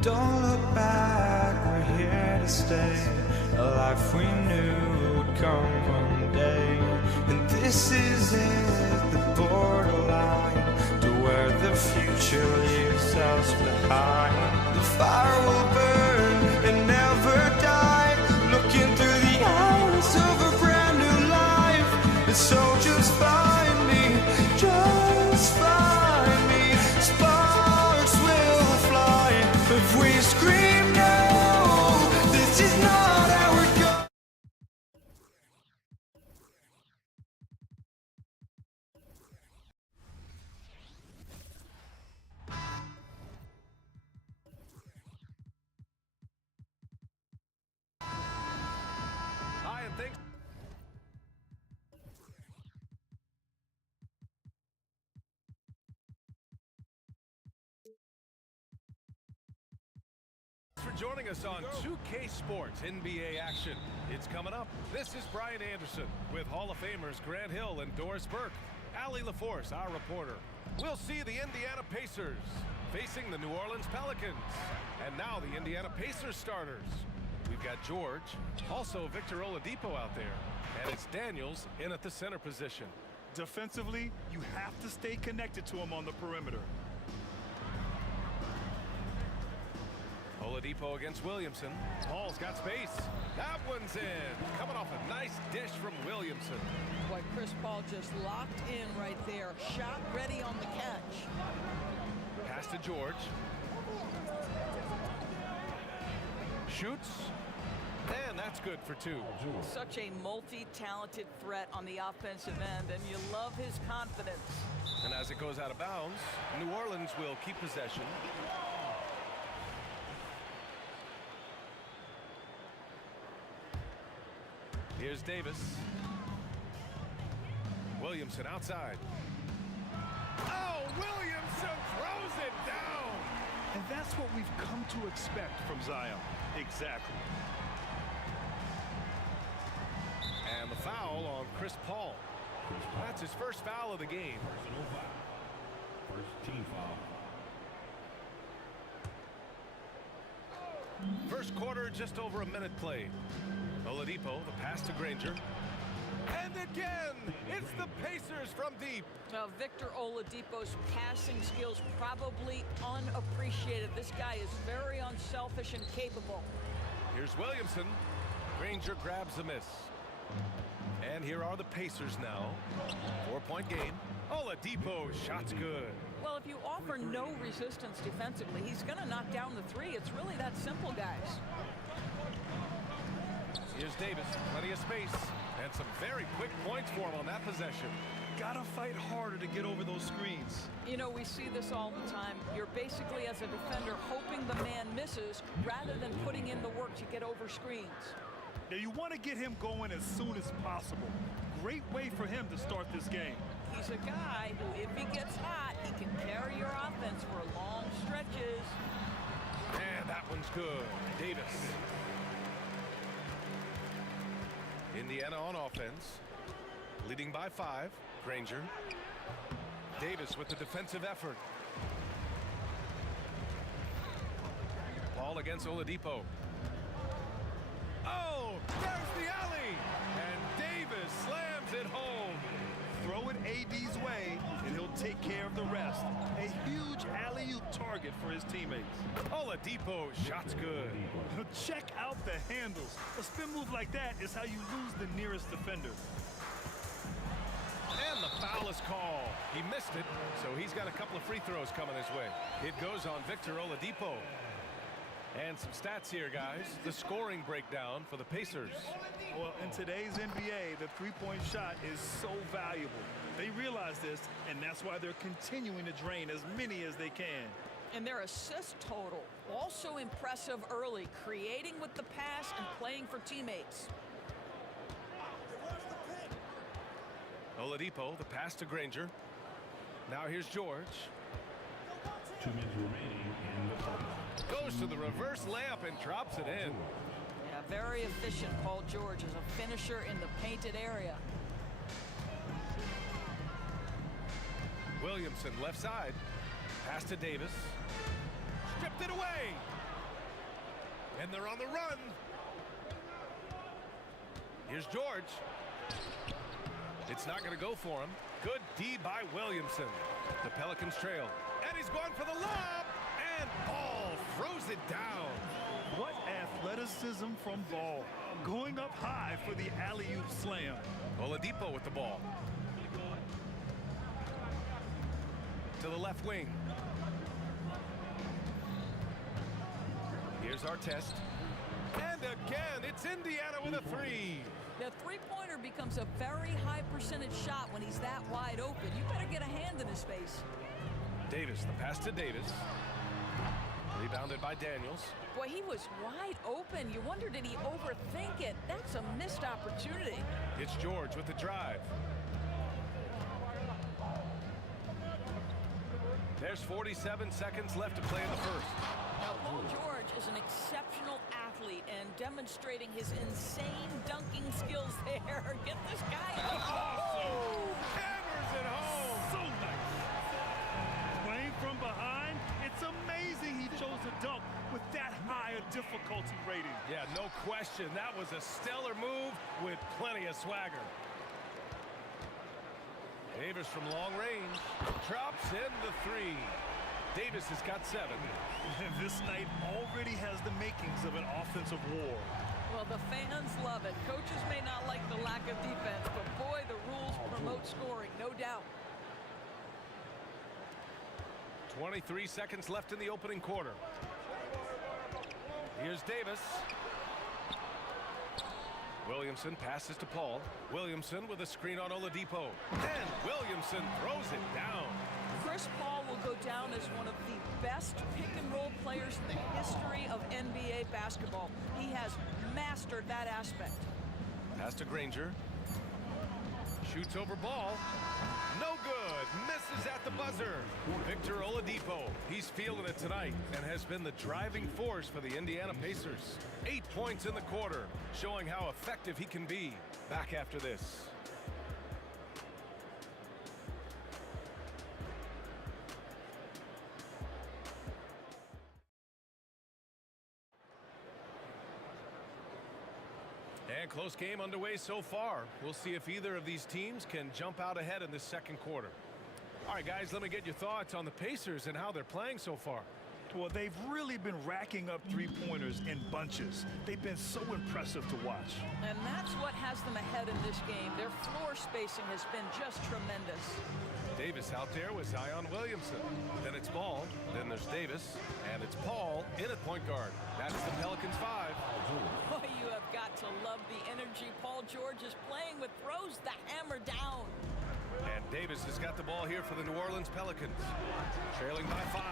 Don't look back, we're here to stay. A life we knew would come one day. And this is it, the borderline to where the future leaves us behind. The fire will burn and never die, looking through the eyes of a brand new life. And so just find me, just find me. Sparks will fly if we scream no. This is not how it goes. Hi, and thanks for joining us on 2K Sports NBA action. It's coming up. This is Brian Anderson with Hall of Famers Grant Hill and Doris Burke. Allie LaForce, our reporter. We'll see the Indiana Pacers facing the New Orleans Pelicans. And now the Indiana Pacers starters. We've got George, also Victor Oladipo out there. And it's Daniels in at the center position. Defensively, you have to stay connected to him on the perimeter. Oladipo against Williamson. Paul's got space. That one's in. Coming off a nice dish from Williamson. Boy, Chris Paul just locked in right there. Shot ready on the catch. Pass to George. Shoots. And that's good for two. Such a multi-talented threat on the offensive end, and you love his confidence. And as it goes out of bounds, New Orleans will keep possession. Here's Davis. Williamson outside. Oh, Williamson throws it down. And that's what we've come to expect from Zion. Exactly. And the foul on Chris Paul. That's his first foul of the game. First team foul. First quarter, just over a minute played. Oladipo, the pass to Granger. And again, it's the Pacers from deep. Now, Victor Oladipo's passing skills probably unappreciated. This guy is very unselfish and capable. Here's Williamson. Granger grabs the miss. And here are the Pacers now. 4-point game. Oladipo, shot's good. Well, if you offer no resistance defensively, he's going to knock down the three. It's really that simple, guys. Here's Davis, plenty of space, and some very quick points for him on that possession. Gotta fight harder to get over those screens. You know, we see this all the time. You're basically, as a defender, hoping the man misses rather than putting in the work to get over screens. Now, you want to get him going as soon as possible. Great way for him to start this game. He's a guy who, if he gets hot, he can carry your offense for long stretches. And that one's good. Davis. Indiana on offense, leading by 5. Granger. Davis with the defensive effort. Paul against Oladipo. Oh, there's the alley! And Davis slams it home. Throw it AD's way, and he'll take care of the rest. A huge alley-oop target for his teammates. Oladipo, shot's good. Check out the handles. A spin move like that is how you lose the nearest defender. And the foul is called. He missed it, so he's got a couple of free throws coming his way. It goes on Victor Oladipo. And some stats here, guys. The scoring breakdown for the Pacers. Well, in today's NBA, the three-point shot is so valuable. They realize this, and that's why they're continuing to drain as many as they can. And their assist total, also impressive early, creating with the pass and playing for teammates. Oladipo, the pass to Granger. Now here's George. 2 minutes remaining in the quarter. Goes to the reverse layup and drops it in. Yeah, very efficient, Paul George, as a finisher in the painted area. Williamson left side. Pass to Davis. Stripped it away. And they're on the run. Here's George. It's not going to go for him. Good D by Williamson. The Pelicans trail. And he's going for the lob. And Ball throws it down. What athleticism from Ball. Going up high for the alley-oop slam. Oladipo with the ball. To the left wing. Here's our test. And again, it's Indiana with a three. The three-pointer becomes a very high percentage shot when he's that wide open. You better get a hand in his face. Davis, the pass to Davis. Rebounded by Daniels. Boy, he was wide open. You wonder, did he overthink it? That's a missed opportunity. It's George with the drive. There's 47 seconds left to play in the first. Now, Paul George is an exceptional athlete and demonstrating his insane dunking skills there. Get this guy. Awesome! Hammers it home! So nice. Playing from behind, it's amazing he chose to dunk with that high a difficulty rating. Yeah, no question. That was a stellar move with plenty of swagger. Davis from long range drops in the three. Davis has got 7. And this night already has the makings of an offensive war. Well, the fans love it. Coaches may not like the lack of defense, but boy, the rules promote scoring, no doubt. 23 seconds left in the opening quarter. Here's Davis. Williamson passes to Paul. Williamson with a screen on Oladipo. And Williamson throws it down. Chris Paul will go down as one of the best pick-and-roll players in the history of NBA basketball. He has mastered that aspect. Pass to Granger. Shoots over Ball. No good. Misses at the buzzer. Victor Oladipo. He's feeling it tonight and has been the driving force for the Indiana Pacers. 8 points in the quarter, showing how effective he can be. Back after this. And close game underway so far. We'll see if either of these teams can jump out ahead in this second quarter. All right, guys, let me get your thoughts on the Pacers and how they're playing so far. Well, they've really been racking up three-pointers in bunches. They've been so impressive to watch. And that's what has them ahead in this game. Their floor spacing has been just tremendous. Davis out there with Zion Williamson. Then it's Ball. Then there's Davis. And it's Paul in at point guard. That's the Pelicans 5. Boy, you have got to love the energy Paul George is playing with. Throws the hammer down. And Davis has got the ball here for the New Orleans Pelicans. Trailing by 5.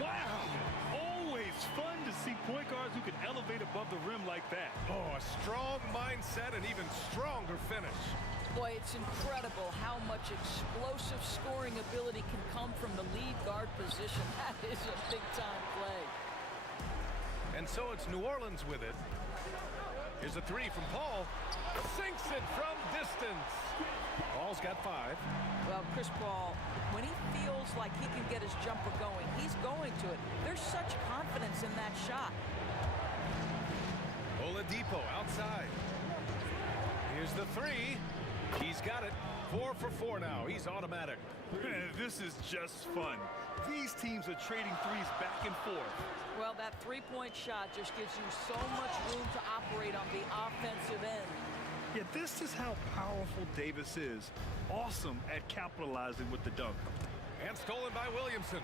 Wow! Always fun to see point guards who can elevate above the rim like that. Oh, a strong mindset and even stronger finish. Boy, it's incredible how much explosive scoring ability can come from the lead guard position. That is a big-time play. And so it's New Orleans with it. Here's a 3 from Paul. Sinks it from distance. Paul's got 5. Well, Chris Paul, when he feels like he can get his jumper going, he's going to it. There's such confidence in that shot. Oladipo outside. Here's the 3. He's got it. 4 for 4 now. He's automatic. This is just fun. These teams are trading threes back and forth. Well, that three-point shot just gives you so much room to operate on the offensive end. Yeah, this is how powerful Davis is. Awesome at capitalizing with the dunk. And stolen by Williamson.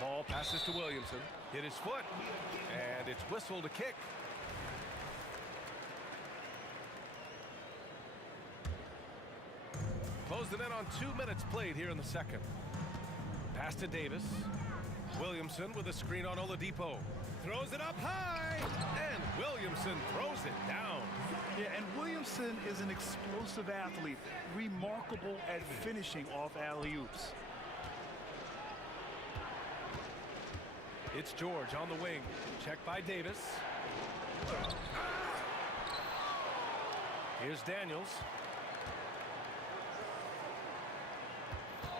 Ball passes to Williamson. Hit his foot. And it's whistled a kick. Closing in on 2 minutes played here in the second. Pass to Davis. Williamson with a screen on Oladipo. Throws it up high. And Williamson throws it down. Yeah, and Williamson is an explosive athlete, remarkable at finishing off alley-oops. It's George on the wing. Checked by Davis. Here's Daniels.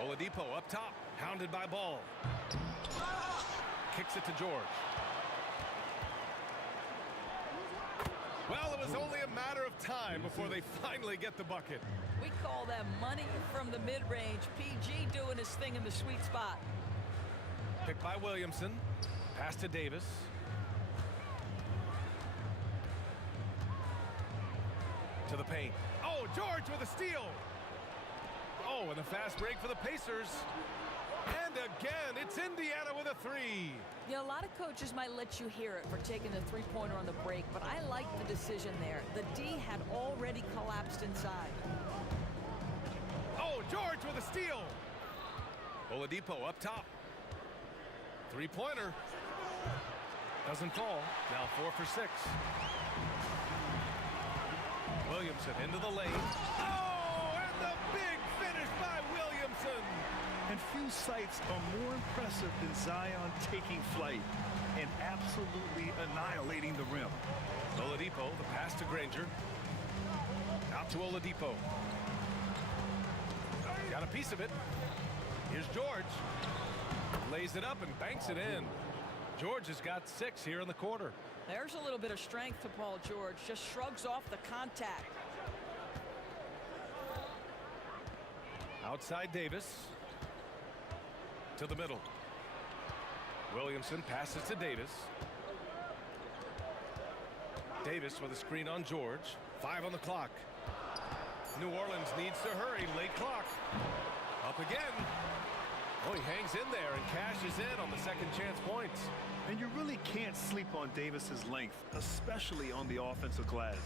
Oladipo up top, hounded by Ball. kicks it to George. Well, it was only a matter of time before they finally get the bucket. We call that money from the mid-range. PG doing his thing in the sweet spot. Picked by Williamson. Pass to Davis. To the paint. Oh, George with a steal. Oh, and a fast break for the Pacers. And again, it's Indiana with a three. Yeah, a lot of coaches might let you hear it for taking the three-pointer on the break, but I like the decision there. The D had already collapsed inside. Oh, George with a steal. Oladipo up top. Three-pointer. Doesn't fall. Now 4 for 6. Williamson into the lane. Oh, and the big finish by Williamson. And few sights are more impressive than Zion taking flight and absolutely annihilating the rim. Oladipo, the pass to Granger. Out to Oladipo. Got a piece of it. Here's George. Lays it up and banks it in. George has got 6 here in the quarter. There's a little bit of strength to Paul George. Just shrugs off the contact. Outside Davis. To the middle. Williamson passes to Davis. Davis with a screen on George. 5 on the clock. New Orleans needs to hurry. Late clock. Up again. Oh, he hangs in there and cashes in on the second chance points. And you really can't sleep on Davis's length, especially on the offensive glass.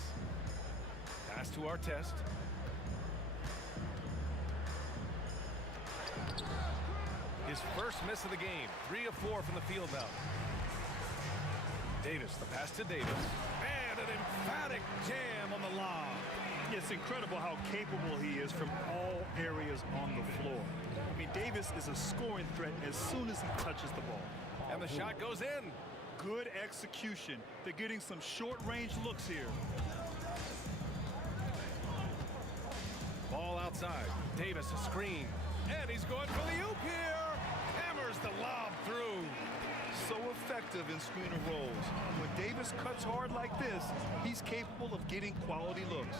Pass to Artest. His first miss of the game. 3 of 4 from the field now. Davis, the pass to Davis. And an emphatic jam on the lob. It's incredible how capable he is from all areas on the floor. I mean, Davis is a scoring threat as soon as he touches the ball. And the shot goes in. Good execution. They're getting some short-range looks here. Ball outside. Davis a screen. And he's going for the oop here. Hammers the lob through. So effective in screener rolls. When Davis cuts hard like this, he's capable of getting quality looks.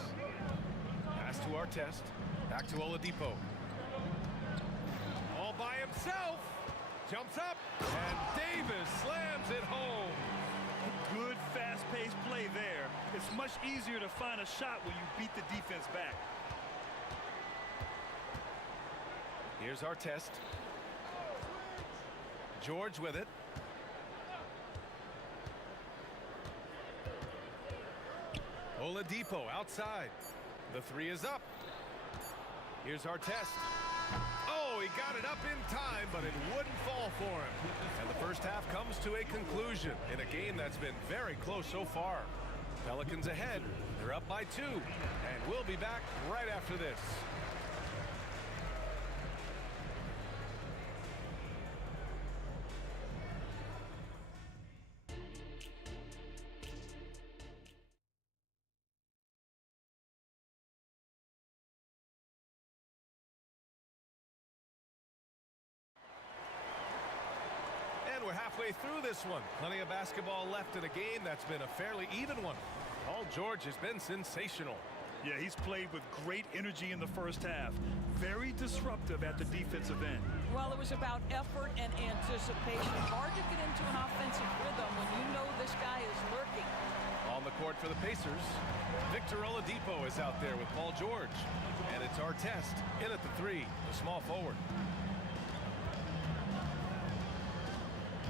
Pass to Artest. Back to Oladipo. All by himself. Jumps up. And Davis slams it home. Good fast-paced play there. It's much easier to find a shot when you beat the defense back. Here's Artest. George with it. Oladipo outside. The 3 is up. Here's Artest. Oh, he got it up in time, but it wouldn't fall for him. And the first half comes to a conclusion in a game that's been very close so far. Pelicans ahead. They're up by 2. And we'll be back right after this. We're halfway through this one. Plenty of basketball left in a game that's been a fairly even one. Paul George has been sensational. Yeah, he's played with great energy in the first half. Very disruptive at the defensive end. Well, it was about effort and anticipation. Hard to get into an offensive rhythm when you know this guy is lurking. On the court for the Pacers, Victor Oladipo is out there with Paul George. And it's Artest in at the 3, the small forward.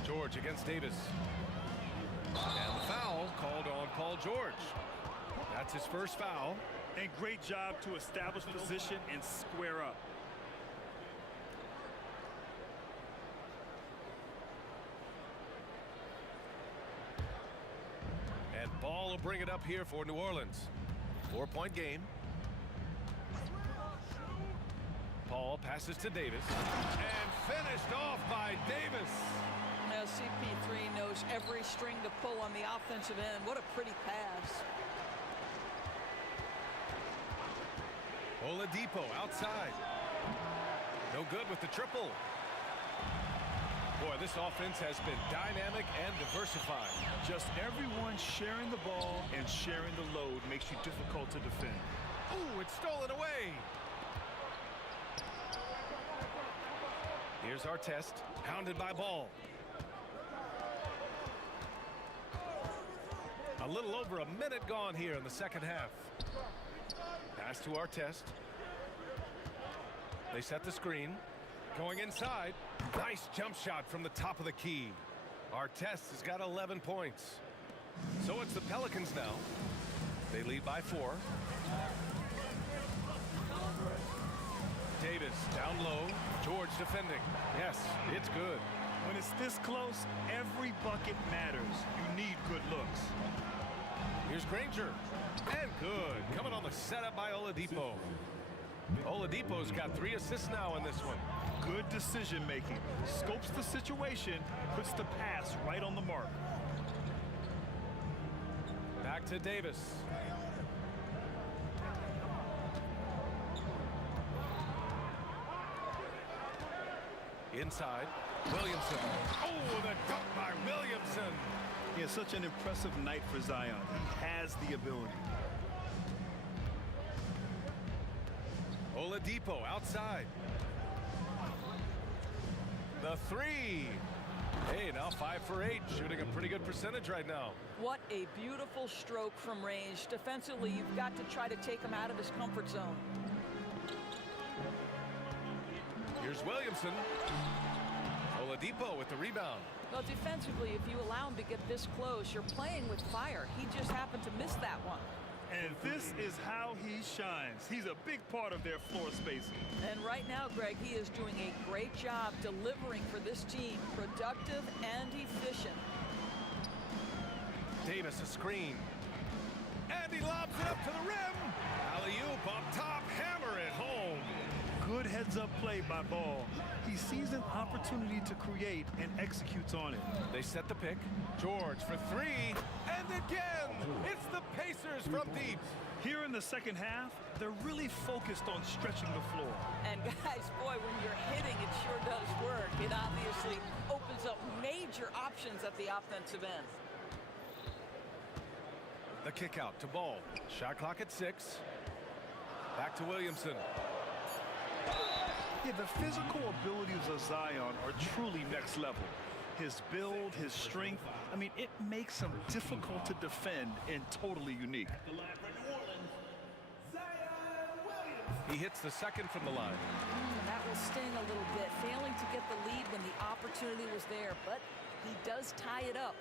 George against Davis. And the foul called on Paul George. That's his first foul. And great job to establish position and square up. And Ball will bring it up here for New Orleans. 4-point game. Paul passes to Davis. And finished off by Davis. Now CP3 knows every string to pull on the offensive end. What a pretty pass. Oladipo outside. No good with the triple. Boy, Boy, this offense has been dynamic and diversified. Just everyone sharing the ball and sharing the load makes you difficult to defend. Ooh, it's stolen away. Here's our test, hounded by Ball. A little over a minute gone here in the second half. Pass to our test. They set the screen. Going inside. Nice jump shot from the top of the key. Our test has got 11 points. So it's the Pelicans now. They lead by 4. Davis down low. George defending. Yes, it's good. When it's this close, every bucket matters. You need good looks. Here's Granger. And good. Coming on the setup by Oladipo. Oladipo's got 3 assists now in this one. Good decision making. Scopes the situation, puts the pass right on the mark. Back to Davis. Inside. Williamson. Oh, the dunk by Williamson. He has such an impressive night for Zion. He has the ability. Oladipo outside. The 3. Hey, now 5 for 8, shooting a pretty good percentage right now. What a beautiful stroke from range. Defensively, you've got to try to take him out of his comfort zone. Here's Williamson. Oladipo with the rebound. Well, defensively, if you allow him to get this close, you're playing with fire. He just happened to miss that one. And this is how he shines. He's a big part of their floor spacing. And right now, Greg, he is doing a great job delivering for this team. Productive and efficient. Davis a screen. And he lobs it up to the rim. Alley-oop up top, hammer it home. Good heads-up play by Ball. He sees an opportunity to create and executes on it. They set the pick. George for 3. And again, it's the Pacers from deep. Here in the second half, they're really focused on stretching the floor. And guys, boy, when you're hitting, it sure does work. It obviously opens up major options at the offensive end. The kick out to Ball. Shot clock at 6. Back to Williamson. Yeah, the physical abilities of Zion are truly next level. His build, his strength, I mean, it makes him difficult to defend and totally unique. He hits the second from the line. That will sting a little bit, failing to get the lead when the opportunity was there, but he does tie it up.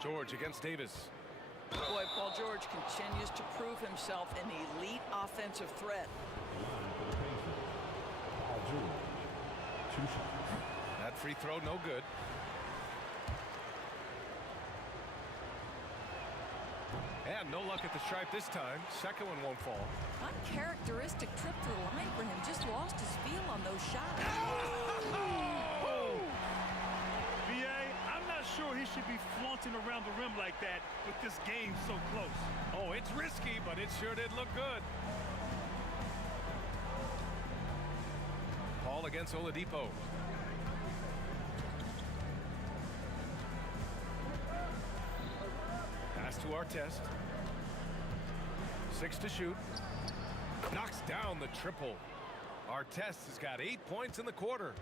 George against Davis. Boy, Paul George continues to prove himself an elite offensive threat. Paul George, 2 shots. That free throw no good. And no luck at the stripe this time. Second one won't fall. Uncharacteristic trip to the line for him. Just lost his feel on those shots. I'm not sure he should be flaunting around the rim like that with this game so close. Oh, it's risky, but it sure did look good. Paul against Oladipo. Pass to our test. 6 to shoot. Knocks down the triple. Our test has got 8 points in the quarter.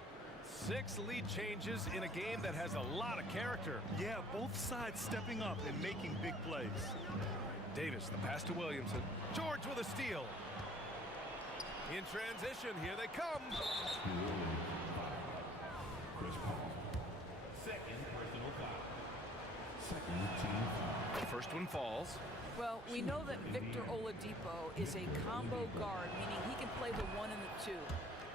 6 lead changes in a game that has a lot of character. Yeah, both sides stepping up and making big plays. Davis, the pass to Williamson. George with a steal. In transition, here they come. Chris Paul. Second personal foul. Second team foul. The first one falls. Well, we know that Victor Oladipo is a combo guard, meaning he can play the 1 and the 2.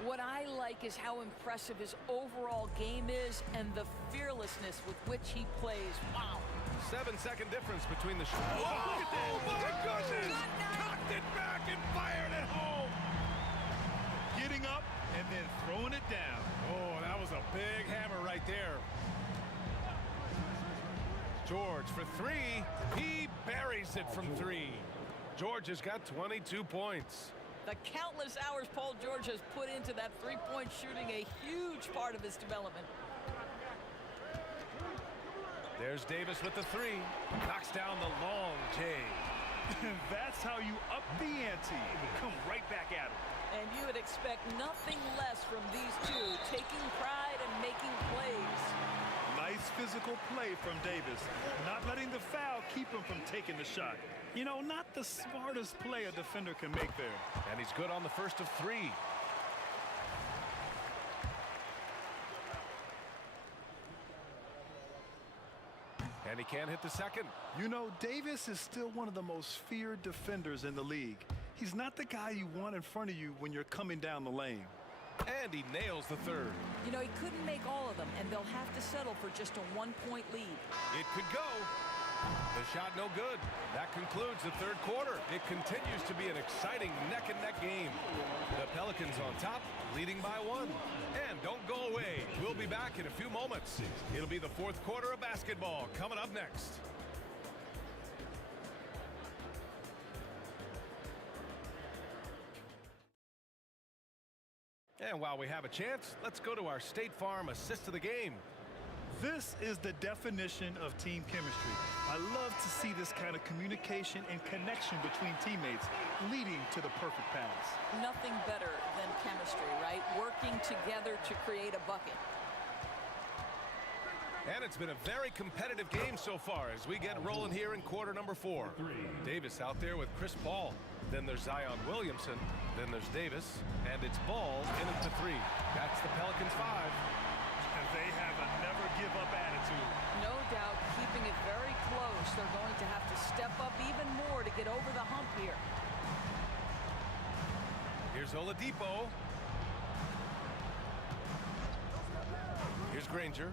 What I like is how impressive his overall game is and the fearlessness with which he plays. Wow. 7-second difference between the shots. Whoa, look at that. Oh, my goodness! Cocked it back and fired it home. Getting up and then throwing it down. Oh, that was a big hammer right there. George for 3. He buries it from 3. George has got 22 points. The countless hours Paul George has put into that three-point shooting, a huge part of his development. There's Davis with the three. Knocks down the long J. That's how you up the ante. Come right back at him. And you would expect nothing less from these two, taking pride and making plays. Nice physical play from Davis. Not letting the foul keep him from taking the shot. You know, not the smartest play a defender can make there. And he's good on the first of three. And he can't hit the second. You know, Davis is still one of the most feared defenders in the league. He's not the guy you want in front of you when you're coming down the lane. And he nails the third. You know, he couldn't make all of them, and they'll have to settle for just a one-point lead. It could go. The shot no good. That concludes the third quarter. It continues to be an exciting neck-and-neck game. The Pelicans on top, leading by one. And don't go away. We'll be back in a few moments. It'll be the fourth quarter of basketball coming up next. And while we have a chance, let's go to our State Farm assist of the game. This is the definition of team chemistry. I love to see this kind of communication and connection between teammates leading to the perfect pass. Nothing better than chemistry, right? Working together to create a bucket. And it's been a very competitive game so far as we get rolling here in quarter number 4. Davis out there with Chris Paul. Then there's Zion Williamson. Then there's Davis. And it's Ball in at the 3. That's the Pelicans 5. And they have a never-give-up attitude. No doubt, keeping it very close. They're going to have to step up even more to get over the hump here. Here's Oladipo. Here's Granger.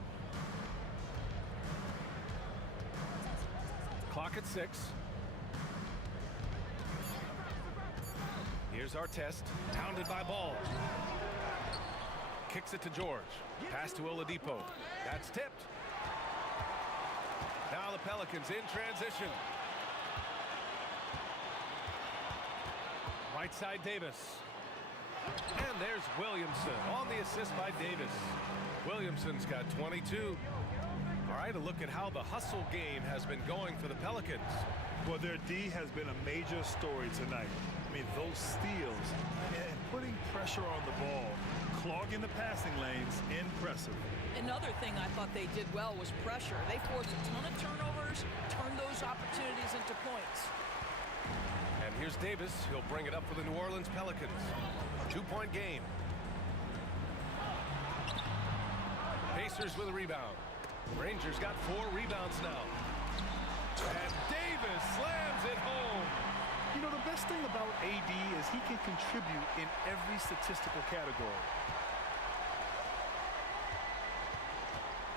Clock at 6. Here's Artest, pounded by Ball. Kicks it to George. Pass to Oladipo. That's tipped. Now the Pelicans in transition. Right side Davis. And there's Williamson on the assist by Davis. Williamson's got 22. All right, a look at how the hustle game has been going for the Pelicans. Well, their D has been a major story tonight. I mean, those steals and putting pressure on the ball, clogging the passing lanes, impressive. Another thing I thought they did well was pressure. They forced a ton of turnovers, turned those opportunities into points. And here's Davis. He'll bring it up for the New Orleans Pelicans. 2-point game. Pacers with a rebound. Rangers got 4 rebounds now. And Davis slams it home. You know, the best thing about AD is he can contribute in every statistical category.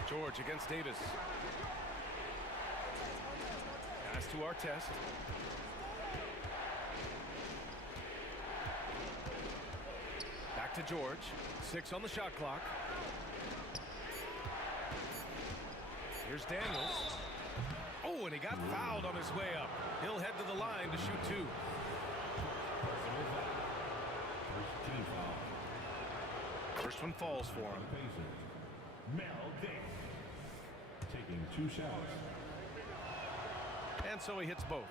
George against Davis. Pass to Artest. Back to George. 6 on the shot clock. Here's Daniels. Oh, and he got fouled on his way up. He'll head to the line to shoot 2. First one falls for him. Mel Davis taking 2 shots. And so he hits both.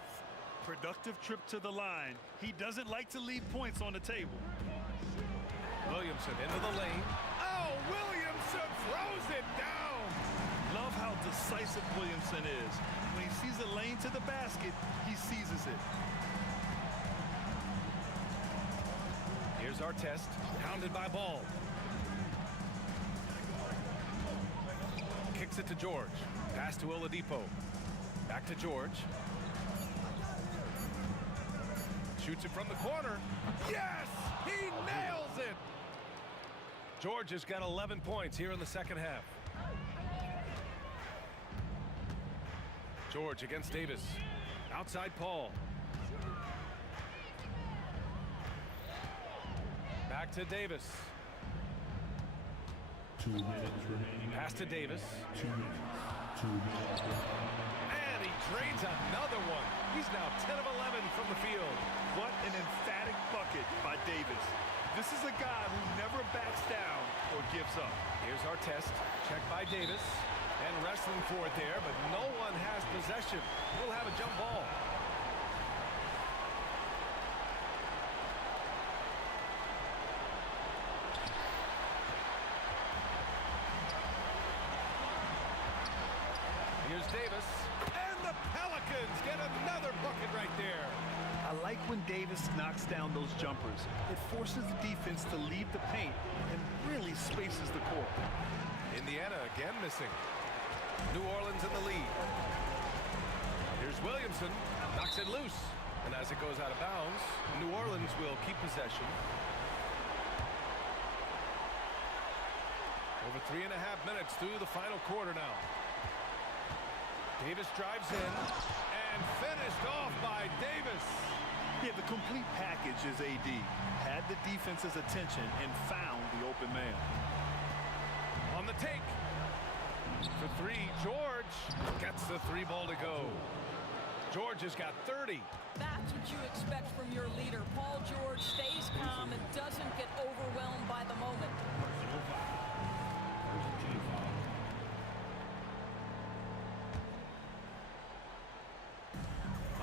Productive trip to the line. He doesn't like to leave points on the table. Williamson into the lane. Oh, Williamson throws it down. Love how decisive Williamson is. When he sees a lane to the basket, he seizes it. Here's Artest, pounded by Ball. Kicks it to George. Pass to Oladipo. Back to George. Shoots it from the corner. Yes! He nails it! George has got 11 points here in the second half. George against Davis. Outside Paul. Back to Davis. 2 minutes remaining. Pass to Davis. 2 minutes. 2 minutes remaining. And he Drains another one. He's now 10 of 11 from the field. What an emphatic bucket by Davis. This is a guy who never backs down or gives up. Here's our test. Check by Davis. And wrestling for it there, but no one has possession. We'll have a jump ball. Here's Davis. And the Pelicans get another bucket right there. I like when Davis knocks down those jumpers. It forces the defense to leave the paint and really spaces the court. Indiana again missing. New Orleans in the lead. Here's Williamson. Knocks it loose. And as it goes out of bounds, New Orleans will keep possession. Over 3.5 minutes through the final quarter now. Davis drives in and finished off by Davis. Yeah, the complete package is AD. Had the defense's attention and found the open man. On the take. For three, George gets the three ball to go. George has got 30. That's what you expect from your leader. Paul George stays calm and doesn't get overwhelmed by the moment.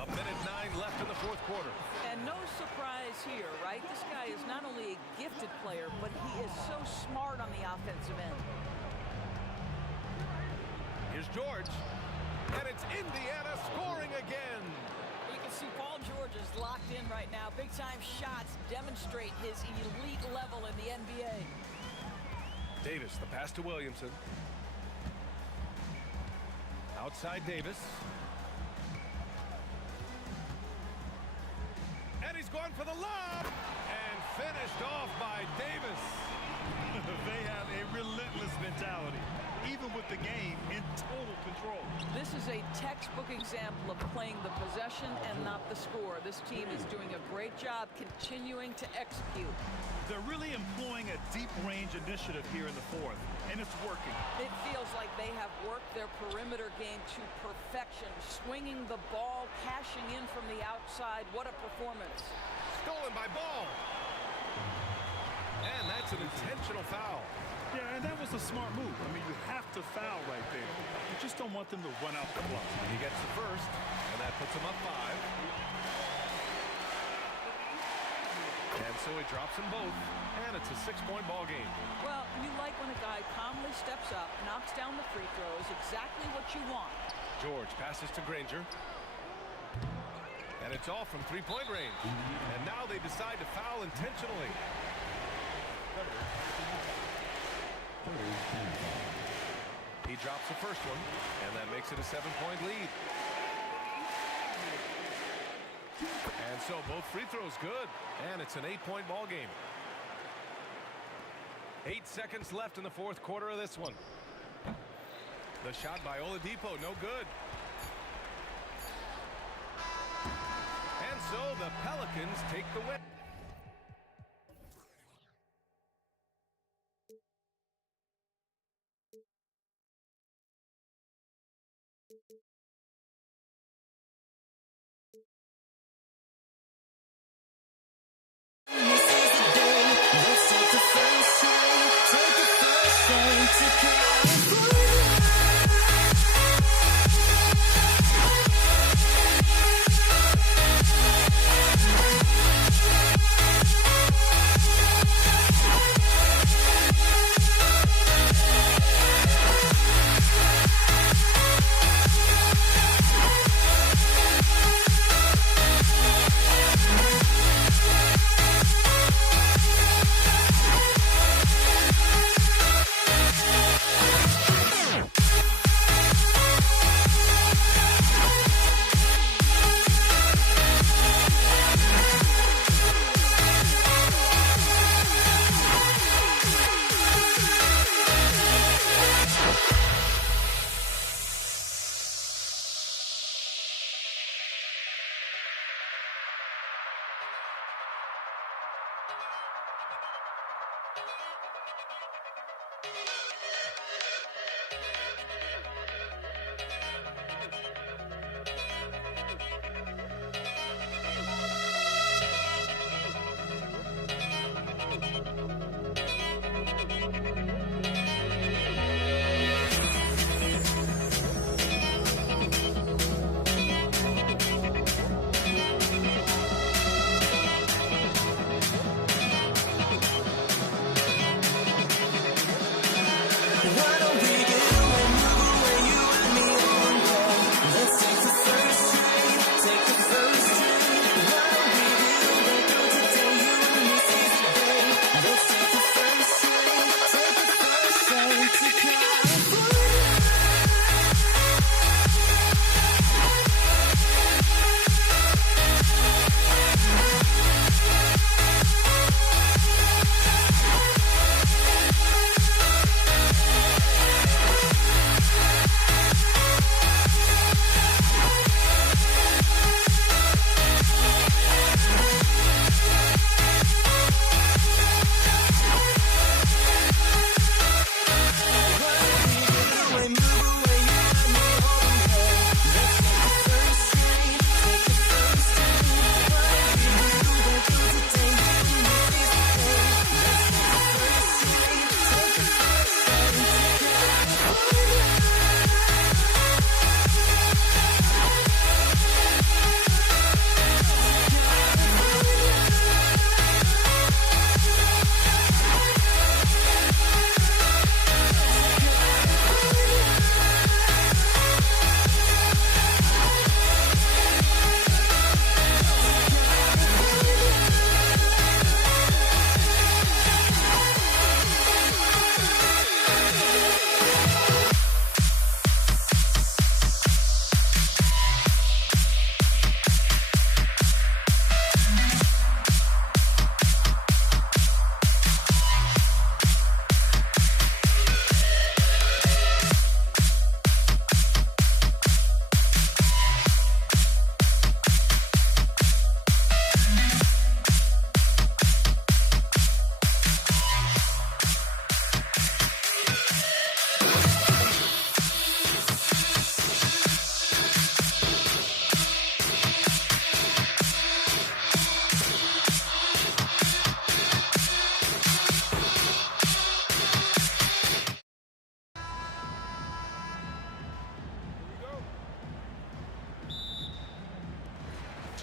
A minute 9 left in the fourth quarter. And no surprise here, right? This guy is not only a gifted player, but he is so smart on the offensive end. Here's George. And it's Indiana scoring again. You can see Paul George is locked in right now. Big-time shots demonstrate his elite level in the NBA. Davis, the pass to Williamson. Outside Davis. And he's going for the lob. And finished off by Davis. They have a relentless mentality, even with the game in total control. This is a textbook example of playing the possession and not the score. This team is doing a great job continuing to execute. They're really employing a deep range initiative here in the fourth, and it's working. It feels like they have worked their perimeter game to perfection, swinging the ball, cashing in from the outside. What a performance. Stolen by Ball. And that's an intentional foul. Yeah, and that was a smart move. I mean, you have to foul right there. You just don't want them to run out the clock. He gets the first, and that puts him up 5. And so he drops them both, and it's a 6-point ball game. Well, you like when a guy calmly steps up, knocks down the free throws, exactly what you want. George passes to Granger. And it's all from 3-point range. And now they decide to foul intentionally. He drops the first one, and that makes it a 7-point lead. And so both free throws good, and it's an 8-point ball game. 8 seconds left in the fourth quarter of this one. The shot by Oladipo, no good. And so the Pelicans take the win.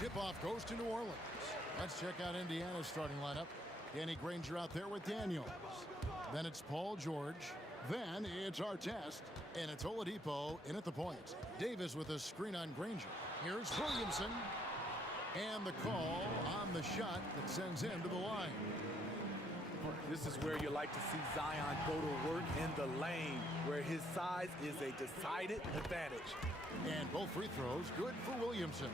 Tip-off goes to New Orleans. Let's check out Indiana's starting lineup. Danny Granger out there with Daniels. Then it's Paul George. Then it's Artest. And it's Oladipo in at the point. Davis with a screen on Granger. Here's Williamson. And the call on the shot that sends him to the line. This is where you like to see Zion go to work in the lane, where his size is a decided advantage. And both free throws good for Williamson.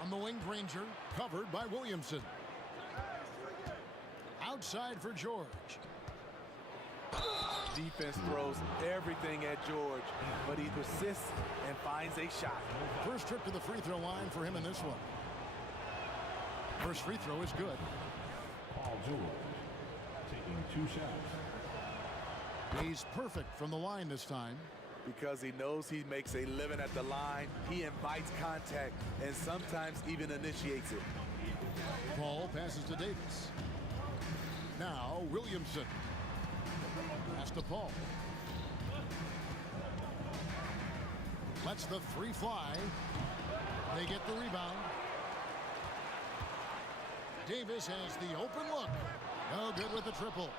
On the wing, Granger, covered by Williamson. Outside for George. Defense throws everything at George, but he persists and finds a shot. First trip to the free throw line for him in this one. First free throw is good. Paul George taking 2 shots. He's perfect from the line this time. Because he knows he makes a living at the line, he invites contact and sometimes even initiates it. Paul passes to Davis. Now Williamson. Pass to Paul. Lets the 3 fly. They get the rebound. Davis has the open look. No good with the triple.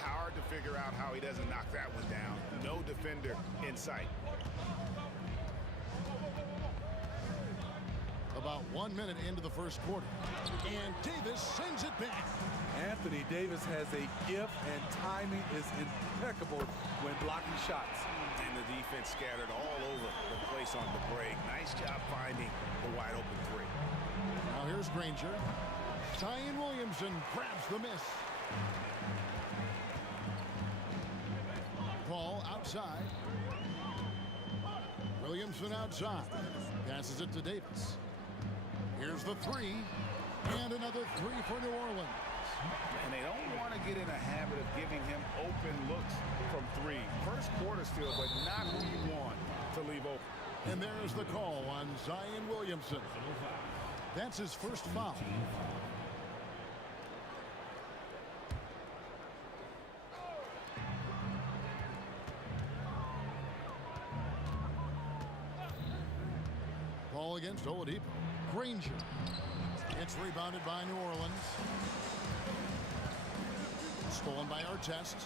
Hard to figure out how he doesn't knock that one down. No defender in sight. About 1 minute into the first quarter. And Davis sends it back. Anthony Davis has a gift, and timing is impeccable when blocking shots. And the defense scattered all over the place on the break. Nice job finding the wide open 3. Now here's Granger. Zion Williamson grabs the miss. Paul outside. Williamson outside. Passes it to Davis. Here's the 3. And another 3 for New Orleans. And they don't want to get in a habit of giving him open looks from 3. First quarter still, but not who you want to leave open. And there's the call on Zion Williamson. That's his first foul. Ball against Oladipo. Granger. It's rebounded by New Orleans. Stolen by Artest.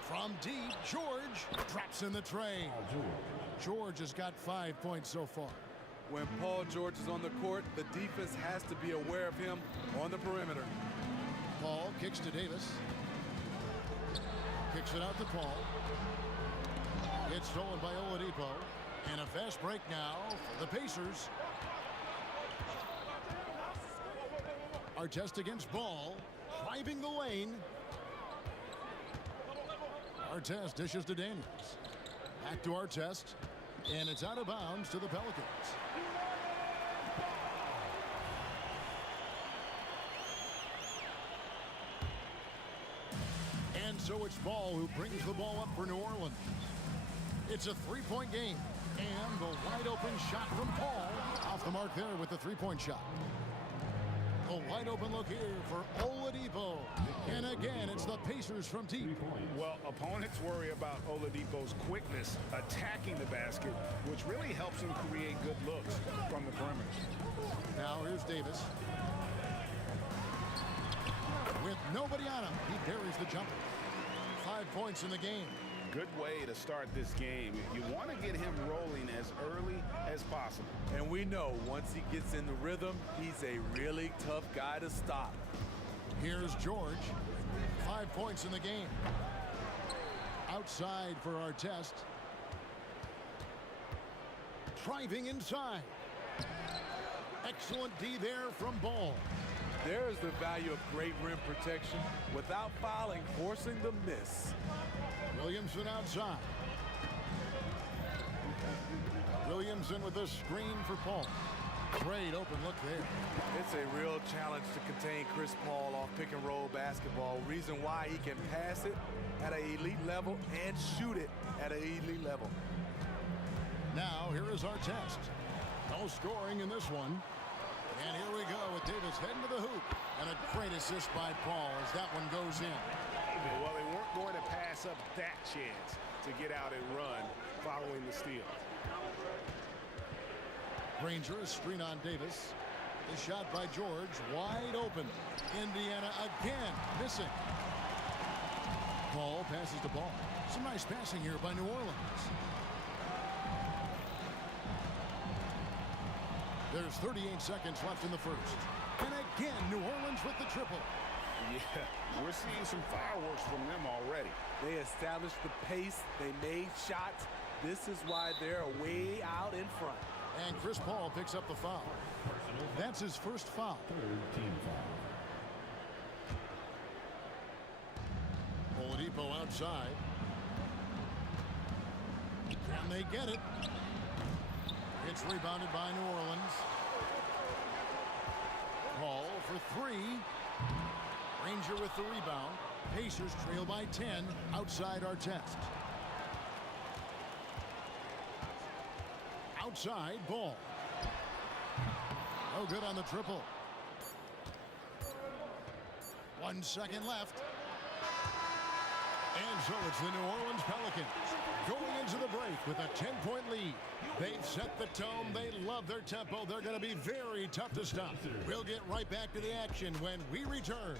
From deep, George drops in the tray. George has got 5 points so far. When Paul George is on the court, the defense has to be aware of him on the perimeter. Paul kicks to Davis. Kicks it out to Paul. It's stolen by Oladipo. And a fast break now for the Pacers. Artest against Ball. Driving the lane. Artest dishes to Daniels. Back to Artest. And it's out of bounds to the Pelicans. And so it's Ball who brings the ball up for New Orleans. It's a 3-point game. And the wide open shot from Paul. Off the mark there with the 3-point shot. A wide open look here for Oladipo. And again, it's the Pacers from deep. Well, opponents worry about Oladipo's quickness attacking the basket, which really helps him create good looks from the perimeter. Now here's Davis. With nobody on him, he buries the jumper. 5 points in the game. Good way to start this game. You want to get him rolling as early as possible. And we know once he gets in the rhythm, he's a really tough guy to stop. Here's George. 5 points in the game. Outside for Artest. Driving inside. Excellent D there from Ball. There's the value of great rim protection without fouling, forcing the miss. Williamson outside. Williamson with a screen for Paul. Great open look there. It's a real challenge to contain Chris Paul off pick and roll basketball. Reason why he can pass it at an elite level and shoot it at an elite level. Now here is Artest. No scoring in this one. And here we go with Davis heading to the hoop. And a great assist by Paul as that one goes in. Well, they weren't going to pass up that chance to get out and run. following the steal. Granger, a screen on Davis. The shot by George, wide open. Indiana again, missing. Paul passes the ball. Some nice passing here by New Orleans. There's 38 seconds left in the first. And again, New Orleans with the triple. Yeah, we're seeing some fireworks from them already. They established the pace. They made shots. This is why they're way out in front. And Chris Paul picks up the foul. That's his first foul. Third team foul. Oladipo outside. And they get it. It's rebounded by New Orleans. Paul for three. Granger with the rebound. Pacers trail by 10 outside Artest. Outside, Ball. No good on the triple. 1 second left. And so it's the New Orleans Pelicans going into the break with a 10-point lead. They've set the tone. They love their tempo. They're going to be very tough to stop. We'll get right back to the action when we return.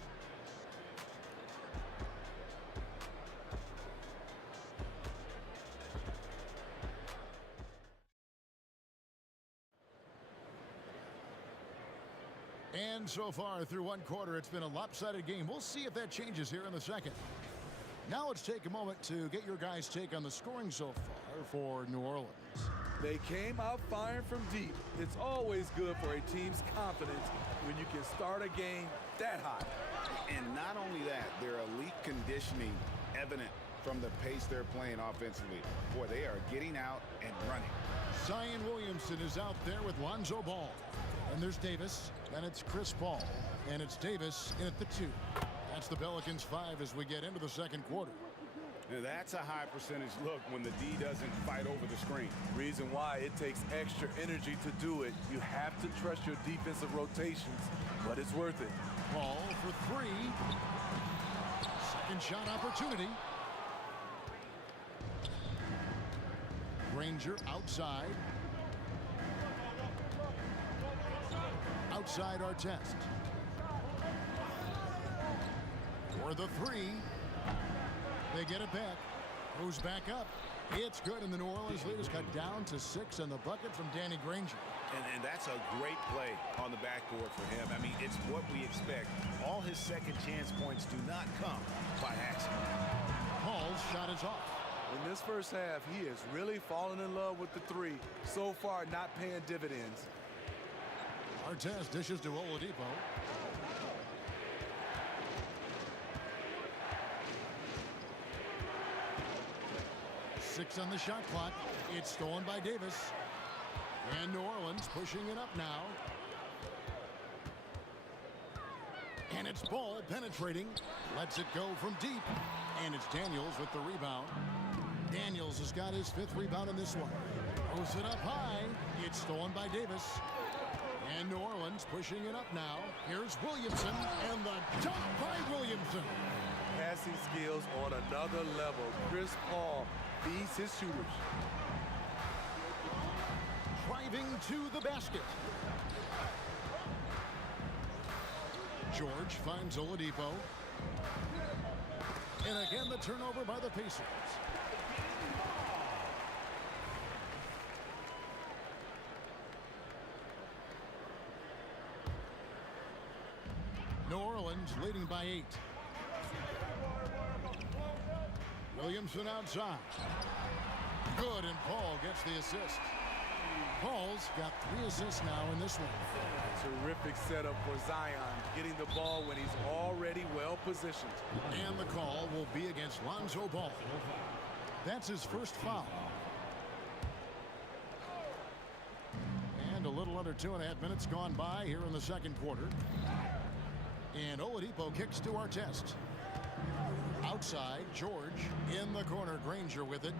And so far through one quarter, it's been a lopsided game. We'll see if that changes here in the second. Now let's take a moment to get your guys' take on the scoring so far for New Orleans. They came out firing from deep. It's always good for a team's confidence when you can start a game that high. And not only that, their elite conditioning evident from the pace they're playing offensively. Boy, they are getting out and running. Zion Williamson is out there with Lonzo Ball. And there's Davis, and it's Chris Paul. And it's Davis in at the 2. That's the Pelicans 5 as we get into the second quarter. Now that's a high percentage look when the D doesn't fight over the screen. Reason why it takes extra energy to do it. You have to trust your defensive rotations, but it's worth it. Paul for 3. Second shot opportunity. Granger outside. Outside Artest. For the 3. They get it back. Goes back up. It's good, and the New Orleans lead is cut down to 6 on the bucket from Danny Granger. And that's a great play on the backboard for him. I mean, it's what we expect. All his second chance points do not come by accident. Paul's shot is off. In this first half, he has really fallen in love with the 3. So far, not paying dividends. Artest dishes to Oladipo. Six on the shot clock. It's stolen by Davis. And New Orleans pushing it up now. And it's Ball penetrating. Lets it go from deep. And it's Daniels with the rebound. Daniels has got his 5th rebound in this one. Throws it up high. It's stolen by Davis. And New Orleans pushing it up now. Here's Williamson, and the dunk by Williamson. Passing skills on another level. Chris Paul feeds his shooters. Driving to the basket. George finds Oladipo. And again, the turnover by the Pacers. New Orleans leading by 8. Williamson outside. Good, and Paul gets the assist. Paul's got 3 assists now in this one. Terrific setup for Zion, getting the ball when he's already well positioned. And the call will be against Lonzo Ball. That's his first foul. And a little under 2.5 minutes gone by here in the second quarter. And Oladipo kicks to Artest. Outside, George in the corner. Granger with it.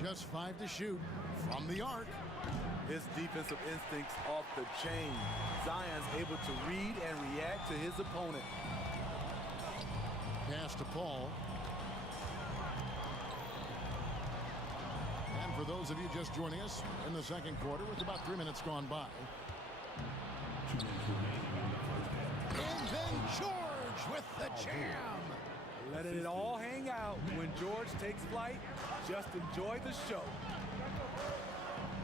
Just 5 to shoot from the arc. His defensive instincts off the chain. Zion's able to read and react to his opponent. Pass to Paul. And for those of you just joining us in the second quarter with about 3 minutes gone by. 2 minutes remaining in the first half. And then George with the jam. Letting it all hang out when George takes flight. Just enjoy the show.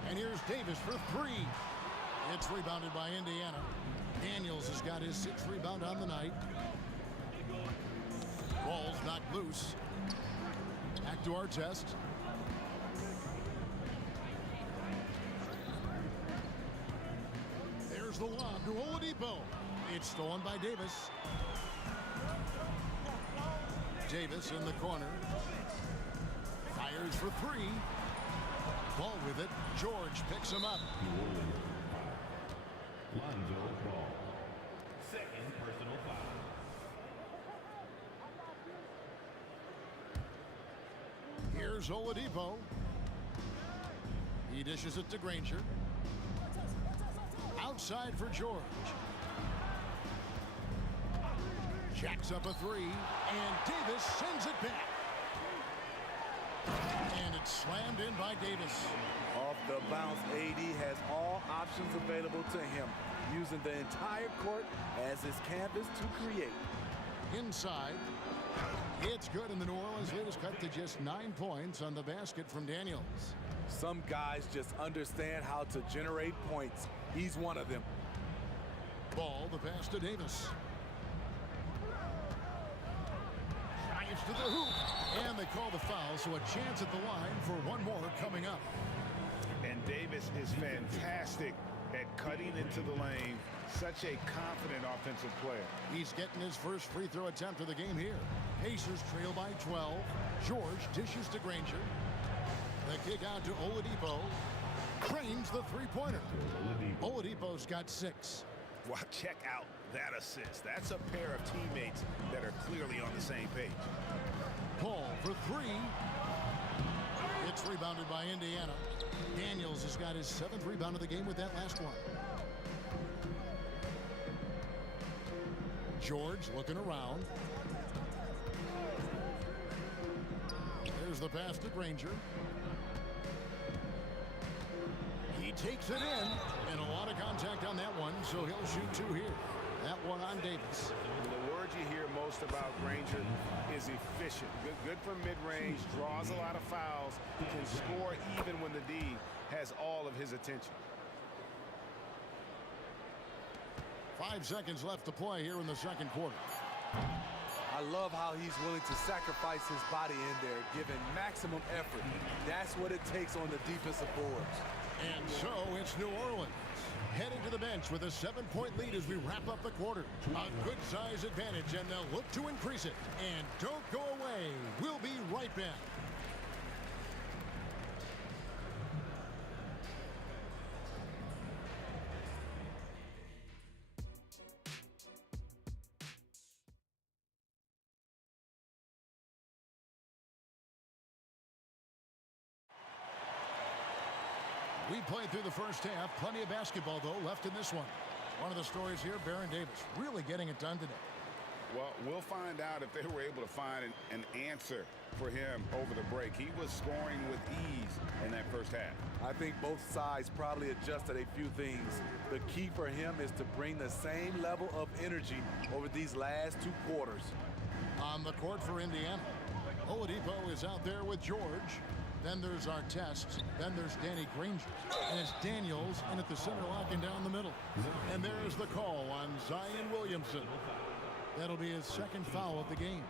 And here's Davis for three. It's rebounded by Indiana. Daniels has got his 6th rebound on the night. Ball's knocked loose. Back to our test. There's the lob to Oladipo. It's stolen by Davis. Davis in the corner. Fires for three. Ball with it. George picks him up. New Orleans. Lonzo Ball. Second personal foul. Here's Oladipo. He dishes it to Granger. Outside for George. Jacks up a three, and Davis sends it back. And it's slammed in by Davis. Off the bounce, AD has all options available to him, using the entire court as his canvas to create. Inside. It's good, and the New Orleans lead is cut to just 9 points on the basket from Daniels. Some guys just understand how to generate points. He's one of them. Ball, the pass to Davis. Drives to the hoop. And they call the foul, so a chance at the line for one more coming up. And Davis is fantastic at cutting into the lane. Such a confident offensive player. He's getting his first free throw attempt of the game here. Pacers trail by 12. George dishes to Granger. The kick out to Oladipo. Cranes the three-pointer. Oladipo's got 6. Wow, check out that assist. That's a pair of teammates that are clearly on the same page. Paul for 3. It's rebounded by Indiana. Daniels has got his 7th rebound of the game with that last one. George looking around. There's the pass to Granger. He takes it in, and a lot of contact on that one, so he'll shoot 2 here. That one on Davis. The word you hear most about Granger is efficient. Good from mid-range, draws a lot of fouls, can score even when the D has all of his attention. 5 seconds left to play here in the second quarter. I love how he's willing to sacrifice his body in there, giving maximum effort. That's what it takes on the defensive boards. And so it's New Orleans heading to the bench with a 7-point lead as we wrap up the quarter. A good size advantage, and they'll look to increase it. And don't go away. We'll be right back. We played through the first half. Plenty of basketball, though, left in this one. One of the stories here, Baron Davis really getting it done today. Well, we'll find out if they were able to find an answer for him over the break. He was scoring with ease in that first half. I think both sides probably adjusted a few things. The key for him is to bring the same level of energy over these last 2 quarters. On the court for Indiana, Oladipo is out there with George. Then there's our test. Then there's Danny Granger. And it's Daniels in at the center, locking down the middle. And there's the call on Zion Williamson. That'll be his 2nd foul of the game.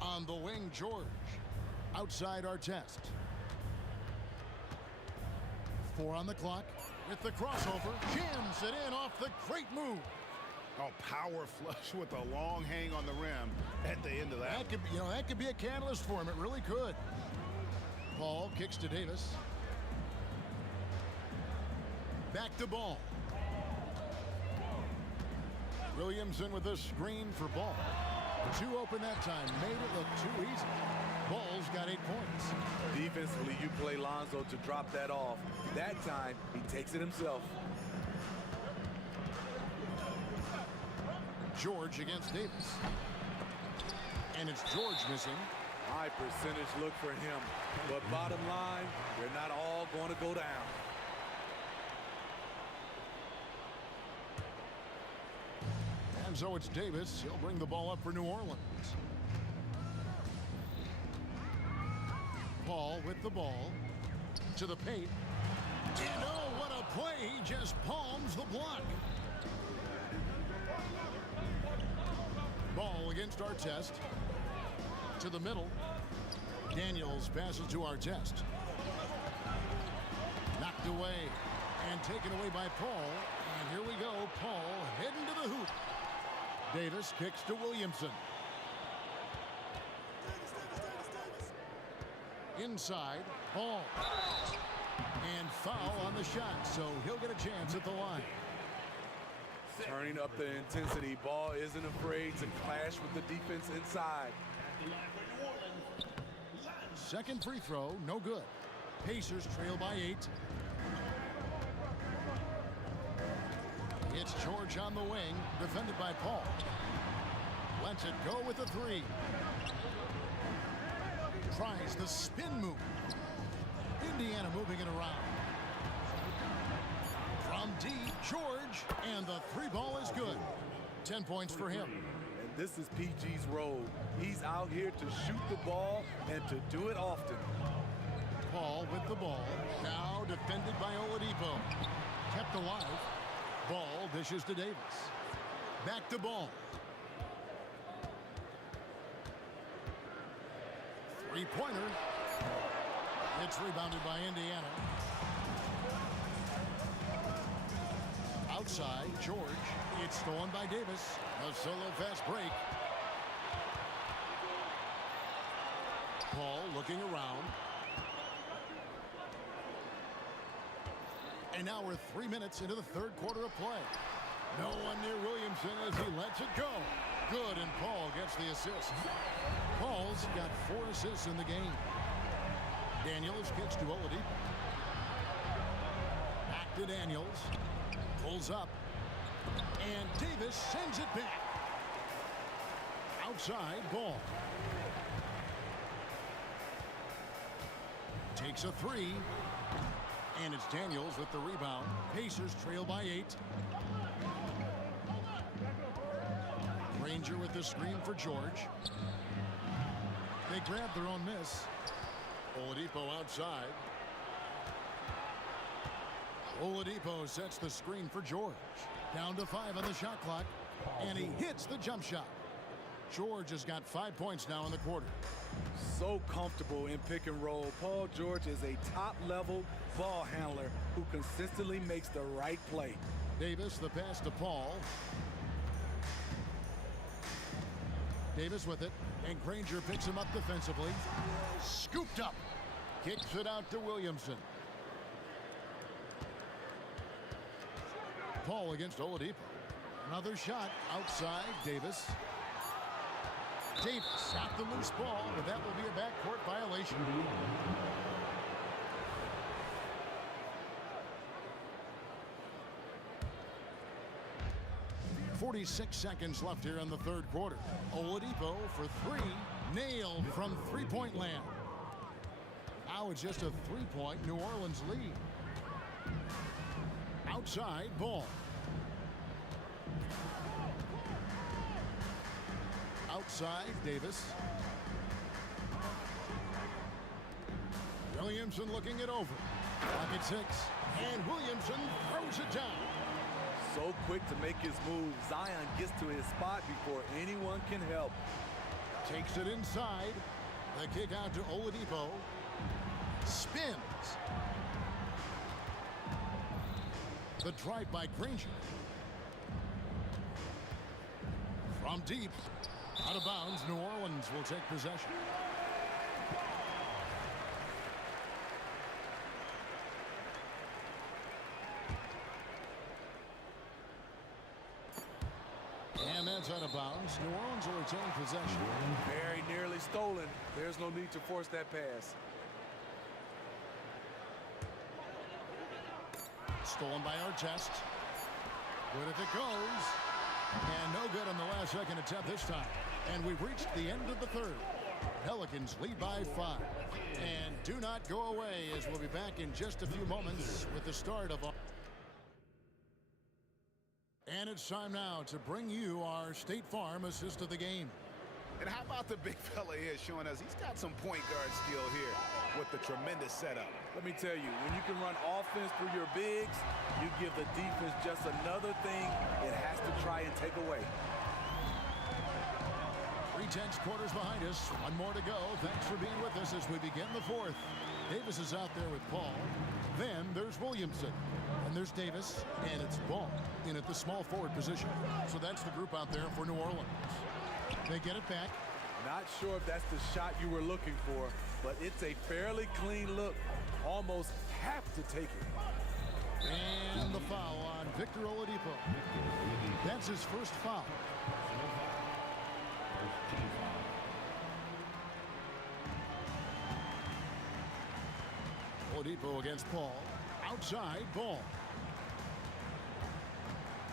On the wing, George. Outside our test. 4 on the clock. With the crossover. Jams it in off the great move. Oh, power flush with a long hang on the rim at the end of that. That could be, that could be a catalyst for him. It really could. Paul kicks to Davis. Back to Ball. Williamson with a screen for Ball. 2 open that time. Made it look too easy. Ball's got 8 points. Defensively, you play Lonzo to drop that off. That time, he takes it himself. George against Davis. And it's George missing. High percentage look for him. But bottom line, they're not all going to go down. And so it's Davis. He'll bring the ball up for New Orleans. Paul with the ball to the paint. And oh, what a play. He just palms the block. Ball against Artest. To the middle. Daniels passes to Artest. Knocked away and taken away by Paul. And here we go. Paul heading to the hoop. Davis kicks to Williamson. Inside, ball. And foul on the shot, so he'll get a chance at the line. Turning up the intensity. Ball isn't afraid to clash with the defense inside. Second free throw, no good. Pacers trail by 8. It's George on the wing, defended by Paul. Lets it go with a 3. Tries the spin move. Indiana moving it around. From deep, George, and the 3 ball is good. 10 points for him. And this is PG's role. He's out here to shoot the ball and to do it often. Paul with the ball. Now defended by Oladipo. Kept alive. Ball dishes to Davis. Back to Ball. 3-pointer. It's rebounded by Indiana. Outside, George. It's stolen by Davis. A solo fast break. Paul looking around. And now we're 3 minutes into the third quarter of play. No one near Williamson as he lets it go. Good, and Paul gets the assist. Paul's got 4 assists in the game. Daniels kicks to Oladipo. Back to Daniels. Pulls up. And Davis sends it back. Outside, Ball. Takes a 3. And it's Daniels with the rebound. Pacers trail by 8. Granger with the screen for George. They grab their own miss. Oladipo outside. Oladipo sets the screen for George. Down to 5 on the shot clock. And he hits the jump shot. George has got 5 points now in the quarter. So comfortable in pick and roll. Paul George is a top-level ball handler who consistently makes the right play. Davis, the pass to Paul. Davis with it, and Granger picks him up defensively. Scooped up. Kicks it out to Williamson. Paul against Oladipo. Another shot outside, Davis. Davis got the loose ball, but that will be a backcourt violation. 46 seconds left here in the third quarter. Oladipo for 3. Nailed from three-point land. Now it's just a 3-point New Orleans lead. Outside, Ball. Outside, Davis. Williamson looking it over. Clock at 6. And Williamson throws it down. So quick to make his move. Zion gets to his spot before anyone can help. Takes it inside. The kick out to Oladipo. Spins. The drive by Granger. From deep. Out of bounds. New Orleans will take possession. And that's out of bounds. New Orleans will retain possession. Very nearly stolen. There's no need to force that pass. Stolen by Artest. Good if it goes. And no good on the last second attempt this time. And we've reached the end of the third. Pelicans lead by 5. And do not go away, as we'll be back in just a few moments with the start of our... And it's time now to bring you our State Farm assist of the game. And how about the big fella here showing us he's got some point guard skill here with the tremendous setup. Let me tell you, when you can run offense through your bigs, you give the defense just another thing it has to try and take away. 3/10 quarters behind us. One more to go. Thanks for being with us as we begin the fourth. Davis is out there with Paul. Then there's Williamson. And there's Davis. And it's Ball in at the small forward position. So that's the group out there for New Orleans. They get it back. Not sure if that's the shot you were looking for, but it's a fairly clean look. Almost have to take it. And the foul on Victor Oladipo. That's his first foul. Oladipo against Paul. Outside, Ball.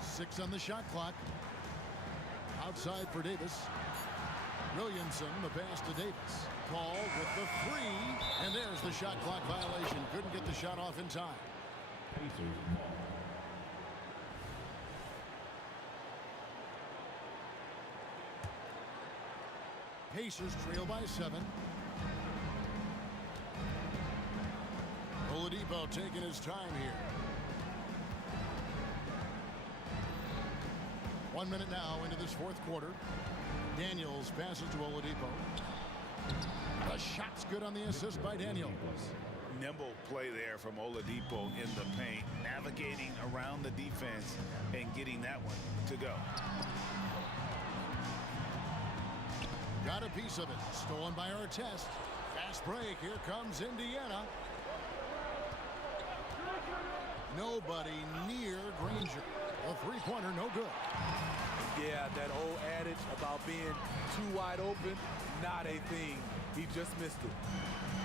6 on the shot clock. Outside for Davis. Williamson, the pass to Davis. Paul with the 3. And there's the shot clock violation. Couldn't get the shot off in time. Pacers trail by 7. Oladipo taking his time here. 1 minute now into this fourth quarter. Daniels passes to Oladipo. The shot's good on the assist by Daniels. Nimble play there from Oladipo in the paint, navigating around the defense and getting that one to go. Got a piece of it. Stolen by Artest. Fast break. Here comes Indiana. Nobody near Granger. A three-pointer, no good. Yeah, that old adage about being too wide open, not a thing. He just missed it.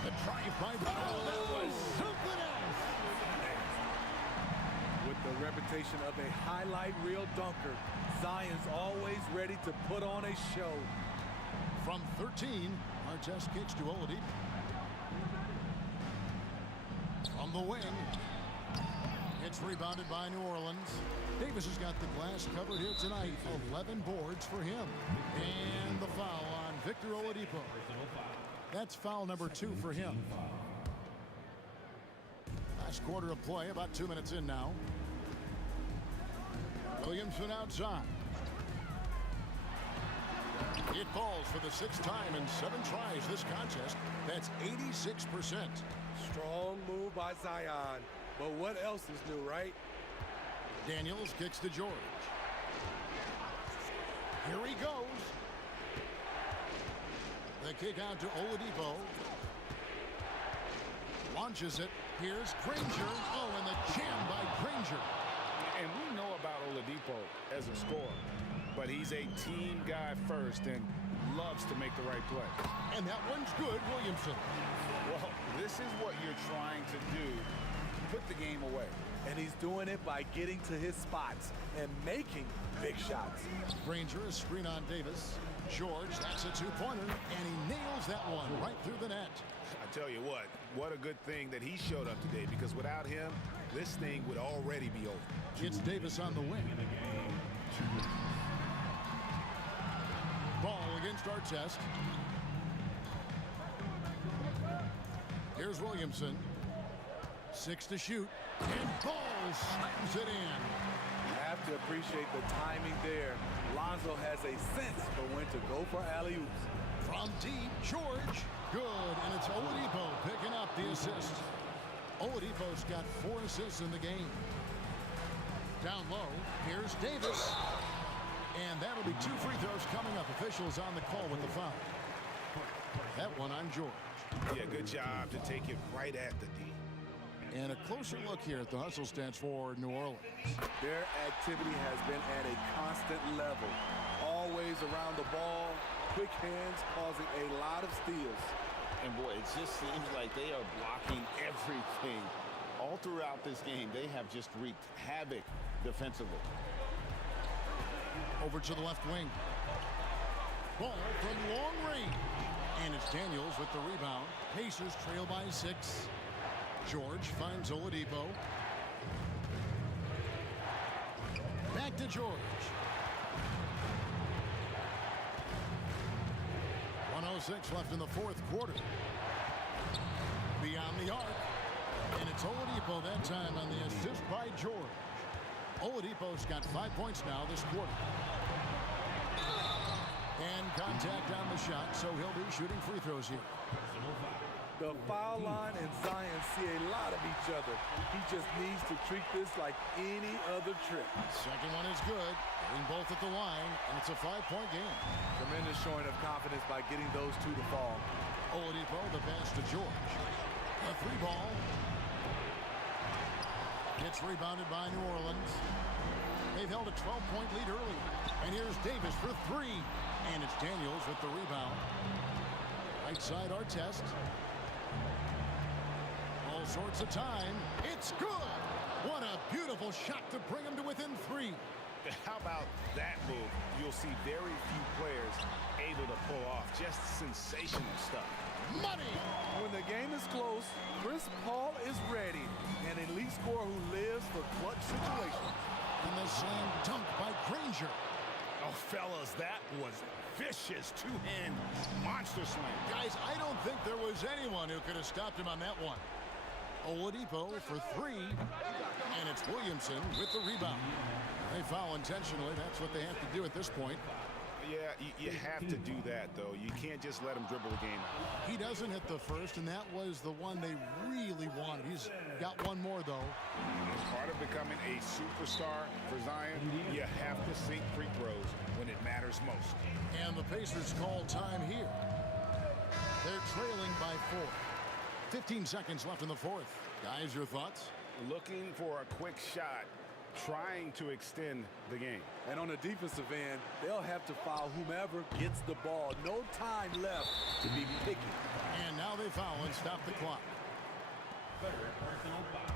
The drive by Ball. That was something else. With the reputation of a highlight reel dunker, Zion's always ready to put on a show. From 13, Artest kicks to Oladipo. From the wing. It's rebounded by New Orleans. Davis has got the glass covered here tonight. 11 boards for him. And the foul on Victor Oladipo. That's foul number 2 for him. Last quarter of play, about 2 minutes in now. Williamson outside. It falls for the 6th time in 7 tries this contest. That's 86%. Strong move by Zion. But what else is new, right? Daniels kicks to George. Here he goes. The kick out to Oladipo. Launches it. Here's Granger. Oh, and the jam by Granger. And we know about Oladipo as a scorer, but he's a team guy first and loves to make the right play. And that one's good, Williamson. Well, this is what you're trying to do. Put the game away. And he's doing it by getting to his spots and making big shots. Granger is screen on Davis. George, that's a 2-pointer, and he nails that one right through the net. I tell you what a good thing that he showed up today, because without him, this thing would already be over. It's Davis on the wing. Ball against Artest. Here's Williamson. 6 to shoot. And Ball slams it in. You have to appreciate the timing there. Lonzo has a sense for when to go for alley-oops. From deep, George. Good, and it's Oladipo picking up the assist. Oladipo's got 4 assists in the game. Down low, here's Davis. And that'll be 2 free throws coming up. Officials on the call with the foul. That one on George. Yeah, good job to take it right at the D. And a closer look here at the hustle stats for New Orleans. Their activity has been at a constant level. Always around the ball, quick hands causing a lot of steals. And boy, it just seems like they are blocking everything. All throughout this game, they have just wreaked havoc defensively. Over to the left wing. Ball from long range. And it's Daniels with the rebound. Pacers trail by 6. George finds Oladipo. Back to George. 1:06 left in the fourth quarter. Beyond the arc. And it's Oladipo that time on the assist by George. Oladipo's got 5 points now this quarter. And contact on the shot, so he'll be shooting free throws here. The foul line and Zion see a lot of each other. He just needs to treat this like any other trick. Second one is good. Getting both at the line, and it's a 5-point game. Tremendous showing of confidence by getting those two to fall. Oladipo, the pass to George. A 3-ball. It's rebounded by New Orleans. They've held a 12-point lead early. And here's Davis for 3. And it's Daniels with the rebound. Right side, Artest. All sorts of time. It's good. What a beautiful shot to bring him to within 3. How about that move? You'll see very few players able to pull off just sensational stuff. Money! When the game is close, Chris Paul is ready. An elite scorer who lives for clutch situations. And the slam dunk by Granger. Oh, fellas, that was vicious two-hand monster slam. Guys, I don't think there was anyone who could have stopped him on that one. Oladipo for 3. And it's Williamson with the rebound. They foul intentionally. That's what they have to do at this point. Yeah, you have to do that, though. You can't just let him dribble the game out. He doesn't hit the first, and that was the one they really wanted. He's got one more, though. As part of becoming a superstar for Zion, you have to sink free throws when it matters most. And the Pacers call time here. They're trailing by 4. 15 seconds left in the fourth. Guys, your thoughts? Looking for a quick shot, trying to extend the game. And on the defensive end, they'll have to foul whomever gets the ball. No time left to be picky. And now they foul and stop the clock. Federal personal foul.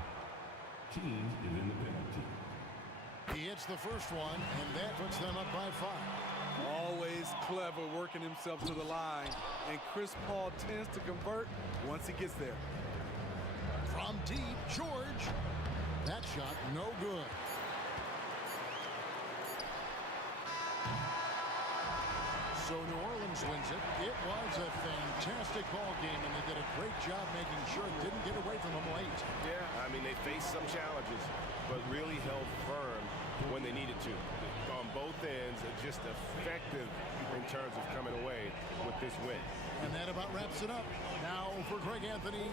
Team is in the penalty. He hits the first one, and that puts them up by 5. Always clever working himself to the line. And Chris Paul tends to convert once he gets there. From deep, George. That shot, no good. So New Orleans wins it. It was a fantastic ball game, and they did a great job making sure it didn't get away from them late. Yeah, I mean, they faced some challenges, but really held firm when they needed to. On both ends, just effective in terms of coming away with this win. And that about wraps it up. Now for Greg Anthony.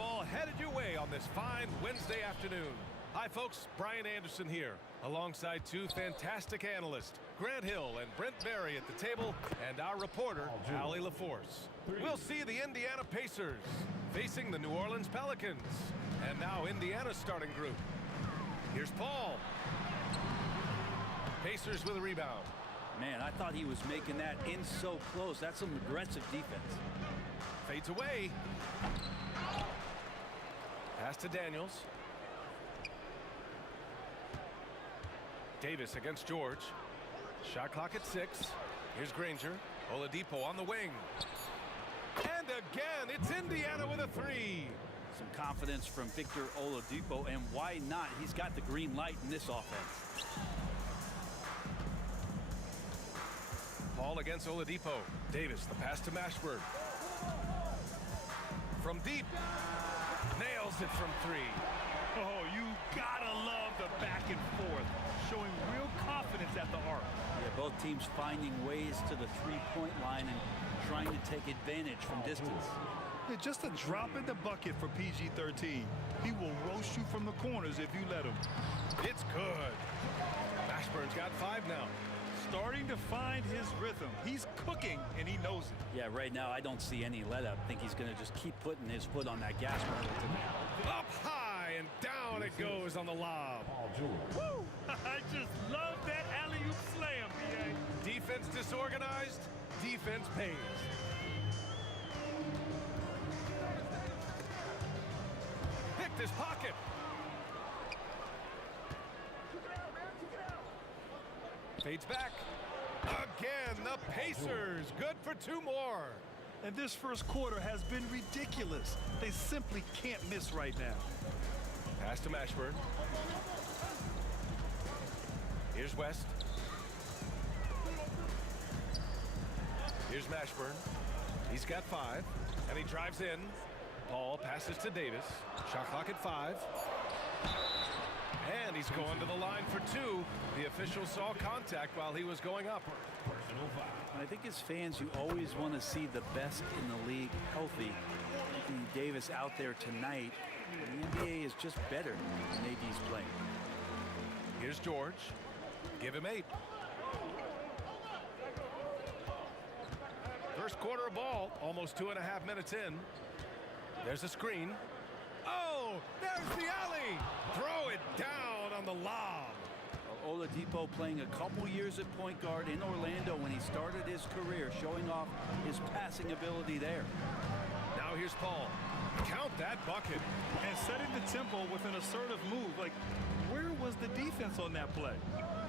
ball headed your way on this fine Wednesday afternoon. Hi, folks. Brian Anderson here, alongside two fantastic analysts, Grant Hill and Brent Barry at the table, and our reporter, Allie LaForce. We'll see the Indiana Pacers facing the New Orleans Pelicans. And now Indiana's starting group. Here's Paul. Pacers with a rebound. Man, I thought he was making that in so close. That's some aggressive defense. Fades away. Pass to Daniels. Davis against George. Shot clock at 6. Here's Granger. Oladipo on the wing. And again, it's Indiana with a 3. Some confidence from Victor Oladipo, and why not? He's got the green light in this offense. Paul against Oladipo. Davis, the pass to Mashburn. From deep. Nails it from 3. Oh, you gotta love the back and forth, showing real confidence at the arc. Yeah, both teams finding ways to the three-point line and trying to take advantage from distance. Yeah, just a drop in the bucket for PG-13. He will roast you from the corners if you let him. It's good. Mashburn's got 5 now. Starting to find his rhythm. He's cooking, and he knows it. Yeah, right now I don't see any let-up. I think he's going to just keep putting his foot on that gas pedal. Up high and down it goes on the lob. Woo! I just love that alley-oop slam, B.A. Defense disorganized, defense pays. Picked his pocket. Fades back. Again, the Pacers. Good for 2 more. And this first quarter has been ridiculous. They simply can't miss right now. Pass to Mashburn. Here's West. Here's Mashburn. He's got 5, and he drives in. Paul passes to Davis. Shot clock at 5. And he's going to the line for 2. The official saw contact while he was going up. I think as fans, you always want to see the best in the league healthy. Anthony Davis out there tonight. The NBA is just better than AD's playing. Here's George. Give him 8. First quarter of ball, almost 2.5 minutes in. There's a screen. Oh, there's the alley. Throw it down on the lob. Oladipo playing a couple years at point guard in Orlando when he started his career, showing off his passing ability there. Now here's Paul. Count that bucket. And setting the tempo with an assertive move. Like, where was the defense on that play?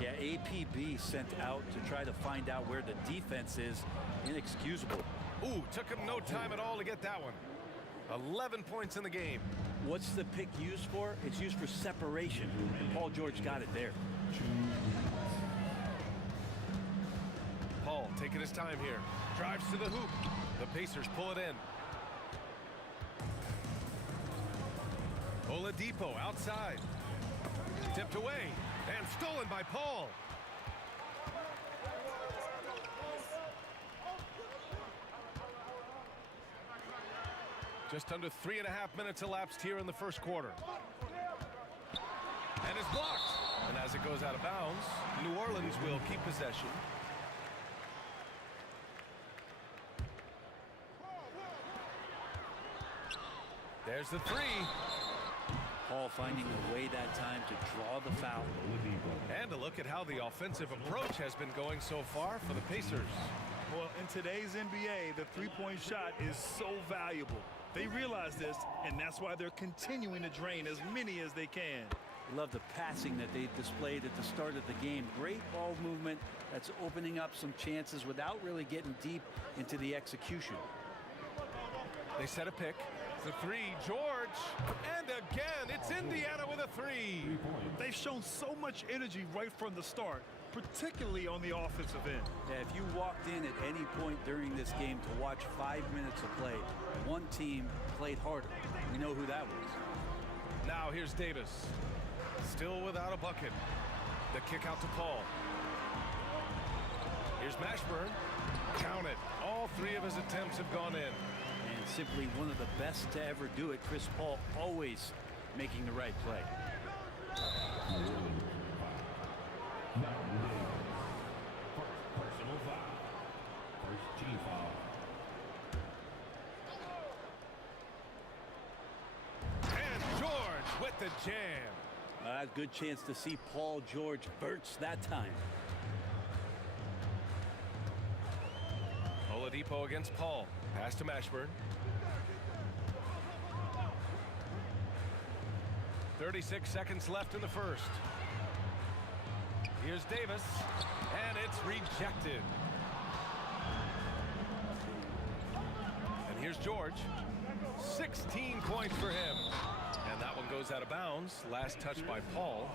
Yeah, APB sent out to try to find out where the defense is. Inexcusable. Ooh, took him no time at all to get that one. 11 points in the game. What's the pick used for? It's used for separation. Paul George got it there. Paul taking his time here. Drives to the hoop. The Pacers pull it in. Oladipo outside. Tipped away and stolen by Paul. Just under 3.5 minutes elapsed here in the first quarter. And it's blocked. And as it goes out of bounds, New Orleans will keep possession. There's the 3. Paul finding a way that time to draw the foul. And a look at how the offensive approach has been going so far for the Pacers. Well, in today's NBA, the three-point shot is so valuable. They realize this, and that's why they're continuing to drain as many as they can. I love the passing that they displayed at the start of the game. Great ball movement that's opening up some chances without really getting deep into the execution. They set a pick. The 3, George. And again, it's Indiana with a 3. They've shown so much energy right from the start, particularly on the offensive end. Yeah, if you walked in at any point during this game to watch 5 minutes of play, one team played harder. We know who that was. Now here's Davis. Still without a bucket. The kick out to Paul. Here's Mashburn. Count it. All 3 of his attempts have gone in. And and simply one of the best to ever do it. Chris Paul always making the right play. Personal foul. First team foul. And George with the jam. Good chance to see Paul George burst that time. Oladipo against Paul. Pass to Mashburn. 36 seconds left in the first. Here's Davis, and it's rejected. And here's George. 16 points for him. And that one goes out of bounds. Last touch by Paul.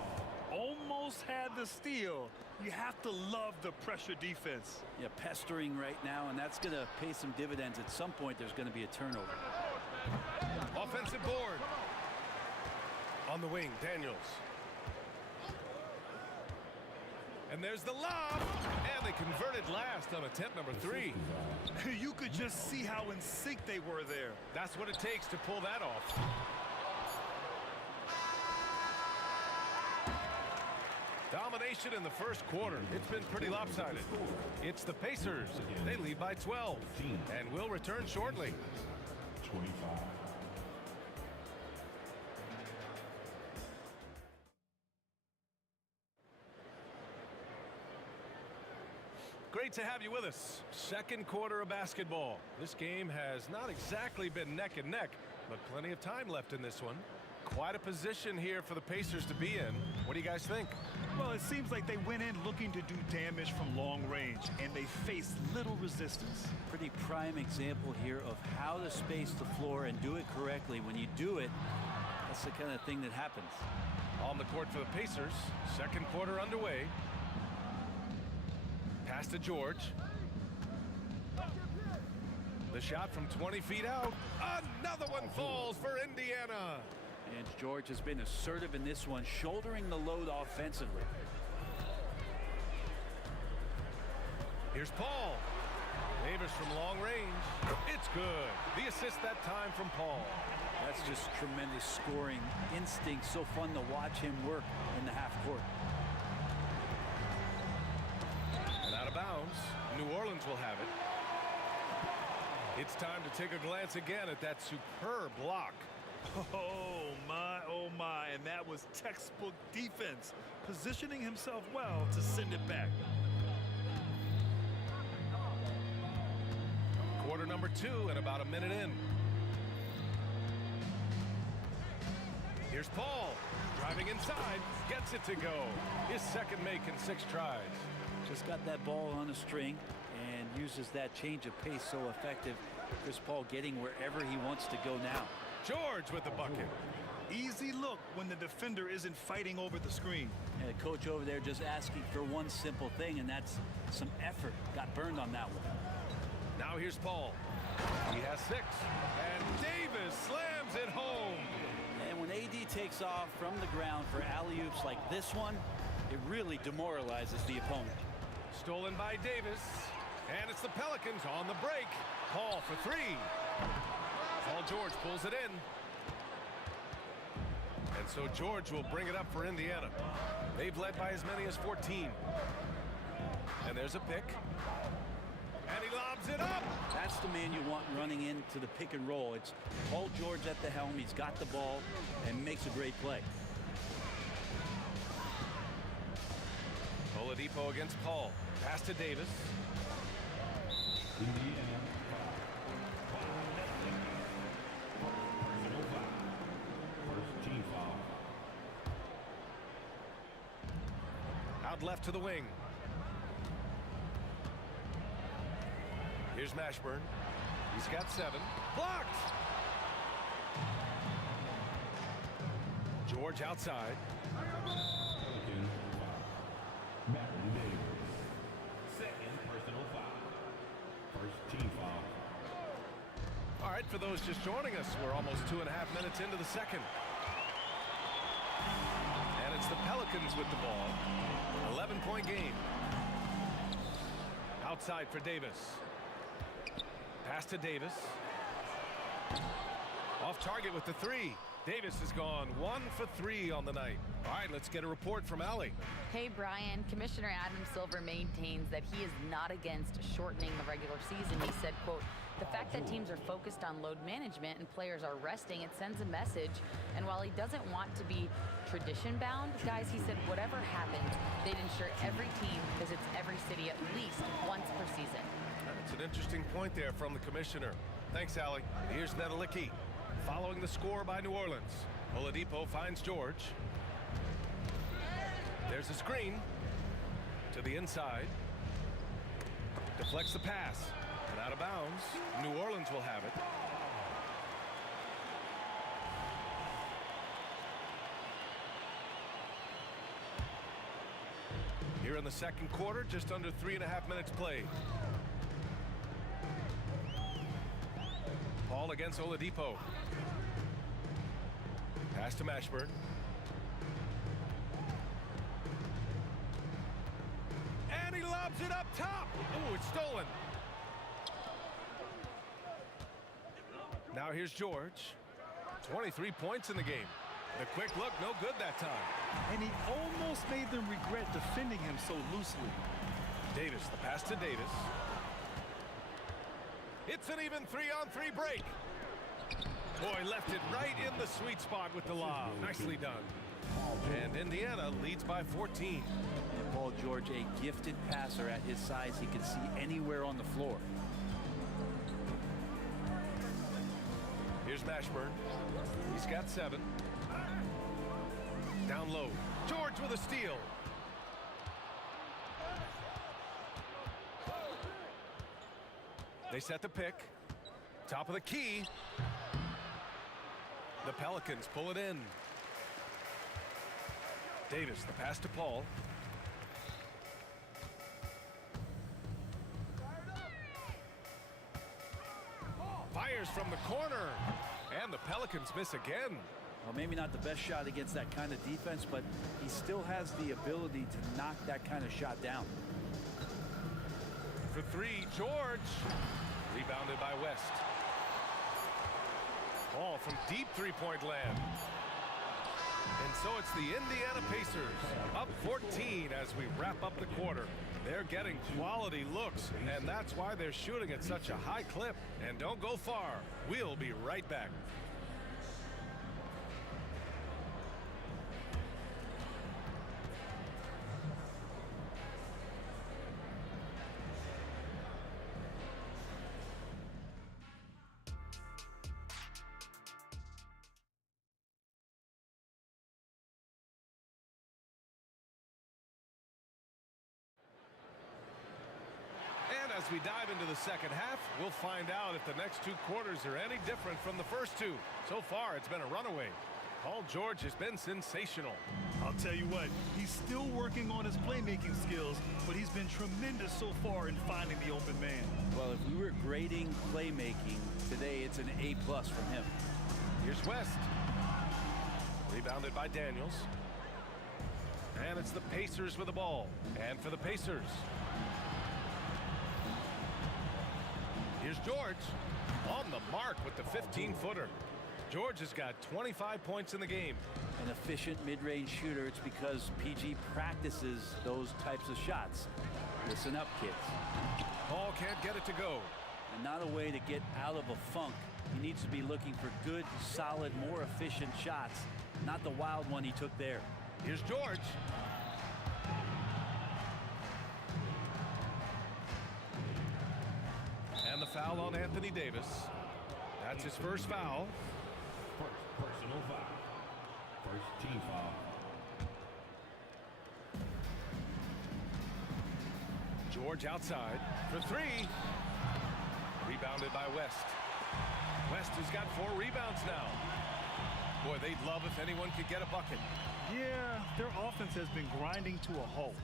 Almost had the steal. You have to love the pressure defense. Yeah, pestering right now, and that's going to pay some dividends. At some point, there's going to be a turnover. Offensive board. On the wing, Daniels. And there's the lob. And they converted last on attempt number 3. You could just see how in sync they were there. That's what it takes to pull that off. Domination in the first quarter. It's been pretty lopsided. It's the Pacers. They lead by 12 and will return shortly. 25. Great to have you with us. Second quarter of basketball. This game has not exactly been neck and neck, but plenty of time left in this one. Quite a position here for the Pacers to be in. What do you guys think? Well, it seems like they went in looking to do damage from long range, and they faced little resistance. Pretty prime example here of how to space the floor and do it correctly. When you do it, that's the kind of thing that happens. On the court for the Pacers. Second quarter underway. Pass to George. The shot from 20 feet out. Another one falls for Indiana. And George has been assertive in this one, shouldering the load offensively. Here's Paul. Davis from long range. It's good. The assist that time from Paul. That's just tremendous scoring instinct. So fun to watch him work in the half court. And out of bounds. New Orleans will have it. It's time to take a glance again at that superb block. Oh my, and that was textbook defense, positioning himself well to send it back. Quarter number 2 and about a minute in. Here's Paul, driving inside, gets it to go. His second make in 6 tries. Just got that ball on a string and uses that change of pace so effective. Chris Paul getting wherever he wants to go now. George with the bucket. Easy look when the defender isn't fighting over the screen. And the coach over there just asking for one simple thing, and that's some effort. Got burned on that one. Now here's Paul. He has 6. And Davis slams it home. And when AD takes off from the ground for alley-oops like this one, it really demoralizes the opponent. Stolen by Davis. And it's the Pelicans on the break. Paul for 3. Paul George pulls it in. And so George will bring it up for Indiana. They've led by as many as 14. And there's a pick. And he lobs it up. That's the man you want running into the pick and roll. It's Paul George at the helm. He's got the ball and makes a great play. Oladipo against Paul. Pass to Davis. Indiana. First team foul. Out left to the wing. Here's Mashburn. He's got 7. Blocked! George outside. Pelicans foul. Matthew Davis. Second personal foul. First team foul. All right, for those just joining us, we're almost 2.5 minutes into the second. And it's the Pelicans with the ball. 11-point game. Outside for Davis. Pass to Davis. Off target with the three. Davis has gone 1 for 3 on the night. All right, let's get a report from Allie. Hey, Brian. Commissioner Adam Silver maintains that he is not against shortening the regular season. He said, quote, "The fact that teams are focused on load management and players are resting, it sends a message. And while he doesn't want to be tradition-bound, guys, he said whatever happens, they'd ensure every team visits every city at least once per season." That's an interesting point there from the commissioner. Thanks, Allie. Here's Nedelicki. Following the score by New Orleans. Oladipo finds George. There's a screen to the inside. Deflects the pass. And out of bounds. New Orleans will have it. Here in the second quarter, just under 3.5 minutes played. Paul against Oladipo. Pass to Mashburn. And he lobs it up top. Oh, it's stolen. Now here's George. 23 points in the game. The quick look, no good that time. And he almost made them regret defending him so loosely. Davis, the pass to Davis. It's an even 3-on-3 break. Boy, left it right in the sweet spot with the lob. Nicely done. And Indiana leads by 14. And Paul George, a gifted passer at his size. He can see anywhere on the floor. Here's Mashburn. He's got 7. Down low. George with a steal. They set the pick. Top of the key. The Pelicans pull it in. Davis, the pass to Paul. Fires from the corner. And the Pelicans miss again. Well, maybe not the best shot against that kind of defense, but he still has the ability to knock that kind of shot down. For 3, George. Rebounded by West. Ball from deep three-point land. And so it's the Indiana Pacers up 14 as we wrap up the quarter. They're getting quality looks, and that's why they're shooting at such a high clip. And don't go far. We'll be right back. As we dive into the second half, we'll find out if the next 2 quarters are any different from the first 2. So far, it's been a runaway. Paul George has been sensational. I'll tell you what, he's still working on his playmaking skills, but he's been tremendous so far in finding the open man. Well, if we were grading playmaking today, it's an A+ from him. Here's West. Rebounded by Daniels. And it's the Pacers with the ball. And for the Pacers, here's George on the mark with the 15-footer. George has got 25 points in the game. An efficient mid-range shooter. It's because PG practices those types of shots. Listen up, kids. Paul can't get it to go. And not a way to get out of a funk. He needs to be looking for good, solid, more efficient shots, not the wild one he took there. Here's George. And the foul on Anthony Davis. That's his first foul. First personal foul. First team foul. George outside for 3. Rebounded by West. West has got 4 rebounds now. Boy, they'd love if anyone could get a bucket. Yeah, their offense has been grinding to a halt.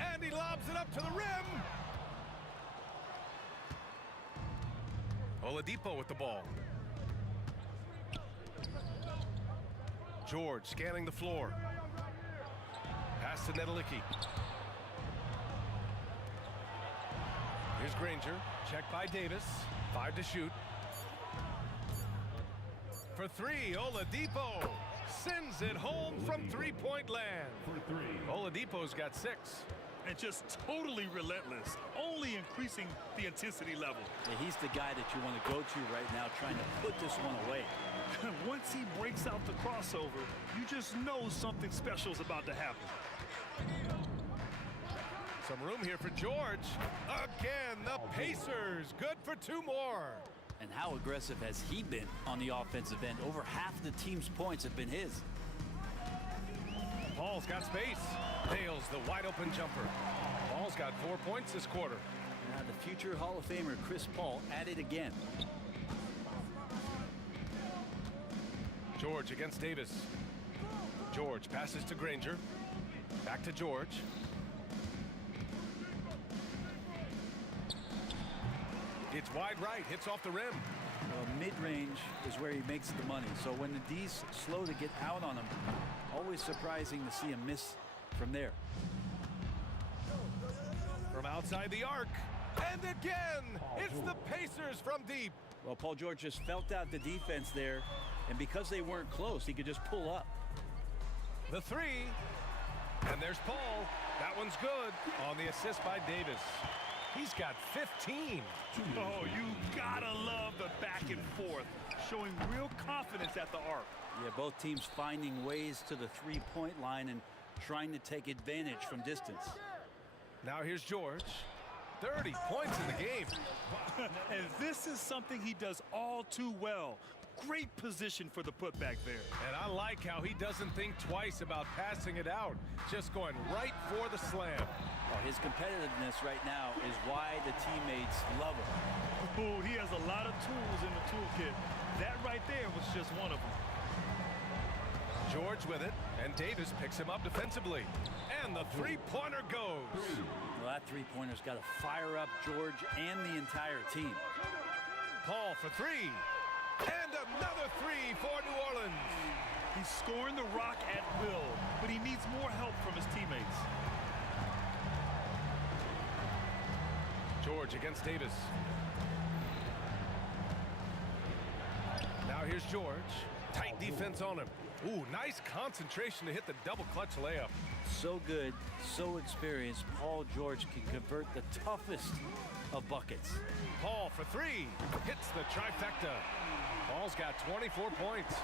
And he lobs it up to the rim. Oladipo with the ball. George scanning the floor. Pass to Nedelicki. Here's Granger. Checked by Davis. 5 to shoot. For 3, Oladipo sends it home from three-point land. For 3. Oladipo's got 6. And just totally relentless, only increasing the intensity level. Yeah, he's the guy that you want to go to right now, trying to put this one away. Once he breaks out the crossover, you just know something special is about to happen. Some room here for George. Again, the Pacers. Good for 2 more. And how aggressive has he been on the offensive end? Over half the team's points have been his. Paul's got space. Nails the wide open jumper. Paul's got 4 points this quarter. Now the future Hall of Famer Chris Paul at it again. George against Davis. George passes to Granger. Back to George. It's wide right, hits off the rim. Well, mid-range is where he makes the money. So when the D's slow to get out on him, always surprising to see him miss from there. From outside the arc. And again, it's the Pacers from deep. Well, Paul George just felt out the defense there, and because they weren't close, he could just pull up. The 3. And there's Paul. That one's good on the assist by Davis. He's got 15. Oh, you gotta love the back and forth, showing real confidence at the arc. Yeah, both teams finding ways to the three-point line and trying to take advantage from distance. Now here's George. 30 points in the game. And this is something he does all too well. Great position for the putback there. And I like how he doesn't think twice about passing it out. Just going right for the slam. Well, his competitiveness right now is why the teammates love him. Oh, he has a lot of tools in the toolkit. That right there was just one of them. George with it, and Davis picks him up defensively. And the three-pointer goes. Well, that three-pointer's got to fire up George and the entire team. Paul for 3. And another 3 for New Orleans. He's scoring the rock at will, but he needs more help from his teammates. George against Davis. Now here's George. Tight defense on him. Ooh, nice concentration to hit the double clutch layup. So good, so experienced, Paul George can convert the toughest of buckets. Paul for 3. Hits the trifecta. Paul's got 24 points.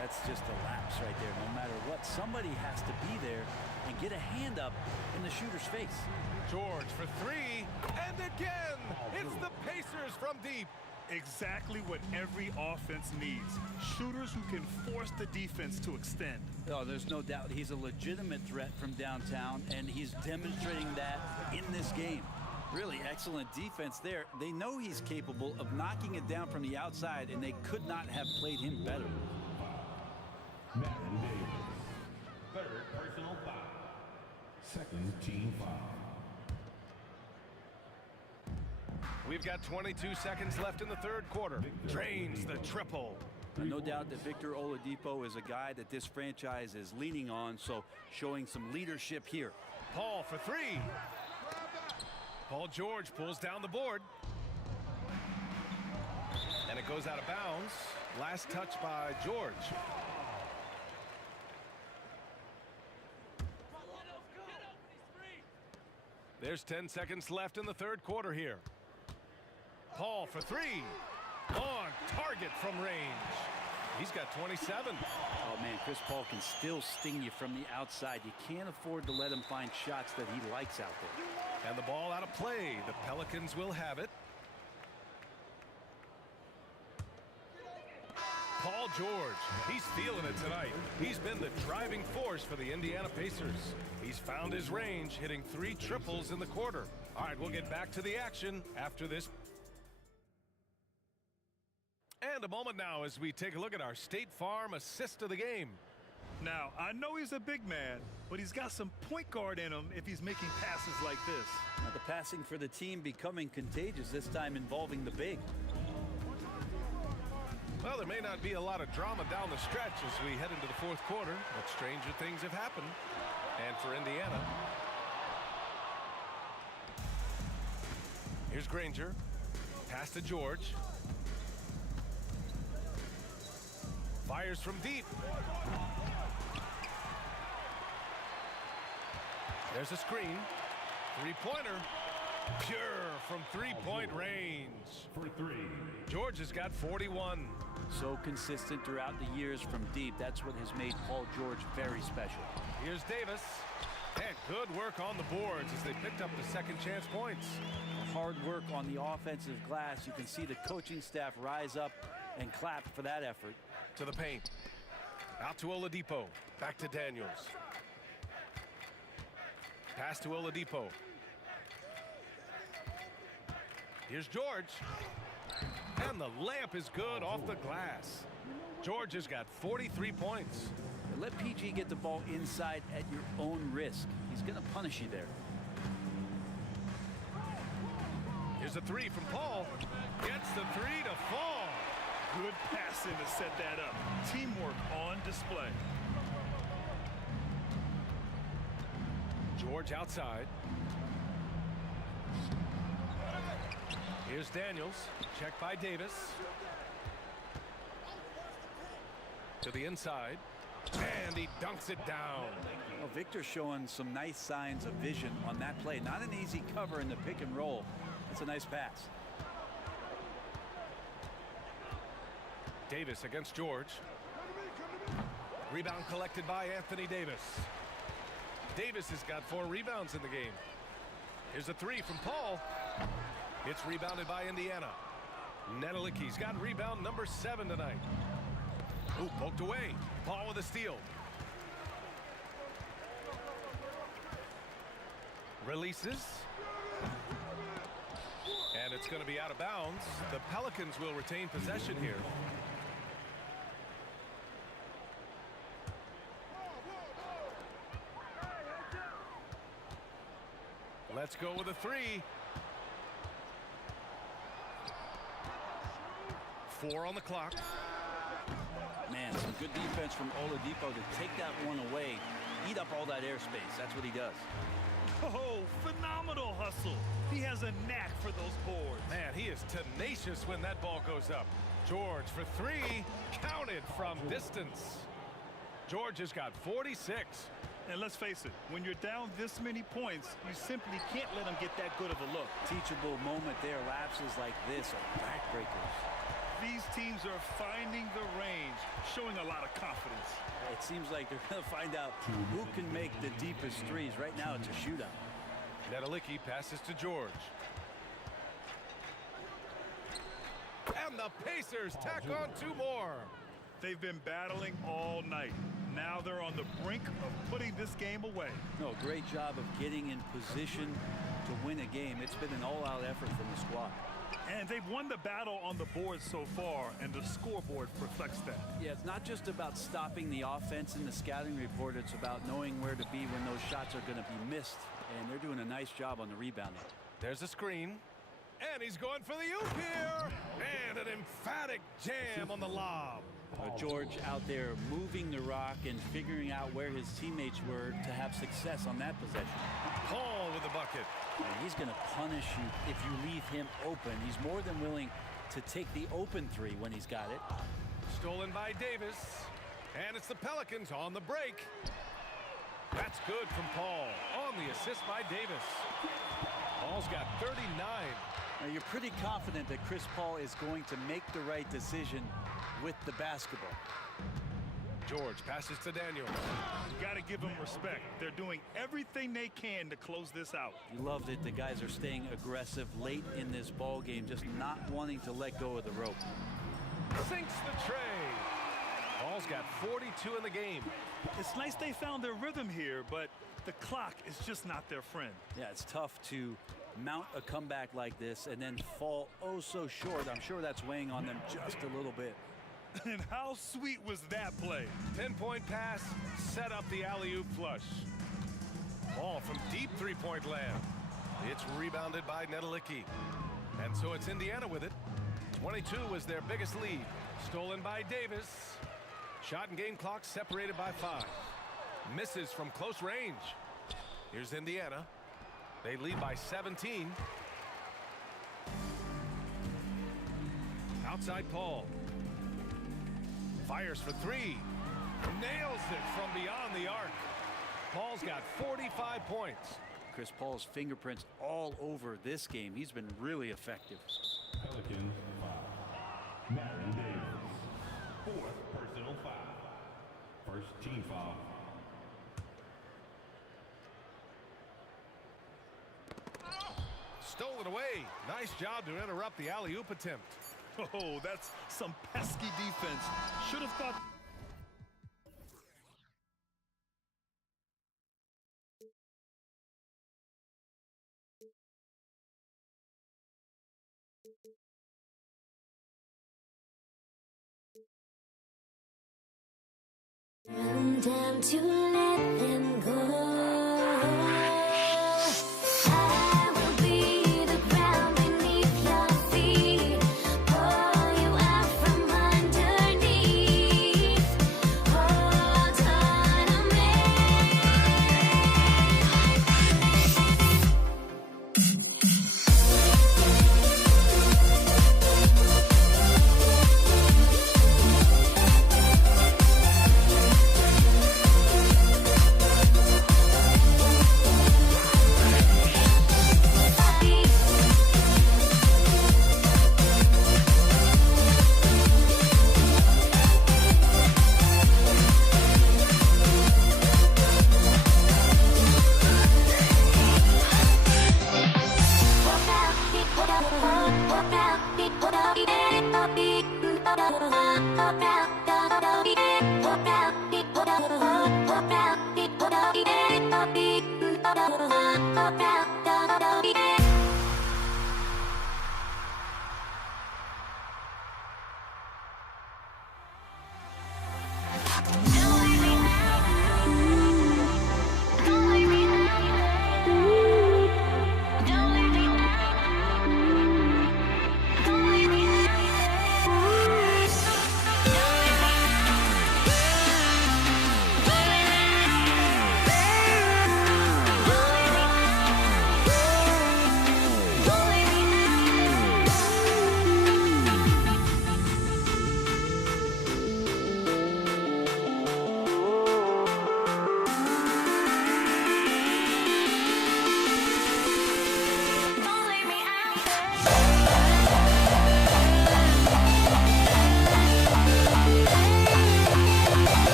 That's just a lapse right there. No matter what, somebody has to be there and get a hand up in the shooter's face. George for 3. And again, it's the Pacers from deep. Exactly what every offense needs. Shooters who can force the defense to extend. Oh, there's no doubt he's a legitimate threat from downtown, and he's demonstrating that in this game. Really excellent defense there. They know he's capable of knocking it down from the outside, and they could not have played him better. Madden Davis. Third personal foul. Second team foul. We've got 22 seconds left in the third quarter. Drains the triple. No doubt that Victor Oladipo is a guy that this franchise is leaning on, so showing some leadership here. Paul for 3. Paul George pulls down the board. And it goes out of bounds. Last touch by George. There's 10 seconds left in the third quarter here. Paul for 3. On target from range. He's got 27. Oh, man, Chris Paul can still sting you from the outside. You can't afford to let him find shots that he likes out there. And the ball out of play. The Pelicans will have it. Paul George, he's feeling it tonight. He's been the driving force for the Indiana Pacers. He's found his range, hitting 3 triples in the quarter. All right, we'll get back to the action after this. And a moment now as we take a look at our State Farm assist of the game. Now, I know he's a big man, but he's got some point guard in him if he's making passes like this. Now, the passing for the team becoming contagious, this time involving the big. Well, there may not be a lot of drama down the stretch as we head into the fourth quarter, but stranger things have happened. And for Indiana, Here's Granger. Pass to George. Fires from deep. There's a screen. Three-pointer. Pure from three-point range. For three. George has got 41. So consistent throughout the years from deep. That's what has made Paul George very special. Here's Davis. And good work on the boards as they picked up the second chance points. Hard work on the offensive glass. You can see the coaching staff rise up and clap for that effort. To the paint. Out to Oladipo. Back to Daniels. Pass to Oladipo. Here's George. And the layup is good off the glass. George has got 43 points. Let PG get the ball inside at your own risk. He's going to punish you there. Here's a three from Paul. Gets the three to fall. Good passing to set that up. Teamwork on display. George outside. Here's Daniels. Checked by Davis. To the inside. And he dunks it down. Well, Victor's showing some nice signs of vision on that play. Not an easy cover in the pick and roll. It's a nice pass. Davis against George. Rebound collected by Anthony Davis. Davis has got 4 rebounds in the game. Here's a three from Paul. It's rebounded by Indiana. Nedelicki's got rebound number 7 tonight. Ooh, poked away. Paul with a steal. Releases. And it's going to be out of bounds. The Pelicans will retain possession here. Let's go with a three. 4 on the clock. Man, some good defense from Oladipo to take that one away, eat up all that airspace. That's what he does. Oh, phenomenal hustle. He has a knack for those boards. Man, he is tenacious when that ball goes up. George for 3, counted from distance. George has got 46. And let's face it, when you're down this many points, you simply can't let him get that good of a look. Teachable moment there. Lapses like this are backbreakers. These teams are finding the range, showing a lot of confidence. It seems like they're going to find out who can make the deepest threes. Right now, it's a shootout. Nedelicki passes to George. And the Pacers tack on 2 more. They've been battling all night. Now they're on the brink of putting this game away. No, great job of getting in position to win a game. It's been an all-out effort from the squad. And they've won the battle on the board so far, and the scoreboard reflects that. Yeah, it's not just about stopping the offense in the scouting report. It's about knowing where to be when those shots are going to be missed. And they're doing a nice job on the rebounding. There's a screen. And he's going for the oop here. And an emphatic jam on the lob. George out there moving the rock and figuring out where his teammates were to have success on that possession. Paul with the bucket. And he's going to punish you if you leave him open. He's more than willing to take the open three when he's got it. Stolen by Davis. And it's the Pelicans on the break. That's good from Paul on the assist by Davis. Paul's got 39. Now you're pretty confident that Chris Paul is going to make the right decision with the basketball. George passes to Daniels. You got to give them respect. They're doing everything they can to close this out. You loved it. The guys are staying aggressive late in this ball game, just not wanting to let go of the rope. Sinks the tray. Paul's got 42 in the game. It's nice they found their rhythm here, but the clock is just not their friend. Yeah, it's tough to mount a comeback like this and then fall oh so short. I'm sure that's weighing on them just a little bit. And how sweet was that play? 10-point pass, set up the alley-oop flush. Ball from deep three-point land. It's rebounded by Nedelicki. And so it's Indiana with it. 22 was their biggest lead. Stolen by Davis. Shot and game clock separated by 5. Misses from close range. Here's Indiana. They lead by 17. Outside Paul. Fires for three. Nails it from beyond the arc. Paul's got 45 points. Chris Paul's fingerprints all over this game. He's been really effective. Pelicans foul. Baron Davis. Fourth personal foul. First team foul. Stolen away. Nice job to interrupt the alley-oop attempt. Oh, that's some pesky defense. Should have thought. I'm down to let them go. I will be the ground beneath your feet. Pull you out from underneath. Hold on to me.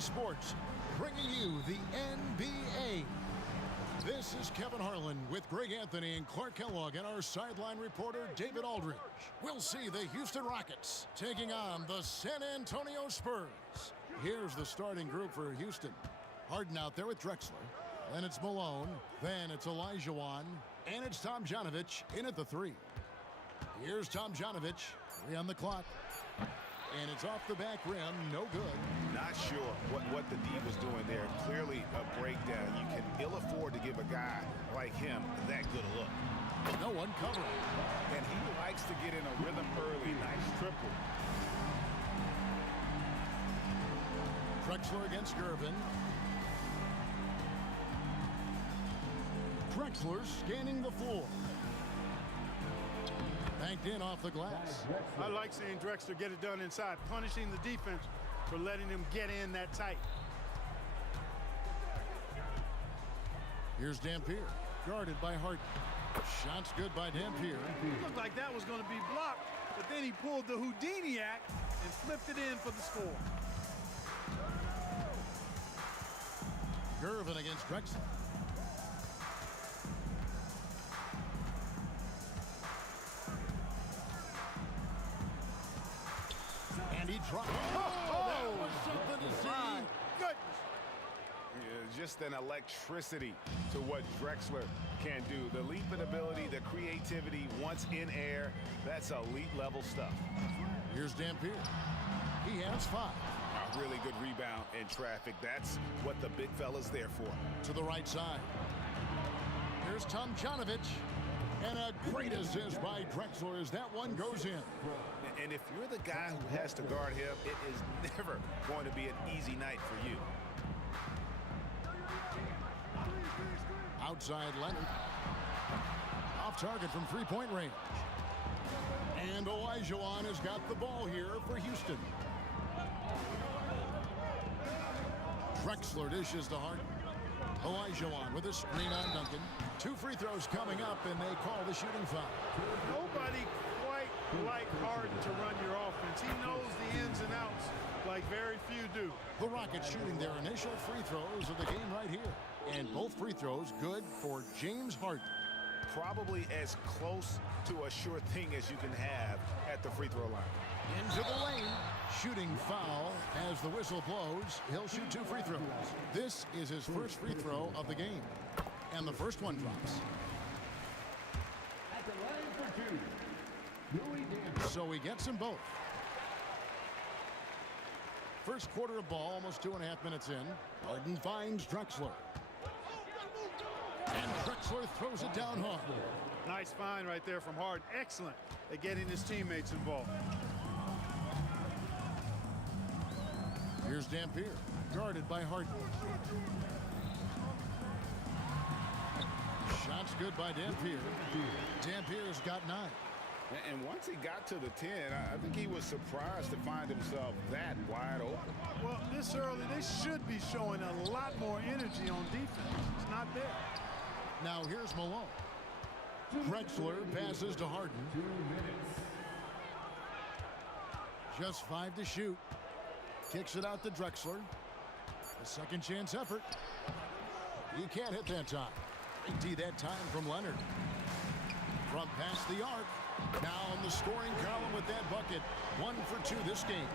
Sports, bringing you the NBA. This is Kevin Harlan with Greg Anthony and Clark Kellogg and our sideline reporter David Aldridge. We'll see the Houston Rockets taking on the San Antonio Spurs. Here's the starting group for Houston. Harden out there with Drexler. Then it's Malone. Then it's Olajuwon. And it's Tomjanovich in at the 3. Here's Tomjanovich. 3 on the clock. And it's off the back rim. No good. Not sure what the D was doing there. Clearly a breakdown. You can ill afford to give a guy like him that good a look. No one covering. And he likes to get in a rhythm early. Nice triple. Drexler against Gervin. Drexler scanning the floor. Banked in off the glass. I like seeing Drexler get it done inside, punishing the defense for letting him get in that tight. Here's Dampier, guarded by Harden. Shots good by Dampier. It looked like that was going to be blocked, but then he pulled the Houdini act and flipped it in for the score. Gervin against Drexler. And he dropped. That was something to see. My goodness. Yeah, just an electricity to what Drexler can do. The leaping ability, the creativity, once in air, that's elite level stuff. Here's Dampier. He has 5. A really good rebound in traffic. That's what the big fella's there for. To the right side. Here's Tomjanovich. And a great assist by Drexler as that one goes in. And if you're the guy who has to guard him, it is never going to be an easy night for you. Outside Leonard. Off target from three-point range. And Olajuwon has got the ball here for Houston. Drexler dishes to Harden. Olajuwon with a screen on Duncan. 2 free throws coming up, and they call the shooting foul. Nobody quite like Harden to run your offense. He knows the ins and outs like very few do. The Rockets shooting their initial free throws of the game right here. And both free throws good for James Harden. Probably as close to a sure thing as you can have at the free throw line. Into the lane. Shooting foul as the whistle blows. He'll shoot 2 free throws. This is his first free throw of the game. And the first one drops. At the line for 2, So he gets them both. First quarter of ball, almost 2.5 minutes in. Harden finds Drexler. And Drexler throws it down hard. Nice find right there from Harden. Excellent at getting his teammates involved. Here's Dampier, guarded by Harden. Shots good by Dampier. Dampier's got 9. And once he got to the 10, I think he was surprised to find himself that wide open. Well, this early, they should be showing a lot more energy on defense. It's not there. Now here's Malone. Drexler passes to Harden. 2 minutes. Just 5 to shoot. Kicks it out to Drexler. A second chance effort. He can't hit that time. D that time from Leonard. From past the arc. Now in the scoring column with that bucket. 1 for 2 this game.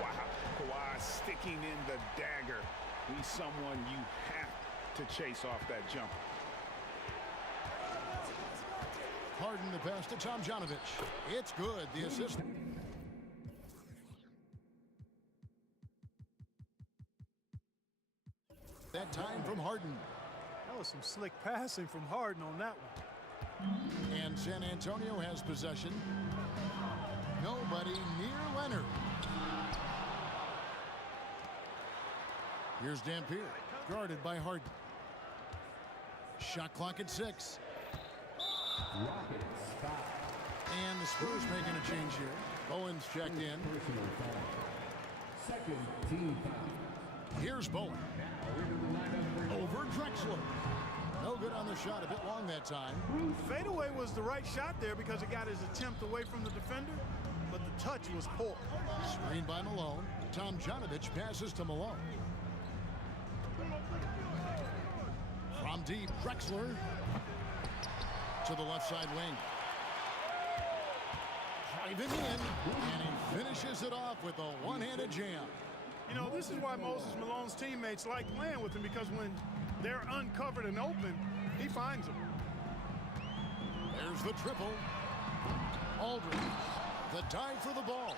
Wow. Kawhi sticking in the dagger. He's someone you have to chase off that jumper. Harden the pass to Tomjanovich. It's good. The assist. That time from Harden. That was some slick passing from Harden on that one. And San Antonio has possession. Nobody near Leonard. Here's Dampier, guarded by Harden. Shot clock at 6. Rockets foul. And the Spurs making a change here. Bowen's checked in. Personal foul. Second team foul. Here's Bowen. Now into the lineup for Over Drexler. No good on the shot. A bit long that time. Fadeaway was the right shot there because it got his attempt away from the defender, but the touch was poor. Screen by Malone. Tomjanovich passes to Malone. From deep, Drexler to the left side wing. Driving in, and he finishes it off with a one-handed jam. You know, this is why Moses Malone's teammates like playing with him, because when they're uncovered and open, he finds them. There's the triple. Aldridge, the dive for the ball.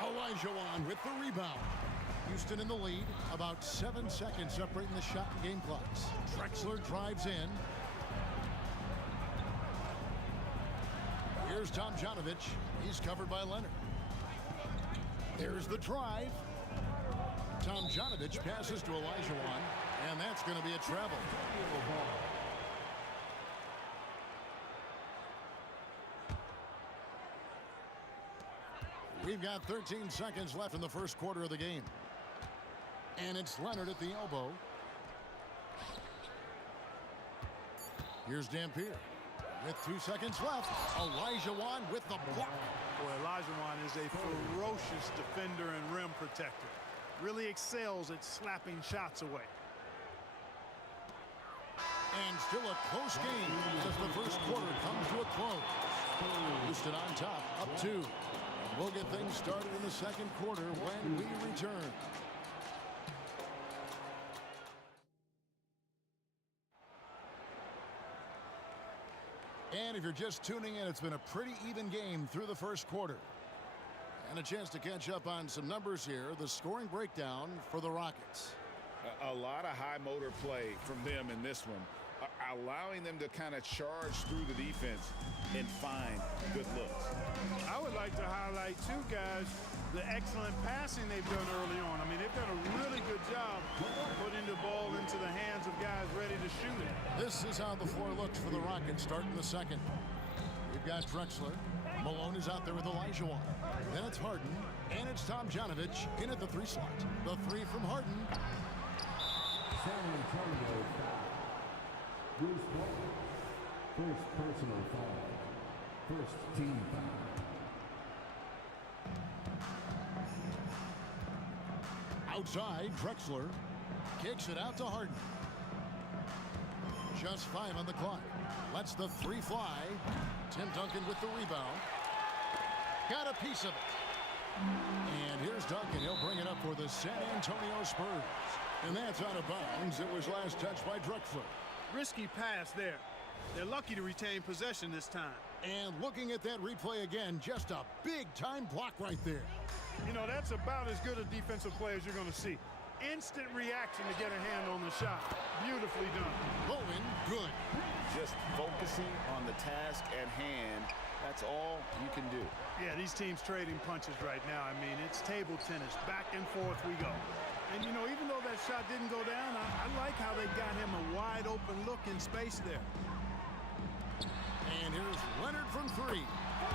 Olajuwon with the rebound. Houston in the lead, about 7 seconds separating the shot and game clocks. Drexler drives in. Here's Tomjanovich. He's covered by Leonard. There's the drive. Tomjanovich passes to Olajuwon, and that's going to be a travel. We've got 13 seconds left in the first quarter of the game. And it's Leonard at the elbow. Here's Dampier. With 2 seconds left, Olajuwon with the block. Boy, Olajuwon is a ferocious defender and rim protector. Really excels at slapping shots away. And still a close game as the first quarter comes to a close. Houston on top, up 2. We'll get things started in the second quarter when we return. And if you're just tuning in, it's been a pretty even game through the first quarter. And a chance to catch up on some numbers here. The scoring breakdown for the Rockets. A lot of high motor play from them in this one, allowing them to kind of charge through the defense and find good looks. I would like to highlight, too, guys, the excellent passing they've done early on. I mean, they've done a really good job putting the ball into the hands of guys ready to shoot it. This is how the floor looks for the Rockets starting the second. We've got Drexler. Malone is out there with Olajuwon. Then it's Harden, and it's Tomjanovich in at the 3 slot. The 3 from Harden. San Antonio foul. Bruce Paul. First personal foul. First team foul. Outside, Drexler kicks it out to Harden. Just 5 on the clock. Lets the 3 fly. Tim Duncan with the rebound. Got a piece of it. And here's Duncan. He'll bring it up for the San Antonio Spurs. And that's out of bounds. It was last touched by Drexler. Risky pass there. They're lucky to retain possession this time. And looking at that replay again, just a big-time block right there. You know, that's about as good a defensive play as you're going to see. Instant reaction to get a hand on the shot. Beautifully done. Bowen, good. Just focusing on the task at hand. That's all you can do. Yeah, these teams trading punches right now. I mean, it's table tennis. Back and forth we go. And, you know, even though that shot didn't go down, I like how they got him a wide open look in space there. And here's Leonard from 3.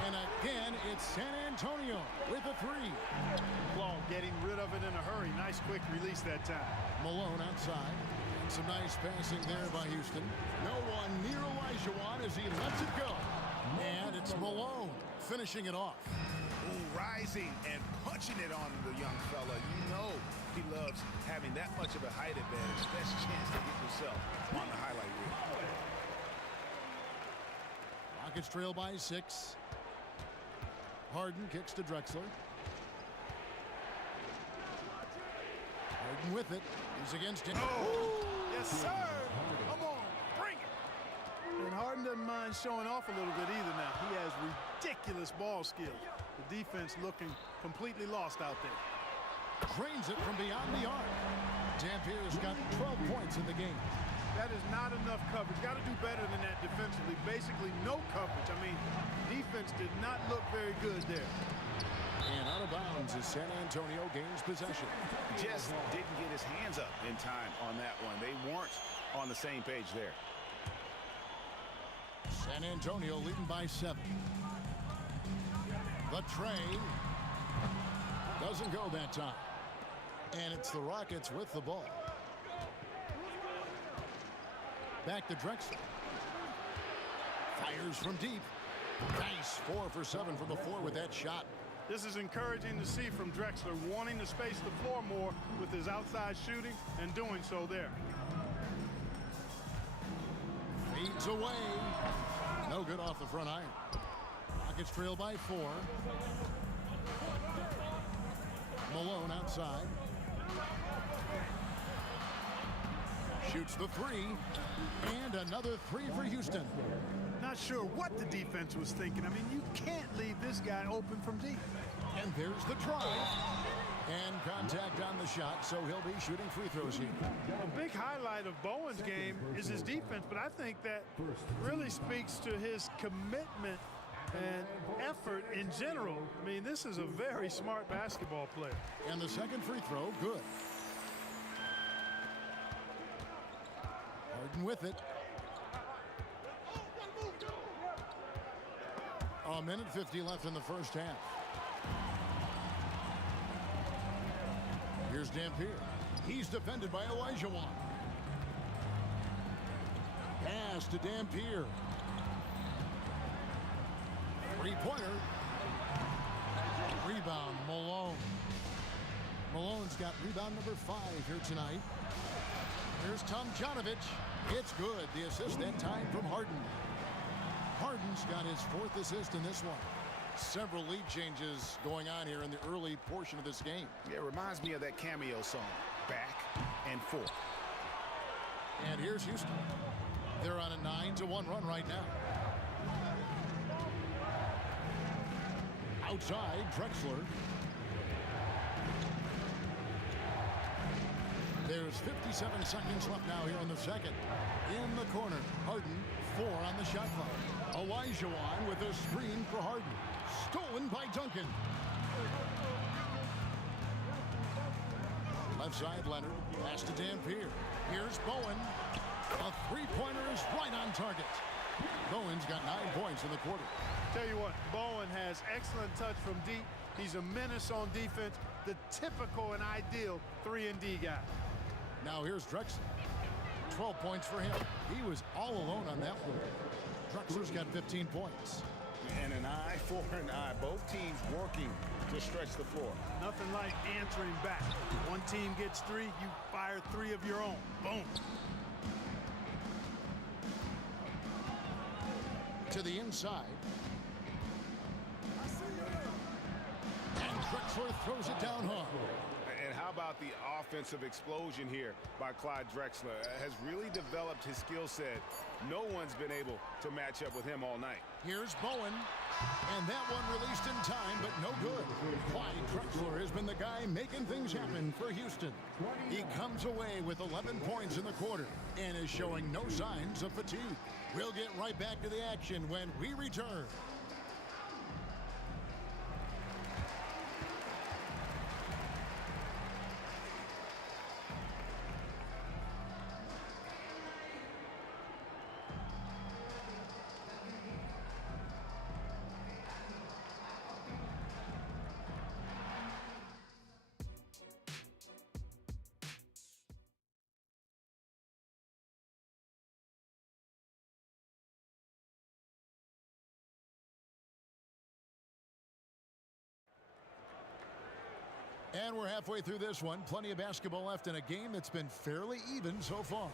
And again, it's San Antonio with a 3. Ball getting rid of it in a hurry. Nice quick release that time. Malone outside. And some nice passing there by Houston. No one near Olajuwon as he lets it go. And it's Malone finishing it off. Ooh, rising and punching it on the young fella. You know he loves having that much of a height advantage. Best chance to get yourself on the highlight reel. Rockets trail by 6. Harden kicks to Drexler. Harden with it. He's against him. Oh, yes, sir. Come on, bring it. And Harden doesn't mind showing off a little bit either now. He has ridiculous ball skills. The defense looking completely lost out there. Drains it from beyond the arc. Dampier's got 12 points in the game. That is not enough coverage. Got to do better than that defensively. Basically no coverage. I mean, defense did not look very good there. And out of bounds as San Antonio gains possession. Just didn't get his hands up in time on that one. They weren't on the same page there. San Antonio leading by 7. The tray doesn't go that time. And it's the Rockets with the ball. Back to Drexler. Fires from deep. Nice 4 for 7 from the floor with that shot. This is encouraging to see from Drexler, wanting to space the floor more with his outside shooting and doing so there. Feeds away. No good off the front iron. Rockets trail by 4. Malone outside. Shoots the 3. And another 3 for Houston. Not sure what the defense was thinking. I mean, you can't leave this guy open from deep. And there's the drive. And contact on the shot, so he'll be shooting free throws here. A big highlight of Bowen's game is his defense, but I think that really speaks to his commitment and effort in general. I mean, this is a very smart basketball player. And the second free throw, good. Harden with it. A minute 50 left in the first half. Here's Dampier. He's defended by Olajuwon. Pass to Dampier. Three-pointer. Rebound, Malone. Malone's got rebound number 5 here tonight. Here's Tomjanovich. It's good. The assist that time from Harden. Harden's got his 4th assist in this one. Several lead changes going on here in the early portion of this game. Yeah, it reminds me of that cameo song, Back and Forth. And here's Houston. They're on a 9-1 run right now. Outside, Drexler. There's 57 seconds left now here in the second. In the corner, Harden, 4 on the shot clock. Olajuwon with a screen for Harden. Stolen by Duncan. Left side, Leonard. Pass to Dampier. Here's Bowen. A three-pointer is right on target. Bowen's got 9 points in the quarter. Tell you what, Bowen has excellent touch from deep. He's a menace on defense. The typical and ideal 3-and-D guy. Now here's Drexler. 12 points for him. He was all alone on that one. Drexler's got 15 points. And an eye for an eye. Both teams working to stretch the floor. Nothing like answering back. One team gets 3, you fire 3 of your own. Boom. To the inside. And Drexler throws it down hard. And how about the offensive explosion here by Clyde Drexler? Has really developed his skill set. No one's been able to match up with him all night. Here's Bowen. And that one released in time, but no good. Clyde Drexler has been the guy making things happen for Houston. He comes away with 11 points in the quarter and is showing no signs of fatigue. We'll get right back to the action when we return. And we're halfway through this one. Plenty of basketball left in a game that's been fairly even so far.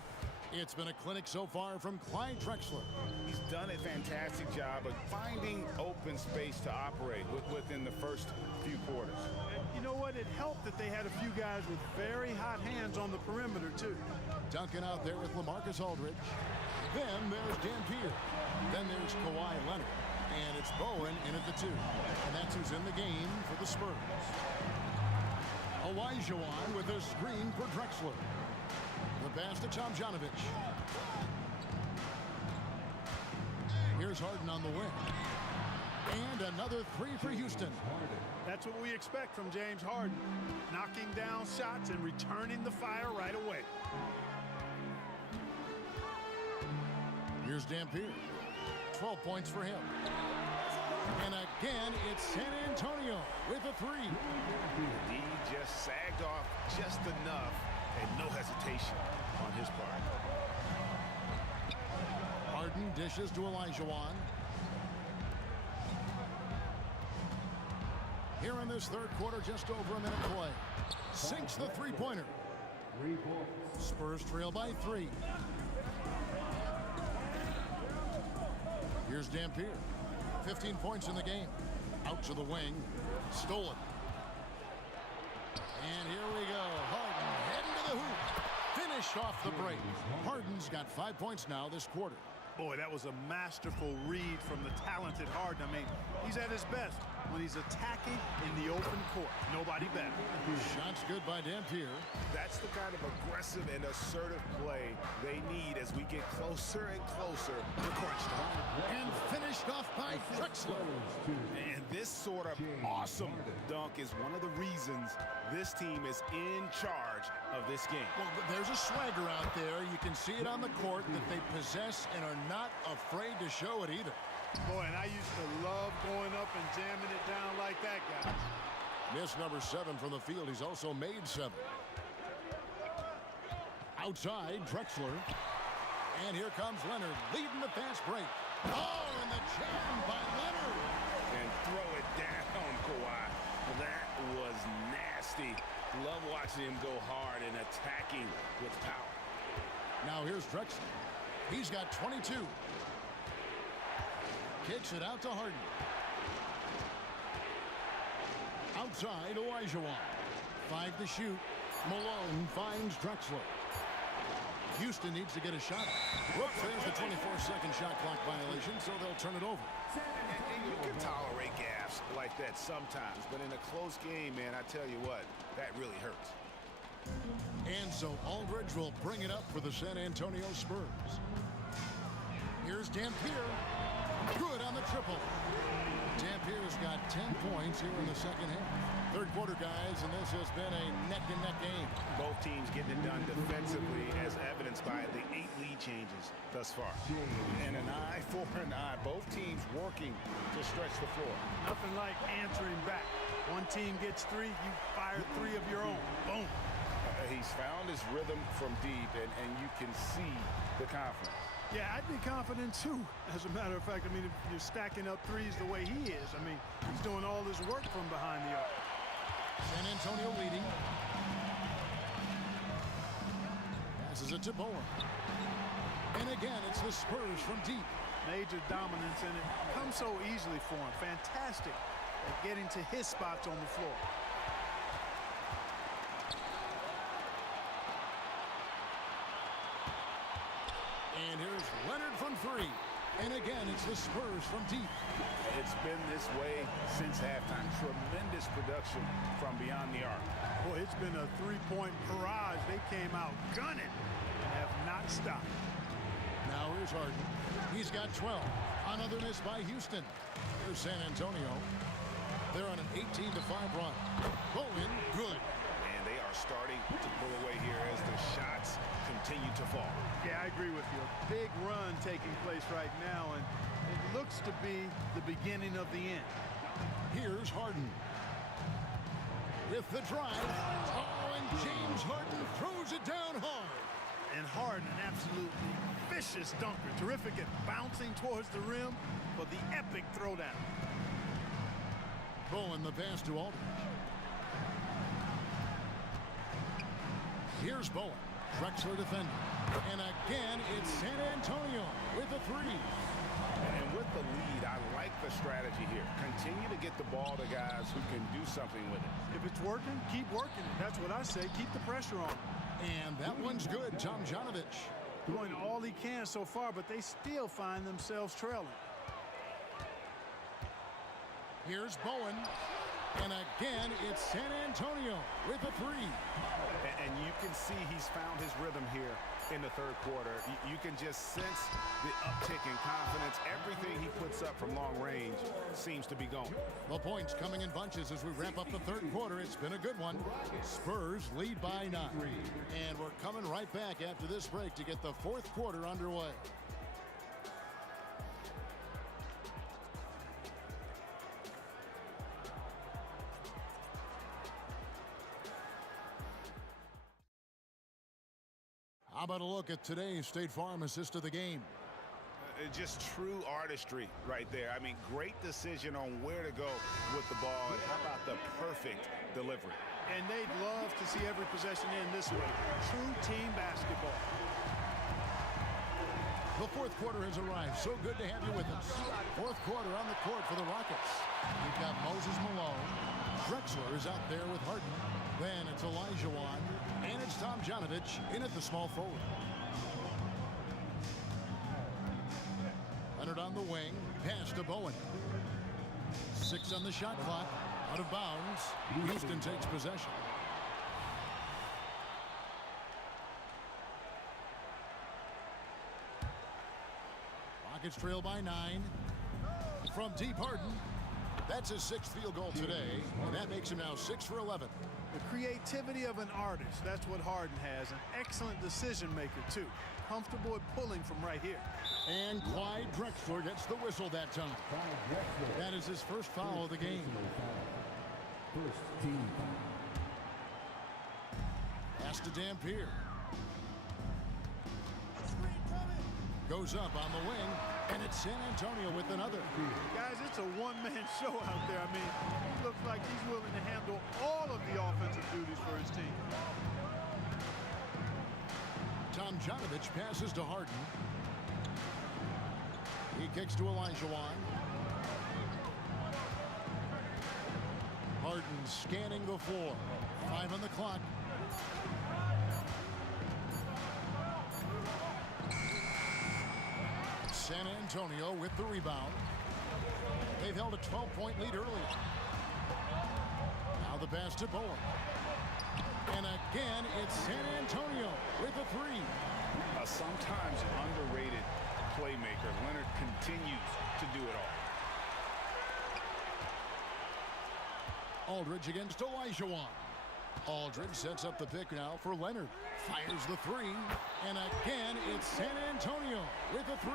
It's been a clinic so far from Clyde Drexler. He's done a fantastic job of finding open space to operate within the first few quarters. And you know what? It helped that they had a few guys with very hot hands on the perimeter, too. Duncan out there with LaMarcus Aldridge. Then there's Dampier. Then there's Kawhi Leonard. And it's Bowen in at the 2. And that's who's in the game for the Spurs. Olajuwon with a screen for Drexler. The pass to Tomjanovich. Here's Harden on the wing. And another 3 for Houston. That's what we expect from James Harden. Knocking down shots and returning the fire right away. Here's Dampier. 12 points for him. And again, it's San Antonio with a 3. He just sagged off just enough and no hesitation on his part. Harden dishes to Olajuwon. Here in this third quarter, just over a minute play. Sinks the three-pointer. Spurs trail by 3. Here's Dampier. 15 points in the game. Out to the wing. Stolen. And here we go. Harden heading to the hoop. Finished off the break. Harden's got 5 points now this quarter. Boy, that was a masterful read from the talented Harden. I mean, he's at his best when he's attacking in the open court. Nobody better. Shots good by Dampier. That's the kind of aggressive and assertive play they need as we get closer and closer to crunch time. And finished off by Drexler. And this sort of awesome dunk is one of the reasons this team is in charge of this game. Well, there's a swagger out there. You can see it on the court that they possess and are not afraid to show it either. Boy, and I used to love going up and jamming it down like that, guys. Miss number 7 from the field. He's also made 7. Outside, Drexler. And here comes Leonard leading the fast break. Oh, and the jam by Leonard. And throw it down, Kawhi. That was nasty. Love watching him go hard and attacking with power. Now here's Drexler. He's got 22. Kicks it out to Harden. Outside, Olajuwon. 5 to shoot. Malone finds Drexler. Houston needs to get a shot. Whoops, there's the 24-second shot clock violation, so they'll turn it over. And you can tolerate gaffes like that sometimes, but in a close game, man, I tell you what, that really hurts. And so Aldridge will bring it up for the San Antonio Spurs. Here's Dampier. Good on the triple. Dampier's got 10 points here in the second half. Third quarter, guys, and this has been a neck-and-neck game. Both teams getting it done defensively, as evidenced by the 8 lead changes thus far. And an eye for an eye. Both teams working to stretch the floor. Nothing like answering back. One team gets 3, you fire 3 of your own. Boom. He's found his rhythm from deep, and you can see the confidence. Yeah, I'd be confident too. As a matter of fact, I mean, if you're stacking up threes the way he is, I mean, he's doing all this work from behind the arc. San Antonio leading. Passes it to Bowen. And again, it's the Spurs from deep. Major dominance, and it comes so easily for him. Fantastic at getting to his spots on the floor. And here's Leonard from 3. And again, it's the Spurs from deep. It's been this way since halftime. Tremendous production from beyond the arc. Boy, it's been a 3-point barrage. They came out gunning and have not stopped. Now here's Harden. He's got 12. Another miss by Houston. Here's San Antonio. They're on an 18-5 run. Bowen, good. And they are starting to pull away here as the shots continue to fall. Yeah, I agree with you. A big run taking place right now, and it looks to be the beginning of the end. Here's Harden. With the drive. Oh, and James Harden throws it down hard. And Harden, an absolutely vicious dunker. Terrific at bouncing towards the rim for the epic throwdown. Bowen, the pass to Aldridge. Here's Bowen. Drexler defending. And again, it's San Antonio with a 3. And with the lead, I like the strategy here. Continue to get the ball to guys who can do something with it. If it's working, keep working it. That's what I say. Keep the pressure on. And that one's good. Tom Janovich doing all he can so far, but they still find themselves trailing. Here's Bowen. And again, it's San Antonio with a 3. And you can see he's found his rhythm here in the third quarter. You can just sense the uptick in confidence. Everything he puts up from long range seems to be going. The points coming in bunches as we wrap up the third quarter. It's been a good one. Spurs lead by 9. And we're coming right back after this break to get the fourth quarter underway. How about a look at today's State Farm assist of the game? just true artistry right there. I mean, great decision on where to go with the ball, and how about the perfect delivery. And they'd love to see every possession end this way. True team basketball. The fourth quarter has arrived. So good to have you with us. Fourth quarter on the court for the Rockets. We've got Moses Malone. Drexler is out there with Harden. Then it's Elijah Wan. And it's Tom Janovich in at the small forward. Leonard on the wing. Pass to Bowen. 6 on the shot clock. Out of bounds. Houston takes possession. Rockets trail by 9. From deep, Harden. That's his 6th field goal today, and that makes him now 6 for 11. The creativity of an artist, that's what Harden has. An excellent decision maker, too. Comfortable at pulling from right here. And Clyde Drexler gets the whistle that time. That is his first foul of the game. First team foul. Pass to Dampier. Goes up on the wing, and it's San Antonio with another. Guys, it's a one-man show out there. I mean, he looks like he's willing to handle all of the offensive duties for his team. Tom Janovich passes to Harden. He kicks to Elijah Wan. Harden scanning the floor. 5 on the clock. San Antonio with the rebound. They've held a 12-point lead early. Now the pass to Bowen. And again, it's San Antonio with a 3. Sometimes underrated playmaker. Leonard continues to do it all. Aldridge against Elijah Wan. Aldridge sets up the pick now for Leonard. Fires the 3. And again, it's San Antonio with a 3.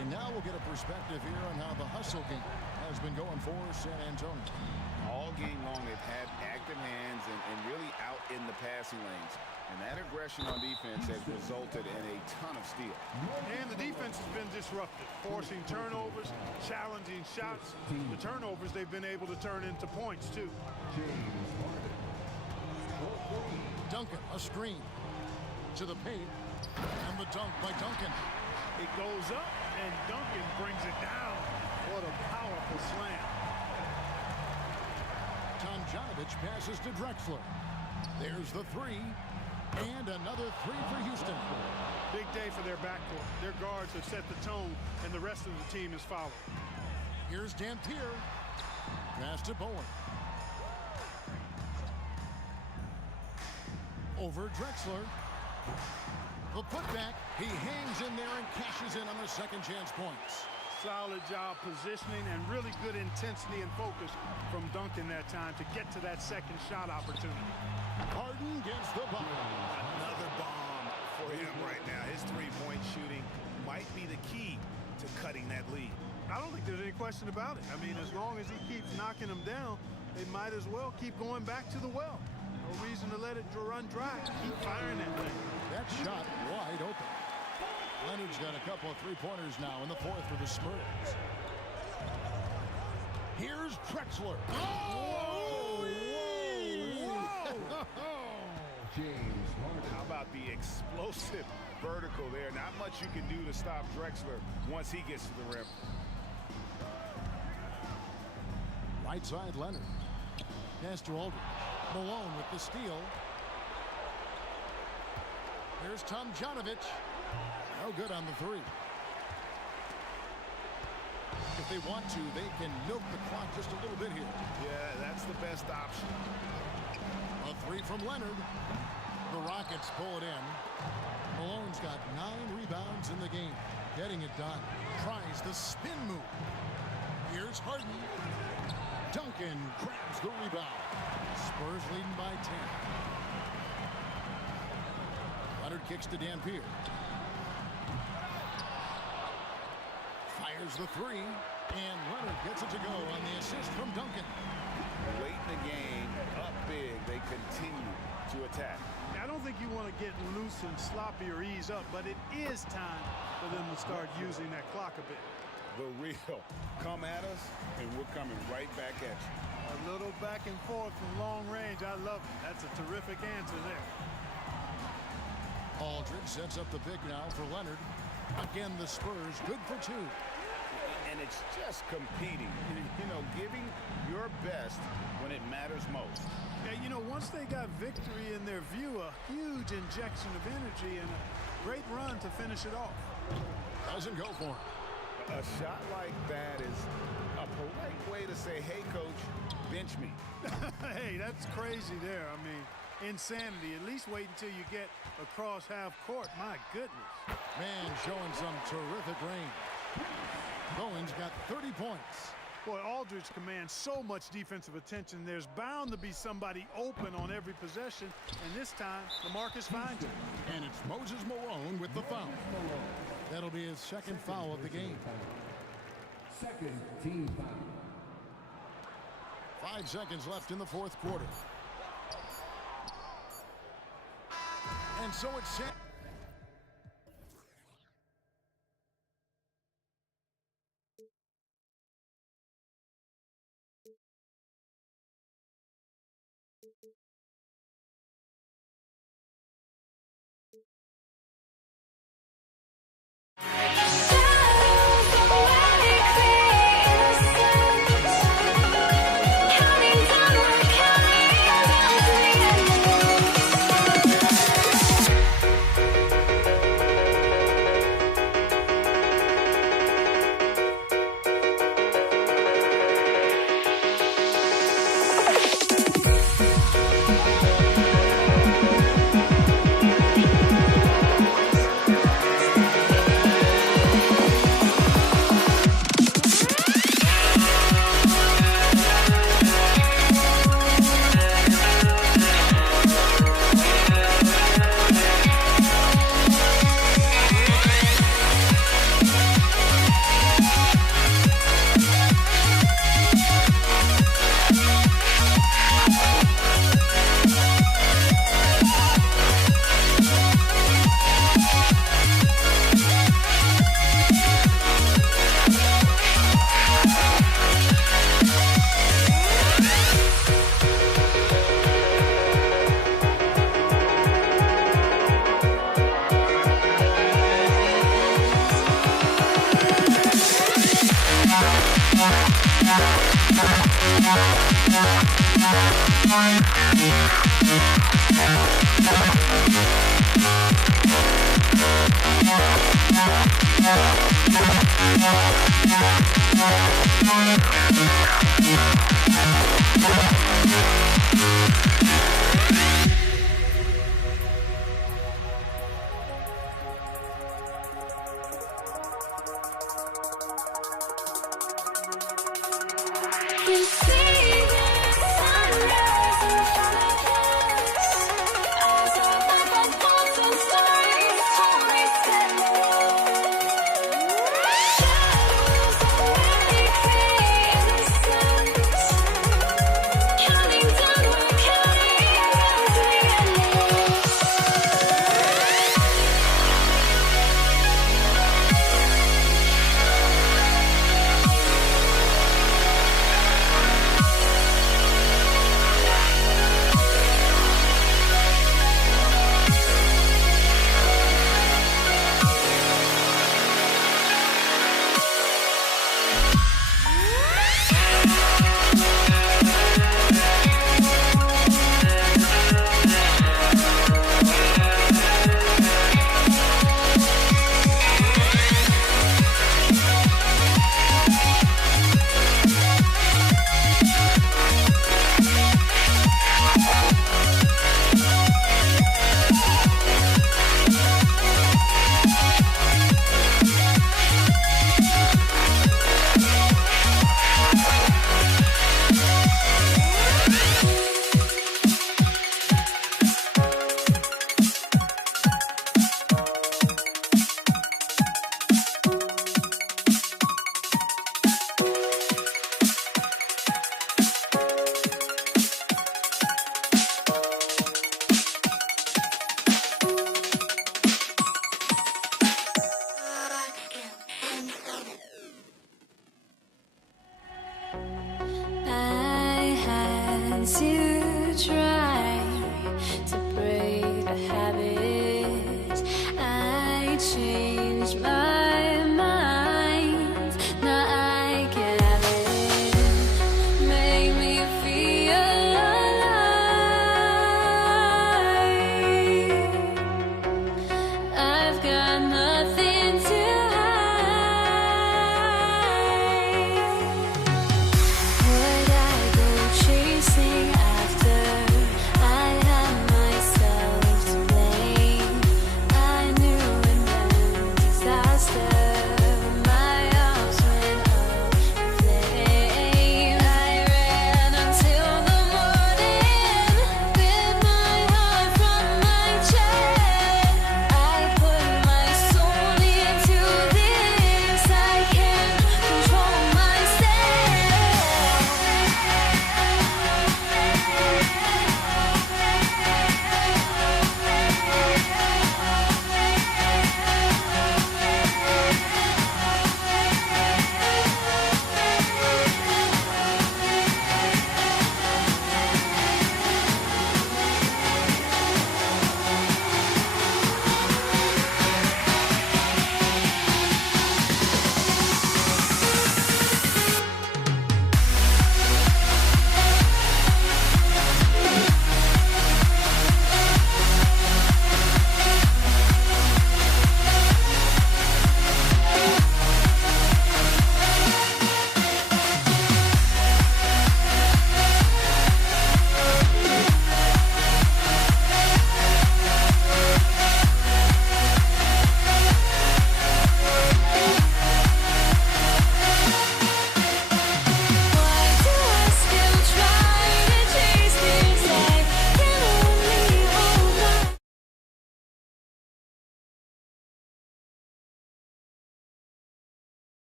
And now we'll get a perspective here on how the hustle game has been going for San Antonio. All game long, they've had active hands and really out in the passing lanes. And that aggression on defense has resulted in a ton of steals. And the defense has been disruptive, forcing turnovers, challenging shots. The turnovers they've been able to turn into points, too. Duncan, a screen to the paint, and the dunk by Duncan. It goes up, and Duncan brings it down. What a powerful slam. Tom Janovich passes to Drexler. There's the 3, and another 3 for Houston. Big day for their backcourt. Their guards have set the tone, and the rest of the team is following. Here's Dampier. Pass to Bowen. Over Drexler. The putback. He hangs in there and cashes in on the second chance points. Solid job positioning and really good intensity and focus from Duncan that time to get to that second shot opportunity. Harden gets the bomb. Another bomb for him right now. His three-point shooting might be the key to cutting that lead. I don't think there's any question about it. I mean, as long as he keeps knocking them down, they might as well keep going back to the well. No reason to let it run dry. Keep firing that thing. That shot wide open. Leonard's got a couple of three-pointers now in the fourth for the Spurs. Here's Drexler. Oh! Whoa! James Harden. How about the explosive vertical there? Not much you can do to stop Drexler once he gets to the rim. Right side, Leonard. Pass to Aldridge. Malone with the steal. Here's Tom Janovich. No good on the 3. If they want to, they can milk the clock just a little bit here. Yeah, that's the best option. A 3 from Leonard. The Rockets pull it in. Malone's got 9 rebounds in the game. Getting it done. Tries the spin move. Here's Harden. Duncan grabs the rebound. Spurs leading by 10. Leonard kicks to Dampier. Fires the 3, and Leonard gets it to go on the assist from Duncan. Late in the game, up big, they continue to attack. I don't think you want to get loose and sloppy or ease up, but it is time for them to start using that clock a bit. The real. Come at us, and we're coming right back at you. A little back and forth from long range. I love it. That's a terrific answer there. Aldridge sets up the pick now for Leonard. Again, the Spurs good for two. And it's just competing, you know, giving your best when it matters most. Yeah, you know, once they got victory in their view, a huge injection of energy and a great run to finish it off. Doesn't go for him. A shot like that is a polite way to say, hey, coach, bench me. Hey, that's crazy there. I mean, insanity. At least wait until you get across half court. My goodness. Man showing some terrific range. Bowen's got 30 points. Boy, Aldridge commands so much defensive attention. There's bound to be somebody open on every possession, and this time, DeMarcus finds him. And it's Moses Malone with the foul. That'll be his second foul of the game. Second team foul. 5 seconds left in the fourth quarter. And so it's set. Counting down, we're counting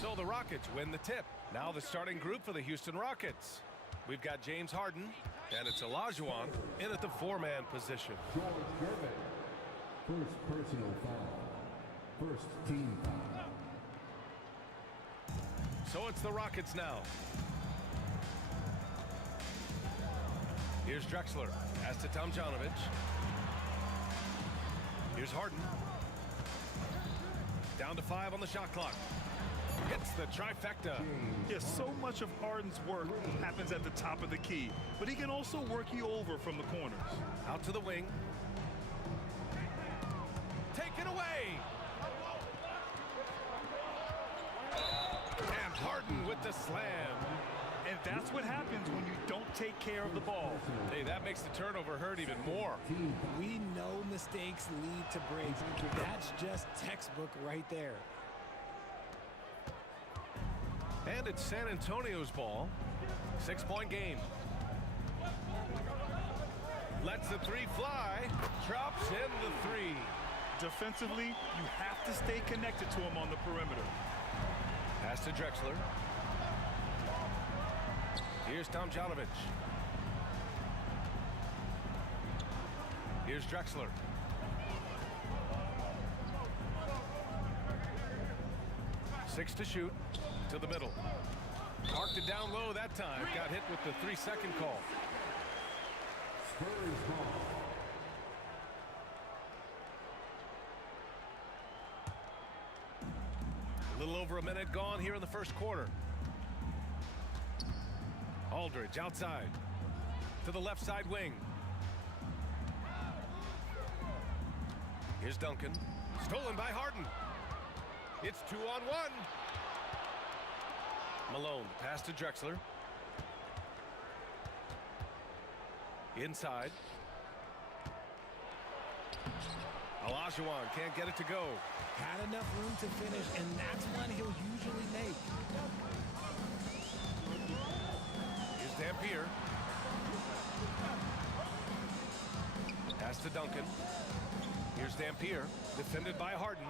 So the Rockets win the tip. Now the starting group for the Houston Rockets. We've got James Harden, and it's Olajuwon in at the 4-man position. First personal foul. First team foul. So it's the Rockets now. Here's Drexler. Pass to Tomjanovich. Here's Harden. Down to 5 on the shot clock. Hits the trifecta. Yes, so much of Harden's work happens at the top of the key, but he can also work you over from the corners. Out to the wing. Taken away. And Harden with the slam. And that's what happens when you don't take care of the ball. Hey, that makes the turnover hurt even more. We know mistakes lead to breaks. That's just textbook right there. And it's San Antonio's ball. 6-point game. Lets the 3 fly. Drops in the 3. Defensively, you have to stay connected to him on the perimeter. Pass to Drexler. Here's Tomjanovich. Here's Drexler. Six to shoot. To the middle. Parked it down low that time. Got hit with the 3-second call. Spurs ball. A little over a minute gone here in the first quarter. Aldridge outside to the left side wing. Here's Duncan. Stolen by Harden. It's 2-on-1. Malone, pass to Drexler. Inside. Olajuwon can't get it to go. Had enough room to finish, and that's one he'll usually make. Here's Dampier. Pass to Duncan. Here's Dampier, defended by Harden.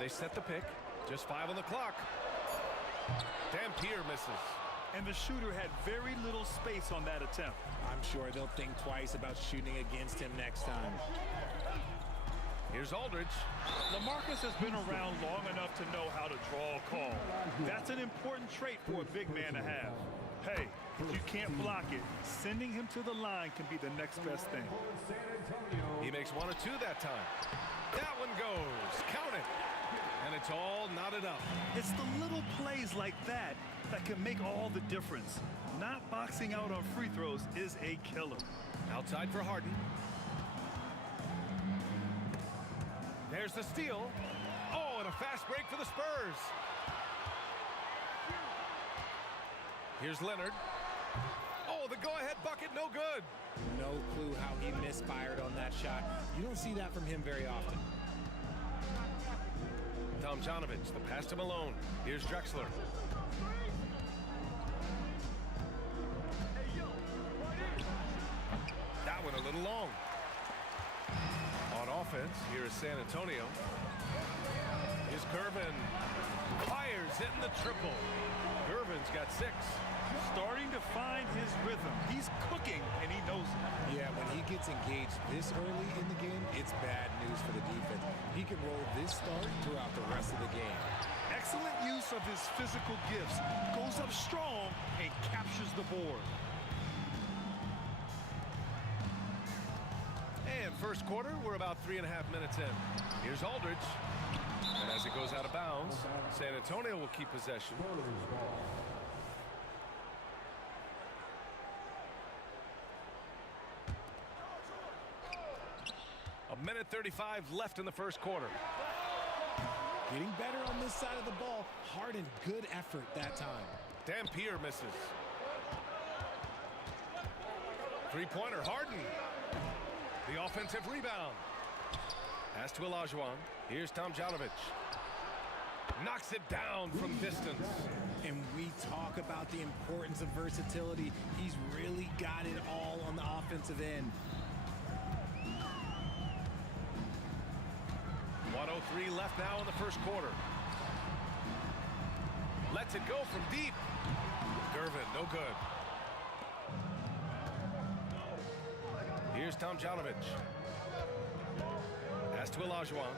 They set the pick. Just 5 on the clock. Dampier misses. And the shooter had very little space on that attempt. I'm sure they'll think twice about shooting against him next time. Here's Aldridge. LaMarcus has been around long enough to know how to draw a call. That's an important trait for a big man to have. Hey, if you can't block it, sending him to the line can be the next best thing. He makes 1 or 2 that time. That one goes. Count it. And it's all knotted up. It's the little plays like that that can make all the difference. Not boxing out on free throws is a killer. Outside for Harden. There's the steal. Oh, and a fast break for the Spurs. Here's Leonard. Oh, the go-ahead bucket, no good. No clue how he misfired on that shot. You don't see that from him very often. Tomjanovich, the pass to Malone. Here's Drexler. That one a little long. On offense, here is San Antonio. Here's Gervin. Fires, hitting the triple. Gervin's got 6. Starting to find his rhythm. He's cooking, and he knows it. Yeah, when he gets engaged this early in the game, it's bad news for the defense. He can roll this start throughout the rest of the game. Excellent use of his physical gifts. Goes up strong and captures the board. And first quarter, we're about 3.5 minutes in. Here's Aldridge. And as it goes out of bounds, San Antonio will keep possession. A minute 35 left in the first quarter. Getting better on this side of the ball. Harden, good effort that time. Dampier misses. Three-pointer, Harden. The offensive rebound. Pass to Olajuwon. Here's Tomjanovich. Knocks it down from distance. And we talk about the importance of versatility. He's really got it all on the offensive end. 1:03 left now in the first quarter. lets it go from deep. Gervin, no good. Here's Tomjanovich. Pass to Olajuwon.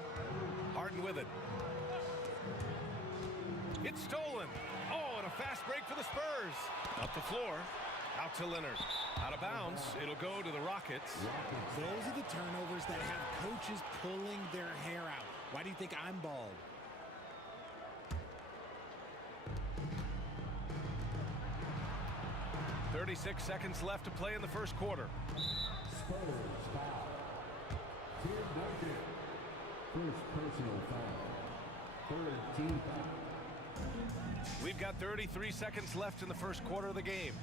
Harden with it. It's stolen. Oh, and a fast break for the Spurs. Up the floor. Out to Leonard. Out of bounds. It'll go to the Rockets. Those are the turnovers that have coaches pulling their hair out. Why do you think I'm bald? .36 seconds left to play in the first quarter. Spurs foul. Tim Duncan. First personal foul. Third team foul. We've got 33 seconds left in the first quarter of the game.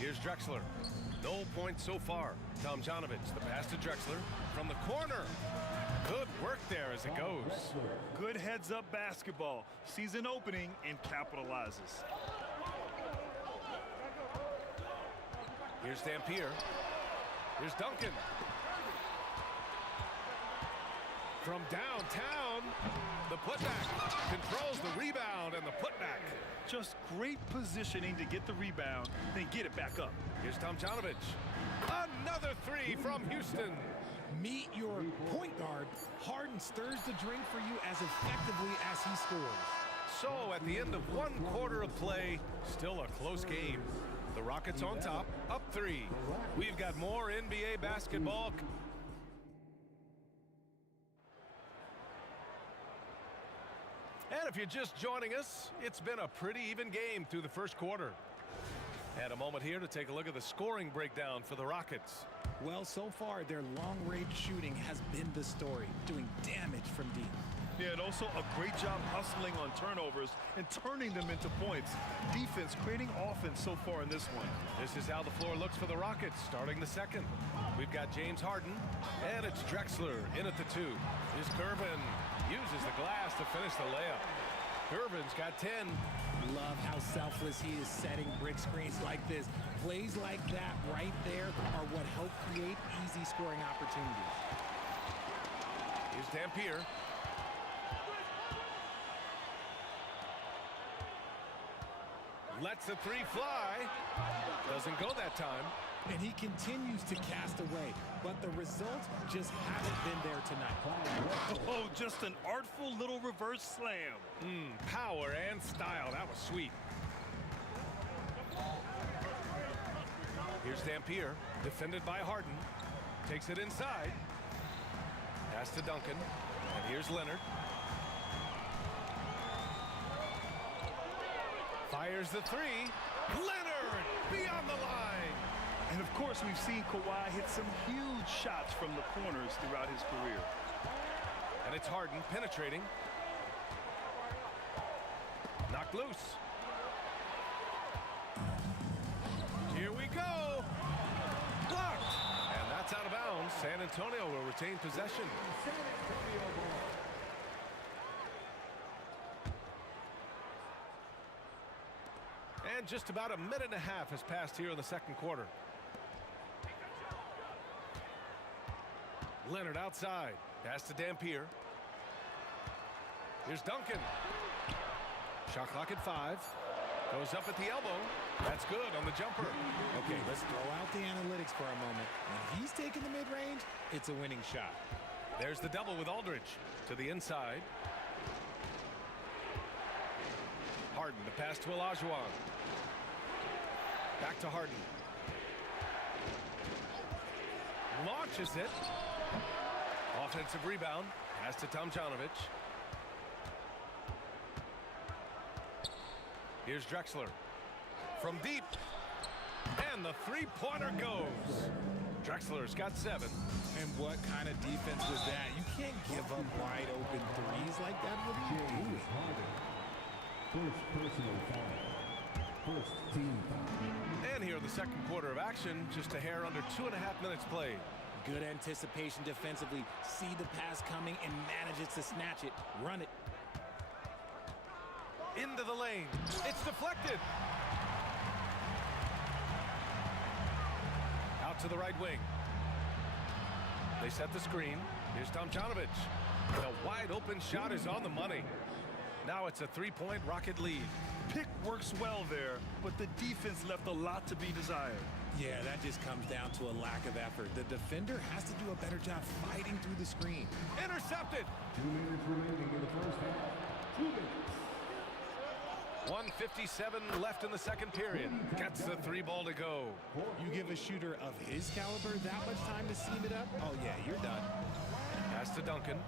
Here's Drexler. No points so far. Tomjanovich, the pass to Drexler from the corner. Good work there as it goes. Good heads-up basketball. Sees an opening and capitalizes. Here's Dampier. Here's Duncan. From downtown, the putback controls the rebound and the putback. Just great positioning to get the rebound, then get it back up. Here's Tomjanovich. Another three from Houston. Meet your point guard. Harden stirs the drink for you as effectively as he scores. So at the end of one quarter of play, still a close game. The Rockets on top, up 3. We've got more NBA basketball. And if you're just joining us, it's been a pretty even game through the first quarter. And a moment here to take a look at the scoring breakdown for the Rockets. Well, so far, their long-range shooting has been the story, doing damage from deep. Yeah, and also a great job hustling on turnovers and turning them into points. Defense creating offense so far in this one. This is how the floor looks for the Rockets starting the second. We've got James Harden, and it's Drexler in at the 2. Here's Gervin. Uses the glass to finish the layup. Gervin's got 10. Love how selfless he is setting brick screens like this. Plays like that right there are what help create easy scoring opportunities. Here's Dampier. Lets the 3 fly. Doesn't go that time. And he continues to cast away, but the results just haven't been there tonight. Oh, just an artful little reverse slam. Power and style. That was sweet. Here's Dampier, defended by Harden. Takes it inside. Pass to Duncan. And here's Leonard. Fires the 3. Leonard beyond the line. And of course, we've seen Kawhi hit some huge shots from the corners throughout his career. And it's Harden penetrating. Knocked loose. Here we go. Blocked. And that's out of bounds. San Antonio will retain possession. And just about a minute and a half has passed here in the second quarter. Leonard outside. Pass to Dampier. Here's Duncan. Shot clock at 5. Goes up at the elbow. That's good on the jumper. Okay, let's throw out the analytics for a moment. When he's taking the mid-range, it's a winning shot. There's the double with Aldridge to the inside. Harden, the pass to Olajuwon. Back to Harden. Launches it. Offensive rebound. Pass to Tomjanovich. Here's Drexler. From deep. And the three-pointer goes. Drexler's got 7. And what kind of defense was that? You can't give up wide open threes like that. What are you doing? First personal foul. First team foul. And here in the second quarter of action, just a hair under 2.5 minutes played. Good anticipation defensively. See the pass coming and manages to snatch it. Run it. Into the lane. It's deflected. Out to the right wing. They set the screen. Here's Tomjanovich. The wide open shot is on the money. Now it's a three-point Rocket lead. Pick works well there, but the defense left a lot to be desired. Yeah, that just comes down to a lack of effort. The defender has to do a better job fighting through the screen. Intercepted. 2 minutes remaining in the first half. 2 minutes. 1:57 left in the second period. Gets the three ball to go. You give a shooter of his caliber that much time to seam it up, oh yeah, you're done. Pass to Duncan.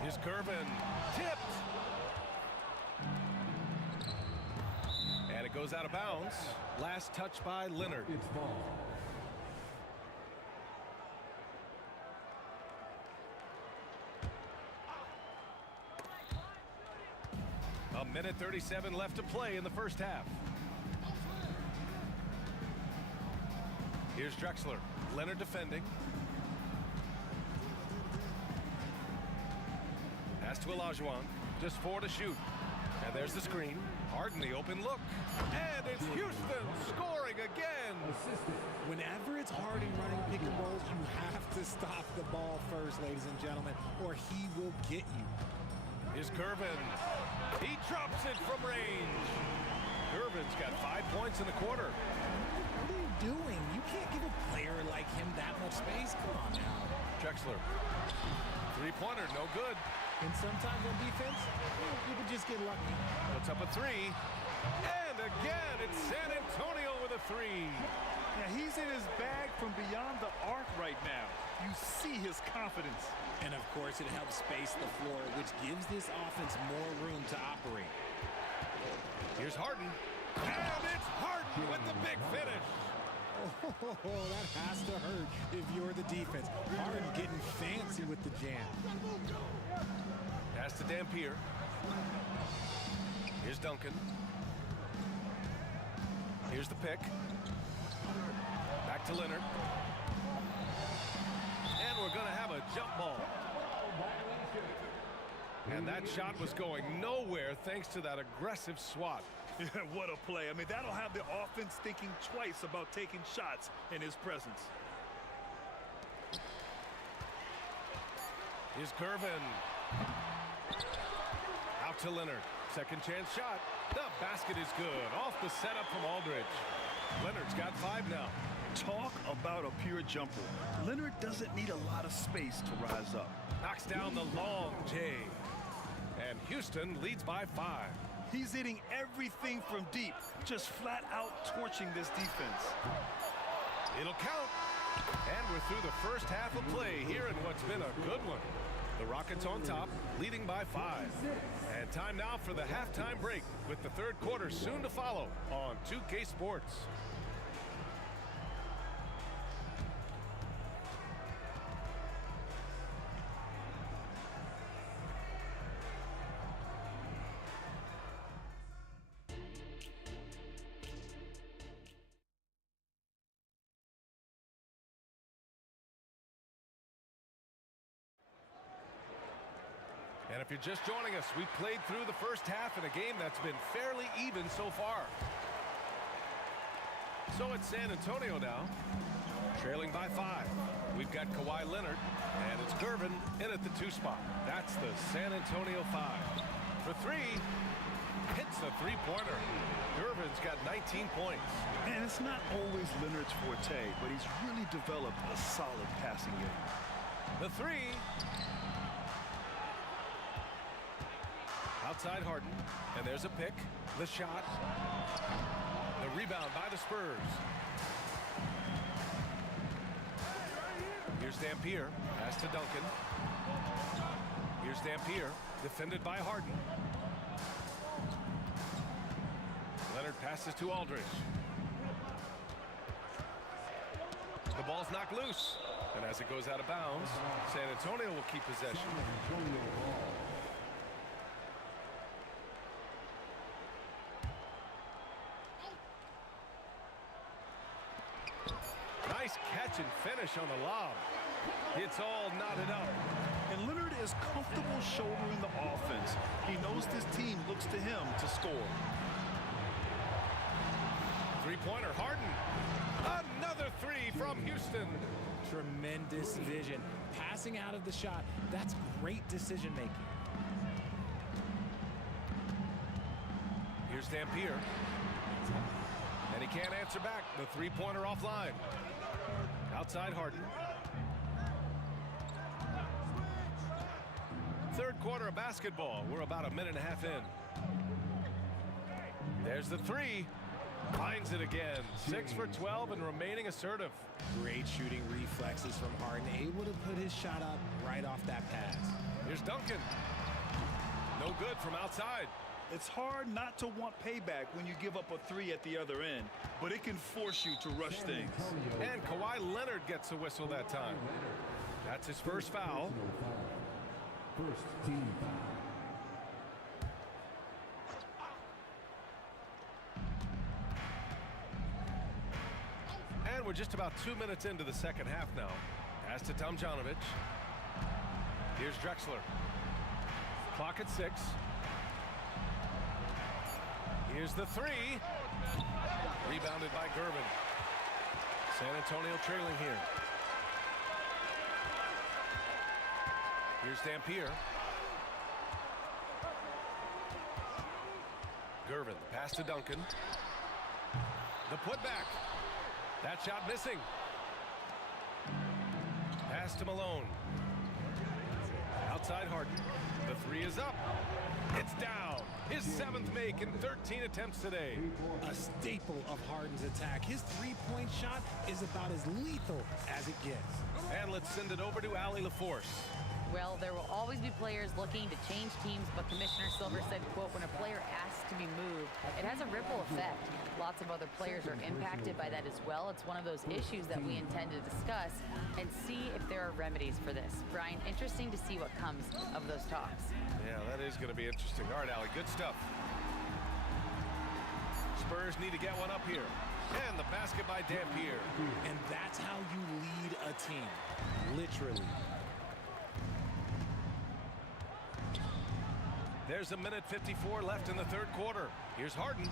Here's Gervin. Tipped. And it goes out of bounds. Last touch by Leonard. It's ball. A minute 37 left to play in the first half. Here's Drexler. Leonard defending. Pass to Olajuwon. Just 4 to shoot. And there's the screen. Harden the open look. And it's Houston scoring again. Whenever it's Harden running pick and rolls, you have to stop the ball first, ladies and gentlemen, or he will get you. Here's Gervin. He drops it from range. Gervin's got 5 points in the quarter. What are you doing? You can't give a player like him that much space. Come on now. Drexler. Three-pointer, no good. And sometimes on defense, you can just get lucky. Puts up a three. And again, it's San Antonio with a three. Yeah, he's in his bag from beyond the arc right now. You see his confidence. And of course, it helps space the floor, which gives this offense more room to operate. Here's Harden. And it's Harden with the big finish. Oh, that has to hurt if you're the defense. Harden getting fancy with the jam. Pass to Dampier. Here's Duncan. Here's the pick. Back to Leonard. And we're going to have a jump ball. And that shot was going nowhere thanks to that aggressive swat. Yeah, what a play. I mean, that'll have the offense thinking twice about taking shots in his presence. Here's Gervin. Out to Leonard. Second chance shot. The basket is good. Off the setup from Aldridge. Leonard's got 5 now. Talk about a pure jumper. Leonard doesn't need a lot of space to rise up. Knocks down the long J. And Houston leads by 5. He's hitting everything from deep, just flat out torching this defense. It'll count. And we're through the first half of play here in what's been a good one. The Rockets on top, leading by 5. And time now for the halftime break, with the third quarter soon to follow on 2K Sports. And if you're just joining us, we played through the first half in a game that's been fairly even so far. So it's San Antonio now, trailing by 5. We've got Kawhi Leonard, and it's Gervin in at the 2 spot. That's the San Antonio 5. For 3, hits the three-pointer. Gervin's got 19 points. And it's not always Leonard's forte, but he's really developed a solid passing game. The 3. Outside Harden, and there's a pick, the shot, the rebound by the Spurs. Here's Dampier, pass to Duncan. Here's Dampier, defended by Harden. Leonard passes to Aldridge. The ball's knocked loose, and as it goes out of bounds, San Antonio will keep possession. Nice catch and finish on the lob. It's all knotted up. And Leonard is comfortable shouldering the offense. He knows this team looks to him to score. Three-pointer, Harden. Another 3 from Houston. tremendous vision. Passing out of the shot, that's great decision making. Here's Dampier. And he can't answer back. The three-pointer offline. Outside Harden. Third quarter of basketball. We're about a minute and a half in. There's the three. Finds it again. 6 for 12 and remaining assertive. Great shooting reflexes from Harden. Able to put his shot up right off that pass. Here's Duncan. No good from outside. It's hard not to want payback when you give up a three at the other end, but it can force you to rush things. And Kawhi Leonard gets a whistle that time. That's his first foul. First team foul. And we're just about 2 minutes into the second half now. Pass to Tomjanovich. Here's Drexler. Clock at 6. Here's the three. Rebounded by Gervin. San Antonio trailing here. Here's Dampier. Gervin, pass to Duncan. The putback. That shot missing. Pass to Malone. Outside Harden. The three is up. It's down. His 7th make in 13 attempts today. A staple of Harden's attack. His three-point shot is about as lethal as it gets. And let's send it over to Allie LaForce. Well, there will always be players looking to change teams, but Commissioner Silver said, quote, when a player asks to be moved, it has a ripple effect. Lots of other players are impacted by that as well. It's one of those issues that we intend to discuss and see if there are remedies for this. Brian, interesting to see what comes of those talks. Yeah, that is going to be interesting. All right, Allie, good stuff. Spurs need to get one up here. And the basket by Dampier. And that's how you lead a team, literally. There's a minute 54 left in the third quarter. Here's Harden.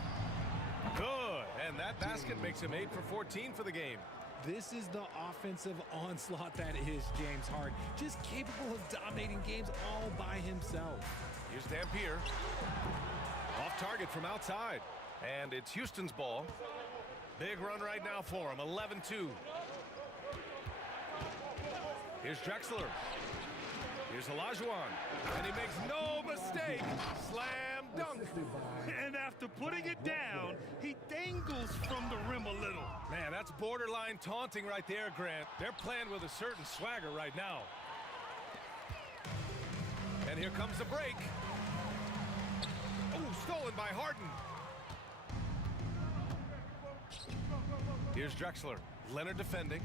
Good. And that basket makes him 8 for 14 for the game. This is the offensive onslaught that is James Harden. Just capable of dominating games all by himself. Here's Dampier. Off target from outside. And it's Houston's ball. Big run right now for him. 11-2. Here's Drexler. Here's Olajuwon, and he makes no mistake. Slam dunk. And after putting it down, he dangles from the rim a little. Man, that's borderline taunting right there, Grant. They're playing with a certain swagger right now. And here comes the break. Oh, stolen by Harden. Here's Drexler. Leonard defending.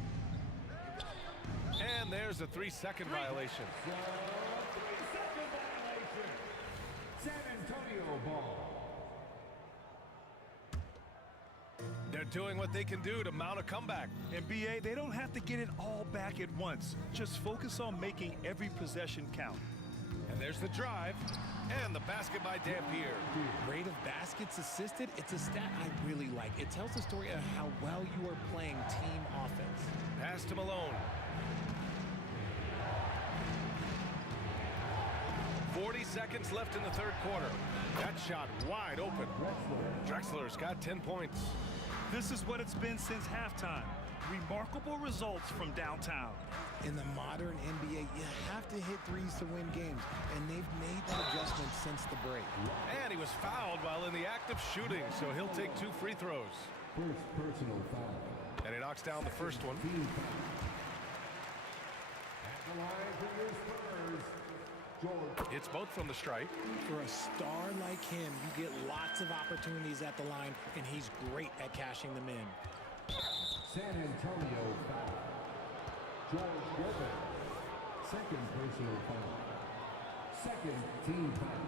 And there's a 3-second violation. 3-second violation. San Antonio ball. They're doing what they can do to mount a comeback. And BA, they don't have to get it all back at once. Just focus on making every possession count. And there's the drive. And the basket by Dampier. Rate of baskets assisted, it's a stat I really like. It tells the story of how well you are playing team offense. Pass to Malone. 40 seconds left in the third quarter. That shot wide open. Drexler's got 10 points. This is what it's been since halftime. Remarkable results from downtown. In the modern NBA, you have to hit threes to win games, and they've made that adjustment since the break. And he was fouled while in the act of shooting, so he'll take 2 free throws. First personal foul. And he knocks down the first one. At the line for your Spurs, George. It's both from the stripe. For a star like him, you get lots of opportunities at the line, and he's great at cashing them in. San Antonio foul. George Gervin. Second personal foul. Second team foul.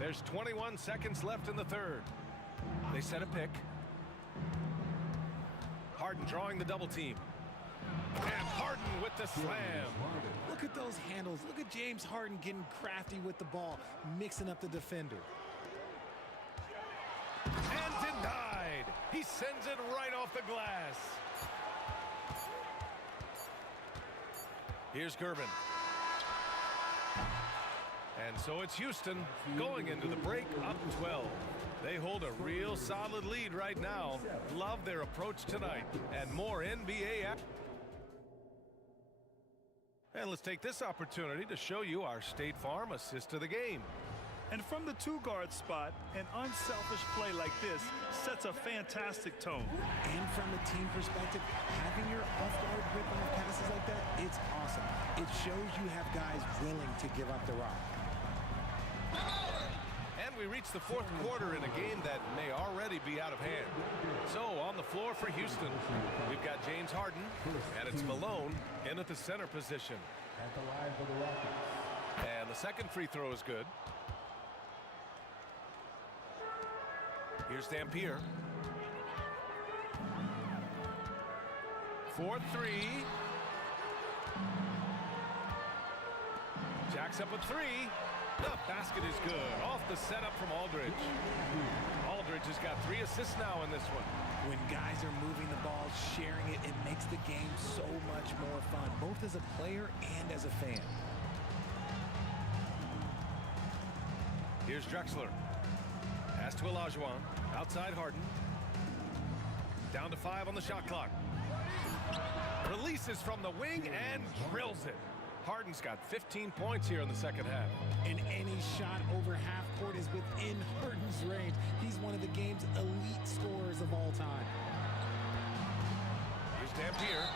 There's 21 seconds left in the third. They set a pick. Harden drawing the double team. And Harden with the slam. Look at those handles. Look at James Harden getting crafty with the ball, mixing up the defender. And denied. He sends it right off the glass. Here's Gervin. And so it's Houston going into the break up 12. They hold a real solid lead right now. Love their approach tonight. And more NBA action. And let's take this opportunity to show you our State Farm assist of the game. And from the two-guard spot, an unselfish play like this sets a fantastic tone. And from a team perspective, having your off-guard rip-off passes like that, it's awesome. It shows you have guys willing to give up the rock. And we reach the fourth quarter in a game that may already be out of hand. So on the floor for Houston, we've got James Harden, and it's Malone in at the center position. At the line for the Rockets. And the second free throw is good. Here's Dampier. 4-3. Jacks up a three. The basket is good. Off the setup from Aldridge. Aldridge has got 3 assists now in this one. When guys are moving the ball, sharing it, it makes the game so much more fun, both as a player and as a fan. Here's Drexler. Pass to Olajuwon. Outside Harden. Down to 5 on the shot clock. Releases from the wing and drills it. Harden's got 15 points here in the second half. And any shot over half court is within Harden's range. He's one of the game's elite scorers of all time. Here's Dampier.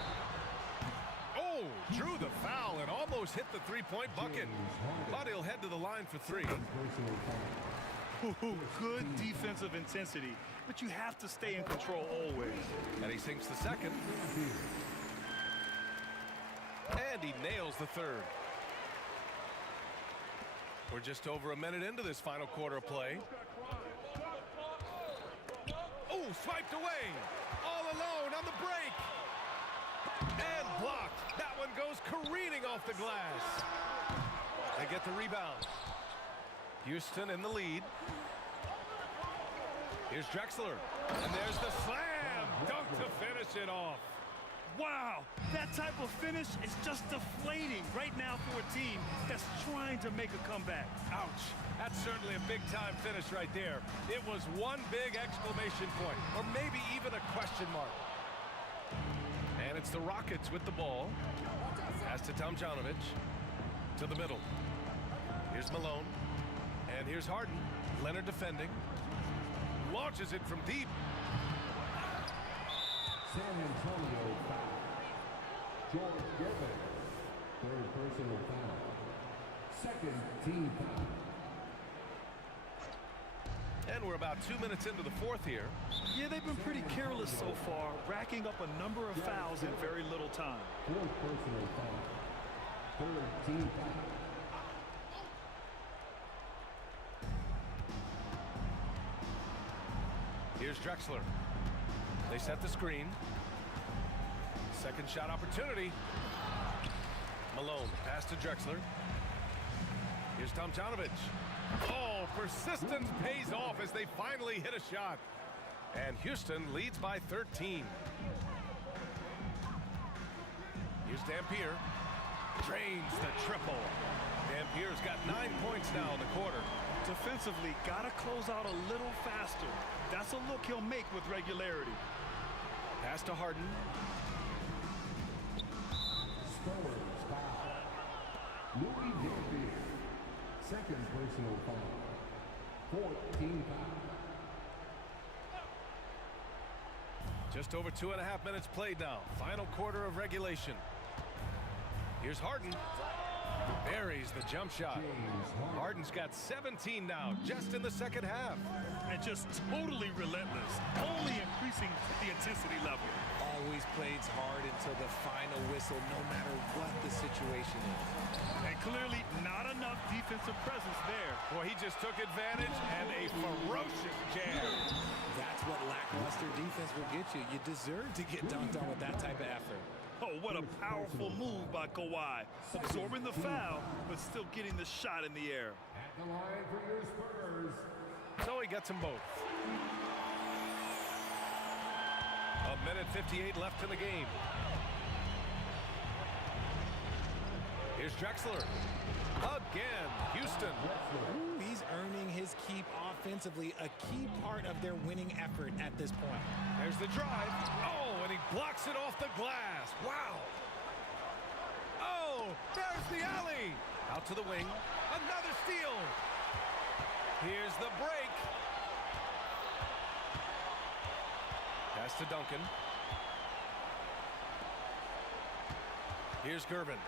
Oh, drew the foul and almost hit the three-point bucket. But he'll head to the line for 3. Good defensive intensity, but you have to stay in control always. And he sinks the second. And he nails the third. We're just over a minute into this final quarter of play. Oh, swiped away. All alone on the break. And blocked. That one goes careening off the glass. They get the rebound. Houston in the lead. Here's Drexler. And there's the slam. Dunk to finish it off. Wow, that type of finish is just deflating right now for a team that's trying to make a comeback. Ouch. That's certainly a big-time finish right there. It was one big exclamation point, or maybe even a question mark. And it's the Rockets with the ball. Pass to Tomjanovich. To the middle. Here's Malone. And here's Harden. Leonard defending. Launches it from deep. San Antonio foul. George Gervin. Third personal foul. Second team foul. And we're about 2 minutes into the fourth here. Yeah, they've been pretty careless so far, racking up a number of fouls in very little time. Fourth personal foul. Third team foul. Here's Drexler. They set the screen. Second shot opportunity. Malone, pass to Drexler. Here's Tomjanovich. Oh, persistence pays off as they finally hit a shot. And Houston leads by 13. Here's Dampier. Drains the triple. Dampier's got 9 points now in the quarter. Defensively, gotta close out a little faster. That's a look he'll make with regularity. Pass to Harden. Spurs foul. Louis Dampier. Second personal foul. Fourth team foul. Just over 2.5 minutes played now. Final quarter of regulation. Here's Harden. Buries the jump shot. Harden's got 17 now, just in the second half. And just totally relentless, only increasing the intensity level. Always plays hard until the final whistle, no matter what the situation is. And clearly not enough defensive presence there. Boy, he just took advantage and a ferocious jam. That's what lackluster defense will get you. You deserve to get dunked on with that type of effort. Oh, what a powerful move by Kawhi. Absorbing the foul, but still getting the shot in the air. At the line for your Spurs. So he gets them both. A minute 58 left in the game. Here's Drexler. Again, Houston. Ooh, he's earning his keep offensively, a key part of their winning effort at this point. There's the drive. Oh, and he blocks it off the glass. Wow. Oh, there's the alley. Out to the wing. Another steal. Here's the break. Pass to Duncan. Here's Gervin.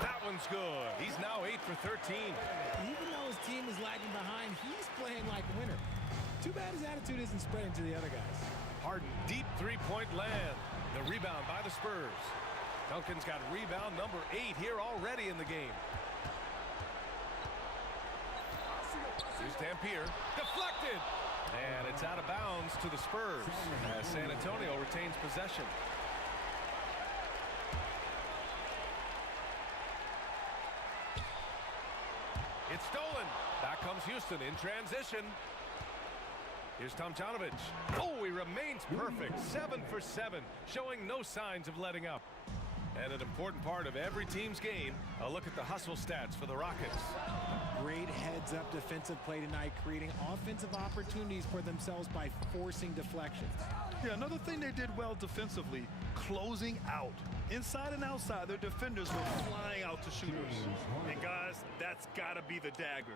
That one's good. He's now 8 for 13. Even though his team is lagging behind, he's playing like a winner. Too bad his attitude isn't spreading to the other guys. Harden, deep three-point land. The rebound by the Spurs. Duncan's got rebound number 8 here already in the game. Here's Dampier. Deflected. And it's out of bounds to the Spurs as San Antonio retains possession. It's stolen. Back comes Houston in transition. Here's Tomjanovich. Oh, he remains perfect. 7 for 7, showing no signs of letting up. And an important part of every team's game, a look at the hustle stats for the Rockets. Great heads-up defensive play tonight, creating offensive opportunities for themselves by forcing deflections. Yeah, another thing they did well defensively, closing out. Inside and outside, their defenders were flying out to shooters. And guys, that's got to be the dagger.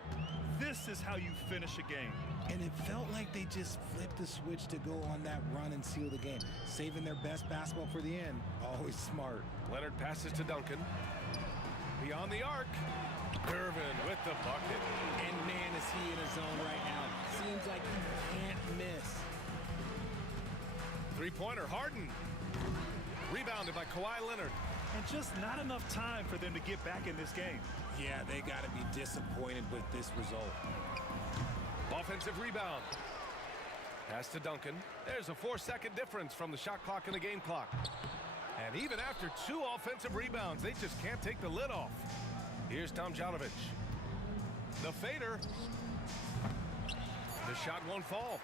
This is how you finish a game. And it felt like they just flipped the switch to go on that run and seal the game, saving their best basketball for the end. Always smart. Leonard passes to Duncan. Beyond the arc. Gervin with the bucket. And man, is he in a zone right now. Seems like he can't miss. Three-pointer, Harden. Rebounded by Kawhi Leonard. And just not enough time for them to get back in this game. Yeah, they got to be disappointed with this result. Offensive rebound. Pass to Duncan. There's a 4-second difference from the shot clock and the game clock. And even after 2 offensive rebounds, they just can't take the lid off. Here's Tomjanovich. The fader. The shot won't fall.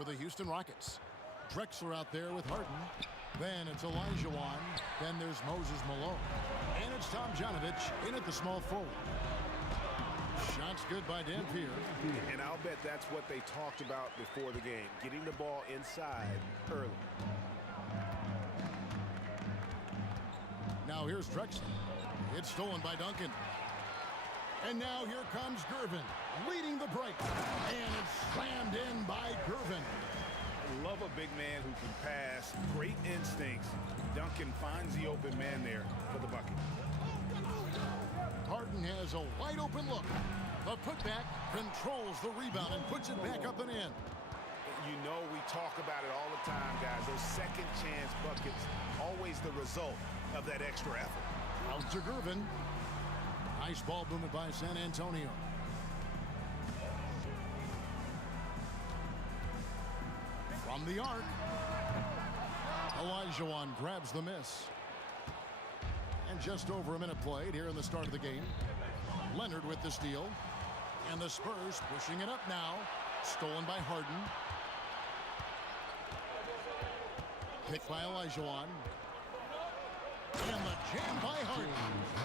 for the Houston Rockets. Drexler out there with Harden. Then it's Elijah Wan. Then there's Moses Malone. And it's Tom Janovich in at the small forward. Shots good by Dampier. And I'll bet that's what they talked about before the game, getting the ball inside early. Now here's Drexler. It's stolen by Duncan. And now here comes Gervin, leading the break. And it's slammed in by Gervin. Love a big man who can pass. Great instincts. Duncan finds the open man there for the bucket. Harden has a wide open look. The putback controls the rebound and puts it back up and in. You know we talk about it all the time, guys. Those second chance buckets, always the result of that extra effort. Out to Gervin. Nice ball movement by San Antonio. From the arc. Elijah Wan grabs the miss. And just over a minute played here in the start of the game. Leonard with the steal. And the Spurs pushing it up now. Stolen by Harden. Picked by Elijah Wan. And the jam by Harden.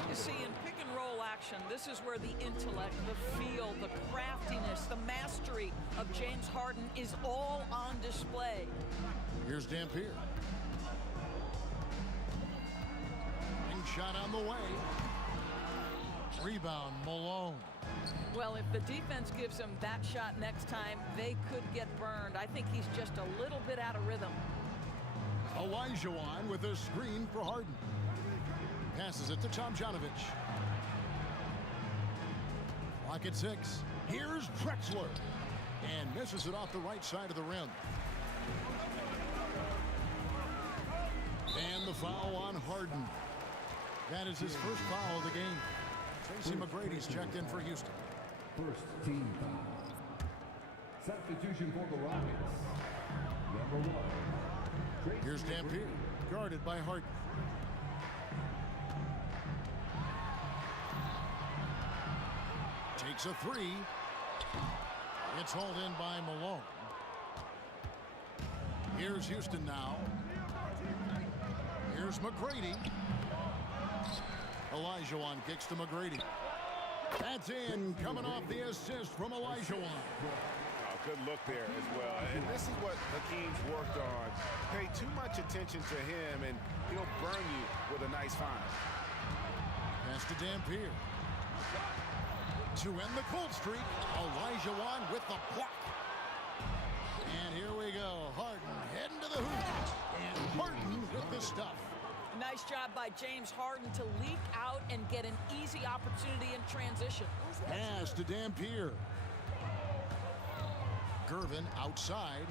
You see, in pick and roll action, this is where the intellect, the feel, the craftiness, the mastery of James Harden is all on display. Here's Dampier. Shot on the way. Rebound, Malone. Well, if the defense gives him that shot next time, they could get burned. I think he's just a little bit out of rhythm. Elijah Wan with a screen for Harden. Passes it to Tom Janovich. Clock at 6. Here's Drexler. And misses it off the right side of the rim. And the foul on Harden. That is his first foul of the game. Tracy McGrady's checked in for Houston. First team foul. Substitution for the Rockets. Number 1. Here's Dampier, guarded by Harden. Takes a three. It's hauled in by Malone. Here's Houston now. Here's McGrady. Elijah Wan kicks to McGrady. That's in, coming off the assist from Elijah Wan. Oh, good look there as well. And this is what Hakeem's worked on. Pay too much attention to him, and he'll burn you with a nice find. Pass to Dampier. To end the cold streak, Elijah Wan with the block. And here we go. Harden heading to the hoop. And Harden with the stuff. Nice job by James Harden to leak out and get an easy opportunity in transition. Pass to Dampier. Gervin outside.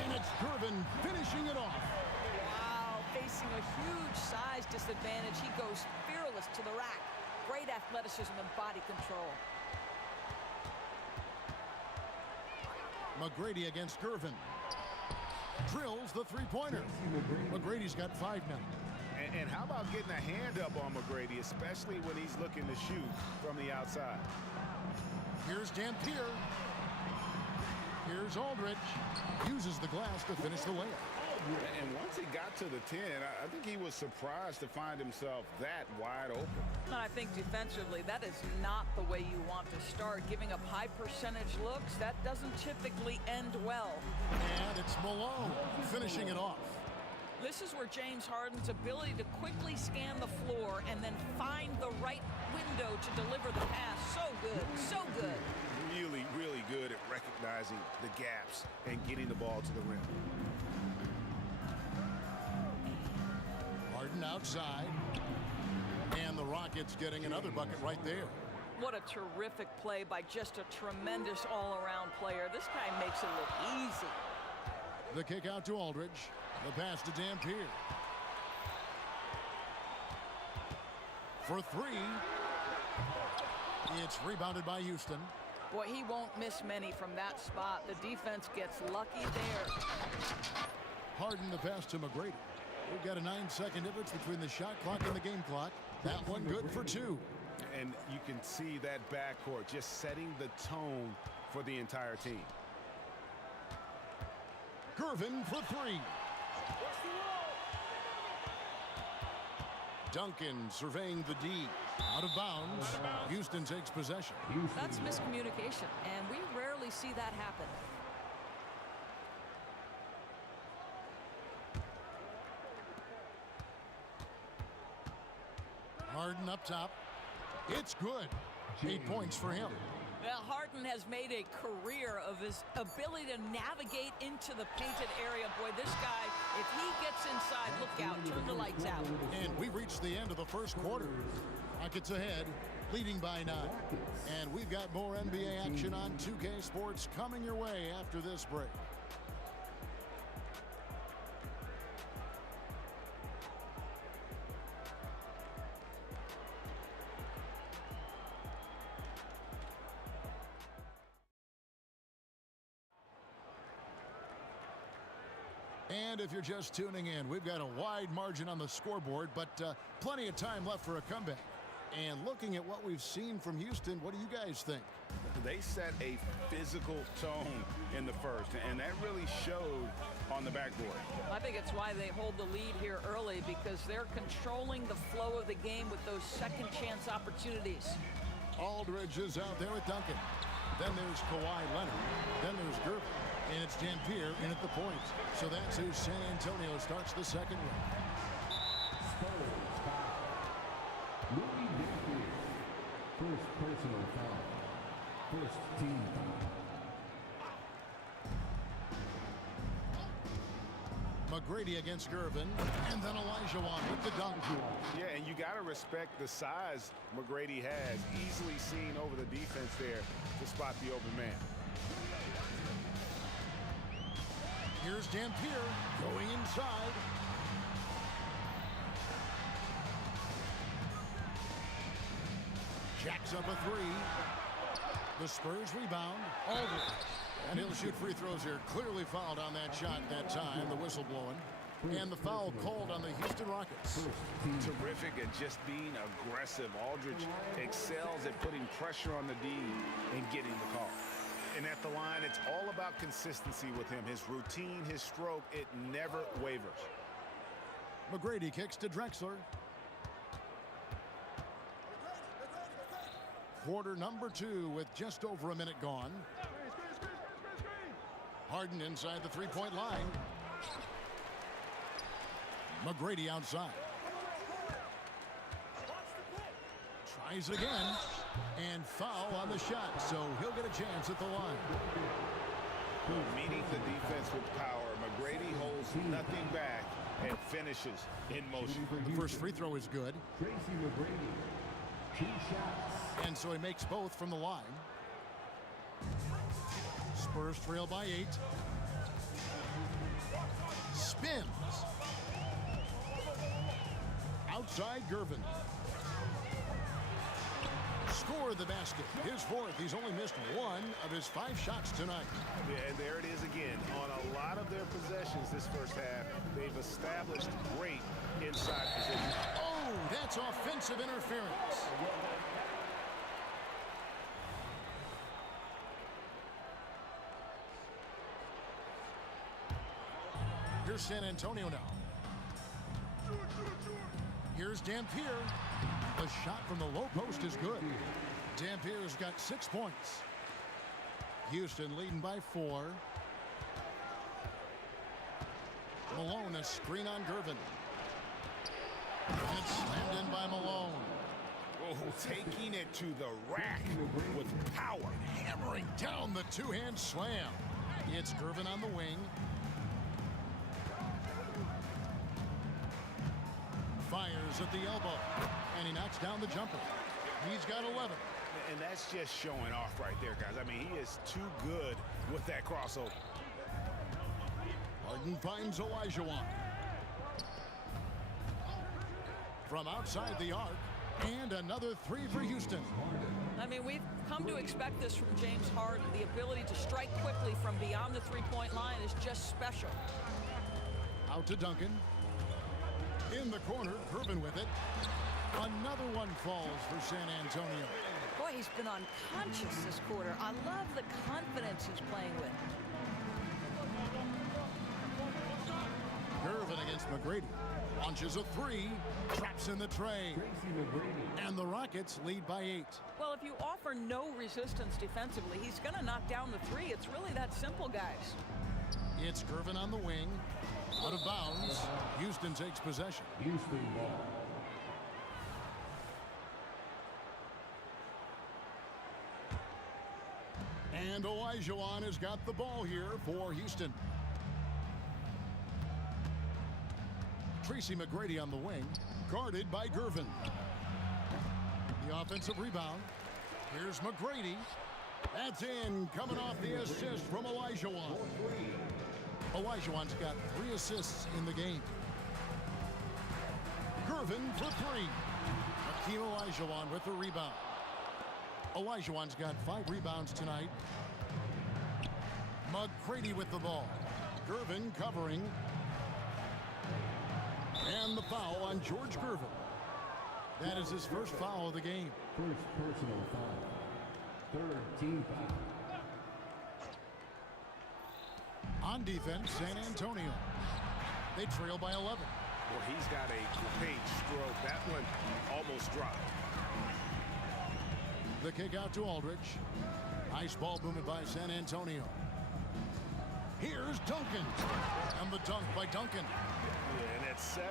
And it's Gervin finishing it off. Wow, facing a huge size disadvantage. He goes fearless to the rack. Great athleticism and body control. McGrady against Gervin. Drills the three-pointer. McGrady's got 5 now. And how about getting a hand up on McGrady, especially when he's looking to shoot from the outside? Here's Dampier. Here's Aldridge. Uses the glass to finish the layup. And once he got to the 10, I think he was surprised to find himself that wide open. I think defensively, that is not the way you want to start. Giving up high percentage looks, that doesn't typically end well. And it's Malone finishing it off. This is where James Harden's ability to quickly scan the floor and then find the right window to deliver the pass. So good, so good. Really, really good at recognizing the gaps and getting the ball to the rim. Harden outside. And the Rockets getting another bucket right there. What a terrific play by just a tremendous all-around player. This guy makes it look easy. The kick out to Aldridge. The pass to Dampier. For three. It's rebounded by Houston. Boy, he won't miss many from that spot. The defense gets lucky there. Harden the pass to McGrady. We've got a 9-second difference between the shot clock and the game clock. That one good for 2. And you can see that backcourt just setting the tone for the entire team. Gervin for three. Duncan surveying the D. Out of bounds. Houston takes possession. That's miscommunication, and we rarely see that happen. Harden up top. It's good. 8 points for him. Well, Harden has made a career of his ability to navigate into the painted area. Boy, this guy, if he gets inside, look out, turn the lights out. And we reached the end of the first quarter. Rockets ahead, leading by 9. And we've got more NBA action on 2K Sports coming your way after this break. And if you're just tuning in, we've got a wide margin on the scoreboard, but plenty of time left for a comeback. And looking at what we've seen from Houston, what do you guys think? They set a physical tone in the first, and that really showed on the backboard. I think it's why they hold the lead here early, because they're controlling the flow of the game with those second chance opportunities. Aldridge is out there with Duncan. Then there's Kawhi Leonard. Then there's Gervin. And it's Dampier in at the point. So that's who San Antonio starts the second round. Rookie Dampier. First personal foul. First team foul. McGrady against Gervin, and then Olajuwon with the dunk. Yeah, and you got to respect the size McGrady has. Easily seen over the defense there to spot the open man. Here's Dampier going inside. Jacks up a three. The Spurs rebound. Aldridge. And he'll shoot free throws here. Clearly fouled on that shot that time. The whistle blowing. And the foul called on the Houston Rockets. Terrific at just being aggressive. Aldridge excels at putting pressure on the D and getting the call. And at the line, it's all about consistency with him. His routine, his stroke, it never wavers. McGrady kicks to Drexler. Quarter number 2 with just over a minute gone. Harden inside the three-point line. McGrady outside. Tries again. And foul on the shot, so he'll get a chance at the line. Meeting the defense with power, McGrady holds nothing back and finishes in motion. The first free throw is good. Tracy McGrady. 2 shots. And so he makes both from the line. Spurs trail by 8. Spins. Outside Gervin. Score the basket. His fourth. He's only missed 1 of his 5 shots tonight. Yeah, and there it is again. On a lot of their possessions this first half, they've established great inside position. Oh, that's offensive interference. Here's San Antonio now. Here's Dampier. The shot from the low post is good. Dampier's got 6 points. Houston leading by 4. Malone, a screen on Gervin. And it's slammed in by Malone. Oh, taking it to the rack with power. Hammering down the two-hand slam. It's Gervin on the wing. Fires at the elbow. And he knocks down the jumper. He's got 11. And that's just showing off right there, guys. I mean, he is too good with that crossover. Harden finds Olajuwon. From outside the arc. And another 3 for Houston. I mean, we've come to expect this from James Harden. The ability to strike quickly from beyond the three-point line is just special. Out to Duncan. In the corner, Gervin with it. Another one falls for San Antonio. Boy, he's been unconscious this quarter. I love the confidence he's playing with. Gervin against McGrady. Launches a three. Traps in the tray. And the Rockets lead by 8. Well, if you offer no resistance defensively, he's going to knock down the three. It's really that simple, guys. It's Gervin on the wing. Out of bounds. Houston takes possession. Houston ball. And Olajuwon has got the ball here for Houston. Tracy McGrady on the wing, guarded by Gervin. The offensive rebound. Here's McGrady. That's in, coming off the assist from Olajuwon. Olajuwon's got 3 assists in the game. Gervin for 3. Hakeem Olajuwon with the rebound. Olajuwon's got 5 rebounds tonight. McGrady with the ball. Gervin covering. And the foul on George Gervin. That is his first foul of the game. First personal foul. 3rd team foul. On defense, San Antonio. They trail by 11. Well, he's got a great stroke. That one almost dropped. The kick out to Aldridge. Nice ball movement by San Antonio. Here's Duncan. And the dunk by Duncan. Yeah, and at 7-1,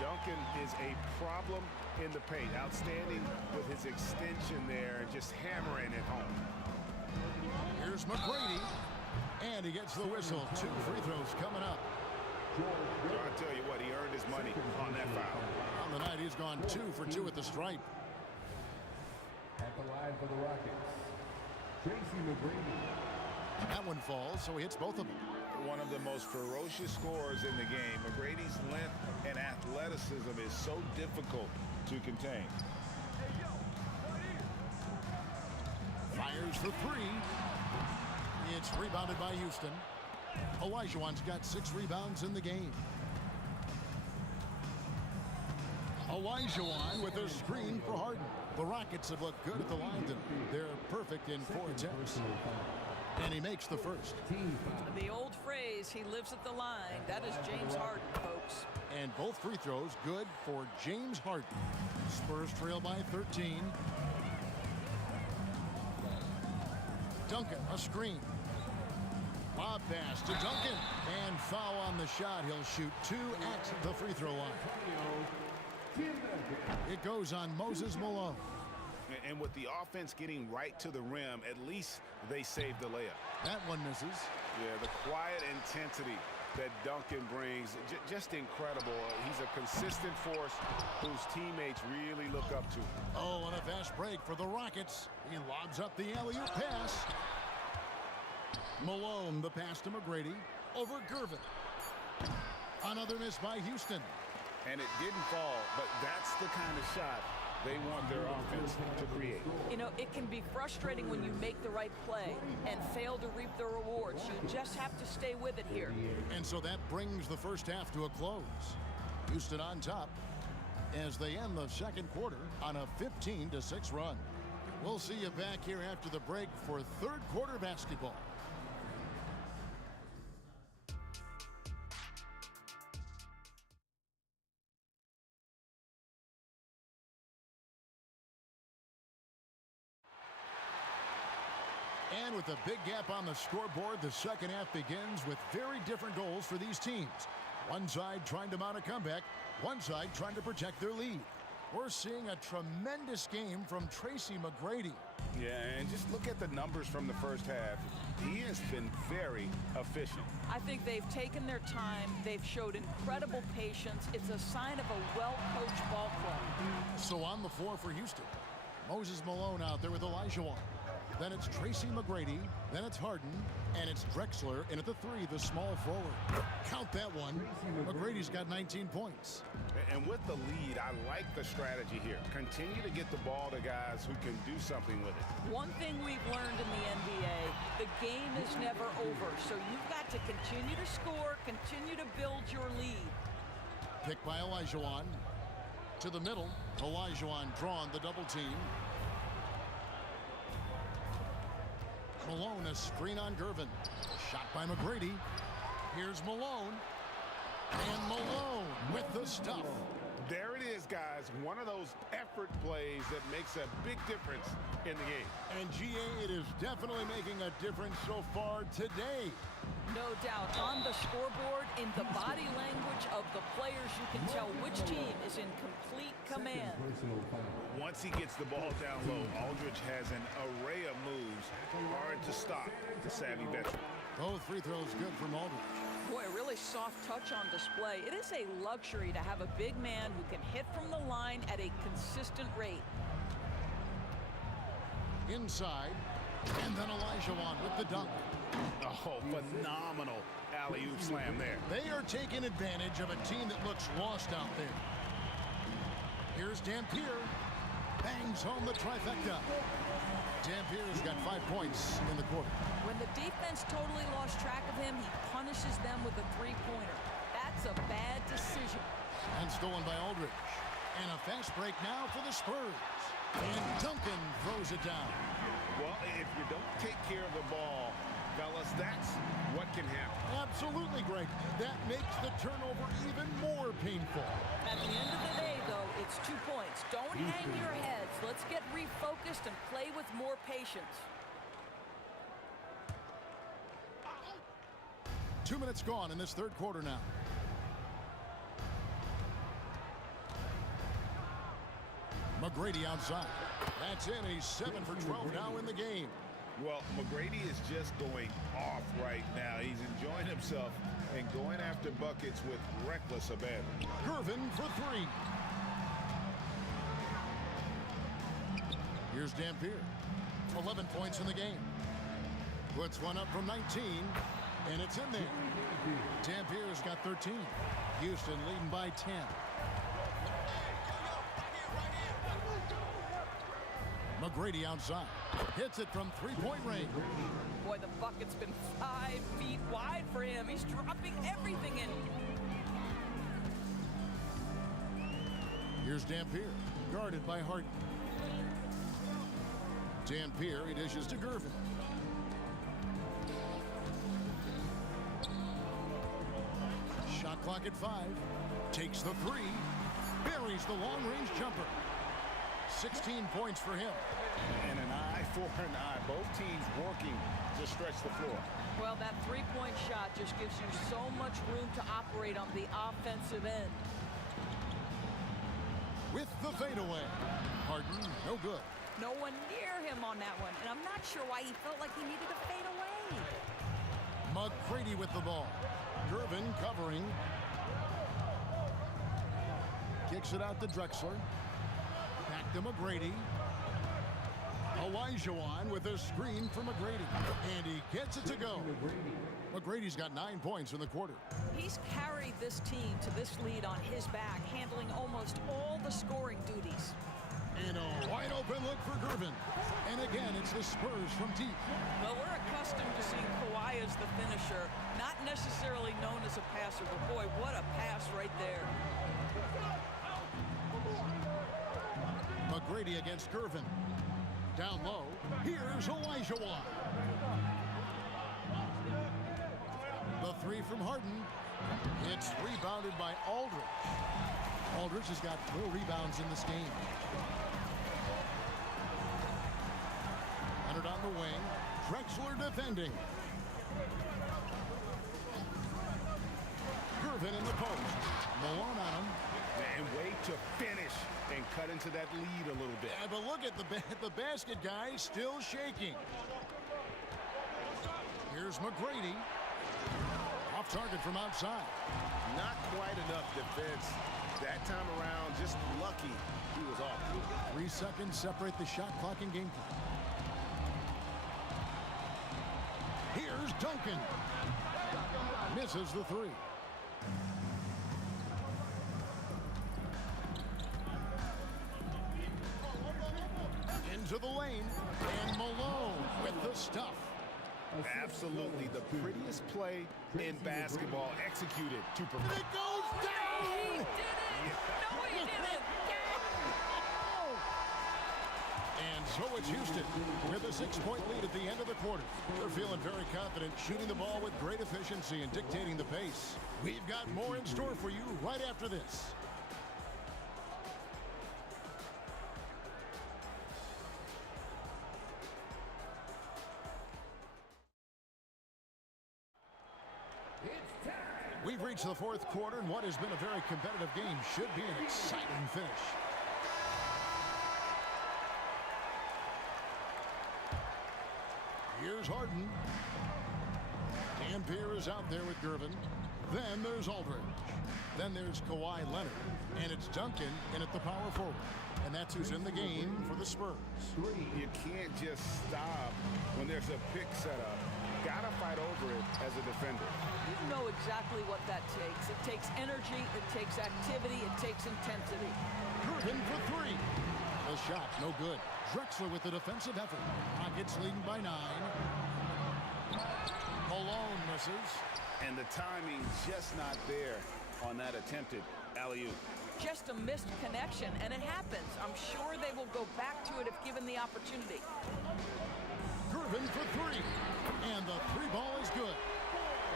Duncan is a problem in the paint. Outstanding with his extension there and just hammering it home. Here's McGrady. And he gets the whistle. 2 free throws coming up. I tell you what, he earned his money on that foul. On the night, he's gone 2 for 2 at the stripe. At the line for the Rockets, Tracy McGrady. That one falls, so he hits both of them. One of the most ferocious scorers in the game. McGrady's length and athleticism is so difficult to contain. Fires for 3. It's rebounded by Houston. Olajuwon's got 6 rebounds in the game. Olajuwon with a screen for Harden. The Rockets have looked good at the line tonight. They're perfect in 4 attempts. And he makes the first. The old phrase, he lives at the line. That is James Harden, folks. And both free throws good for James Harden. Spurs trail by 13. Duncan, a screen. Lob pass to Duncan. And foul on the shot. He'll shoot 2 at the free throw line. It goes on Moses Malone. And with the offense getting right to the rim, at least they saved the layup. That one misses. Yeah, the quiet intensity that Duncan brings, just incredible. He's a consistent force whose teammates really look up to. Oh, and a fast break for the Rockets. He lobs up the alley-oop pass. Malone, the pass to McGrady. Over Gervin. Another miss by Houston. And it didn't fall, but that's the kind of shot they want their offense to create. You know, it can be frustrating when you make the right play and fail to reap the rewards. You just have to stay with it here. And so that brings the first half to a close. Houston on top as they end the second quarter on a 15-6 run. We'll see you back here after the break for third quarter basketball. And with a big gap on the scoreboard, the second half begins with very different goals for these teams. One side trying to mount a comeback, one side trying to protect their lead. We're seeing a tremendous game from Tracy McGrady. Yeah, and just look at the numbers from the first half. He has been very efficient. I think they've taken their time. They've showed incredible patience. It's a sign of a well-coached ball club. So on the floor for Houston, Moses Malone out there with Olajuwon. Then it's Tracy McGrady, then it's Harden, and it's Drexler in at the 3, the small forward. Count that one. McGrady's got 19 points. And with the lead, I like the strategy here. Continue to get the ball to guys who can do something with it. One thing we've learned in the NBA, the game is never over. So you've got to continue to score, continue to build your lead. Picked by Olajuwon. To the middle. Olajuwon drawn the double team. Malone, a screen on Gervin. Shot by McGrady. Here's Malone. And Malone with the stuff. There it is, guys. One of those effort plays that makes a big difference in the game. And GA, it is definitely making a difference so far today. No doubt. On the scoreboard, in the body language of the players, you can tell which team is in complete command. Once he gets the ball down low, Aldridge has an array of moves. Hard to stop the savvy veteran. Both free throws good from Aldridge. Boy, a really soft touch on display. It is a luxury to have a big man who can hit from the line at a consistent rate. Inside, and then Olajuwon with the dunk. Oh, phenomenal alley-oop slam there. They are taking advantage of a team that looks lost out there. Here's Dampier. Bangs home the trifecta. Dampier's got 5 points in the quarter. When the defense totally lost track of him, he punishes them with a three-pointer. That's a bad decision. And stolen by Aldridge. And a fast break now for the Spurs. And Duncan throws it down. Well, if you don't take care of the ball, fellas, that's what can happen. Absolutely, Greg. That makes the turnover even more painful. At the end of the day, though, it's 2 points. Don't hang your heads. Let's get refocused and play with more patience. 2 minutes gone in this third quarter now. McGrady outside. That's in. He's 7 for 12 now in the game. Well, McGrady is just going off right now. He's enjoying himself and going after buckets with reckless abandon. Gervin for 3. Here's Dampier. 11 points in the game. Puts one up from 19, and it's in there. Dampier's got 13. Houston leading by 10. McGrady outside. Hits it from three-point range. Boy, the bucket's been 5 feet wide for him. He's dropping everything in. Here's Dampier, guarded by Harden. Dampier, he dishes to Gervin. Shot clock at 5. Takes the 3. Buries the long-range jumper. 16 points for him. And an eye for an eye. Both teams working to stretch the floor. Well, that three-point shot just gives you so much room to operate on the offensive end. With the fadeaway. Harden, no good. No one near him on that one, and I'm not sure why he felt like he needed to fade away. McGrady with the ball. Gervin covering. Kicks it out to Drexler. Back to McGrady. Olajuwon with a screen for McGrady. And he gets it to go. McGrady's got 9 points in the quarter. He's carried this team to this lead on his back, handling almost all the scoring duties. And a wide open look for Gervin. And again, it's the Spurs from deep. Well, we're accustomed to seeing Kawhi as the finisher, not necessarily known as a passer, but boy, what a pass right there. McGrady against Gervin. Down low, here's Olajuwon. The 3 from Harden. It's rebounded by Aldridge. Aldridge has got 4 rebounds in this game. Leonard on the wing. Drexler defending. Gervin in the post. Malone on him. And way to finish and cut into that lead a little bit. Yeah, but look at the basket guy still shaking. Here's McGrady. Off target from outside. Not quite enough defense. That time around, just lucky he was off. 3 seconds separate the shot clock and game clock. Here's Duncan. Misses the 3. Into the lane. And Malone with the stuff. Absolutely the prettiest play in basketball executed to perfection. It goes down! He did it! No, he didn't! And so it's Houston with a 6-point lead at the end of the quarter. They're feeling very confident, shooting the ball with great efficiency and dictating the pace. We've got more in store for you right after this. We've reached the fourth quarter, and what has been a very competitive game should be an exciting finish. Here's Harden. Dampier is out there with Gervin. Then there's Aldridge. Then there's Kawhi Leonard. And it's Duncan in at the power forward. And that's who's in the game for the Spurs. You can't just stop when there's a pick set up. Gotta fight over it as a defender. You know exactly what that takes. It takes energy, it takes activity, it takes intensity. Gervin for three. The shot, no good. Drexler with the defensive effort. Rockets leading by 9. Malone misses. And the timing just not there on that attempted alley-oop. Just a missed connection, and it happens. I'm sure they will go back to it if given the opportunity. Gervin for three. And the three ball is good.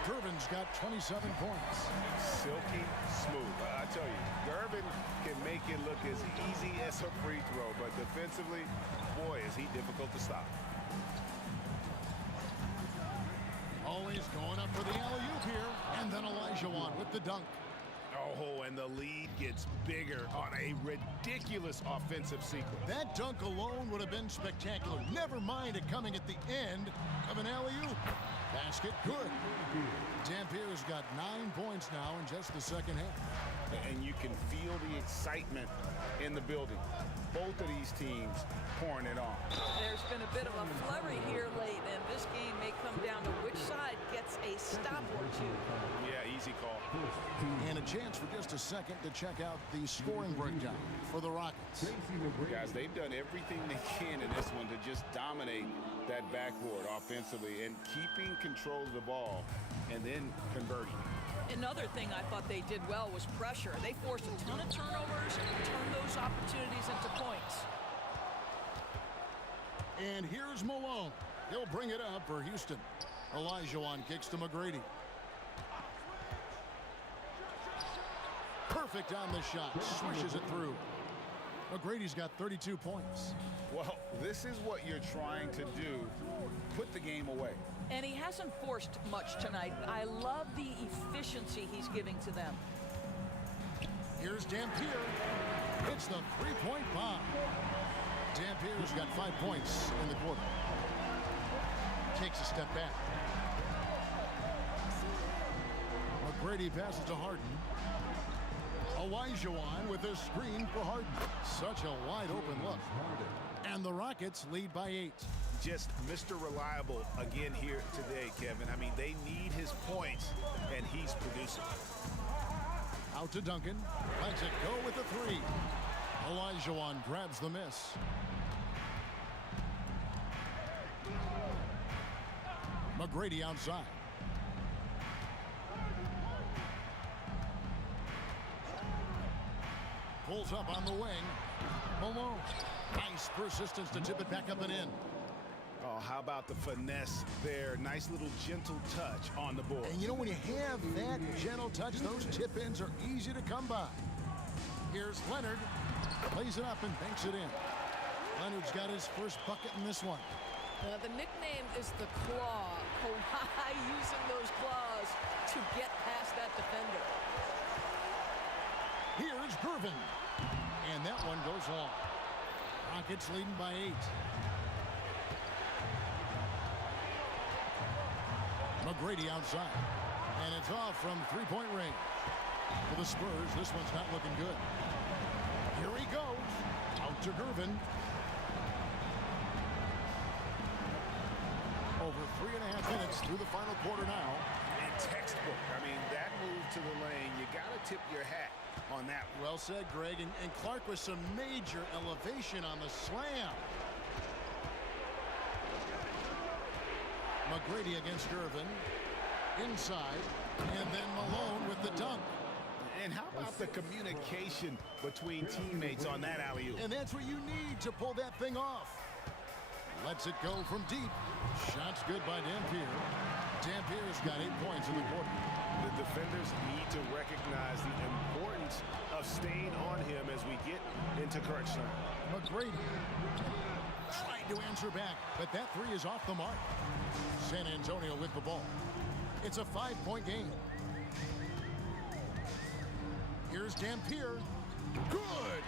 Gervin's got 27 points. Silky smooth. I tell you, Gervin can make it look as easy as a free throw, but defensively, boy, is he difficult to stop. Always going up for the alley-oop here. And then Olajuwon with the dunk. Oh, and the lead gets bigger on a ridiculous offensive sequence. That dunk alone would have been spectacular. Never mind it coming at the end of an alley-oop. Basket good. Dampier's got 9 points now in just the second half. And you can feel the excitement in the building. Both of these teams pouring it on. There's been a bit of a flurry here late, and this game may come down to which side gets a stop or two. Yeah, easy call. And a chance for just a second to check out the scoring breakdown for the Rockets. Guys, they've done everything they can in this one to just dominate that backboard offensively and keeping control of the ball and then conversion. Another thing I thought they did well was pressure. They forced a ton of turnovers and turned those opportunities into points. And here's Malone. He'll bring it up for Houston. Olajuwon kicks to McGrady. Perfect on the shot. Swishes it through. McGrady's got 32 points. Well, this is what you're trying to do. Put the game away. And he hasn't forced much tonight. I love the efficiency he's giving to them. Here's Dampier. It's the three-point bomb. Dampier's got 5 points in the quarter. Takes a step back. McGrady passes to Harden. Olajuwon with a screen for Harden. Such a wide open look. And the Rockets lead by 8. Just Mr. Reliable again here today, Kevin. I mean, they need his points, and he's producing. Out to Duncan. Lets it go with the three. Olajuwon grabs the miss. McGrady outside. Pulls up on the wing. Malone. Nice persistence to tip it back up and in. Oh, how about the finesse there? Nice little gentle touch on the board. And you know, when you have that gentle touch, those tip-ins are easy to come by. Here's Leonard. Plays it up and banks it in. Leonard's got his first bucket in this one. The nickname is the Claw. Kawhi using those claws to get past that defender. Here's Gervin. And that one goes long. Rockets leading by 8. McGrady outside. And it's off from three-point range. For the Spurs, this one's not looking good. Here he goes. Out to Gervin. Over 3.5 minutes through the final quarter now. And textbook. I mean, that move to the lane, you got to tip your hat on that. Well said, Greg. And Clark with some major elevation on the slam. McGrady against Gervin. Inside. And then Malone with the dunk. And how about the communication between teammates on that alley-oop? And that's what you need to pull that thing off. Lets it go from deep. Shot's good by Dampier. Dampier's got 8 points in the quarter. The defenders need to recognize the importance of staying on him as we get into crunch time. McGrady tried to answer back, but that three is off the mark. San Antonio with the ball. It's a 5-point game. Here's Dampier. Good!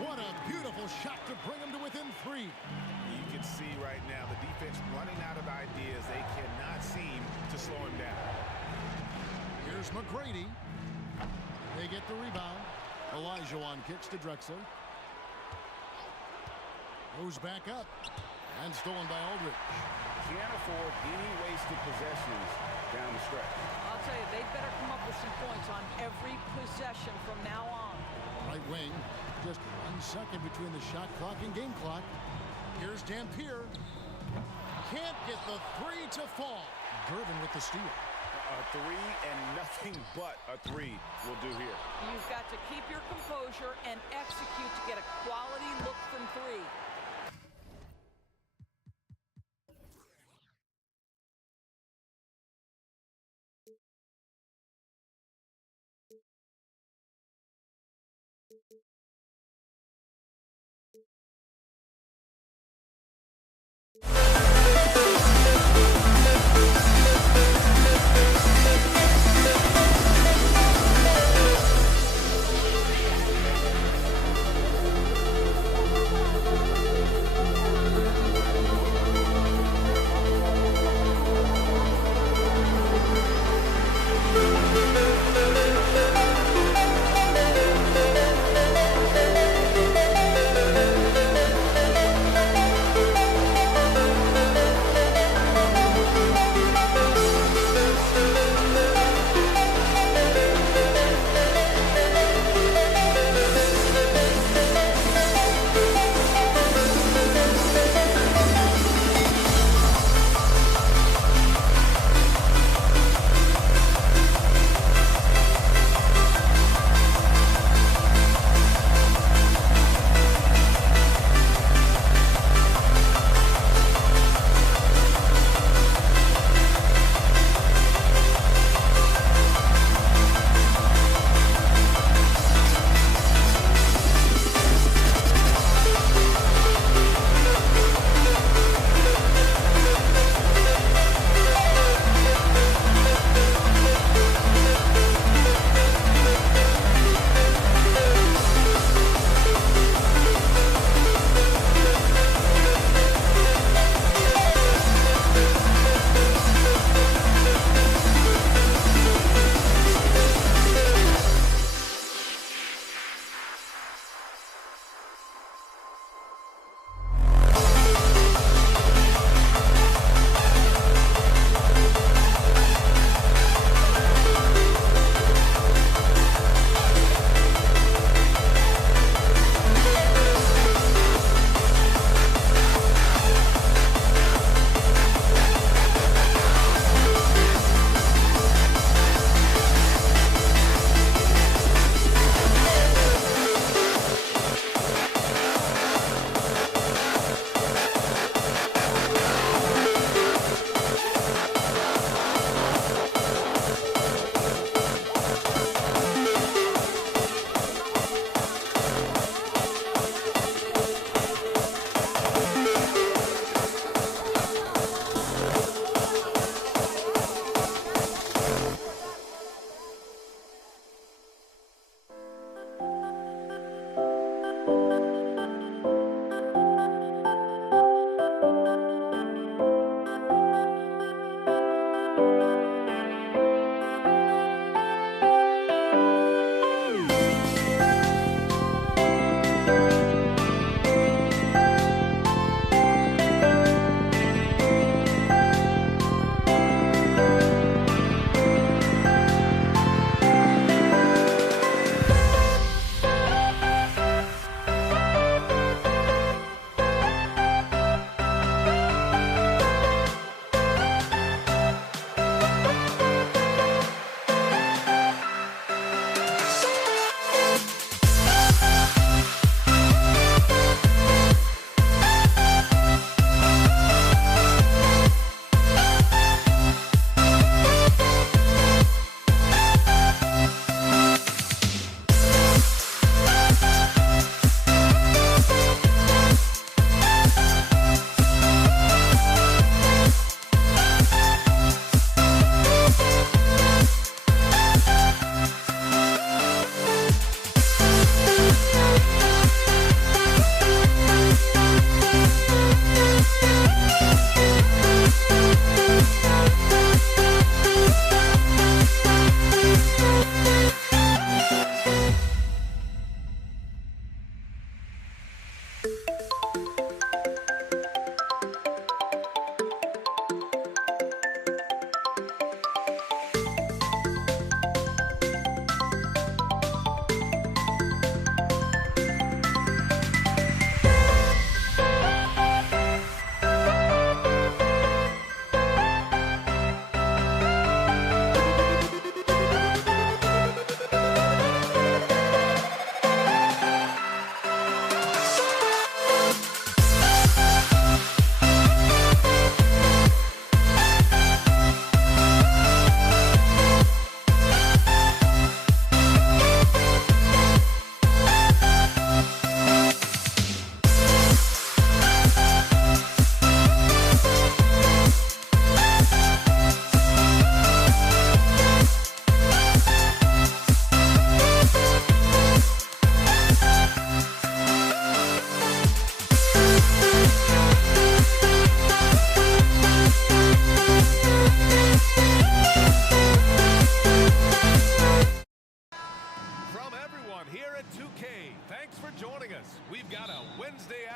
What a beautiful shot to bring him to within 3. You can see right now the defense running out of ideas. They cannot seem to slow him down. Here's McGrady. They get the rebound. Olajuwon kicks to Drexler. Goes back up. And stolen by Aldridge. Can't afford any wasted possessions down the stretch. I'll tell you, they better come up with some points on every possession from now on. Right wing. Just 1 second between the shot clock and game clock. Here's Dampier. Can't get the 3 to fall. Gervin with the steal. A 3 and nothing but a 3 will do here. You've got to keep your composure and execute to get a quality look from 3.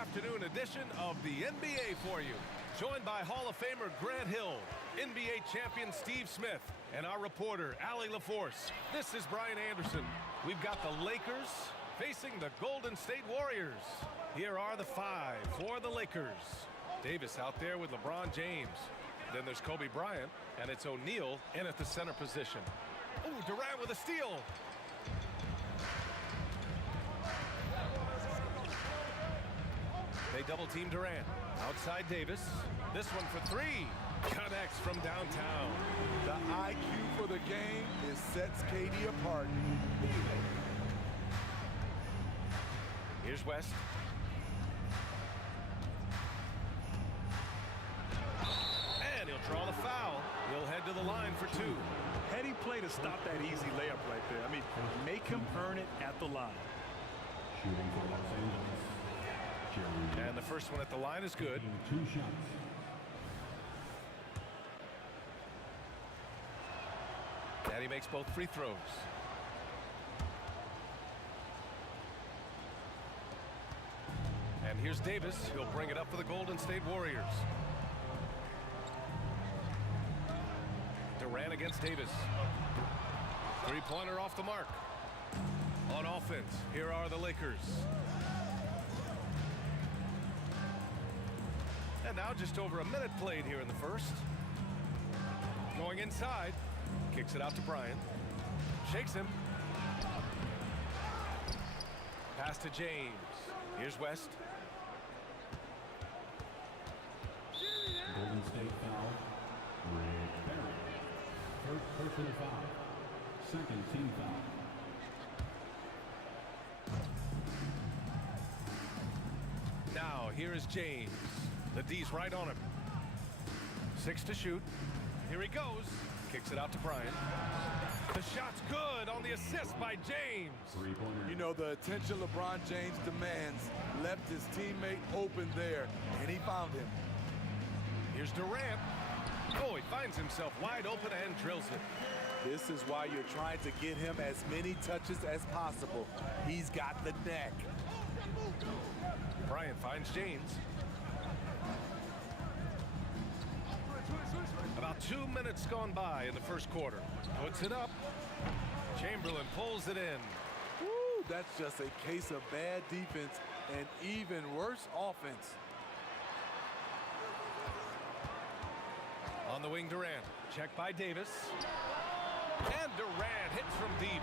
afternoon edition of the NBA for you. Joined by Hall of Famer Grant Hill, NBA champion Steve Smith, and our reporter, Allie LaForce. This is Brian Anderson. We've got the Lakers facing the Golden State Warriors. Here are the five for the Lakers. Davis out there with LeBron James. Then there's Kobe Bryant, and it's O'Neal in at the center position. Ooh, Durant with a steal. They double team Durant. Outside Davis. This one for three. Connects from downtown. The IQ for the game is sets KD apart. Here's West. And he'll draw the foul. He'll head to the line for two. Heady play to stop that easy layup right there. I mean, make him earn it at the line. Shooting for Los Angeles. And the first one at the line is good. 2 shots. And he makes both free throws. And here's Davis. He'll bring it up for the Golden State Warriors. Durant against Davis. Three-pointer off the mark. On offense, here are the Lakers. And now just over a minute played here in the first. Going inside. Kicks it out to Bryant. Shakes him. Pass to James. Here's West. Golden State foul. Rick Barry. First personal foul. Second team foul. Now here is James. The D's right on him. 6 to shoot. Here he goes. Kicks it out to Bryant. The shot's good on the assist by James. You know, the attention LeBron James demands left his teammate open there, and he found him. Here's Durant. Oh, he finds himself wide open and drills it. This is why you're trying to get him as many touches as possible. He's got the neck. Bryant finds James. About 2 minutes gone by in the first quarter. Puts it up. Chamberlain pulls it in. Woo, that's just a case of bad defense and even worse offense. On the wing, Durant. Checked by Davis. And Durant hits from deep.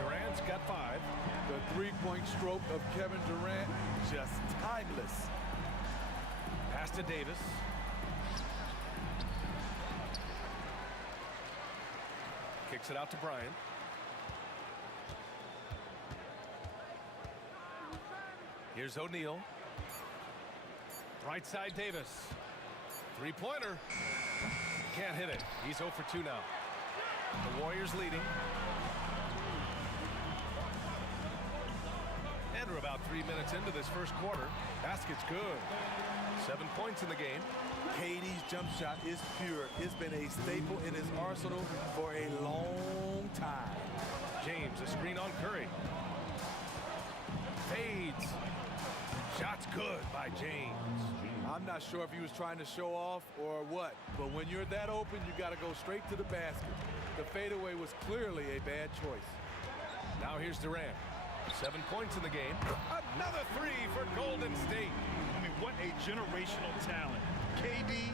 Durant's got 5. The three-point stroke of Kevin Durant, just timeless. Pass to Davis. Kicks it out to Bryant. Here's O'Neal. Right side Davis. Three-pointer. Can't hit it. He's 0 for 2 now. The Warriors leading. And we're about 3 minutes into this first quarter. Basket's good. 7 points in the game. KD's jump shot is pure. It's been a staple in his arsenal for a long time. James, a screen on Curry. Fades. Shot's good by James. I'm not sure if he was trying to show off or what, but when you're that open, you got to go straight to the basket. The fadeaway was clearly a bad choice. Now here's Durant. 7 points in the game. Another 3 for Golden State. I mean, what a generational talent. KD,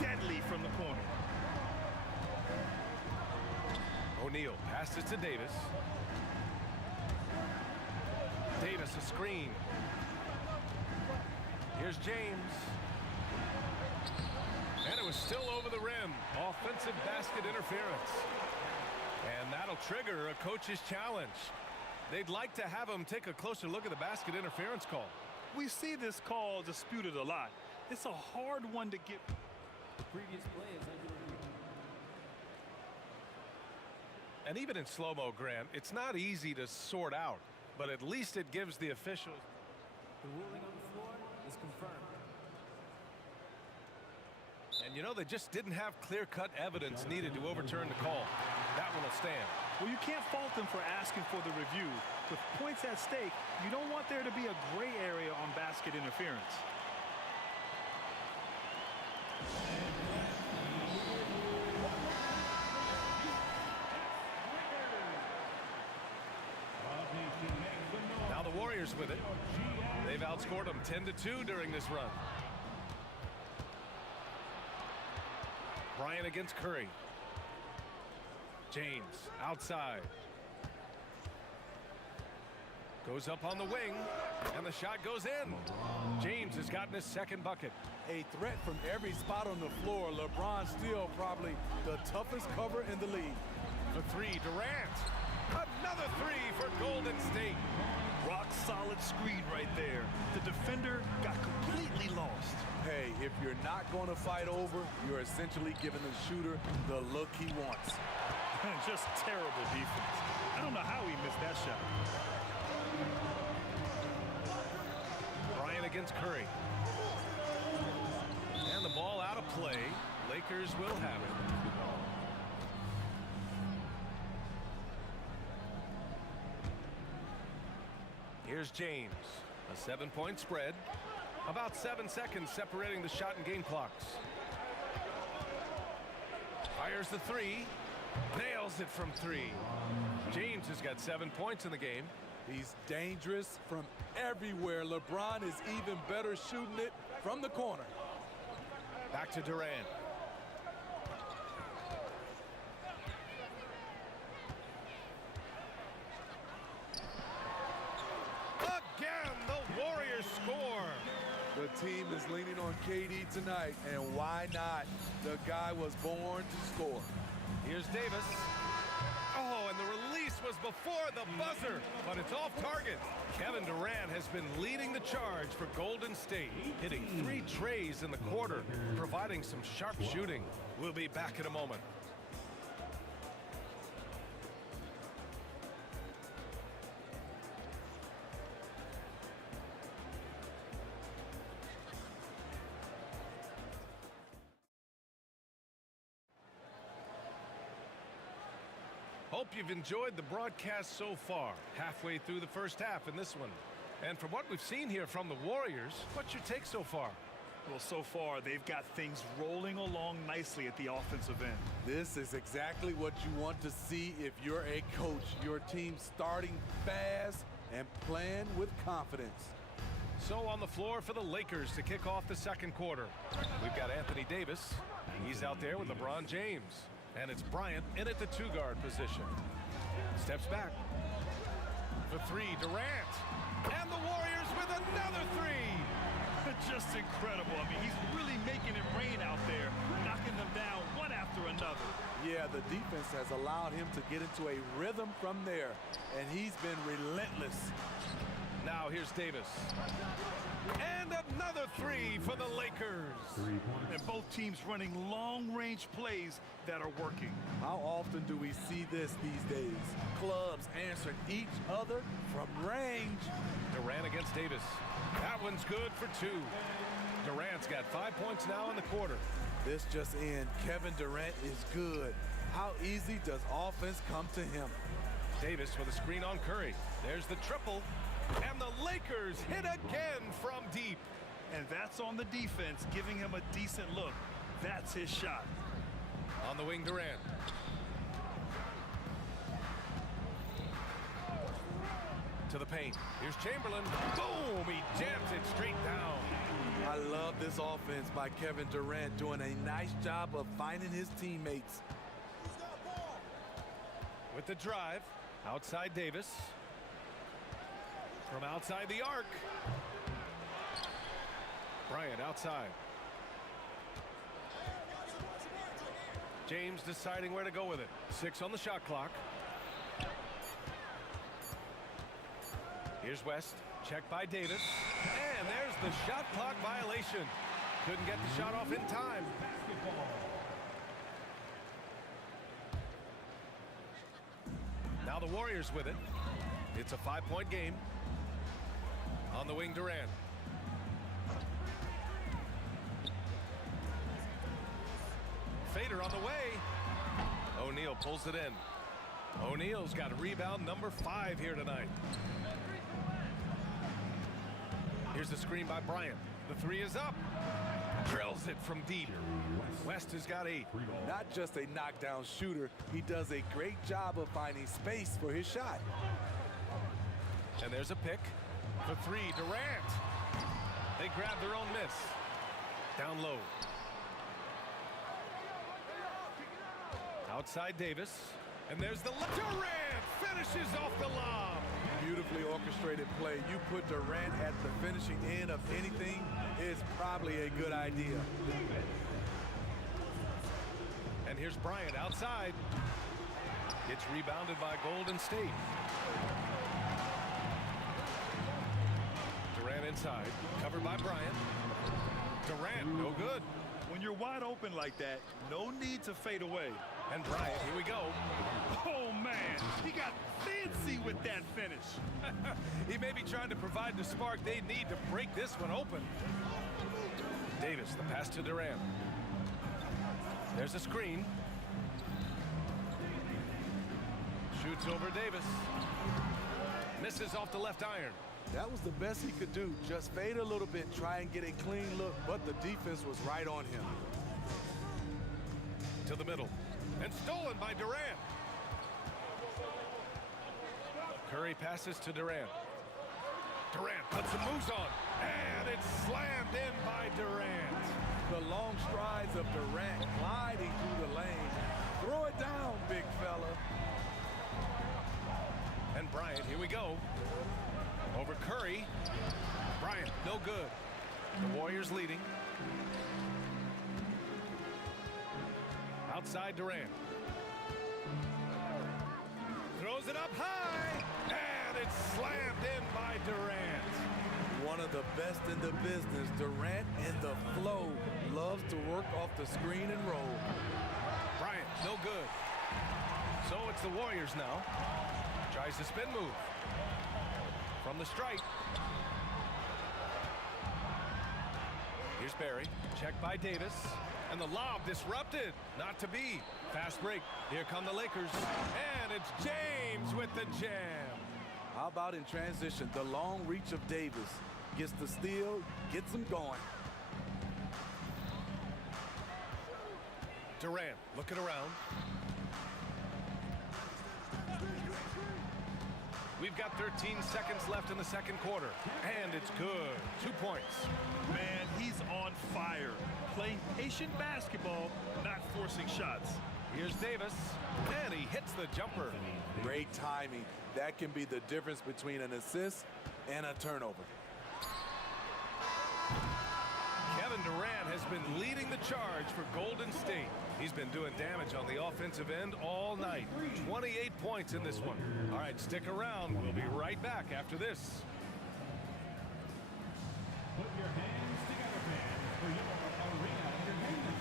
deadly from the corner. O'Neal passes to Davis. Davis a screen. Here's James. And it was still over the rim. Offensive basket interference. And that'll trigger a coach's challenge. They'd like to have him take a closer look at the basket interference call. We see this call disputed a lot. It's a hard one to get. The previous play is under review. And even in slow-mo, Grant, it's not easy to sort out, but at least it gives the officials. The ruling on the floor is confirmed. And you know, they just didn't have clear-cut evidence needed to overturn the call. That one will stand. Well, you can't fault them for asking for the review. With points at stake, you don't want there to be a gray area on basket interference. Now the Warriors with it. They've outscored them 10-2 during this run. Bryant against Curry. James outside. Goes up on the wing, and the shot goes in. James has gotten his second bucket. A threat from every spot on the floor. LeBron still probably the toughest cover in the league. For three, Durant. Another three for Golden State. Rock solid screen right there. The defender got completely lost. Hey, if you're not going to fight over, you're essentially giving the shooter the look he wants. Just terrible defense. I don't know how he missed that shot. Bryant against Curry. And the ball out of play. Lakers will have it. Here's James. A 7-point spread. About 7 seconds separating the shot and game clocks. Fires the three. Nails it from three. James has got 7 points in the game. He's dangerous from everywhere. LeBron is even better shooting it from the corner. Back to Durant. Again, the Warriors score. The team is leaning on KD tonight, and why not? The guy was born to score. Here's Davis. Oh, and the release was before the buzzer, but it's off target. Kevin Durant has been leading the charge for Golden State, hitting 3 trays in the quarter, providing some sharp shooting. We'll be back in a moment. Hope you've enjoyed the broadcast so far, halfway through the first half in this one. And from what we've seen here from the Warriors, what's your take so far? Well, so far, they've got things rolling along nicely at the offensive end. This is exactly what you want to see if you're a coach. Your team starting fast and playing with confidence. So on the floor for the Lakers to kick off the second quarter. We've got Anthony Davis. He's out there with LeBron James. And it's Bryant in at the 2-guard position. Steps back. For three, Durant. And the Warriors with another three. Just incredible. I mean, he's really making it rain out there, knocking them down one after another. Yeah, the defense has allowed him to get into a rhythm from there, and he's been relentless. Now here's Davis. And another three for the Lakers. And both teams running long-range plays that are working. How often do we see this these days? Clubs answering each other from range. Durant against Davis. That one's good for 2. Durant's got 5 points now in the quarter. This just in. Kevin Durant is good. How easy does offense come to him? Davis with a screen on Curry. There's the triple. And the Lakers hit again from deep. And that's on the defense, giving him a decent look. That's his shot. On the wing, Durant. To the paint. Here's Chamberlain. Boom! He jams it straight down. I love this offense by Kevin Durant, doing a nice job of finding his teammates. With the drive, outside Davis. From outside the arc. Bryant outside. James deciding where to go with it. 6 on the shot clock. Here's West. Checked by Davis. And there's the shot clock violation. Couldn't get the shot off in time. Now the Warriors with it. It's a 5-point game. On the wing, Durant. Fader on the way. O'Neal pulls it in. O'Neal's got rebound number 5 here tonight. Here's the screen by Bryant. The 3 is up. Drills it from deep. West has got 8. Not just a knockdown shooter, he does a great job of finding space for his shot. And there's a pick. The 3, Durant. They grab their own miss. Down low. Outside Davis. And there's the Durant finishes off the lob. Beautifully orchestrated play. You put Durant at the finishing end of anything, it's probably a good idea. And here's Bryant outside. It's rebounded by Golden State. Durant inside, covered by Bryant. Durant, no good. When you're wide open like that, no need to fade away. And Bryant, here we go. Oh, man, he got fancy with that finish. He may be trying to provide the spark they need to break this one open. Davis, the pass to Durant. There's a screen. Shoots over Davis. Misses off the left iron. That was the best he could do. Just fade a little bit, try and get a clean look, but the defense was right on him. To the middle. And stolen by Durant. Curry passes to Durant. Durant puts some moves on. And it's slammed in by Durant. The long strides of Durant gliding through the lane. Throw it down, big fella. And Bryant, here we go. Over Curry. Bryant, no good. The Warriors leading. Outside Durant. Throws it up high. And it's slammed in by Durant. One of the best in the business. Durant in the flow. Loves to work off the screen and roll. Bryant, no good. So it's the Warriors now. Tries the spin move. From the strike. Here's Barry. Checked by Davis. And the lob disrupted. Not to be. Fast break. Here come the Lakers. And it's James with the jam. How about in transition? The long reach of Davis. Gets the steal. Gets him going. Durant looking around. We've got 13 seconds left in the second quarter. And it's good. 2 points. Man, he's on fire. Playing patient basketball, not forcing shots. Here's Davis. And he hits the jumper. Great timing. That can be the difference between an assist and a turnover. Kevin Durant has been leading the charge for Golden State. He's been doing damage on the offensive end all night. 28 points in this one. All right, stick around. We'll be right back after this. Put your hands together, fans, for your arena entertainment.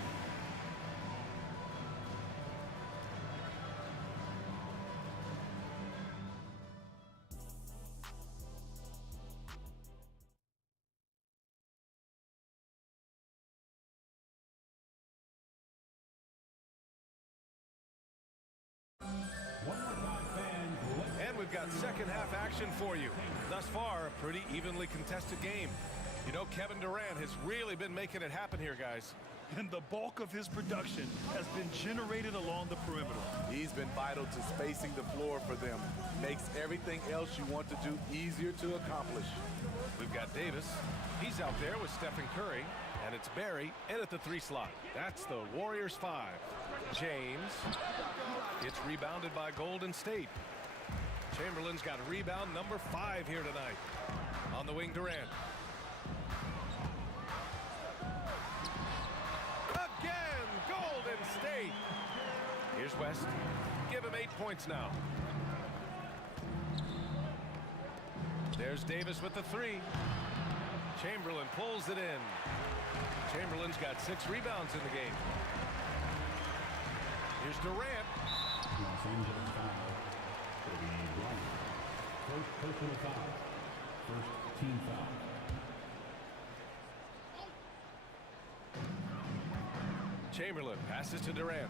And we've got second half action for you. Thus far, a pretty evenly contested game. You know, Kevin Durant has really been making it happen here, guys. And the bulk of his production has been generated along the perimeter. He's been vital to spacing the floor for them. Makes everything else you want to do easier to accomplish. We've got Davis. He's out there with Stephen Curry. And it's Barry in at the 3 slot. That's the Warriors 5. James. It's rebounded by Golden State. Chamberlain's got rebound number 5 here tonight. On the wing, Durant. Again, Golden State. Here's West. Give him 8 points now. There's Davis with the 3. Chamberlain pulls it in. Chamberlain's got 6 rebounds in the game. Here's Durant. Los Angeles foul. First personal foul. First team foul. Chamberlain passes to Durant.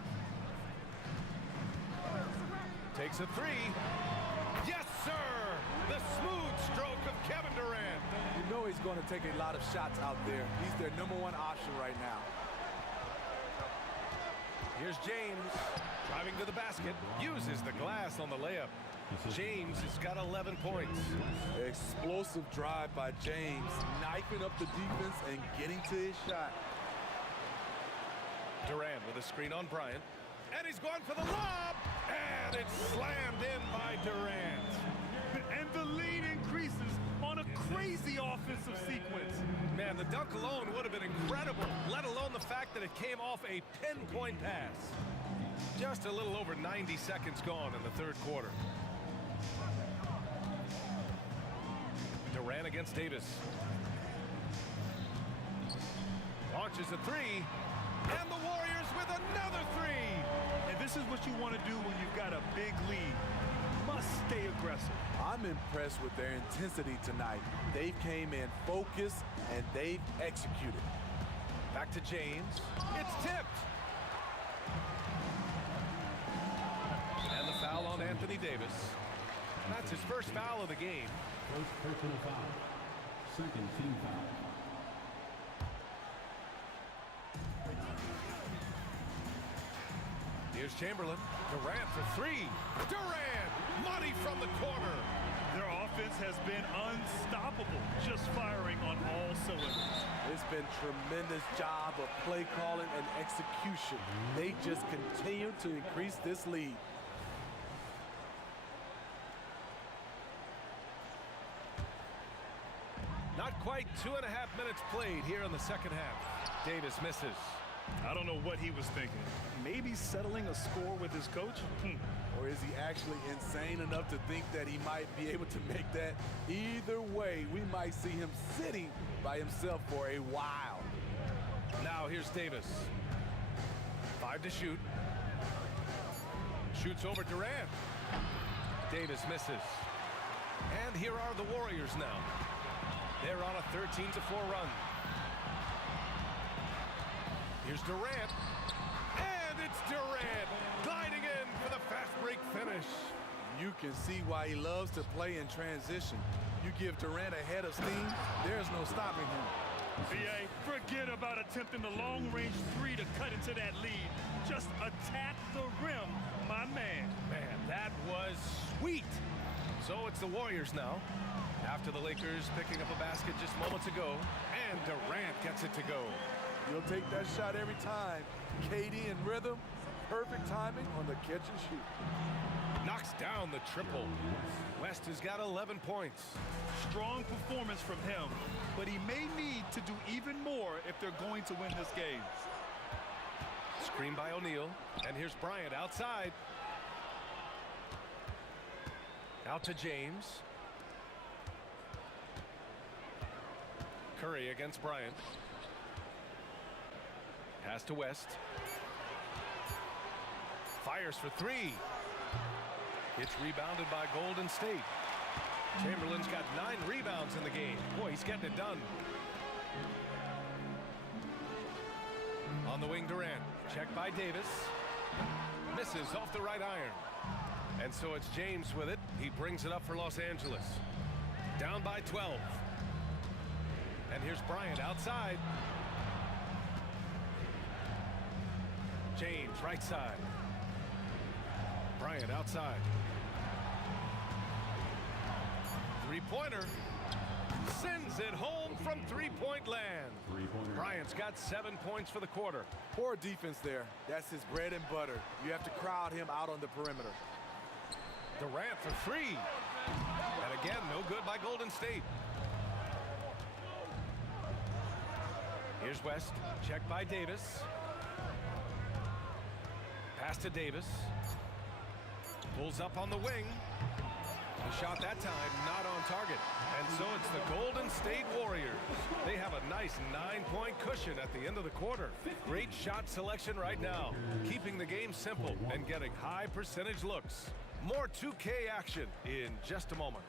Takes a three. Yes, sir! The smooth stroke of Kevin Durant. You know he's going to take a lot of shots out there. He's their #1 option right now. Here's James, driving to the basket, uses the glass on the layup. James has got 11 points. Explosive drive by James, knifing up the defense and getting to his shot. Durant with a screen on Bryant, and he's going for the lob, and it's slammed in by Durant. And the lead increases on a crazy offensive sequence. Man, the dunk alone would have been incredible, let alone the fact that it came off a pinpoint pass. Just a little over 90 seconds gone in the third quarter. Durant against Davis. Launches a three, and the Warriors with another three. And this is what you want to do when you've got a big lead. You must stay aggressive. I'm impressed with their intensity tonight. They came in focused and they've executed. Back to James. It's tipped. And the foul on Anthony Davis. That's his first foul of the game. First personal foul. Second team foul. Here's Chamberlain. Durant for three. Durant! Money from the corner. Their offense has been unstoppable, just firing on all cylinders. It's been tremendous job of play calling and execution. They just continue to increase this lead. Not quite 2.5 minutes played here in the second half. Davis misses. I don't know what he was thinking. Maybe settling a score with his coach? Or is he actually insane enough to think that he might be able to make that? Either way, we might see him sitting by himself for a while. Now here's Davis. 5 to shoot. Shoots over Durant. Davis misses. And here are the Warriors now. They're on a 13-4 run. Here's Durant. And it's Durant gliding in for the fast break finish. You can see why he loves to play in transition. You give Durant a head of steam, there's no stopping him. VA, forget about attempting the long-range three to cut into that lead. Just attack the rim, my man. Man, that was sweet. So it's the Warriors now. After the Lakers picking up a basket just moments ago, and Durant gets it to go. You'll take that shot every time. KD in rhythm, perfect timing on the catch and shoot. Knocks down the triple. West has got 11 points. Strong performance from him, but he may need to do even more if they're going to win this game. Screen by O'Neal, and here's Bryant outside. Out to James. Curry against Bryant. Pass to West. Fires for three. It's rebounded by Golden State. Chamberlain's got 9 rebounds in the game. Boy, he's getting it done. On the wing, Durant. Checked by Davis. Misses off the right iron. And so it's James with it. He brings it up for Los Angeles. Down by 12. And here's Bryant outside. James right side. Bryant outside. Three-pointer. Sends it home from three-point land. Bryant's got 7 points for the quarter. Poor defense there. That's his bread and butter. You have to crowd him out on the perimeter. Durant for three. And again, no good by Golden State. Here's West. Checked by Davis. Pass to Davis. Pulls up on the wing. The shot that time not on target. And so it's the Golden State Warriors. They have a nice 9-point cushion at the end of the quarter. Great shot selection right now. Keeping the game simple and getting high percentage looks. More 2K action in just a moment.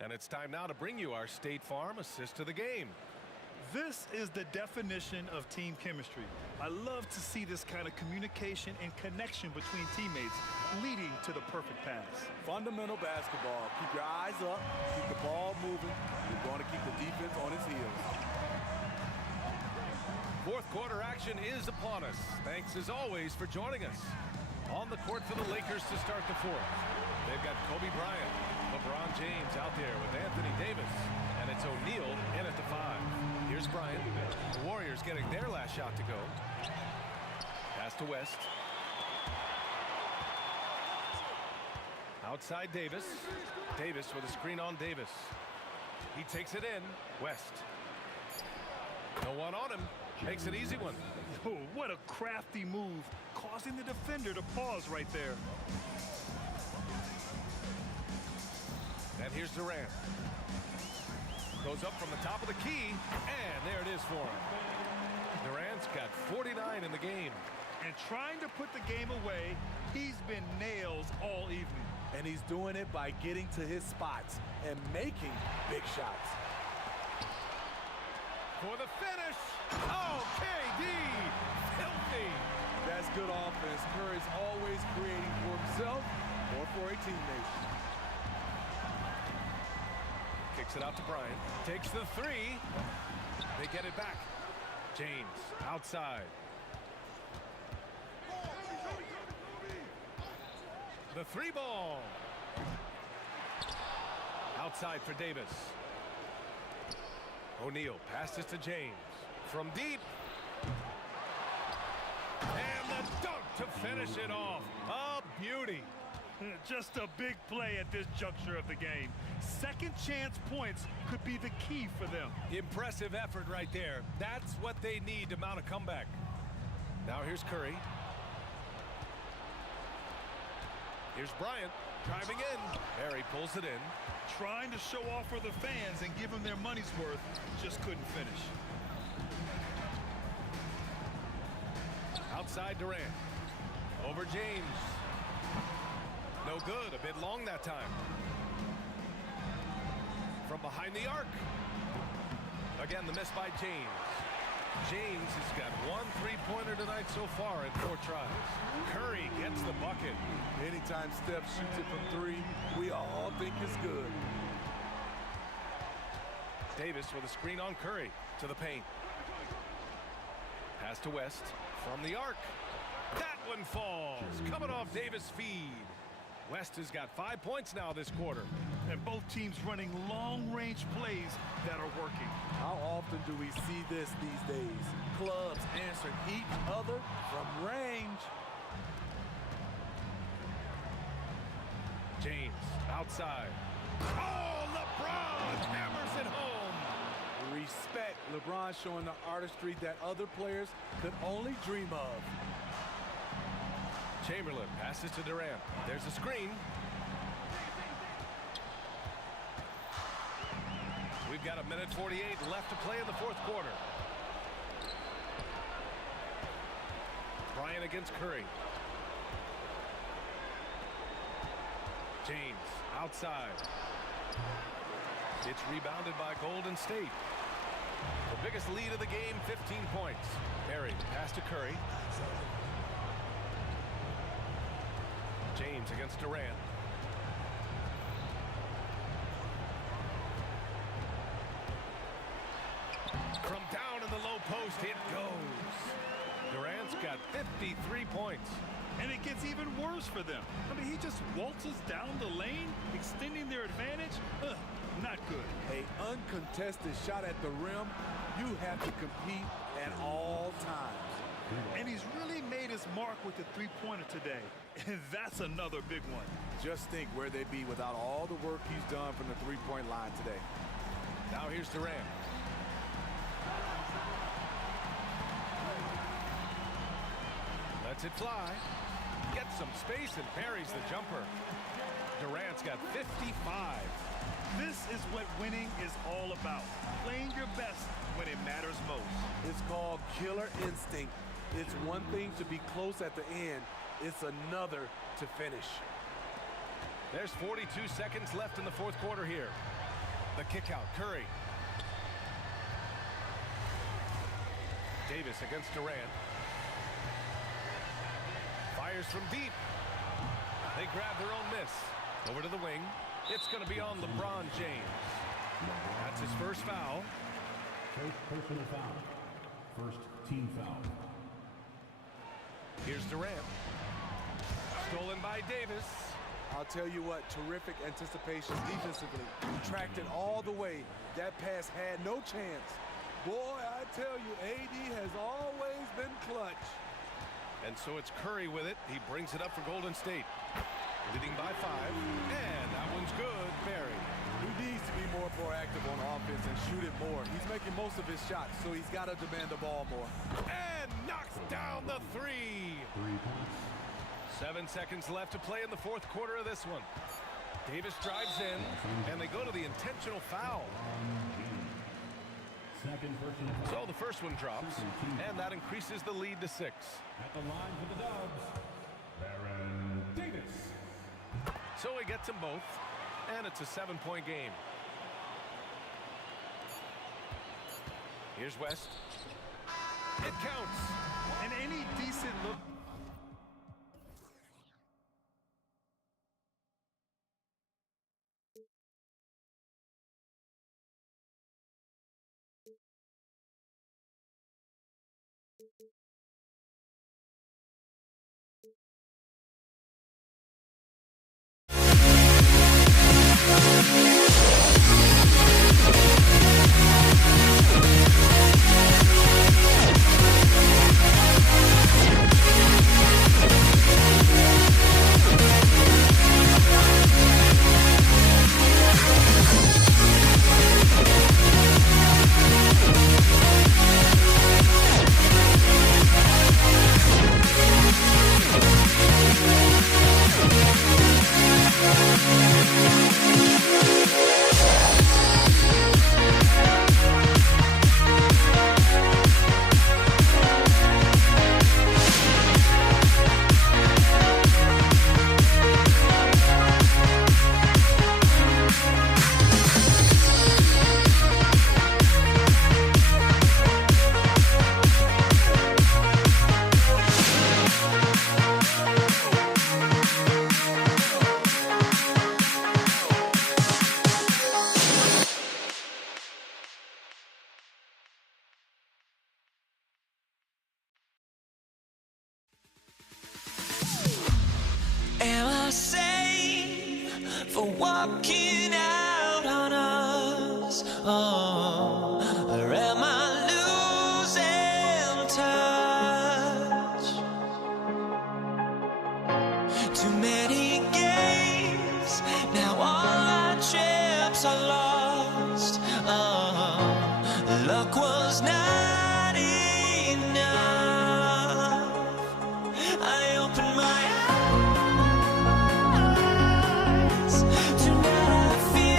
And it's time now to bring you our State Farm assist to the game. This is the definition of team chemistry. I love to see this kind of communication and connection between teammates leading to the perfect pass. Fundamental basketball. Keep your eyes up, keep the ball moving. You're going to keep the defense on its heels. Fourth quarter action is upon us. Thanks as always for joining us. On the court for the Lakers to start the fourth. They've got Kobe Bryant, LeBron James out there with Anthony Davis, and it's O'Neal in at the 5. Here's Bryant. The Warriors getting their last shot to go. Pass to West. Outside Davis. Davis with a screen on Davis. He takes it in. West. No one on him. Makes an easy one. Oh, what a crafty move, causing the defender to pause right there. And here's Durant. Goes up from the top of the key, and there it is for him. Durant's got 49 in the game. And trying to put the game away, he's been nails all evening. And he's doing it by getting to his spots and making big shots. For the finish. Oh, KD. Filthy. That's good offense. Curry's always creating for himself or for a teammate. Kicks it out to Bryant. Takes the 3. They get it back. James outside. The 3 ball. Outside for Davis. O'Neal passes to James. From deep. And the dunk to finish it off. A beauty. Just a big play at this juncture of the game. Second chance points could be the key for them. Impressive effort right there. That's what they need to mount a comeback. Now here's Curry. Here's Bryant driving in. Barry pulls it in. Trying to show off for the fans and give them their money's worth. Just couldn't finish. Outside Durant. Over James. No good. A bit long that time. From behind the arc. Again, the miss by James. James has got 1 3-pointer tonight so far in 4 tries. Curry gets the bucket. Anytime Steph shoots it from 3, we all think it's good. Davis with a screen on Curry to the paint. Pass to West from the arc. That one falls. Coming off Davis' feed. West has got 5 points now this quarter. And both teams running long-range plays that are working. How often do we see this these days? Clubs answering each other from range. James outside. Oh, LeBron hammers it home. Respect. LeBron showing the artistry that other players could only dream of. Chamberlain passes to Durant. There's a screen. We've got 1:48 left to play in the fourth quarter. Bryant against Curry. James outside. It's rebounded by Golden State. The biggest lead of the game, 15 points. Barry pass to Curry. James against Durant. From down in the low post, it goes. Durant's got 53 points. And it gets even worse for them. I mean, he just waltzes down the lane, extending their advantage. Not good. An uncontested shot at the rim, you have to compete at all times. And he's really made his mark with the 3-pointer today. And that's another big one. Just think where they'd be without all the work he's done from the 3-point line today. Now here's Durant. Lets it fly. Gets some space and parries the jumper. Durant's got 55. This is what winning is all about. Playing your best when it matters most. It's called killer instinct. It's one thing to be close at the end. It's another to finish. There's 42 seconds left in the fourth quarter here. The kick out, Curry. Davis against Durant. Fires from deep. They grab their own miss. Over to the wing. It's going to be on LeBron James. That's his first foul. First personal foul. First team foul. Here's Durant. Stolen by Davis. I'll tell you what, terrific anticipation defensively. Tracked it all the way. That pass had no chance. Boy, I tell you, AD has always been clutch. And so it's Curry with it. He brings it up for Golden State. Leading by 5. And that one's good. Barry. He needs to be more proactive on offense and shoot it more. He's making most of his shots, so he's got to demand the ball more. And knocks down the 3. 3 points. 7 seconds left to play in the fourth quarter of this one. Davis drives in, and they go to the intentional foul. Second personal foul. So the first one drops, and that increases the lead to 6. At the line for the Dubs, Baron Davis. So he gets them both, and it's a 7-point game. Here's West. It counts. And any decent look. Am I safe for walking out on us? Oh, or am I losing touch? Too many games, now all our chips are lost. Oh, luck was not enough. I opened my eyes. Tonight I feel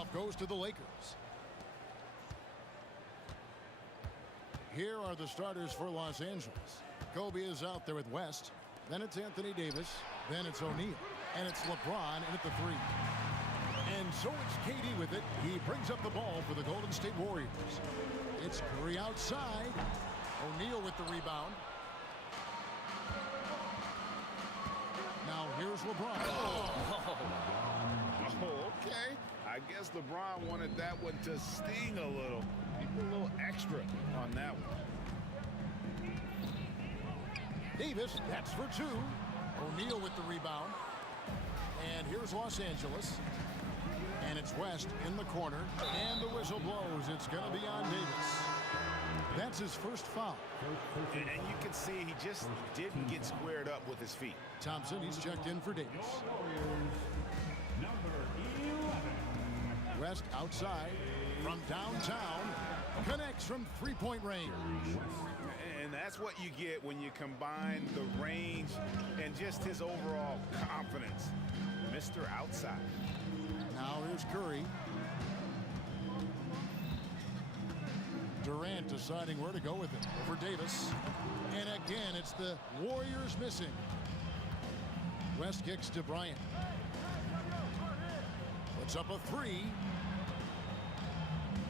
Tip-off goes to the Lakers. Here are the starters for Los Angeles. Kobe is out there with West. Then it's Anthony Davis. Then it's O'Neal. And it's LeBron in at the 3. And so it's KD with it. He brings up the ball for the Golden State Warriors. It's Curry outside. O'Neal with the rebound. Now here's LeBron. Oh, okay. I guess LeBron wanted that one to sting a little. He put a little extra on that one. Davis, that's for 2. O'Neal with the rebound. And here's Los Angeles. And it's West in the corner. And the whistle blows. It's going to be on Davis. That's his first foul. And you can see he just didn't get squared up with his feet. Thompson, he's checked in for Davis. Number 11. West outside from downtown. Connects from three-point range. And that's what you get when you combine the range and just his overall confidence. Mr. Outside. Now here's Curry. Durant deciding where to go with it. Over Davis. And again, it's the Warriors missing. West kicks to Bryant. Puts up a 3.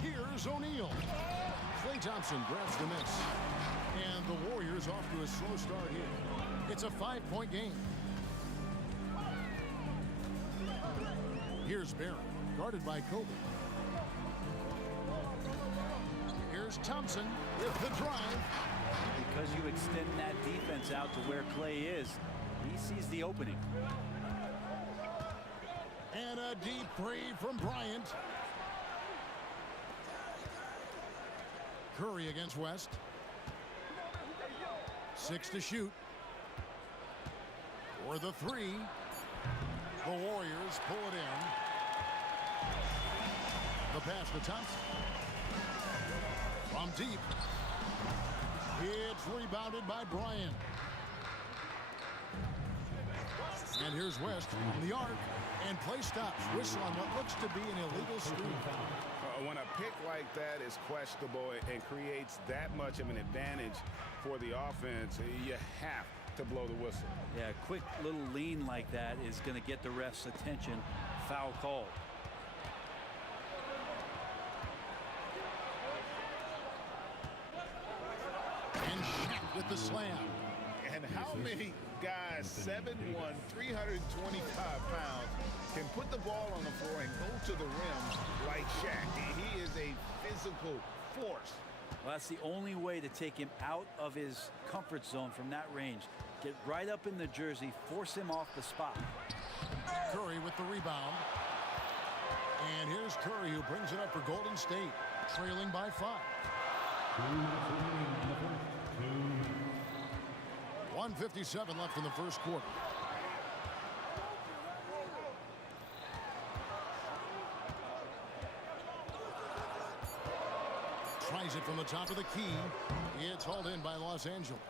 Here's O'Neal. Klay Thompson grabs the miss. And the Warriors off to a slow start here. It's a 5-point game. Here's Barron, guarded by Kobe. Here's Thompson with the drive. Because you extend that defense out to where Klay is, he sees the opening. And a deep 3 from Bryant. Curry against West. 6 to shoot. For the 3. The Warriors pull it in. The pass to Thompson. From deep. It's rebounded by Bryant. And here's West on the arc. And play stops. Whistle on what looks to be an illegal screen. When a pick like that is questionable and creates that much of an advantage for the offense, you have to blow the whistle. Yeah, a quick little lean like that is going to get the ref's attention. Foul called. And Shaq with the slam. And how many guys, 7'1", 325 pounds, can put the ball on the floor and go to the rim like Shaq? He is a physical force. Well, that's the only way to take him out of his comfort zone from that range. Get right up in the jersey, force him off the spot. Curry with the rebound. And here's Curry, who brings it up for Golden State, trailing by 5. 1:57 left in the first quarter. Tries it from the top of the key. It's hauled in by Los Angeles.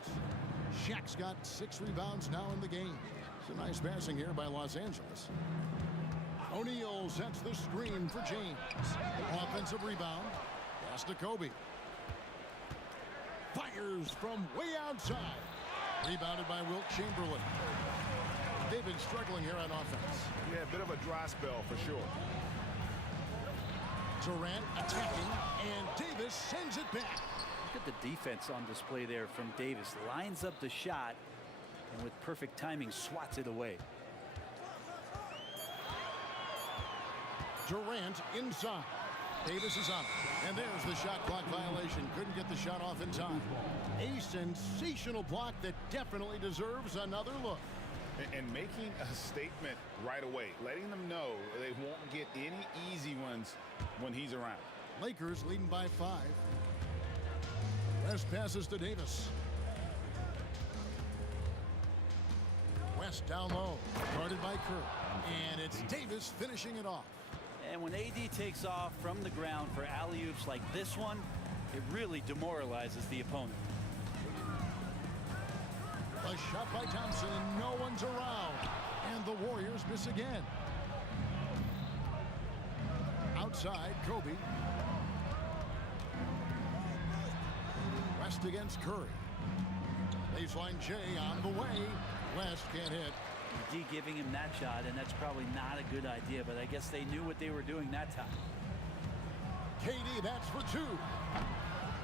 Shaq's got 6 rebounds now in the game. It's a nice passing here by Los Angeles. O'Neal sets the screen for James. Offensive rebound. Pass to Kobe. Fires from way outside. Rebounded by Wilt Chamberlain. David struggling here on offense. Yeah, a bit of a dry spell for sure. Durant attacking, and Davis sends it back. Look at the defense on display there from Davis. Lines up the shot, and with perfect timing, swats it away. Durant inside. Davis is on it. And there's the shot clock violation. Couldn't get the shot off in time. A sensational block that definitely deserves another look. And making a statement right away, letting them know they won't get any easy ones when he's around. Lakers leading by 5. West passes to Davis. West down low, guarded by Kerr. And it's Davis finishing it off. And when AD takes off from the ground for alley-oops like this one, it really demoralizes the opponent. A shot by Thompson, and no one's around. And the Warriors miss again. outside, Kobe. West against Curry. Baseline J on the way. West can't hit. D giving him that shot, and that's probably not a good idea, but I guess they knew what they were doing that time. KD, that's for two.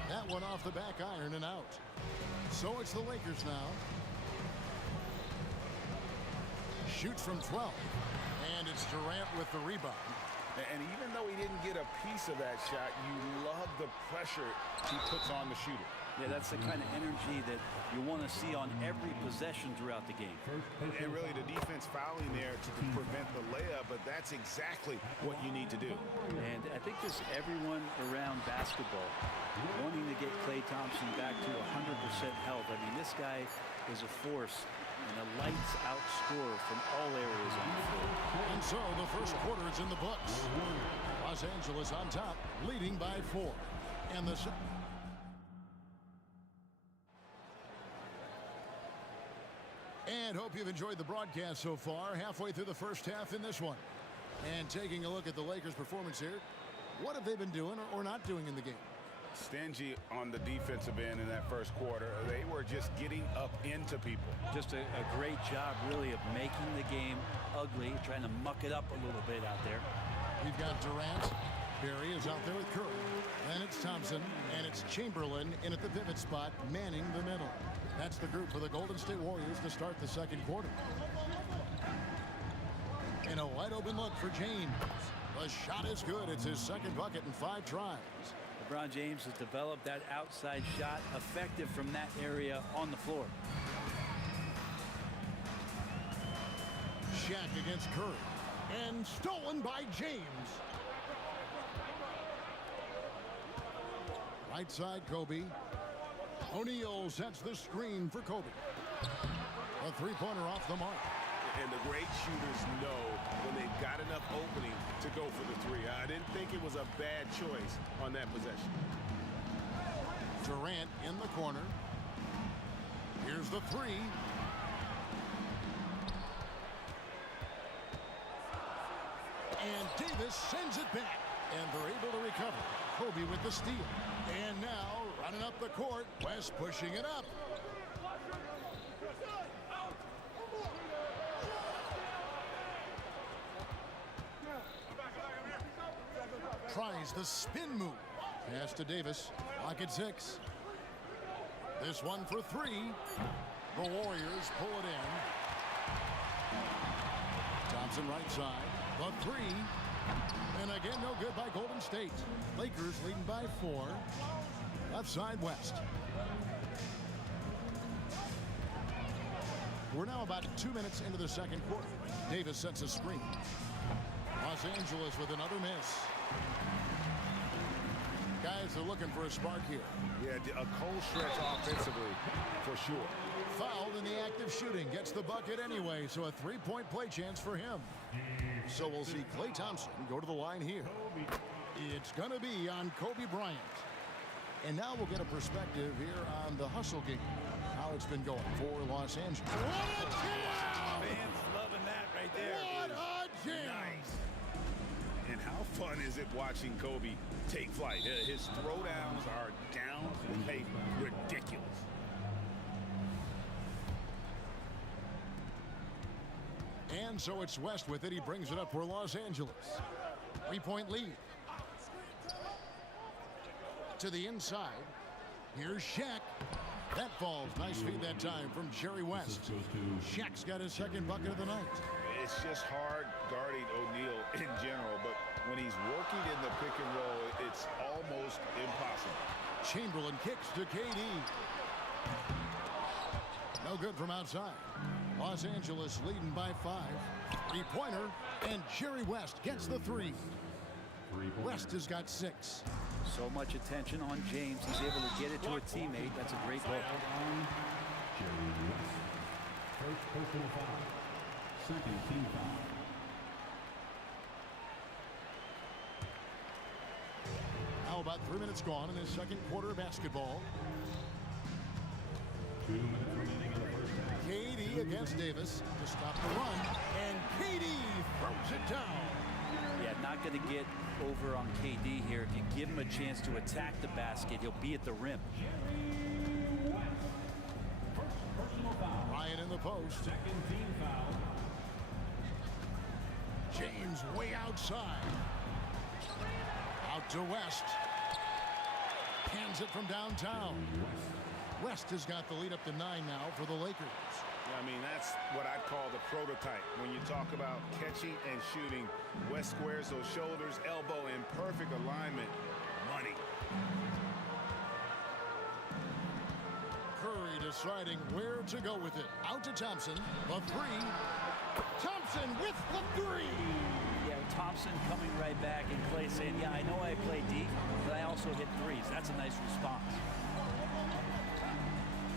That one off the back iron and out. So it's the Lakers now. Shoots from 12. And it's Durant with the rebound. And even though he didn't get a piece of that shot, you love the pressure he puts on the shooter. Yeah, that's the kind of energy that you want to see on every possession throughout the game. And really the defense fouling there to prevent the layup, but that's exactly what you need to do. And I think just everyone around basketball wanting to get Klay Thompson back to 100% health. I mean, this guy is a force and a lights-out scorer from all areas on the floor. And so the first quarter is in the books. Los Angeles on top, leading by 4. And the... And hope you've enjoyed the broadcast so far. Halfway through the first half in this one. And taking a look at the Lakers' performance here. What have they been doing or not doing in the game? Stingy on the defensive end in that first quarter. They were just getting up into people. Just a great job, really, of making the game ugly, trying to muck it up a little bit out there. We've got Durant. Barry is out there with Curry. Then it's Thompson, and it's Chamberlain in at the pivot spot, manning the middle. That's the group for the Golden State Warriors to start the second quarter. And a wide open look for James. The shot is good. It's his second bucket in 5 tries. LeBron James has developed that outside shot effective from that area on the floor. Shaq against Curry. And stolen by James. Right side, Kobe. O'Neal sets the screen for Kobe. A three-pointer off the mark. And the great shooters know when they've got enough opening to go for the three. I didn't think it was a bad choice on that possession. Durant in the corner. Here's the three. And Davis sends it back. And they're able to recover. Kobe with the steal. And now, running up the court, West pushing it up. Tries the spin move. Pass to Davis. Lock at 6. This one for 3. The Warriors pull it in. Thompson right side. The 3. And again, no good by Golden State. Lakers leading by 4. Left side, West. We're now about 2 minutes into the second quarter. Davis sets a screen. Los Angeles with another miss. Guys are looking for a spark here. Yeah, a cold stretch offensively, for sure. Fouled in the act of shooting. Gets the bucket anyway, so a three-point play chance for him. So we'll see Klay Thompson go to the line here. It's going to be on Kobe Bryant. And now we'll get a perspective here on the hustle game. How it's been going for Los Angeles. What a jam! Fans loving that right there. What a jam! Nice. And how fun is it watching Kobe take flight? His throwdowns are down and ridiculous. And so it's West with it. He brings it up for Los Angeles. 3-point lead. To the inside. Here's Shaq. That falls. Nice feed that time from Jerry West. Shaq's got his second bucket of the night. It's just hard guarding O'Neal in general, but when he's working in the pick and roll, it's almost impossible. Chamberlain kicks to KD. No good from outside. Los Angeles leading by 5. Three-pointer, and Jerry West gets the 3. West has got 6. So much attention on James. He's able to get it to a teammate. That's a great look. Jerry West. First personal foul. Second team foul. Now about 3 minutes gone in his second quarter of basketball. 2 minutes remaining in the first half. KD against Davis to stop the run. And KD throws it down. Yeah, not going to get over on KD here. If you give him a chance to attack the basket, he'll be at the rim. Ryan in the post. Second team foul. James way outside. Out to West. Hands it from downtown. West has got the lead up to 9 now for the Lakers. I mean, that's what I'd call the prototype. When you talk about catching and shooting, West squares those shoulders, elbow in perfect alignment. Money. Curry deciding where to go with it. Out to Thompson. The three. Thompson with the three. Yeah, Thompson coming right back, and Clay saying, yeah, I know I play deep, but I also hit threes. That's a nice response.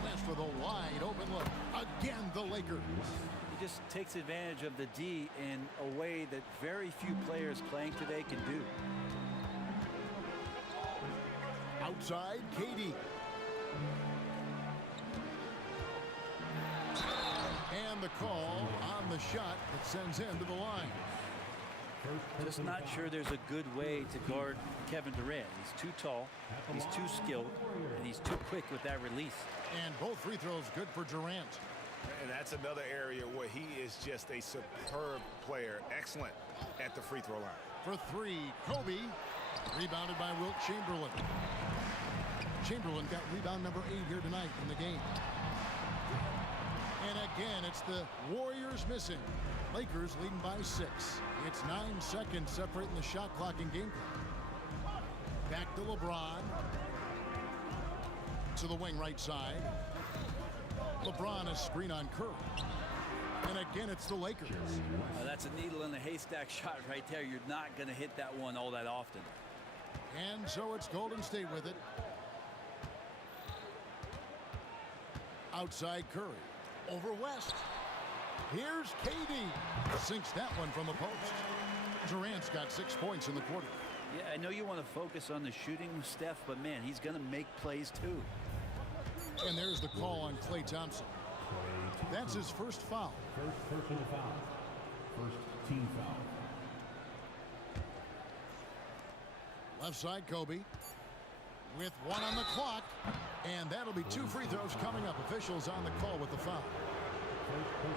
West with a wide open look. Again, the Lakers. He just takes advantage of the D in a way that very few players playing today can do. Outside, KD. And the call on the shot that sends him to the line. Just not sure there's a good way to guard Kevin Durant. He's too tall, he's too skilled, and he's too quick with that release. And both free throws good for Durant. And that's another area where he is just a superb player. Excellent at the free throw line. For three, Kobe. Rebounded by Wilt Chamberlain. Chamberlain got rebound number 8 here tonight in the game. And again, it's the Warriors missing. Lakers leading by 6. It's 9 seconds separating the shot clock and game clock. Back to LeBron. To the wing right side. LeBron is screen on Curry. And again, it's the Lakers. That's a needle in the haystack shot right there. You're not going to hit that one all that often. And so it's Golden State with it. Outside Curry. Over West. Here's KD. Sinks that one from the post. Durant's got 6 points in the quarter. Yeah, I know you want to focus on the shooting with Steph, but man, he's going to make plays too. And there's the call on Klay Thompson. That's his first foul. First personal foul. First team foul. Left side, Kobe. With 1 on the clock. And that'll be 2 free throws coming up. Officials on the call with the foul.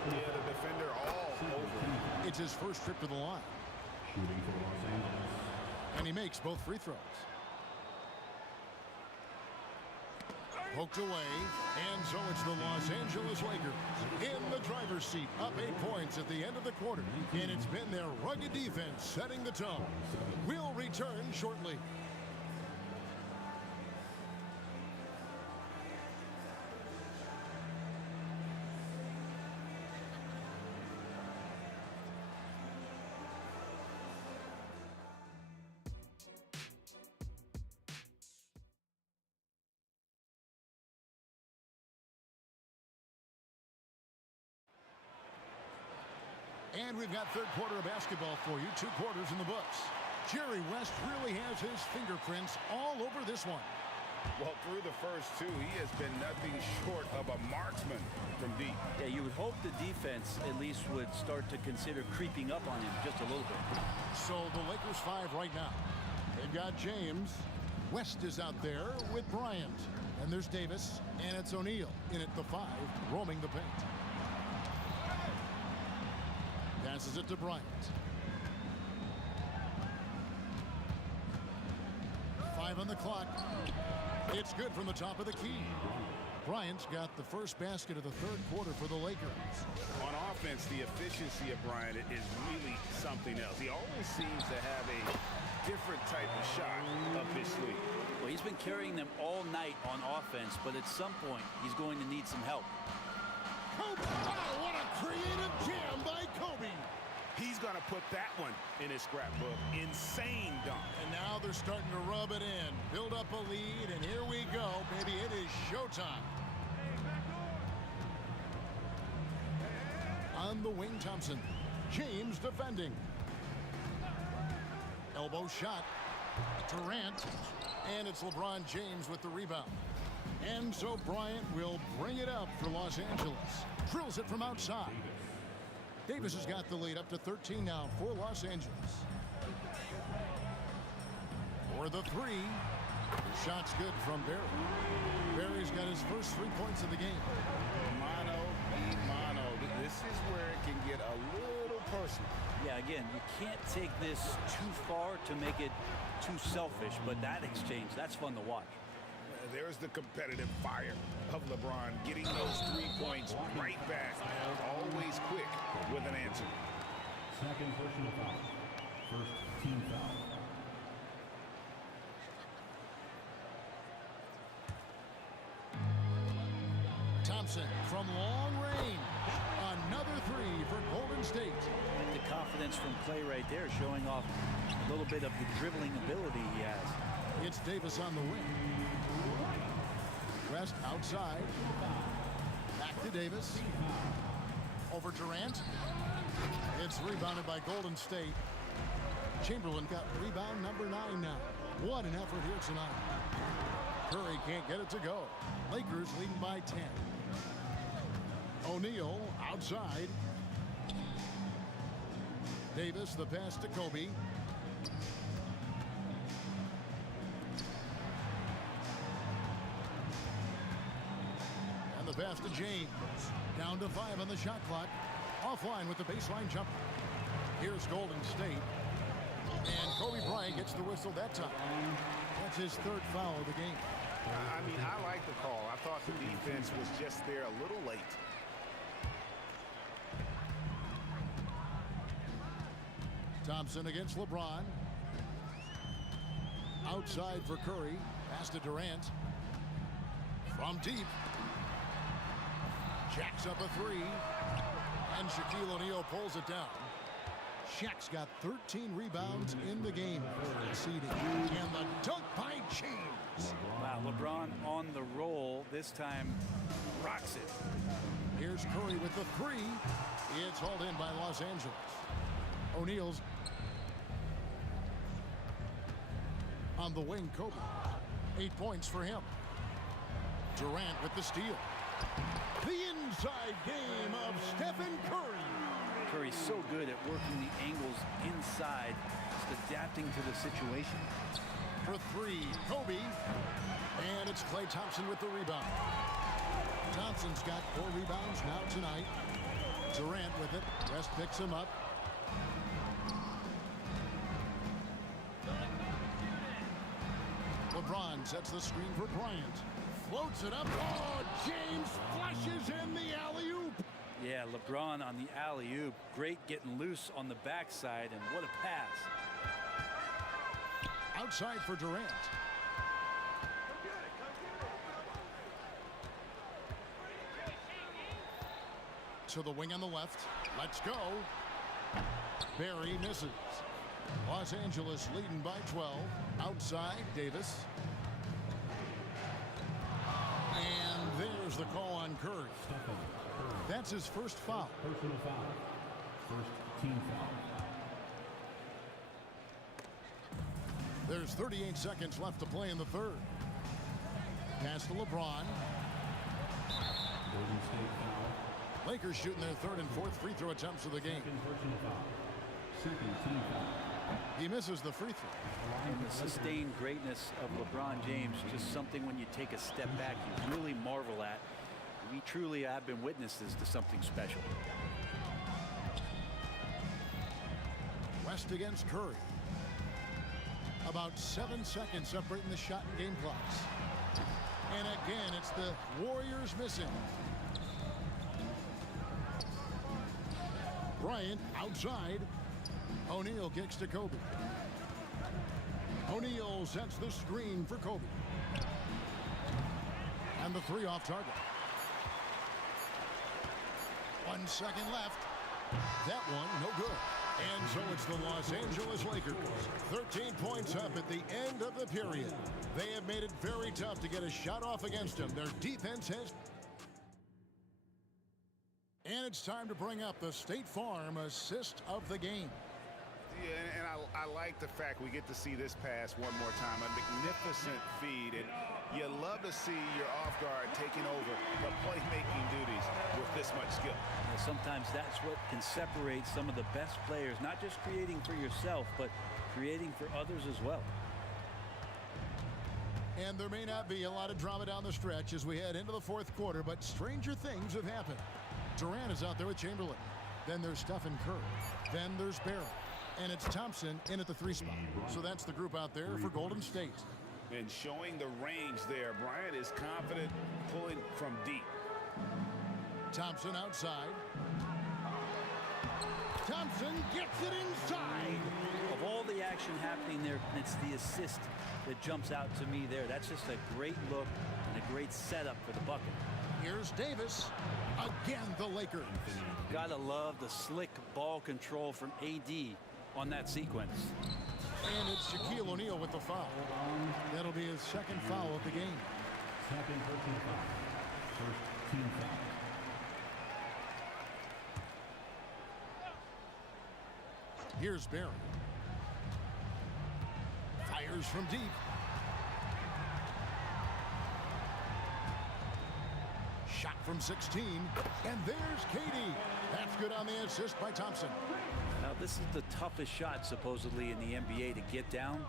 Yeah, the defender all over. It's his first trip to the line. Shooting for Los Angeles. And he makes both free throws. Poked away. And so it's the Los Angeles Lakers in the driver's seat. Up 8 points at the end of the quarter. And it's been their rugged defense setting the tone. We'll return shortly. And we've got third quarter of basketball for you. 2 quarters in the books. Jerry West really has his fingerprints all over this one. Well, through the first 2, he has been nothing short of a marksman from deep. Yeah, you would hope the defense at least would start to consider creeping up on him just a little bit. So the Lakers 5 right now. They've got James. West is out there with Bryant. And there's Davis. And it's O'Neal in at the 5, roaming the paint. Passes it to Bryant. 5 on the clock. It's good from the top of the key. Bryant's got the first basket of the third quarter for the Lakers. On offense, the efficiency of Bryant is really something else. He always seems to have a different type of shot up his sleeve. Well, he's been carrying them all night on offense, but at some point, he's going to need some help. Kobe! Oh, what a creative jam by Kobe! He's going to put that one in his scrapbook. Insane dunk. And now they're starting to rub it in. Build up a lead, and here we go, baby. It is showtime. On the wing, Thompson. James defending. Elbow shot. Durant. And it's LeBron James with the rebound. And so Bryant will bring it up for Los Angeles. Drills it from outside. Davis has got the lead up to 13 now for Los Angeles. for the three. The shot's good from Barry. Barry's got his first 3 points of the game. Mano y mano. This is where it can get a little personal. Yeah, again, you can't take this too far to make it too selfish, but that exchange, that's fun to watch. There's the competitive fire of LeBron, getting those 3 points right back. Always quick with an answer. Second personal foul. First team foul. Thompson from long range. Another three for Golden State. And the confidence from Clay right there, showing off a little bit of the dribbling ability he has. It's Davis on the wing. West outside. Back to Davis. Over Durant. It's rebounded by Golden State. Chamberlain got rebound number 9 now. What an effort here tonight. Curry can't get it to go. Lakers leading by 10. O'Neal outside. Davis, the pass to Kobe. And the pass to James. Down to 5 on the shot clock. Offline with the baseline jumper. Here's Golden State. And Kobe Bryant gets the whistle that time. That's his 3rd foul of the game. I mean, I like the call. I thought the defense was just there a little late. Thompson against LeBron. Outside for Curry. Pass to Durant. From deep. Jacks up a 3. And Shaquille O'Neal pulls it down. Shaq's got 13 rebounds in the game for exceeding. And the dunk by James. Wow, LeBron on the roll. This time rocks it. Here's Curry with the 3. It's hauled in by Los Angeles. O'Neal's on the wing. Kobe. 8 points for him. Durant with the steal. The inside game of Stephen Curry. Curry's so good at working the angles inside, just adapting to the situation. For 3, Kobe. And it's Klay Thompson with the rebound. Thompson's got 4 rebounds now tonight. Durant with it. West picks him up. LeBron sets the screen for Bryant. Floats it up. Oh, James flashes in the alley-oop. Yeah, LeBron on the alley-oop. Great getting loose on the backside, and what a pass. Outside for Durant. To the wing on the left. Let's go. Barry misses. Los Angeles leading by 12. Outside, Davis. And there's the call on Curry. That's his first foul. Personal foul. First team foul. There's 38 seconds left to play in the 3rd. Pass to LeBron. Golden State foul. Lakers shooting their 3rd and 4th free throw attempts of the game. Second personal foul. Second team foul. He misses the free throw. And the sustained greatness of LeBron James, just something when you take a step back, you really marvel at. We truly have been witnesses to something special. West against Curry. About 7 seconds separating the shot and game clocks. And again, it's the Warriors missing. Bryant outside. O'Neal kicks to Kobe. O'Neal sets the screen for Kobe. And the 3 off target. 1 second left. That one, no good. And so it's the Los Angeles Lakers. 13 points up at the end of the period. They have made it very tough to get a shot off against them. Their defense has... And it's time to bring up the State Farm assist of the game. Yeah, and I like the fact we get to see this pass one more time. A magnificent feed, and you love to see your off guard taking over the playmaking duties with this much skill. And sometimes that's what can separate some of the best players, not just creating for yourself, but creating for others as well. And there may not be a lot of drama down the stretch as we head into the fourth quarter, but stranger things have happened. Durant is out there with Chamberlain. Then there's Stephen Curry. Then there's Barrett. And it's Thompson in at the 3 spot. So that's the group out there for Golden State. And showing the range there, Bryant is confident pulling from deep. Thompson outside. Thompson gets it inside. Of all the action happening there, it's the assist that jumps out to me there. That's just a great look and a great setup for the bucket. Here's Davis. Again, the Lakers. Gotta love the slick ball control from AD on that sequence. And it's Shaquille O'Neal with the foul. That'll be his second foul of the game. Second personal foul. First team foul. Here's Barry. Fires from deep. Shot from 16. And there's KD. That's good on the assist by Thompson. Now, this is the toughest shot, supposedly, in the NBA to get down.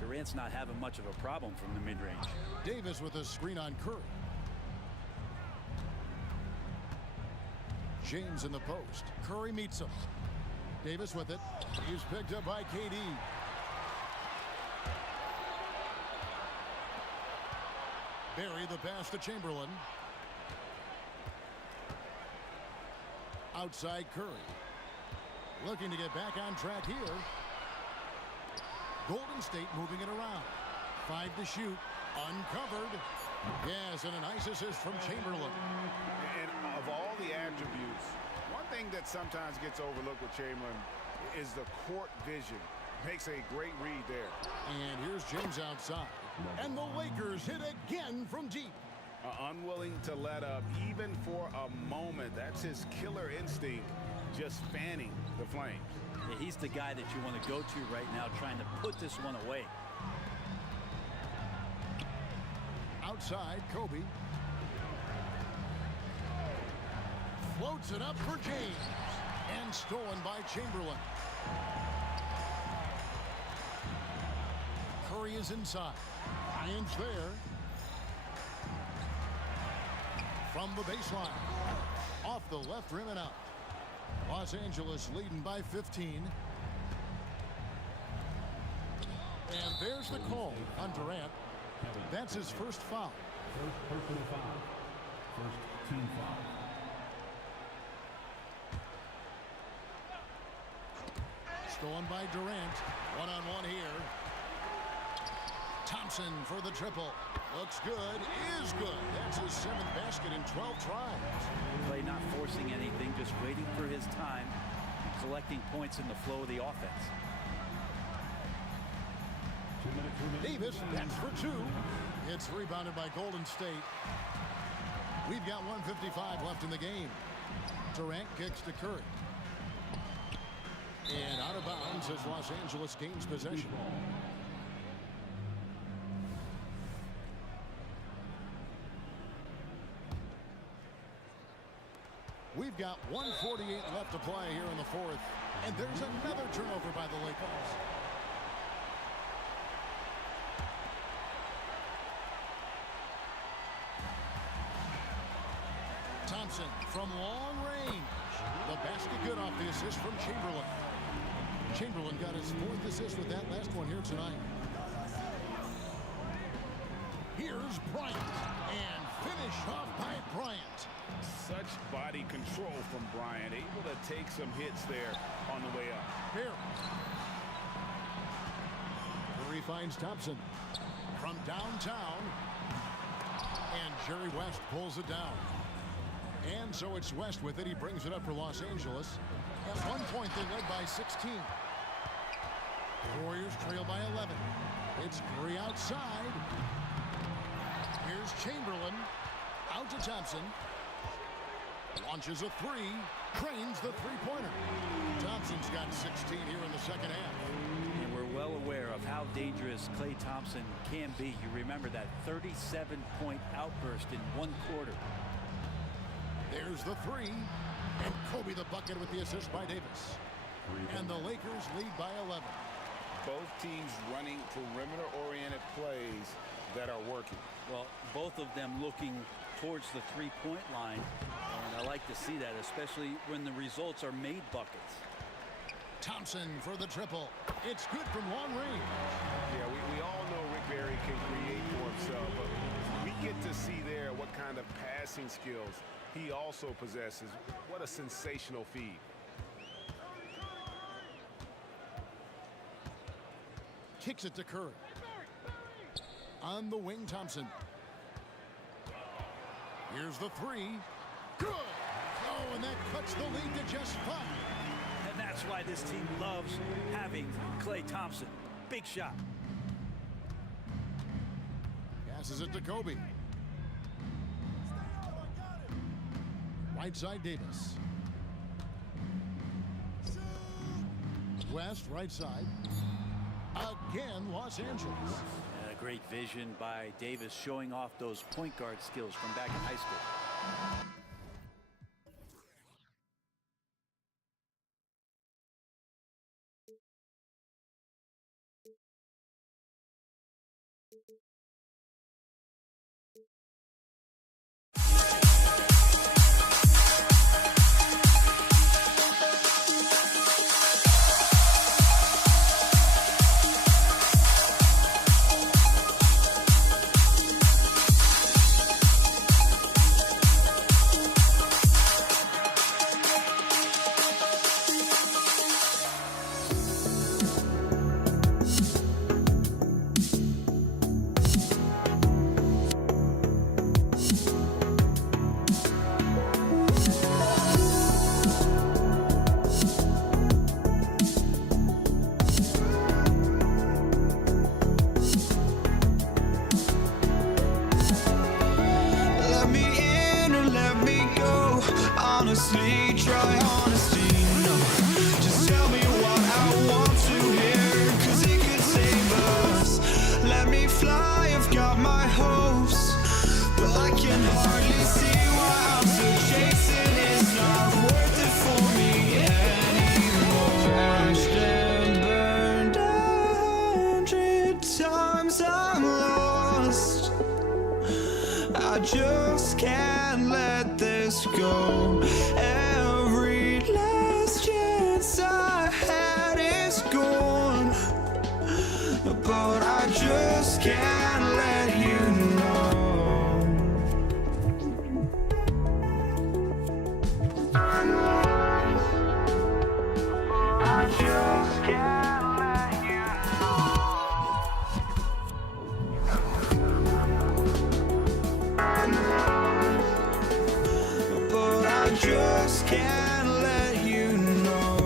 Durant's not having much of a problem from the mid-range. Davis with a screen on Curry. James in the post. Curry meets him. Davis with it. He's picked up by KD. Barry the pass to Chamberlain. Outside Curry. Looking to get back on track here. Golden State moving it around. 5 to shoot. Uncovered. Yes, and a nice assist from Chamberlain. And of all the attributes, one thing that sometimes gets overlooked with Chamberlain is the court vision. Makes a great read there. And here's James outside. And the Lakers hit again from deep. Unwilling to let up even for a moment. That's his killer instinct, just fanning the flames. Yeah, he's the guy that you want to go to right now, trying to put this one away. Outside, Kobe. Floats it up for James. And stolen by Chamberlain. Curry is inside. Bryant's there. From the baseline. Off the left rim and out. Los Angeles leading by 15. And there's the call on Durant. That's his first foul. First personal foul. First team foul. Stolen by Durant. One-on-one here. Thompson for the triple. Looks good. Is good. That's his 7th basket in 12 tries. Clay not forcing anything, just waiting for his time, collecting points in the flow of the offense. 2 minutes remaining. Davis, that's for 2. It's rebounded by Golden State. We've got 1:55 left in the game. Durant kicks to Curry. And out of bounds as Los Angeles gains possession. We've got 1:48 left to play here in the fourth. And there's another turnover by the Lakers. Thompson from long range. The basket good off the assist from Chamberlain. Chamberlain got his 4th assist with that last one here tonight. Here's Bryant. And finish off by Bryant. Such body control from Bryant. Able to take some hits there on the way up. Here. Curry finds Thompson. From downtown. And Jerry West pulls it down. And so it's West with it. He brings it up for Los Angeles. At one point, they led by 16. The Warriors trail by 11. It's Curry outside. Here's Chamberlain. Out to Thompson. Launches a 3. Trains the three-pointer. Thompson's got 16 here in the second half. And we're well aware of how dangerous Klay Thompson can be. You remember that 37-point outburst in 1 quarter. There's the 3. And Kobe the bucket with the assist by Davis. And the Lakers lead by 11. Both teams running perimeter-oriented plays that are working. Well, both of them looking towards the three-point line, and I like to see that, especially when the results are made buckets. Thompson for the triple. It's good from long range. Yeah, we all know Rick Barry can create for himself, but we get to see there what kind of passing skills he also possesses. What a sensational feed. Kicks it to Curry. On the wing, Thompson. Here's the three. Good. Oh, and that cuts the lead to just 5. And that's why this team loves having Klay Thompson. Big shot. Passes it to Kobe. Right side, Davis. West, right side. Again, Los Angeles. And a great vision by Davis, showing off those point guard skills from back in high school. Honestly, try honesty, no. Just tell me what I want to hear, 'cause it could save us. Let me fly, I've got my hopes, but I can hardly see why I'm still chasing. It's not worth it for me anymore. Crashed and burned 100 times, I'm lost. I just can't let this go. Every last chance I had is gone, but I just can't let you know. I just can't let you but I just can't let you know.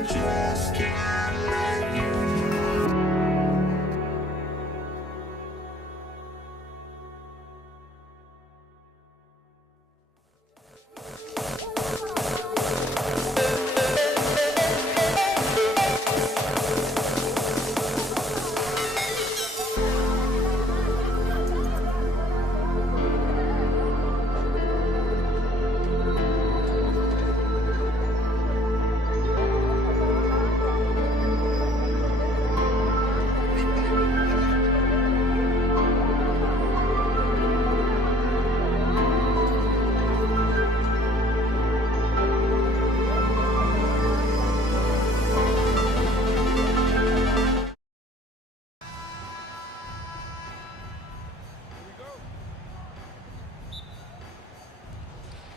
I just can't let you know.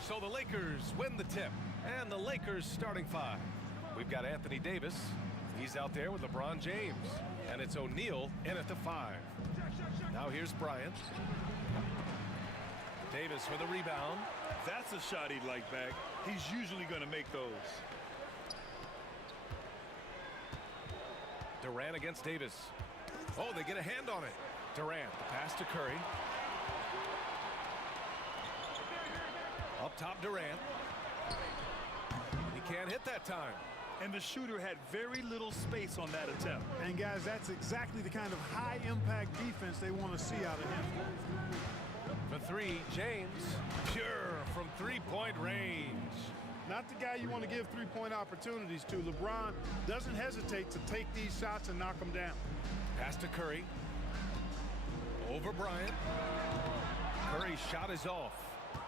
So the Lakers win the tip, and the Lakers starting five. We've got Anthony Davis. He's out there with LeBron James, and it's O'Neal in at the 5. Now here's Bryant. Davis with a rebound. That's a shot he'd like back. He's usually going to make those. Durant against Davis. Oh, they get a hand on it. Durant, the pass to Curry. Up top, Durant. He can't hit that time. And the shooter had very little space on that attempt. And guys, that's exactly the kind of high-impact defense they want to see out of him. For three, James. Pure from three-point range. Not the guy you want to give three-point opportunities to. LeBron doesn't hesitate to take these shots and knock them down. Pass to Curry. Over Bryant. Curry's shot is off.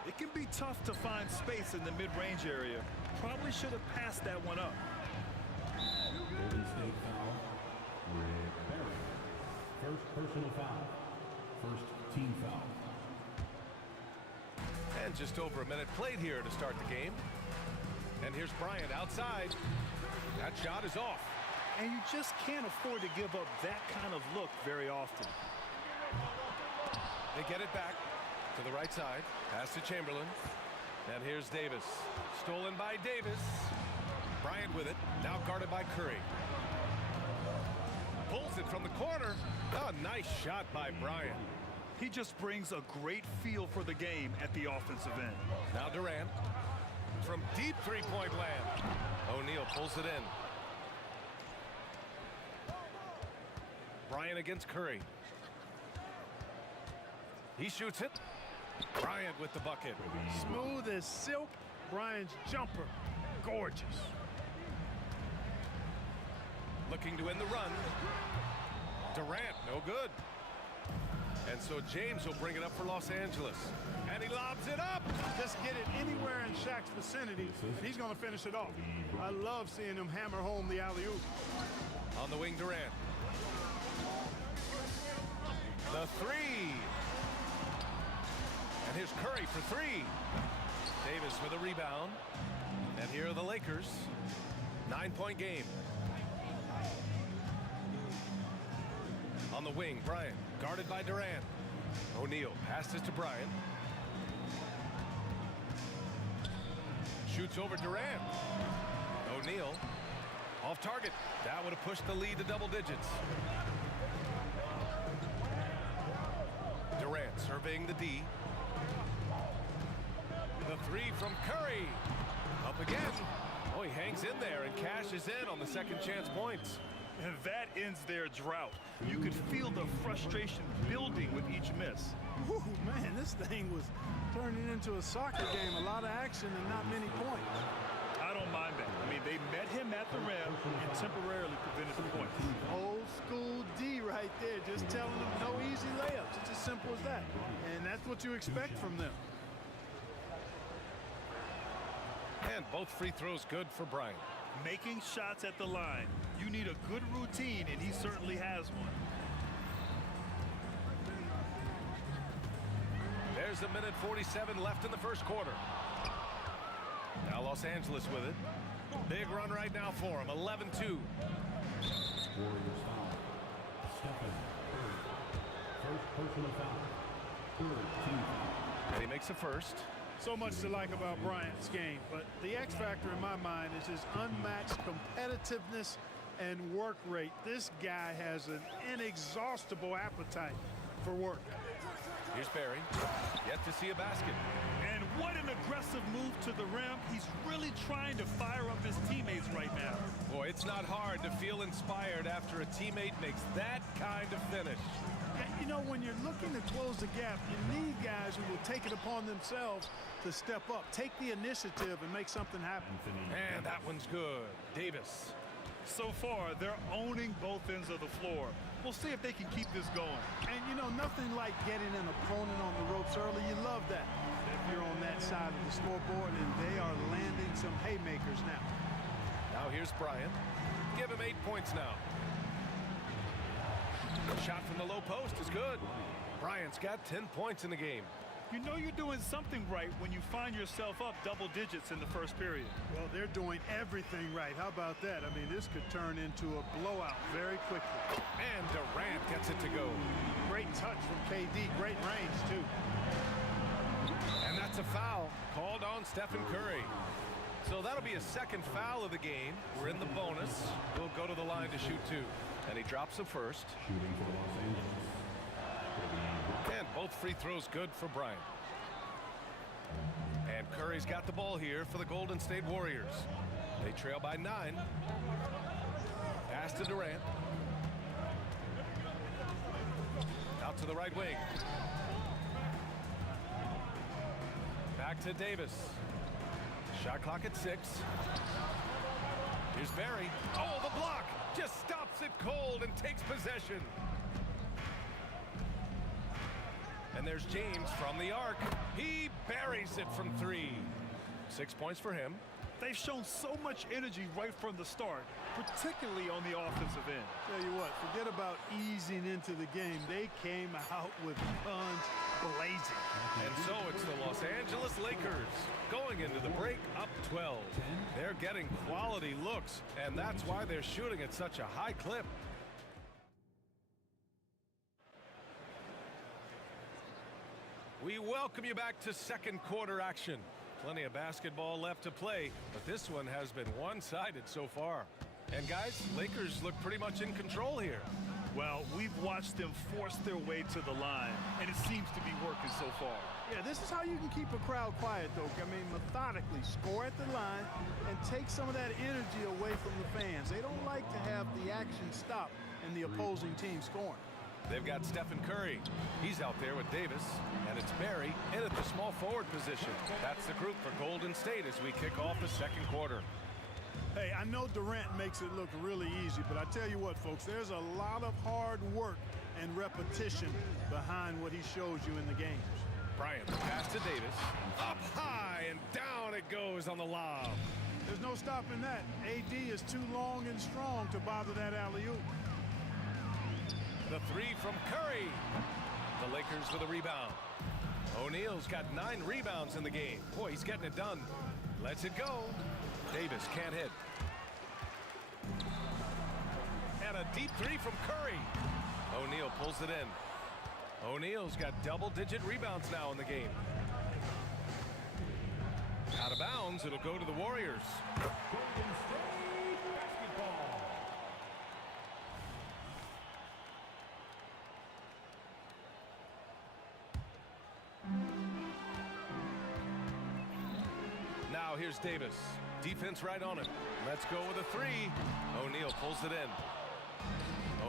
It can be tough to find space in the mid-range area. Probably should have passed that one up. Golden State foul. Rick Barry. First personal foul. First team foul. And just over a minute played here to start the game. And here's Bryant outside. That shot is off. And you just can't afford to give up that kind of look very often. They get it back to the right side. Pass to Chamberlain. And here's Davis. Stolen by Davis. Bryant with it. Now guarded by Curry. Pulls it from the corner. Oh, nice shot by Bryant. He just brings a great feel for the game at the offensive end. Now Durant. From deep three-point land. O'Neal pulls it in. Bryant against Curry. He shoots it. Bryant with the bucket. Smooth as silk. Bryant's jumper. Gorgeous. Looking to end the run. Durant, no good. And so James will bring it up for Los Angeles. And he lobs it up. Just get it anywhere in Shaq's vicinity. He's going to finish it off. I love seeing him hammer home the alley-oop. On the wing, Durant. The three. And here's Curry for three. Davis with a rebound. And here are the Lakers. 9-point game. On the wing, Bryant. Guarded by Durant. O'Neal passes to Bryant. Shoots over Durant. O'Neal off target. That would have pushed the lead to double digits. Durant surveying the D. The three from Curry. Up again. Oh, he hangs in there and cashes in on the second chance points. And that ends their drought. You could feel the frustration building with each miss. Ooh, man, this thing was turning into a soccer game. A lot of action and not many points. I don't mind that. I mean, they met him at the rim and temporarily prevented the points. Old school D right there, just telling them no easy layups. It's as simple as that. And that's what you expect from them. And both free throws good for Bryant. Making shots at the line. You need a good routine, and he certainly has one. There's a minute 47 left in the first quarter. Now Los Angeles with it. Big run right now for him. 11-2. Warriors foul. Stephen Curry. First personal foul. Third team foul. And he makes the first. So much to like about Bryant's game, but the X factor in my mind is his unmatched competitiveness and work rate. This guy has an inexhaustible appetite for work. Here's Barry, yet to see a basket. And what an aggressive move to the rim. He's really trying to fire up his teammates right now. Boy, it's not hard to feel inspired after a teammate makes that kind of finish. You know, when you're looking to close the gap, you need guys who will take it upon themselves to step up, take the initiative, and make something happen. And that one's good. Davis. So far, they're owning both ends of the floor. We'll see if they can keep this going. And, you know, nothing like getting an opponent on the ropes early. You love that. If you're on that side of the scoreboard, and they are landing some haymakers now. Now here's Bryant. Give him 8 points now. The shot from the low post is good. Bryant's got 10 points in the game. You know you're doing something right when you find yourself up double digits in the first period. Well, they're doing everything right. How about that? I mean, this could turn into a blowout very quickly. And Durant gets it to go. Great touch from KD. Great range, too. And that's a foul called on Stephen Curry. So that'll be a second foul of the game. We're in the bonus. We'll go to the line to shoot 2. And he drops the first. Shooting for Los Angeles. And both free throws good for Bryant. And Curry's got the ball here for the Golden State Warriors. They trail by 9. Pass to Durant. Out to the right wing. Back to Davis. Shot clock at 6. Here's Barry. Oh, the block! Just stops it cold and takes possession. And there's James from the arc. He buries it from 3. 6 points for him. They've shown so much energy right from the start, particularly on the offensive end. Tell you what, forget about easing into the game. They came out with guns blazing. And so it's the Los Angeles Lakers going into the break up 12. They're getting quality looks, and that's why they're shooting at such a high clip. We welcome you back to second quarter action. Plenty of basketball left to play, but this one has been one-sided so far. And guys, Lakers look pretty much in control here. Well, we've watched them force their way to the line, and it seems to be working so far. Yeah, this is how you can keep a crowd quiet, though. I mean, methodically score at the line and take some of that energy away from the fans. They don't like to have the action stop and the opposing team scoring. They've got Stephen Curry. He's out there with Davis, and it's Barry in at the small forward position. That's the group for Golden State as we kick off the second quarter. Hey, I know Durant makes it look really easy, but I tell you what, folks, there's a lot of hard work and repetition behind what he shows you in the games. Bryant, pass to Davis. Up high, and down it goes on the lob. There's no stopping that. AD is too long and strong to bother that alley-oop. The 3 from Curry. The Lakers with a rebound. O'Neal's got 9 rebounds in the game. Boy, he's getting it done. Lets it go. Davis can't hit. And a deep 3 from Curry. O'Neal pulls it in. O'Neal's got double-digit rebounds now in the game. Out of bounds, it'll go to the Warriors. Golden State basketball. Now here's Davis. Defense right on him. Let's go with a 3. O'Neal pulls it in.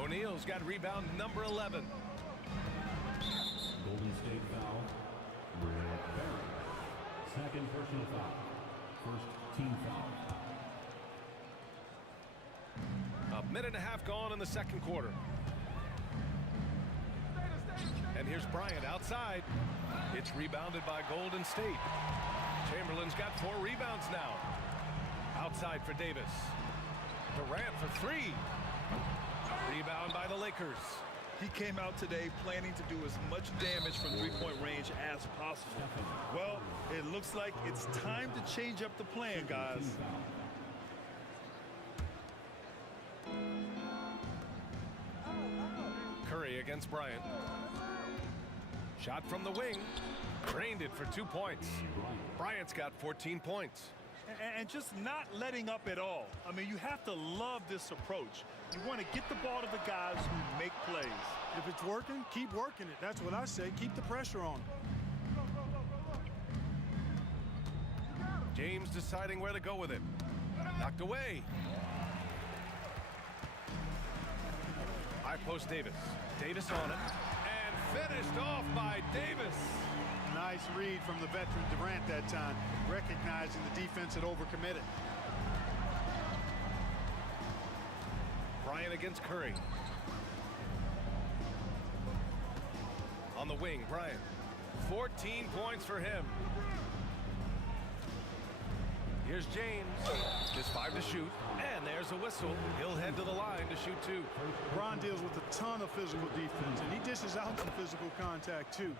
O'Neal's got rebound number 11. Golden State foul. Red Barry. Second personal foul. First team foul. A minute and a half gone in the second quarter. And here's Bryant outside. It's rebounded by Golden State. Chamberlain's got 4 rebounds now. Outside for Davis. Durant for 3. Rebound by the Lakers. He came out today planning to do as much damage from three-point range as possible. Well, it looks like it's time to change up the plan, guys. Curry against Bryant. Shot from the wing. Drained it for 2 points. Bryant's got 14 points. And just not letting up at all. I mean, you have to love this approach. You want to get the ball to the guys who make plays. If it's working, keep working it. That's what I say. Keep the pressure on. James deciding where to go with it. Knocked away. High post Davis. Davis on it. And finished off by Davis. Nice read from the veteran Durant that time, recognizing the defense had overcommitted. Bryant against Curry. On the wing, Bryant. 14 points for him. Here's James. Just 5 to shoot. And there's a whistle. He'll head to the line to shoot 2. LeBron deals with a ton of physical defense, and he dishes out some physical contact too.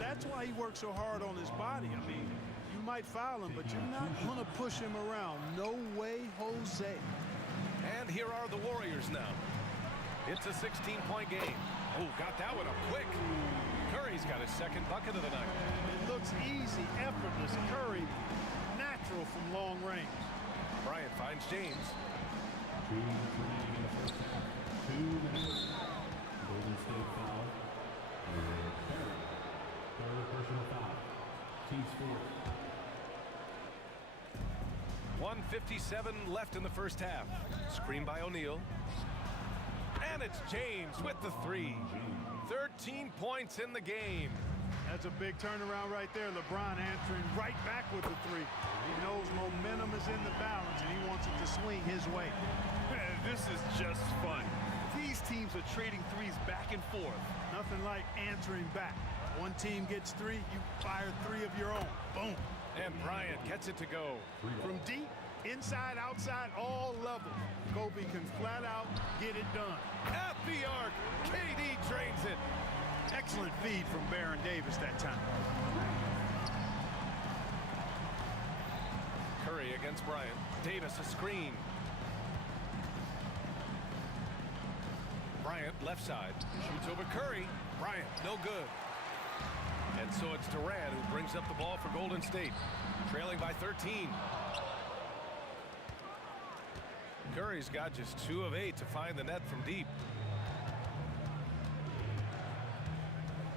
That's why he works so hard on his body. I mean, you might foul him, but you're not going to push him around. No way, Jose. And here are the Warriors now. It's a 16-point game. Oh, got that one up quick. Curry's got his second bucket of the night. It looks easy, effortless. Curry, natural from long range. Bryant finds James. 2 minutes remaining in the first half. 2 minutes. Golden State foul. Barrett. Third personal foul. Team's fourth. 1:57 left in the first half. Screen by O'Neal. And it's James with the 3. 13 points in the game. That's a big turnaround right there. LeBron answering right back with the 3. He knows momentum is in the balance, and he wants it to swing his way. Man, this is just fun. These teams are trading threes back and forth. Nothing like answering back. One team gets 3, you fire 3 of your own. Boom. And Bryant gets it to go. From deep, inside, outside, all levels. Kobe can flat out get it done. At the arc, KD drains it. Excellent feed from Baron Davis that time. Curry against Bryant. Davis a screen. Bryant left side. Shoots over Curry. Bryant no good. And so it's Durant who brings up the ball for Golden State. Trailing by 13. Curry's got just 2 of 8 to find the net from deep.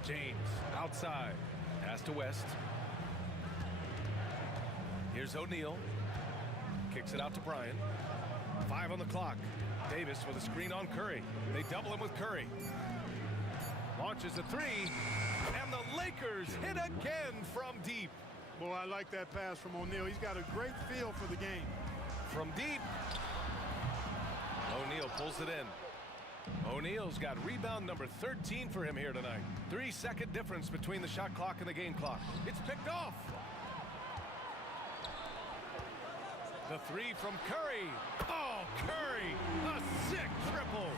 James outside. Pass to West. Here's O'Neal. Kicks it out to Bryant. 5 on the clock. Davis with a screen on Curry. They double him with Curry. Launches a 3. And the Lakers hit again from deep. Boy, I like that pass from O'Neal. He's got a great feel for the game. From deep. O'Neal pulls it in. O'Neal's got rebound number 13 for him here tonight. 3-second difference between the shot clock and the game clock. It's picked off. The 3 from Curry. Oh, Curry, a sick triple.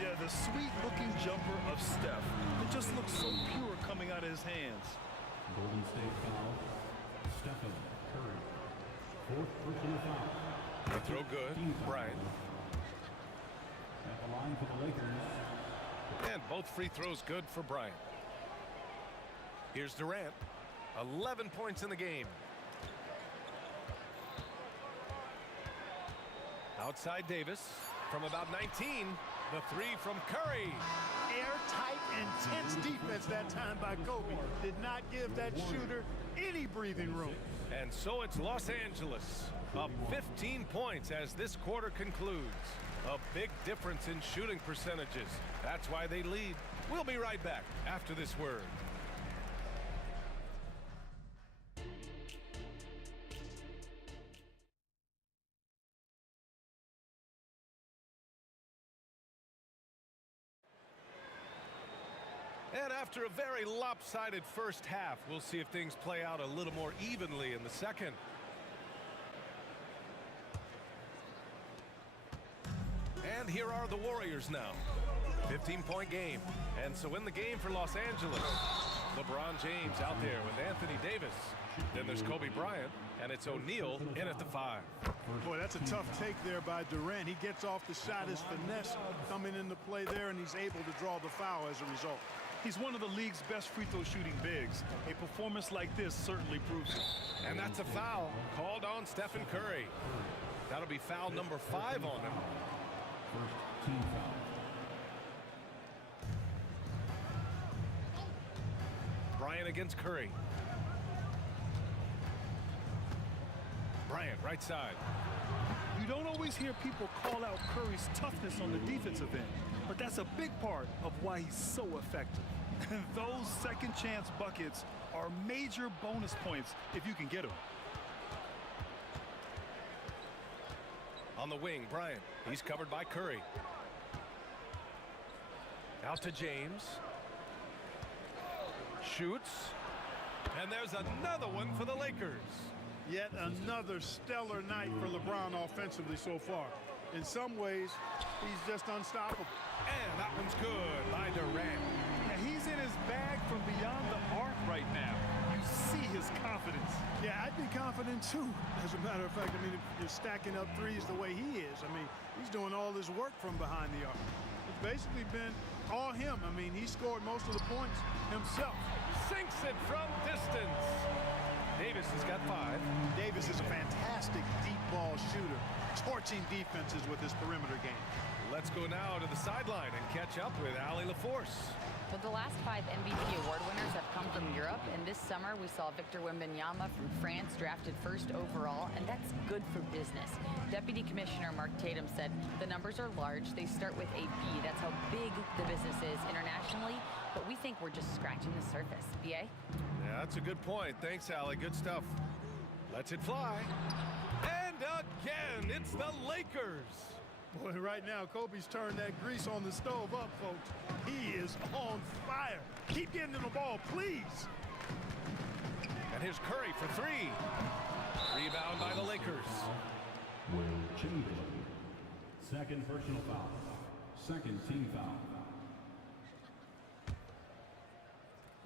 Yeah, the sweet-looking jumper of Steph. It just looks so pure coming out of his hands. Golden State foul. Stephen Curry. 4th personal foul. The throw good. Bryant. At the line for the Lakers. And both free throws good for Bryant. Here's Durant. 11 points in the game. Outside Davis from about 19. The 3 from Curry. Airtight, intense defense that time by Kobe. Did not give that shooter any breathing room. And so it's Los Angeles up 15 points as this quarter concludes. A big difference in shooting percentages. That's why they lead. We'll be right back after this word. And after a very lopsided first half, we'll see if things play out a little more evenly in the second. And here are the Warriors now. 15-point game. And so in the game for Los Angeles, LeBron James out there with Anthony Davis. Then there's Kobe Bryant, and it's O'Neal in at the 5. Boy, that's a tough take there by Durant. He gets off the shot, his finesse coming into play there, and he's able to draw the foul as a result. He's one of the league's best free throw shooting bigs. A performance like this certainly proves it. And that's a foul called on Stephen Curry. That'll be foul number 5 on him. First team foul. Bryant against Curry. Bryant, right side. You don't always hear people call out Curry's toughness on the defensive end, but that's a big part of why he's so effective. And those second chance buckets are major bonus points if you can get them. On the wing, Bryant. He's covered by Curry. Out to James. Shoots. And there's another one for the Lakers. Yet another stellar night for LeBron offensively so far. In some ways, he's just unstoppable. And that one's good by Durant. And he's in his bag from beyond the arc right now. You see his confidence. Yeah, I'd be confident too. As a matter of fact, I mean, if you're stacking up threes the way he is, I mean, he's doing all his work from behind the arc. It's basically been all him. I mean, he scored most of the points himself. Sinks it from distance. Davis has got 5. Davis is a fantastic deep ball shooter, torching defenses with his perimeter game. Let's go now to the sideline and catch up with Allie LaForce. Well, the last 5 MVP award winners have come from Europe, and this summer we saw Victor Wembanyama from France drafted 1st overall, and that's good for business. Deputy Commissioner Mark Tatum said the numbers are large. They start with a B. That's how big the business is internationally, but we think we're just scratching the surface. BA? Yeah, that's a good point. Thanks, Allie. Good stuff. Lets it fly. And again, it's the Lakers. Boy, right now, Kobe's turned that grease on the stove up, folks. He is on fire. Keep getting to the ball, please. And here's Curry for 3. Rebound by the Lakers. Will Chamberlain. Second personal foul. Second team foul.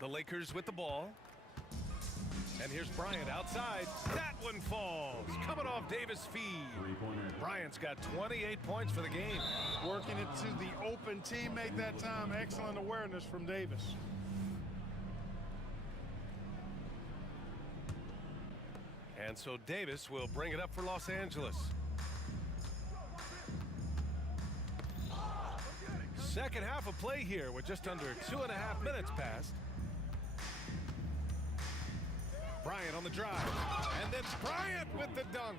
The Lakers with the ball. And here's Bryant outside. That one falls. Coming off Davis' feed. Bryant's got 28 points for the game. Working it to the open teammate that time. Excellent awareness from Davis. And so Davis will bring it up for Los Angeles. Second half of play here with just under 2.5 minutes passed. Bryant on the drive, and then Bryant with the dunk.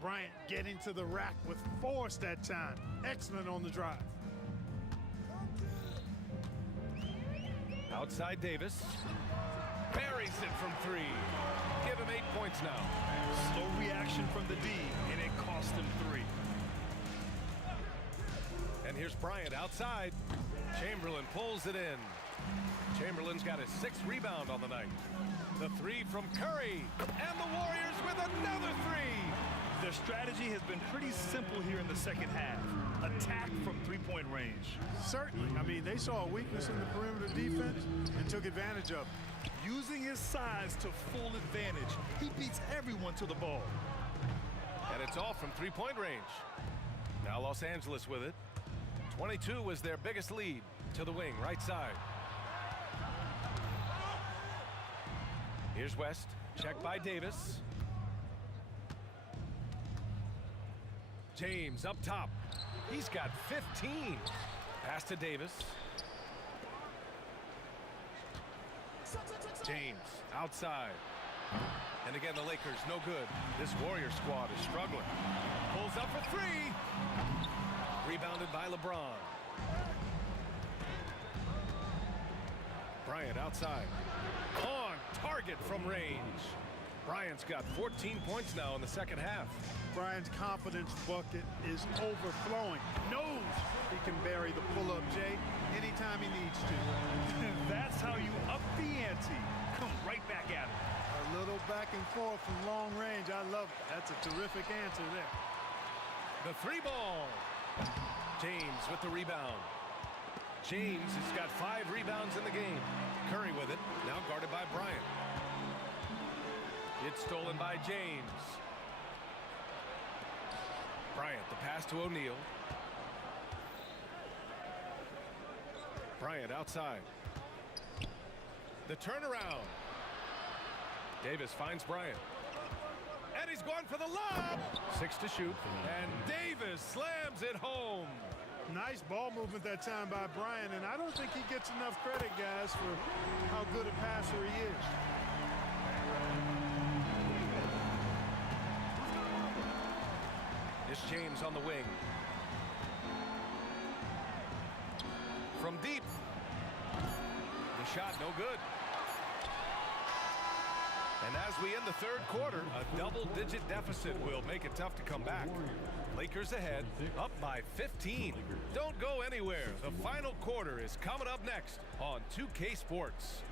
Bryant getting to the rack with force that time. Excellent on the drive. Outside Davis. Buries it from 3. Give him 8 points now. Slow reaction from the D, and it cost him 3. And here's Bryant outside. Chamberlain pulls it in. Chamberlain's got his 6th rebound on the night. The 3 from Curry, and the Warriors with another 3. Their strategy has been pretty simple here in the second half. Attack from 3-point range. Certainly. I mean, they saw a weakness in the perimeter defense and took advantage of it. Using his size to full advantage, he beats everyone to the ball. And it's all from 3-point range. Now Los Angeles with it. 22 was their biggest lead. To the wing, right side. Here's West, checked by Davis. James up top. He's got 15. Pass to Davis. James outside. And again, the Lakers no good. This Warrior squad is struggling. Pulls up for 3. Rebounded by LeBron. Bryant outside. On target from range. Bryant's got 14 points now in the second half. Bryant's confidence bucket is overflowing. Knows he can bury the pull-up J anytime he needs to. That's how you up the ante. Come right back at him. A little back and forth from long range. I love it. That's a terrific answer there. The 3 ball. James with the rebound. James has got 5 rebounds in the game. Curry with it, now guarded by Bryant. It's stolen by James. Bryant, the pass to O'Neal. Bryant outside. The turnaround. Davis finds Bryant. And he's going for the lob. 6 to shoot. And Davis slams it home. Nice ball movement that time by Bryant, and I don't think he gets enough credit, guys, for how good a passer he is. It's James on the wing. From deep. The shot no good. And as we end the third quarter, a double-digit deficit will make it tough to come back. Lakers ahead, up by 15. Don't go anywhere. The final quarter is coming up next on 2K Sports.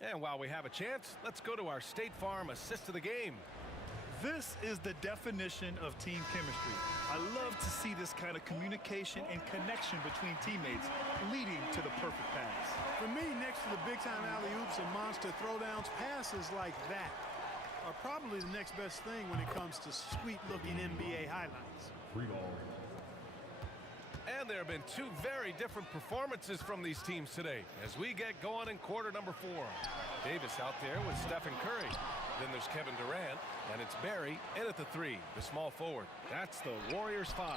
And while we have a chance, let's go to our State Farm assist of the game. This is the definition of team chemistry. I love to see this kind of communication and connection between teammates leading to the perfect pass. For me, next to the big-time alley-oops and monster throwdowns, passes like that are probably the next best thing when it comes to sweet-looking NBA highlights. And there have been two very different performances from these teams today as we get going in quarter number 4. Davis out there with Stephen Curry. Then there's Kevin Durant, and it's Barry in at the 3, the small forward. That's the Warriors 5.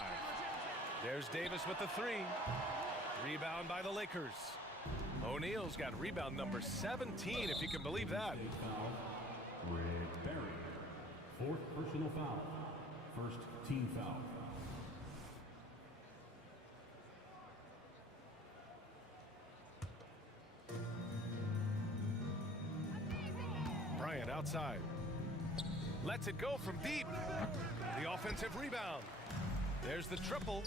There's Davis with the 3. Rebound by the Lakers. O'Neal's got rebound number 17, if you can believe that. Red Barry. 4th personal foul. 1st team foul. Bryant outside. Lets it go from deep. The offensive rebound. There's the triple.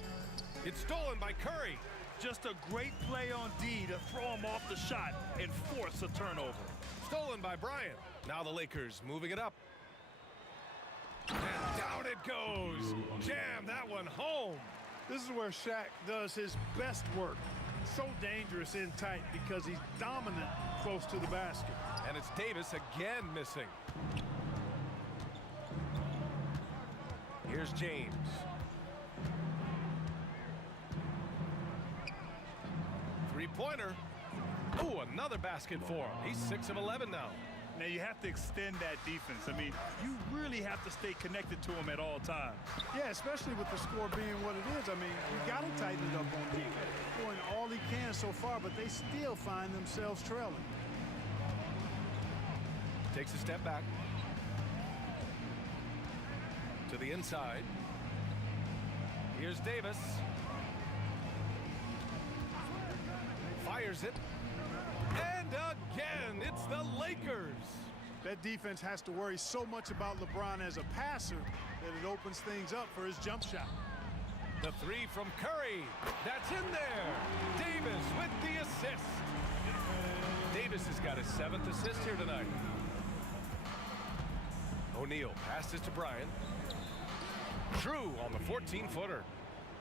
It's stolen by Curry. Just a great play on D to throw him off the shot and force a turnover. Stolen by Bryant. Now the Lakers moving it up. And down it goes. Jam that one home. This is where Shaq does his best work. So dangerous in tight because he's dominant close to the basket. And it's Davis again missing. Here's James. Three-pointer. Ooh, another basket for him. He's 6 of 11 now. Now you have to extend that defense. I mean, you really have to stay connected to him at all times. Yeah, especially with the score being what it is. I mean, you got to tighten it up on defense. Doing all he can so far, but they still find themselves trailing. Takes a step back. To the inside. Here's Davis. Fires it. And again, it's the Lakers. That defense has to worry so much about LeBron as a passer that it opens things up for his jump shot. The 3 from Curry. That's in there. Davis with the assist. Davis has got his 7th assist here tonight. O'Neal passes to Bryant. Drew on the 14-footer.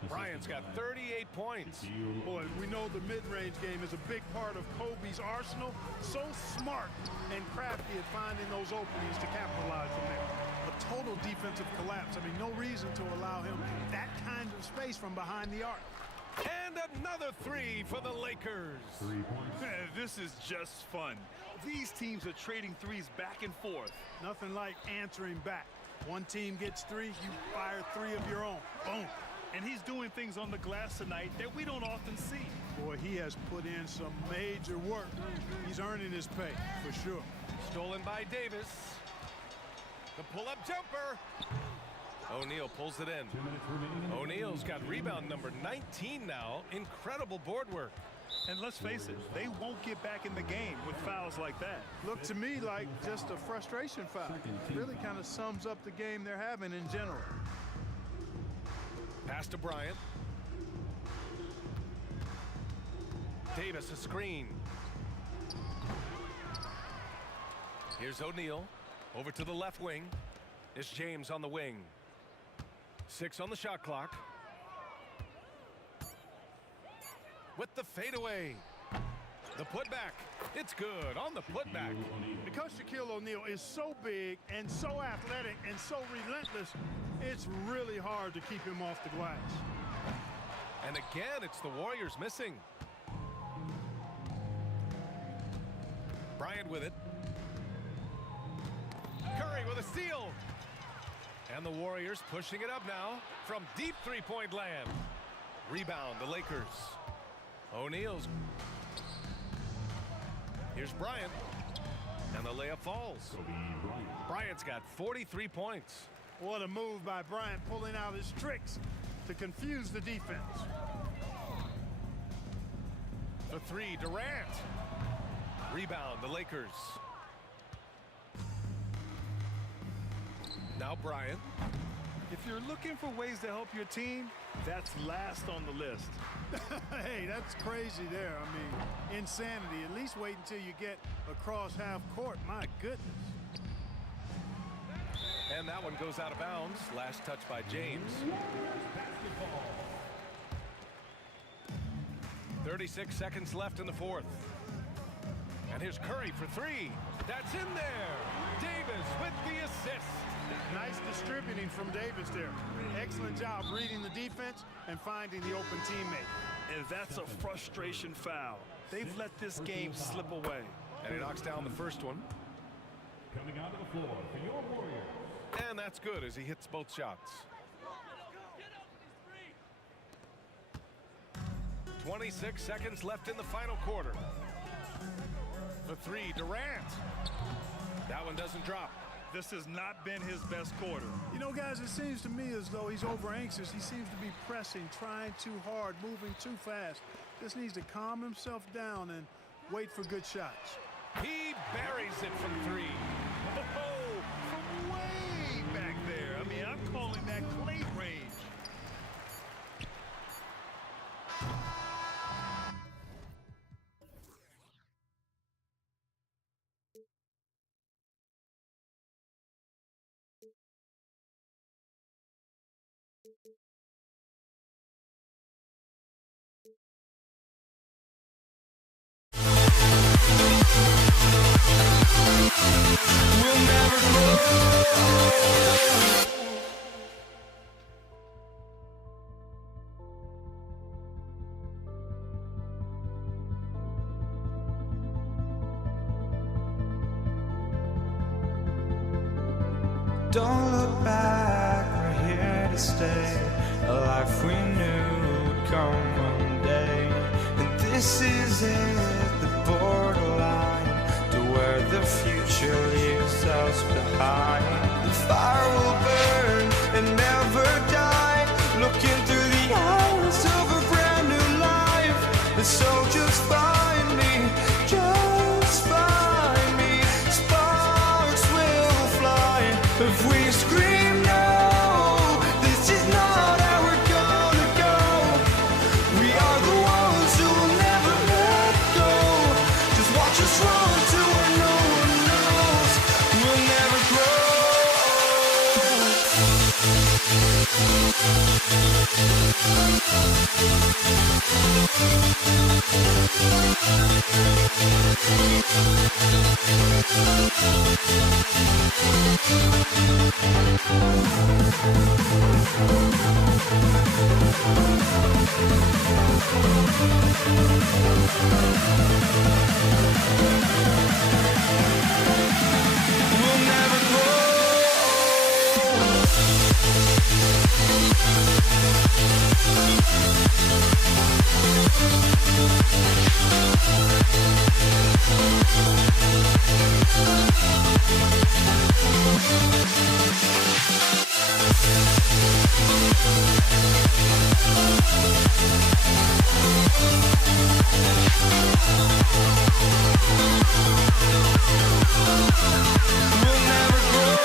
Bryant's got 38 points. Boy, we know the mid-range game is a big part of Kobe's arsenal. So smart and crafty at finding those openings to capitalize from there. A total defensive collapse. I mean, no reason to allow him that kind of space from behind the arc. And another 3 for the Lakers. 3 points. This is just fun. These teams are trading threes back and forth. Nothing like answering back. One team gets 3, you fire 3 of your own. Boom. And he's doing things on the glass tonight that we don't often see. Boy, he has put in some major work. He's earning his pay, for sure. Stolen by Davis. The pull-up jumper. O'Neal pulls it in. 2 minutes remaining. O'Neal's got rebound number 19 now. Incredible board work. And let's face it, they won't get back in the game with fouls like that. Looked to me like just a frustration foul. Really kind of sums up the game they're having in general. Pass to Bryant. Davis a screen. Here's O'Neal. Over to the left wing. It's James on the wing. 6 on the shot clock. With the fadeaway. The putback. It's good on the putback. Because Shaquille O'Neal is so big and so athletic and so relentless, it's really hard to keep him off the glass. And again, it's the Warriors missing. Bryant with it. Curry with a steal. And the Warriors pushing it up now from deep three-point land. Rebound, the Lakers. O'Neal's. Here's Bryant. And the layup falls. Bryant's got 43 points. What a move by Bryant, pulling out his tricks to confuse the defense. The three, Durant. Rebound, the Lakers. Now Bryant. If you're looking for ways to help your team, that's last on the list. Hey, that's crazy there. I mean, insanity. At least wait until you get across half court. My goodness. And that one goes out of bounds. Last touch by James. 36 seconds left in the fourth. And here's Curry for three. That's in there. Davis with the assist. Nice distributing from Davis there. Excellent job reading the defense and finding the open teammate. And that's a frustration foul. They've let this game slip away. And he knocks down the first one. Coming onto the floor for your Warriors. And that's good as he hits both shots. 26 seconds left in the final quarter. The three, Durant. That one doesn't drop. This has not been his best quarter. You know, guys, it seems to me as though he's over anxious. He seems to be pressing, trying too hard, moving too fast. Just needs to calm himself down and wait for good shots. He buries it from three. Oh, from way back there. I mean, I'm calling that clay range. We'll never Don't look back, we're here to stay. A life we knew would come one day. And this is it, the borderline to where the future leaves us behind. The fire will burn and never die, looking through the eyes of a brand new life. And so just find me, just find me. Sparks will fly if we scream no. This is not how we're gonna go. We are the ones who will never let go. Just watch us run to where no one knows. We'll never grow. We'll never grow. We'll never grow.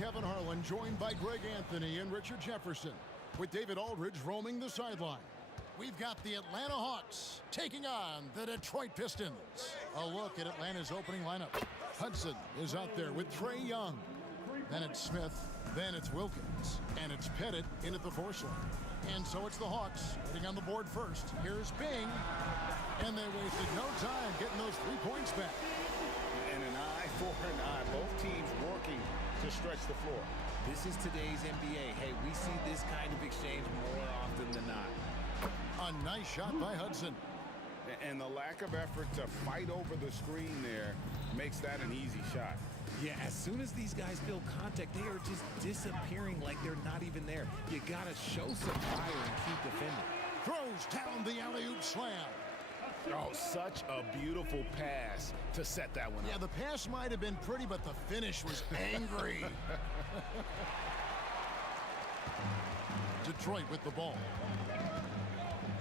Kevin Harlan, joined by Greg Anthony and Richard Jefferson, with David Aldridge roaming the sideline. We've got the Atlanta Hawks taking on the Detroit Pistons. A look at Atlanta's opening lineup. Hudson is out there with Trae Young. Then it's Smith. Then it's Wilkins. And it's Pettit in at the force line. And so it's the Hawks getting on the board first. Here's Bing. And they wasted no time getting those 3 points back. And an eye for an eye. Both teams working to stretch the floor. This is today's NBA. Hey, we see this kind of exchange more often than not. A nice shot by Hudson. And the lack of effort to fight over the screen there makes that an easy shot. Yeah, as soon as these guys feel contact, they are just disappearing like they're not even there. You got to show some fire and keep defending. Throws down the alley-oop slam. Oh, such a beautiful pass to set that one up. Yeah, the pass might have been pretty, but the finish was angry. Detroit with the ball.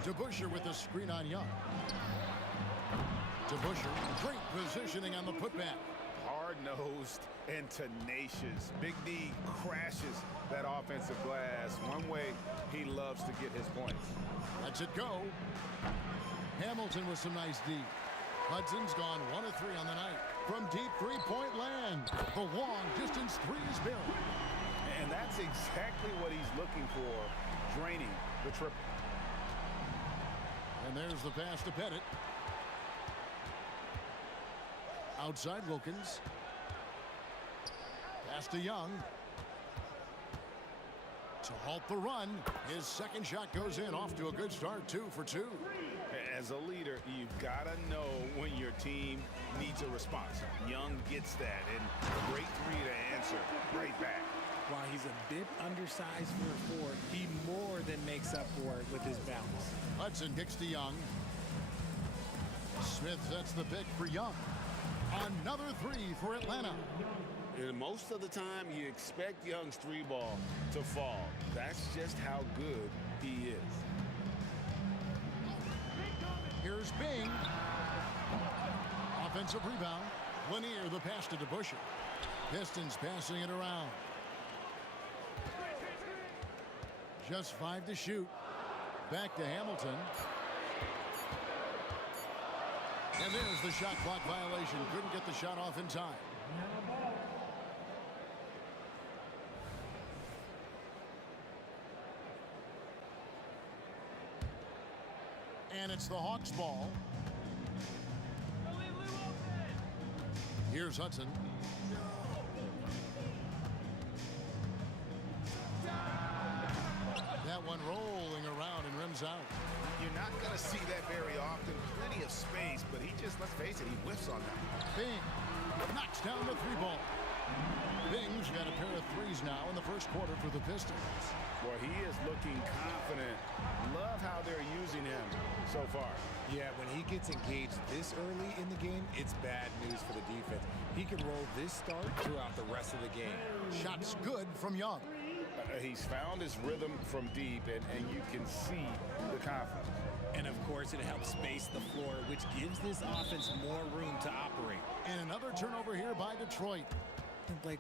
DeBusschere with the screen on Young. DeBusschere, great positioning on the putback. Hard-nosed and tenacious. Big D crashes that offensive glass. One way he loves to get his points. Lets it go. Hamilton with some nice D. Hudson's gone 1 of 3 on the night. From deep three-point land. The long distance three is buried. And that's exactly what he's looking for, draining the triple. And there's the pass to Pettit. Outside Wilkins. Pass to Young. To halt the run. His second shot goes in. Off to a good start. 2 for 2. As a leader, you've got to know when your team needs a response. Young gets that, and great three to answer right back. While he's a bit undersized for a forward, he more than makes up for it with his bounce. Hudson kicks to Young. Smith sets the pick for Young. Another 3 for Atlanta. And most of the time, you expect Young's three ball to fall. That's just how good he is. Here's Bing. Offensive rebound. Lanier the pass to DeBusschere. Pistons passing it around. Just 5 to shoot. Back to Hamilton. And there's the shot clock violation. Couldn't get the shot off in time. And it's the Hawks' ball. Here's Hudson. That one rolling around and rims out. You're not going to see that very often. Plenty of space, but he just, let's face it, he whiffs on that. Bing knocks down the 3-ball. Bing's got a pair of threes now in the first quarter for the Pistons. Boy, he is looking confident. Love how they're using him so far. Yeah, when he gets engaged this early in the game, it's bad news for the defense. He can roll this start throughout the rest of the game. Shots good from Young. He's found his rhythm from deep, and you can see the confidence. And, of course, it helps space the floor, which gives this offense more room to operate. And another turnover here by Detroit. Like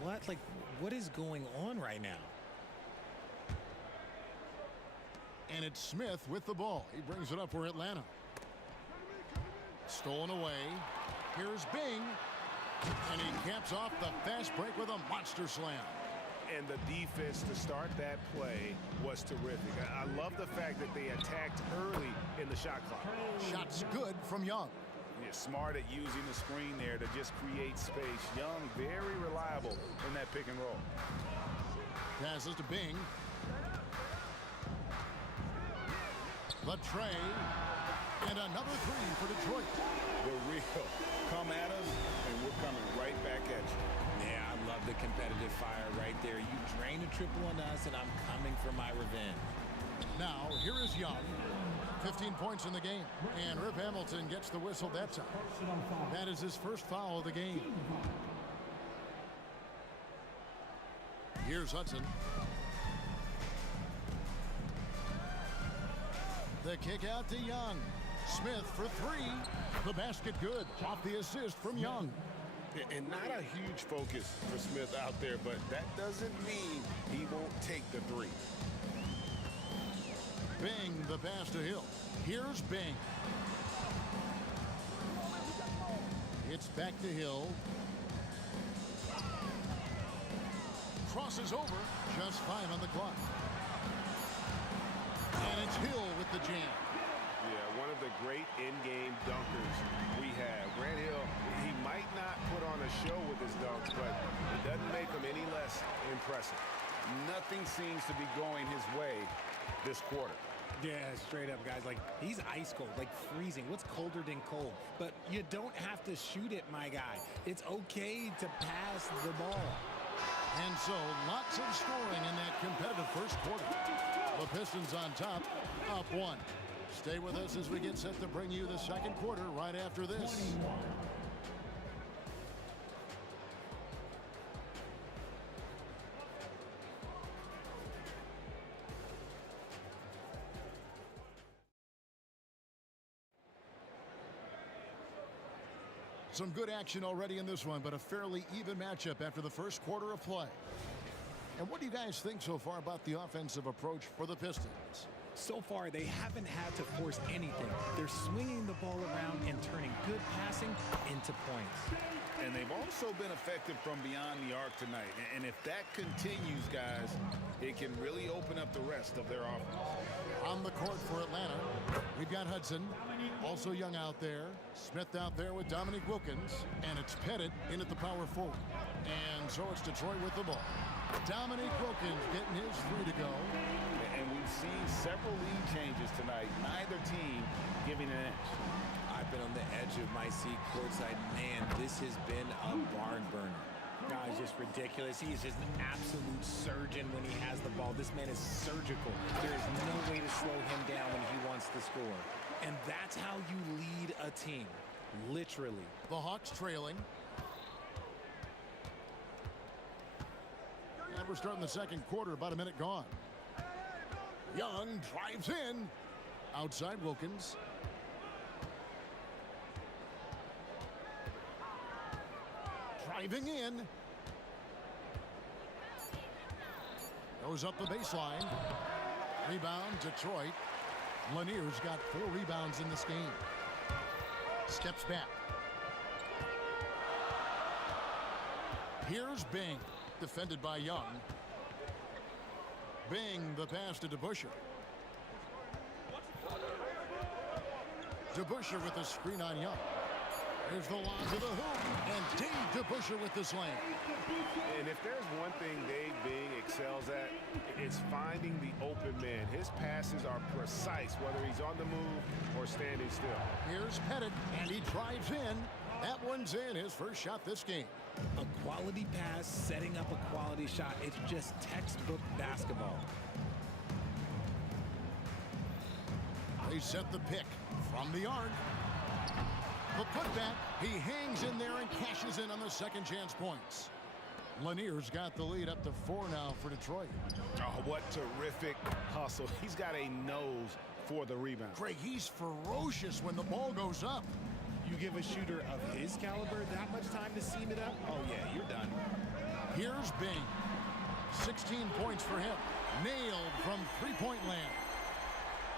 what? Like, what is going on right now? And it's Smith with the ball. He brings it up for Atlanta. Stolen away. Here's Bing. And he caps off the fast break with a monster slam. And the defense to start that play was terrific. I love the fact that they attacked early in the shot clock. Shots good from Young. Yeah, smart at using the screen there to just create space. Young, very reliable in that pick and roll. Passes to Bing. The tray. And another 3 for Detroit. The real. Come at us, and we're coming right back at you. Yeah, I love the competitive fire right there. You drain a triple on us, and I'm coming for my revenge. Now, here is Young. 15 points in the game. And Rip Hamilton gets the whistle that time. That is his first foul of the game. Here's Hudson. The kick out to Young. Smith for 3. The basket good. Off the assist from Young. And not a huge focus for Smith out there, but that doesn't mean he won't take the three. Bing, the pass to Hill. Here's Bing. It's back to Hill. Crosses over. Just 5 on the clock. And it's Hill with the jam. Yeah, one of the great in-game dunkers we have. Grant Hill, he might not put on a show with his dunks, but it doesn't make him any less impressive. Nothing seems to be going his way this quarter. Yeah, straight up, guys. Like, he's ice cold, like freezing. What's colder than cold? But you don't have to shoot it, my guy. It's okay to pass the ball. And so, lots of scoring in that competitive first quarter. The Pistons on top, up 1. Stay with us as we get set to bring you the second quarter right after this. Some good action already in this one, but a fairly even matchup after the first quarter of play. And what do you guys think so far about the offensive approach for the Pistons? So far, they haven't had to force anything. They're swinging the ball around and turning good passing into points. And they've also been effective from beyond the arc tonight. And if that continues, guys, it can really open up the rest of their offense. On the court for Atlanta, we've got Hudson, also Young out there, Smith out there with Dominique Wilkins, and it's Pettit in at the power forward. And so it's Detroit with the ball. Dominique Wilkins getting his 3 to go. And we've seen several lead changes tonight. Neither team giving an edge. I've been on the edge of my seat courtside. Man, this has been a barn burner. Guys, just ridiculous. He is just an absolute surgeon when he has the ball. This man is surgical. There is no way to slow him down when he wants to score. And that's how you lead a team. Literally. The Hawks trailing. And we're starting the second quarter, about a minute gone. Young drives in. Outside Wilkins. Driving in. Goes up the baseline. Rebound, Detroit. Lanier's got 4 rebounds in this game. Steps back. Here's Bing, defended by Young. Bing, the pass to DeBusschere. DeBusschere with a screen on Young. There's the lob to the hoop, and Dave DeBusschere with the slam. And if there's one thing Dave Bing excels at, it's finding the open man. His passes are precise, whether he's on the move or standing still. Here's Pettit, and he drives in. That one's in, his first shot this game. A quality pass, setting up a quality shot. It's just textbook basketball. They set the pick from the arc. The putback, he hangs in there and cashes in on the second chance points. Lanier's got the lead up to 4 now for Detroit. Oh, what terrific hustle. He's got a nose for the rebound. Craig, he's ferocious when the ball goes up. You give a shooter of his caliber that much time to seam it up? Oh, yeah, you're done. Here's Bing. 16 points for him. Nailed from three-point land.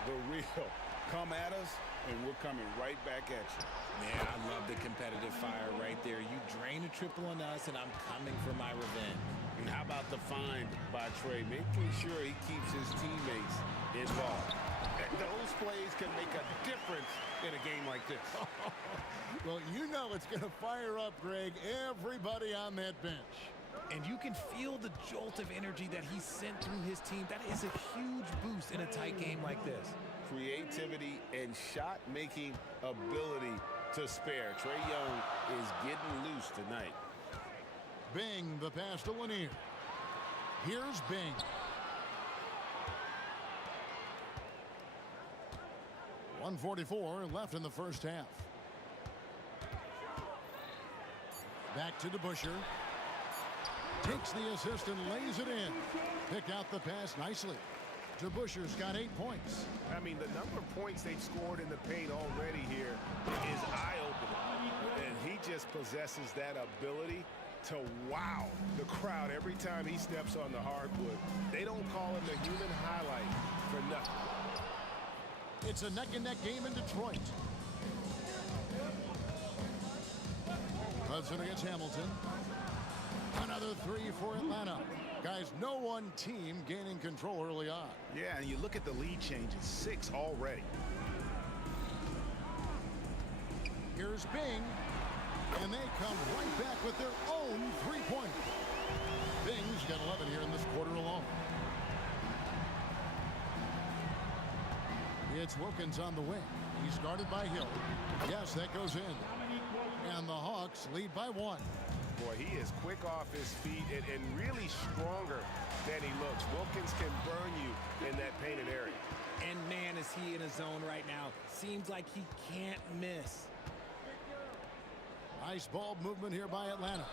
The real. Come at us, and we're coming right back at you. Man, I love the competitive fire right there. You drain a triple on us, and I'm coming for my revenge. And how about the find by Trey, making sure he keeps his teammates involved. Those plays can make a difference in a game like this. Well, you know it's going to fire up, Greg, everybody on that bench. And you can feel the jolt of energy that he sent through his team. That is a huge boost in a tight game like this. Creativity and shot-making ability to spare. Trae Young is getting loose tonight. Bing, the pass to Lanier. Here's Bing. .144 left in the first half. Back to DeBusschere. Takes the assist and lays it in. Picked out the pass nicely. DeBuscher's got 8 points. I mean, the number of points they've scored in the paint already here is eye-opening. And he just possesses that ability to wow the crowd every time he steps on the hardwood. They don't call him the human highlight for nothing. It's a neck-and-neck game in Detroit. Hudson against Hamilton. Another 3 for Atlanta. Guys, no one team gaining control early on. Yeah, and you look at the lead changes, 6 already. Here's Bing, and they come right back with their own 3-pointer. Bing's got 11 here in this quarter alone. It's Wilkins on the wing. He's guarded by Hill. Yes, that goes in. And the Hawks lead by 1. Boy, he is quick off his feet and really stronger than he looks. Wilkins can burn you in that painted area. And man, is he in a zone right now. Seems like he can't miss. Nice ball movement here by Atlanta.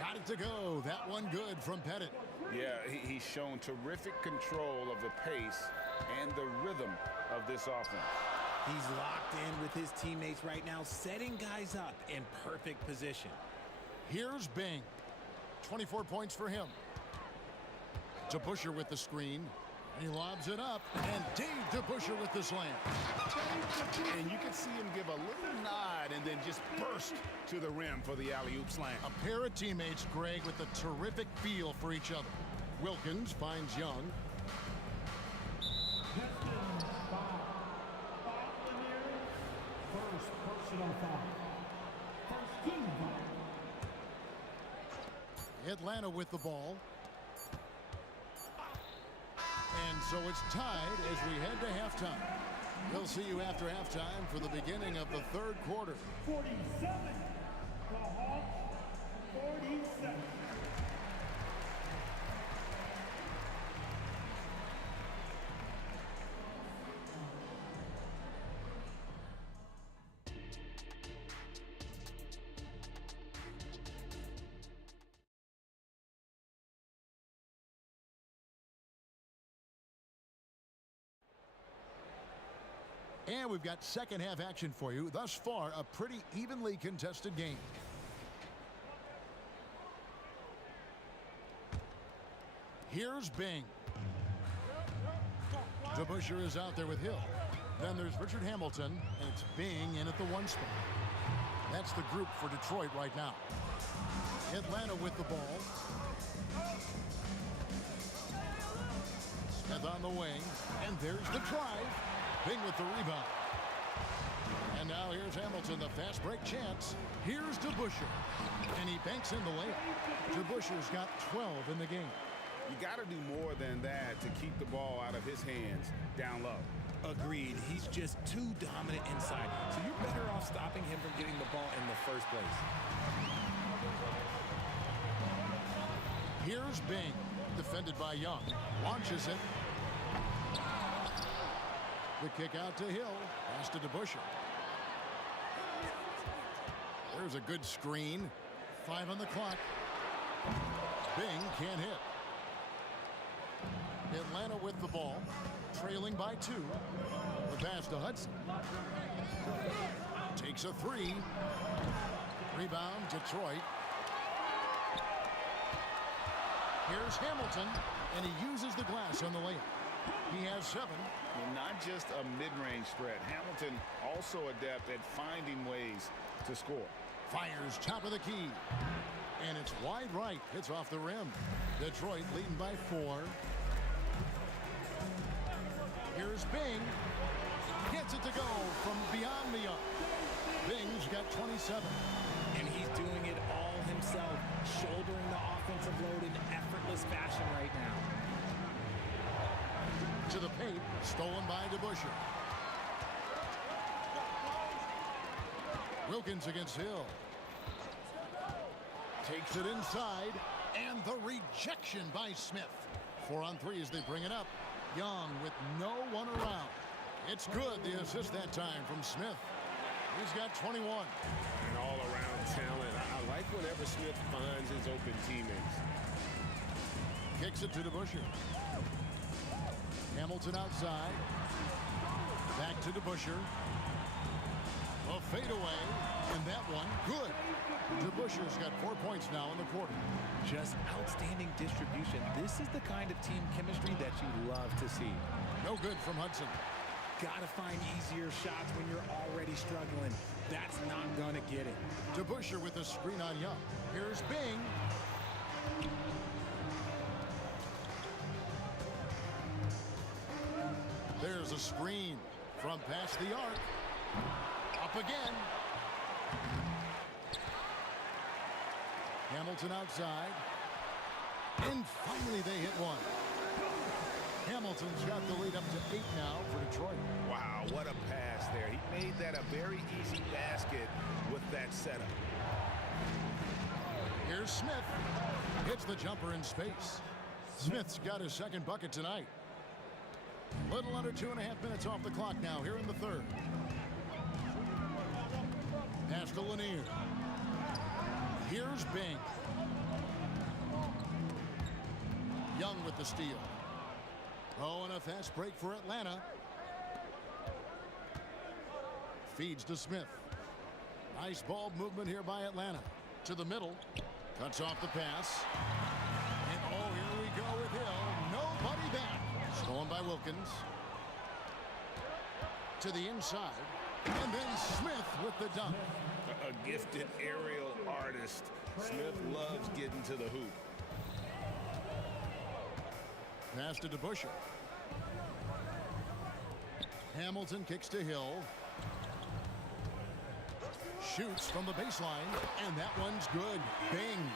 Got it to go. That one good from Pettit. Yeah, he's shown terrific control of the pace and the rhythm of this offense. He's locked in with his teammates right now, setting guys up in perfect position. Here's Bing. 24 points for him. DeBuscher with the screen. He lobs it up. And Dave DeBuscher with the slam. And you can see him give a little nod and then just burst to the rim for the alley-oop slam. A pair of teammates, Greg, with a terrific feel for each other. Wilkins finds Young. First personal foul. First team foul. Atlanta with the ball. And so it's tied as we head to halftime. We'll see you after halftime for the beginning of the third quarter. 47. The Hawks, 47. And we've got second half action for you. Thus far, a pretty evenly contested game. Here's Bing. DeBuscher is out there with Hill. Then there's Richard Hamilton, and it's Bing in at the 1 spot. That's the group for Detroit right now. Atlanta with the ball. Smith on the wing, and there's the drive. Bing with the rebound. And now here's Hamilton, the fast break chance. Here's DeBuscher. And he banks in the layup. DeBuscher's got 12 in the game. You got to do more than that to keep the ball out of his hands down low. Agreed. He's just too dominant inside. So you're better off stopping him from getting the ball in the first place. Here's Bing. Defended by Young. Launches it. The kick out to Hill. Pass to DeBuscher. There's a good screen. 5 on the clock. Bing can't hit. Atlanta with the ball. Trailing by 2. The pass to Hudson. Takes a 3. Rebound, Detroit. Here's Hamilton, and he uses the glass on the layup. He has 7. Well, not just a mid-range threat. Hamilton also adept at finding ways to score. Fires top of the key. And it's wide right. Hits off the rim. Detroit leading by 4. Here's Bing. Gets it to go from beyond the arc. Bing's got 27. And he's doing it all himself, shouldering the offensive load in effortless fashion right now. To the paint, stolen by DeBuscher. Wilkins against Hill. Takes it inside, and the rejection by Smith. 4 on 3 as they bring it up. Young with no one around. It's good, the assist that time from Smith. He's got 21. And all-around talent. I like whenever Smith finds his open teammates. Kicks it to DeBuscher. Hamilton outside. Back to DeBusschere. A fadeaway. And that one, good. DeBusschere's got 4 points now in the quarter. Just outstanding distribution. This is the kind of team chemistry that you love to see. No good from Hudson. Gotta find easier shots when you're already struggling. That's not gonna get it. DeBusschere with a screen on Young. Here's Bing. There's a screen from past the arc. Up again. Hamilton outside. And finally they hit one. Hamilton's got the lead up to 8 now for Detroit. Wow, what a pass there. He made that a very easy basket with that setup. Here's Smith. Hits the jumper in space. Smith's got his second bucket tonight. Little under 2.5 minutes off the clock now here in the third. Pass to Lanier. Here's Bing. Young with the steal. Oh, and a fast break for Atlanta. Feeds to Smith. Nice ball movement here by Atlanta. To the middle. Cuts off the pass. And oh, here we go with Hill. Nobody back. Stolen by Wilkins. To the inside. And then Smith with the dunk. A gifted aerial artist. Smith loves getting to the hoop. Pass to DeBusschere. Hamilton kicks to Hill. Shoots from the baseline, and that one's good. Bing.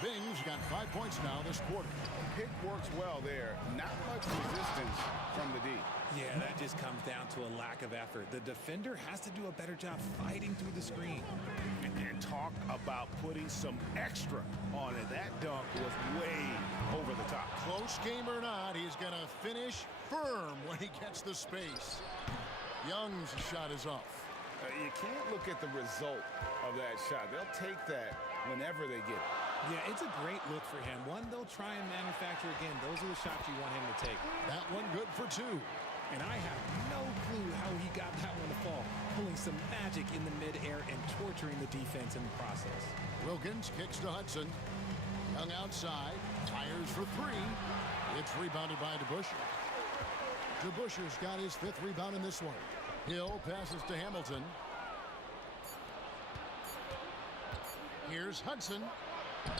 Bing's got 5 points now this quarter. Pick works well there. Not much resistance from the D. Yeah, that just comes down to a lack of effort. The defender has to do a better job fighting through the screen. And talk about putting some extra on it. That dunk was way over the top. Close game or not, he's going to finish firm when he gets the space. Young's shot is off. You can't look at the result of that shot. They'll take that whenever they get it. Yeah, it's a great look for him. One they'll try and manufacture again. Those are the shots you want him to take. That one good for 2. And I have no clue how he got that one to fall. Pulling some magic in the midair and torturing the defense in the process. Wilkins kicks to Hudson. Young outside. Fires for 3. It's rebounded by DeBusschere. DeBusschere's got his 5th rebound in this one. Hill passes to Hamilton. Here's Hudson. And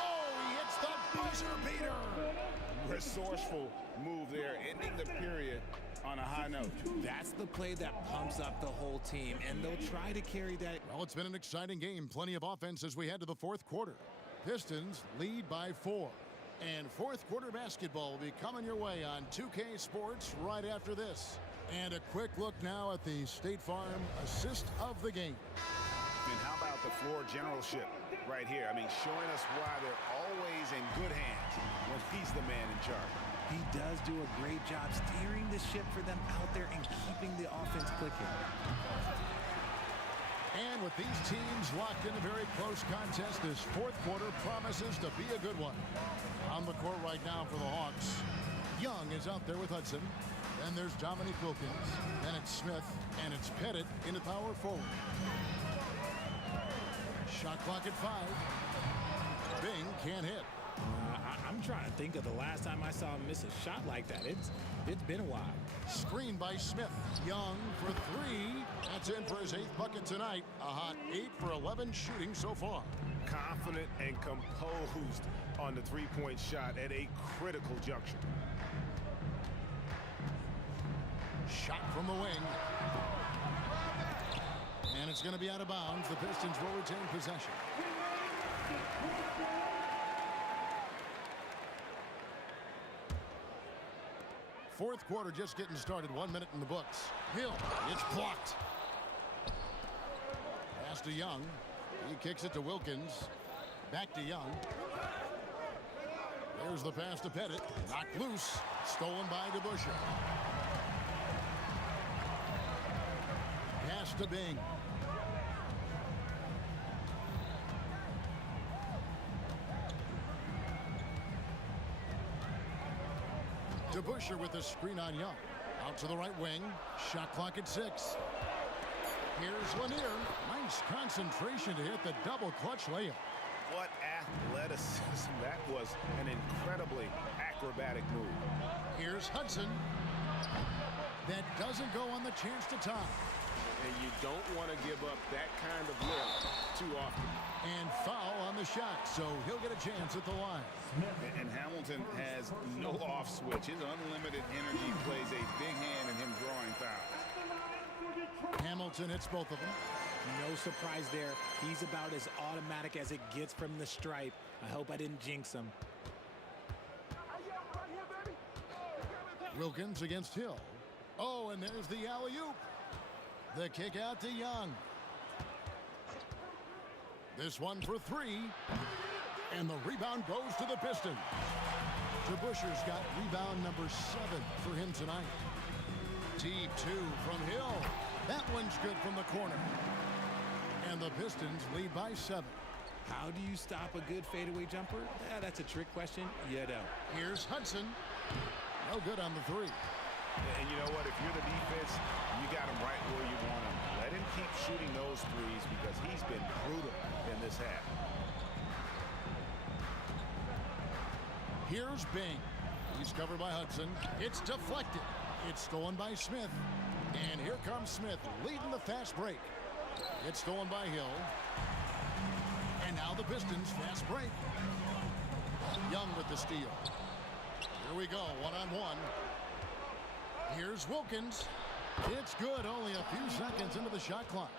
oh, he hits the buzzer beater. Resourceful move there, ending the period on a high note. That's the play that pumps up the whole team, and they'll try to carry that. Well, it's been an exciting game. Plenty of offense as we head to the 4th quarter. Pistons lead by 4. And 4th quarter basketball will be coming your way on 2K Sports right after this. And a quick look now at the State Farm assist of the game. And how about the floor generalship right here? I mean, showing us why they're always in good hands when he's the man in charge. He does do a great job steering the ship for them out there and keeping the offense clicking. And with these teams locked in a very close contest, this 4th quarter promises to be a good one. On the court right now for the Hawks, Young is out there with Hudson. Then there's Dominique Wilkins. Then it's Smith. And it's Pettit into power forward. Shot clock at 5. Bing can't hit. I'm trying to think of the last time I saw him miss a shot like that. It's been a while. Screen by Smith. Young for 3. That's in for his 8th bucket tonight. A hot 8 for 11 shooting so far. Confident and composed on the three-point shot at a critical juncture. Shot from the wing. And it's going to be out of bounds. The Pistons will retain possession. Fourth quarter just getting started. 1 minute in the books. Hill, it's blocked. Pass to Young. He kicks it to Wilkins. Back to Young. There's the pass to Pettit. Knocked loose. Stolen by DeBusschere. Pass to Bing. DeBusschere DeBusschere with a screen on Young. Out to the right wing. Shot clock at 6. Here's Lanier. Nice concentration to hit the double clutch layup. What athleticism. That was an incredibly acrobatic move. Here's Hudson. That doesn't go on the chance to tie. And you don't want to give up that kind of lift too often. And foul on the shot, so he'll get a chance at the line. And Hamilton has no off switch. His unlimited energy plays a big hand in him drawing fouls. Hamilton hits both of them. No surprise there. He's about as automatic as it gets from the stripe. I hope I didn't jinx him. Wilkins against Hill. Oh, and there's the alley-oop. The kick out to Young. This one for 3. And the rebound goes to the Pistons. DeBusschere's got rebound number 7 for him tonight. Deep 2 from Hill. That one's good from the corner. And the Pistons lead by 7. How do you stop a good fadeaway jumper? Yeah, that's a trick question. You know. Here's Hudson. No good on the 3. And you know what? If you're the defense, you got him right where you want him. Let him keep shooting those threes because he's been brutal in this half. Here's Bing. He's covered by Hudson. It's deflected. It's stolen by Smith. And here comes Smith leading the fast break. It's stolen by Hill. And now the Pistons fast break. Young with the steal. Here we go, one-on-one. Here's Wilkins. It's good, only a few seconds into the shot clock.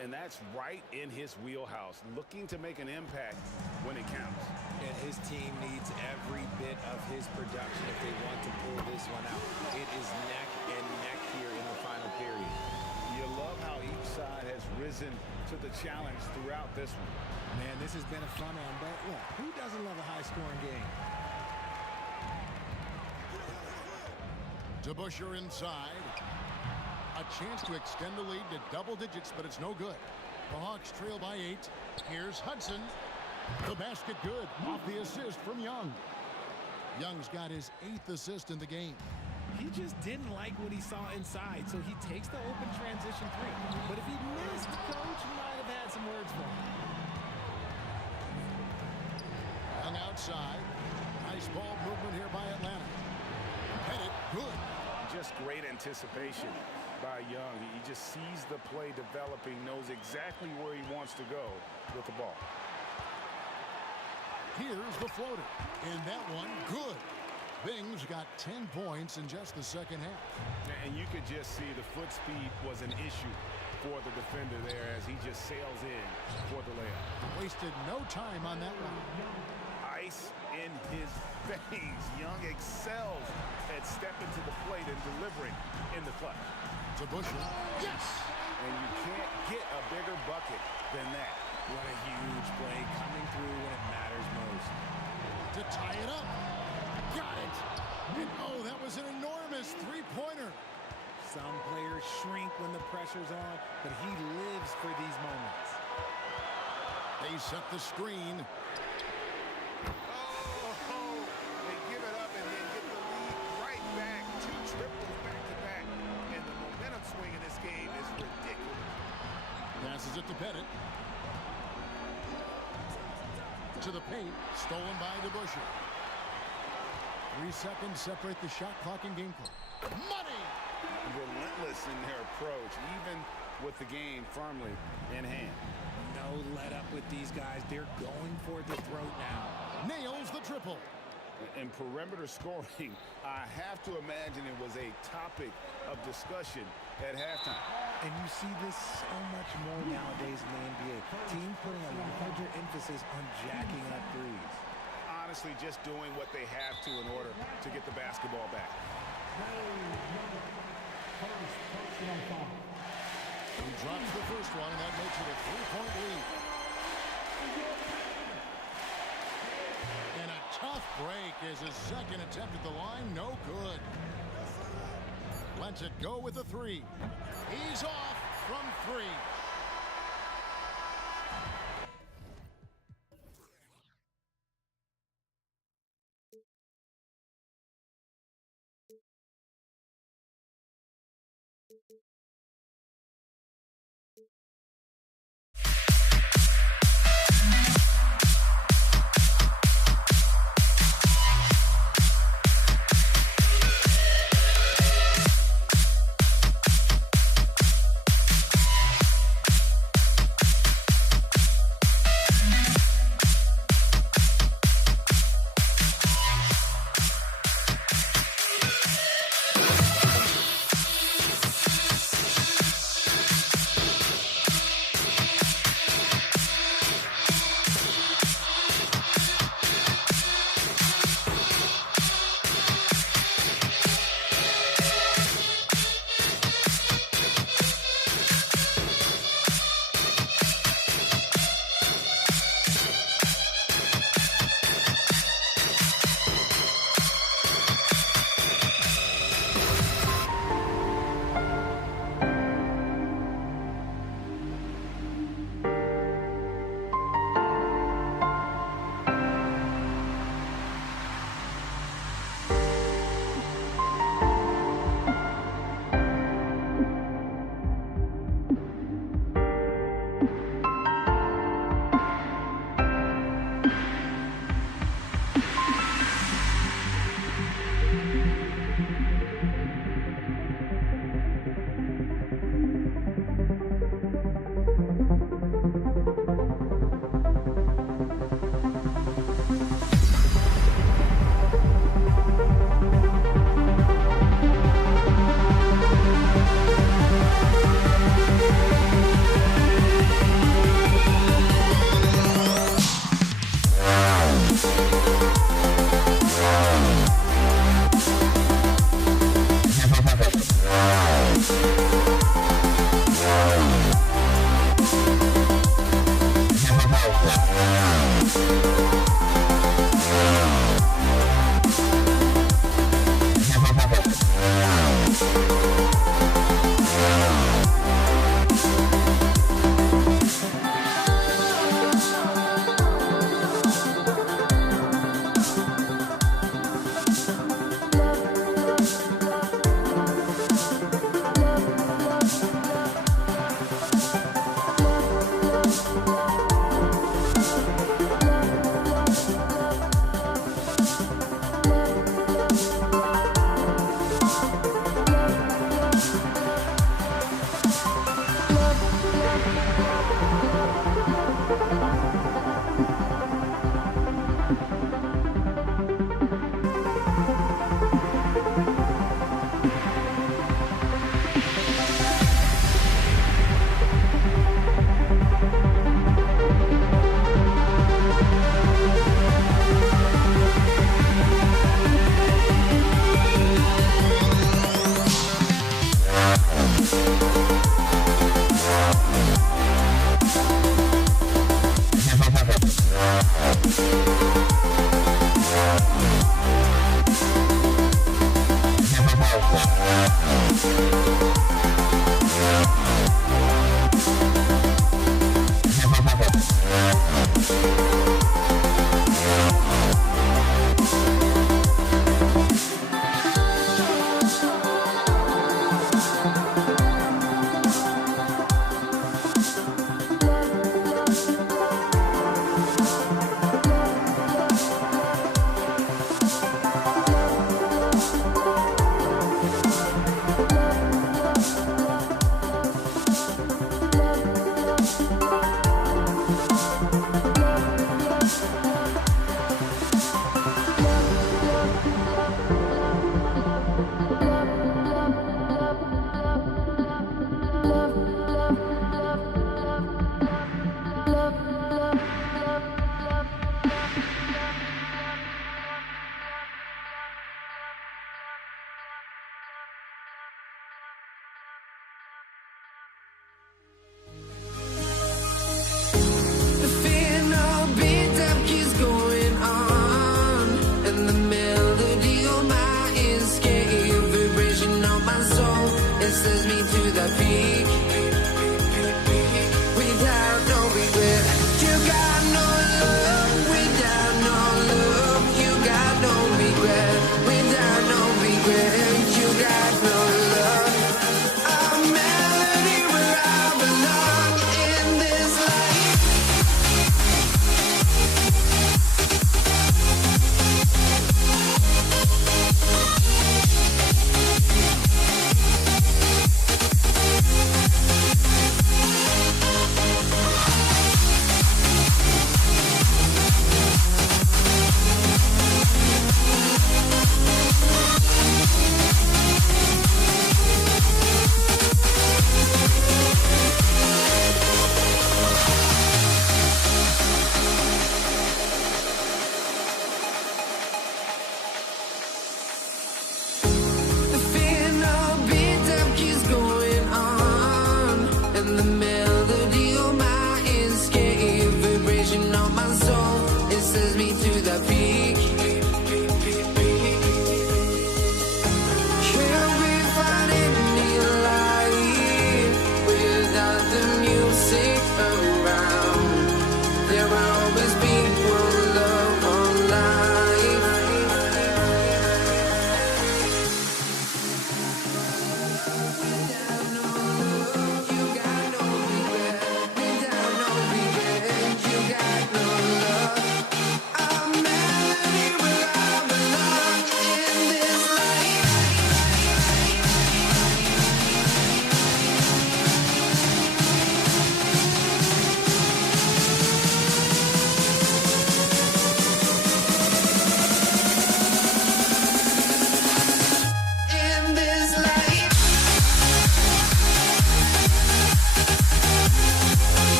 And that's right in his wheelhouse, looking to make an impact when it counts. And his team needs every bit of his production if they want to pull this one out. It is neck and neck here in the final period. You love how each side has risen to the challenge throughout this one. Man, this has been a fun one, but look, who doesn't love a high-scoring game? DeBusschere inside. A chance to extend the lead to double digits, but it's no good. The Hawks trail by 8. Here's Hudson. The basket good off the assist from Young. Young's got his 8th assist in the game. He just didn't like what he saw inside, so he takes the open transition 3. But if he missed, the coach might have had some words for him. Young outside. Nice ball movement here by Atlanta. Headed good. Just great anticipation by Young. He just sees the play developing, knows exactly where he wants to go with the ball. Here's the floater. And that one, good. Bing's got 10 points in just the second half. And you could just see the foot speed was an issue for the defender there as he just sails in for the layup. Wasted no time on that one. Ice in his veins. Young excels at stepping to the plate and delivering in the clutch. DeBusschere. Yes! And you can't get a bigger bucket than that. What a huge play coming through when it matters most. To tie it up. Got it. And oh, that was an enormous three-pointer. Some players shrink when the pressure's on, but he lives for these moments. They set the screen. They give it up and then get the lead right back. 2 triples back-to-back. And the momentum swing in this game is ridiculous. Passes it to Pettit. To the paint. Stolen by DeBusschere. 3 seconds separate the shot clock and game clock. Money! Relentless in their approach, even with the game firmly in hand. No let up with these guys. They're going for the throat now. Nails the triple. In perimeter scoring, I have to imagine it was a topic of discussion at halftime. And you see this so much more nowadays in the NBA. Teams putting a larger emphasis on jacking up threes. Honestly, just doing what they have to in order to get the basketball back. He drops the first one, and that makes it a 3-point lead. And a tough break as his second attempt at the line, no good. Lets it go with a 3. He's off from 3.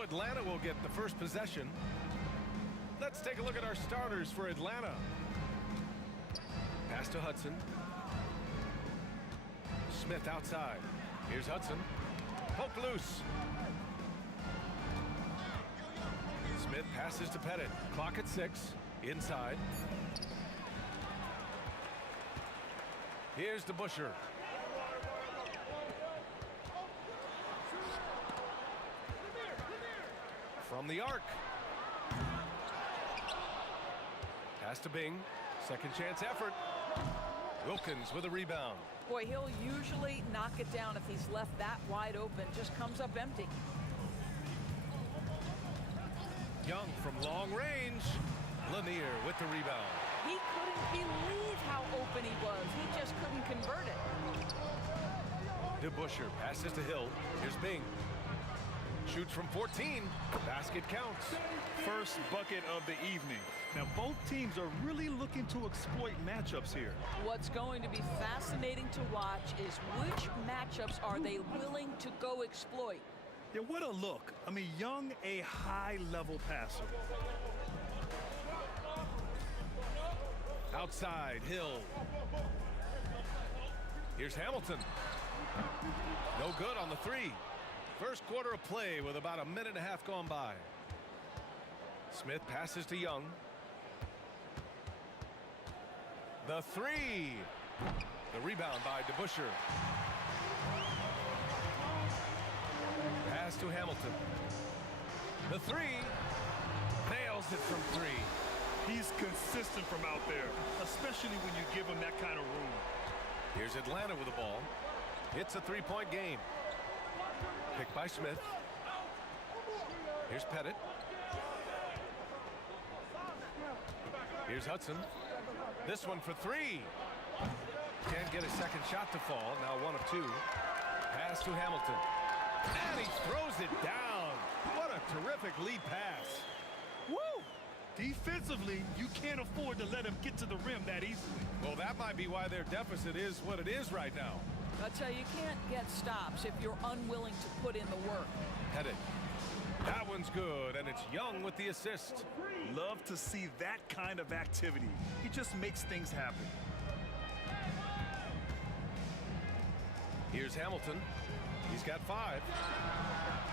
So Atlanta will get the first possession. Let's take a look at our starters for Atlanta. Pass to Hudson. Smith outside. Here's Hudson. Poke loose. Smith passes to Pettit. Clock at 6. Inside. Here's DeBusschere. From the arc. Pass to Bing. Second chance effort. Wilkins with a rebound. Boy, he'll usually knock it down if he's left that wide open. Just comes up empty. Young from long range. Lanier with the rebound. He couldn't believe how open he was. He just couldn't convert it. DeBusschere passes to Hill. Here's Bing. Shoots from 14. Basket counts. First bucket of the evening. Now both teams are really looking to exploit matchups here. What's going to be fascinating to watch is which matchups are they willing to go exploit. Yeah, what a look. I mean, Young, a high-level passer. Outside, Hill. Here's Hamilton. No good on the three. First quarter of play with about a minute and a half gone by. Smith passes to Young. The three. The rebound by DeBusschere. Pass to Hamilton. The three. Nails it from three. He's consistent from out there, especially when you give him that kind of room. Here's Atlanta with the ball. It's a three-point game. Picked by Smith. Here's Pettit. Here's Hudson. This one for three. Can't get a second shot to fall. Now 1 of 2. Pass to Hamilton. And he throws it down. What a terrific lead pass. Woo! Defensively, you can't afford to let him get to the rim that easily. Well, that might be why their deficit is what it is right now. I'll tell you, you can't get stops if you're unwilling to put in the work. Pettit. That one's good, and it's Young with the assist. Love to see that kind of activity. He just makes things happen. Here's Hamilton. He's got 5.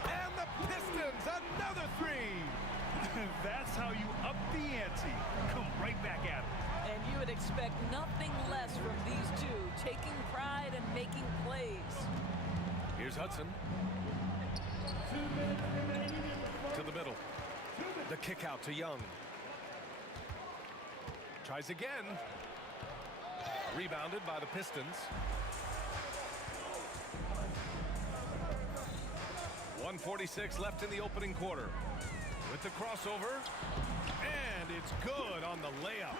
And the Pistons, another 3. That's how you up the ante. Come right back at him. And you would expect nothing less from these two, taking pride and making plays. Here's Hudson. To the middle. The kick out to Young. Tries again. Rebounded by the Pistons. 1:46 left in the opening quarter. With the crossover. And it's good on the layup.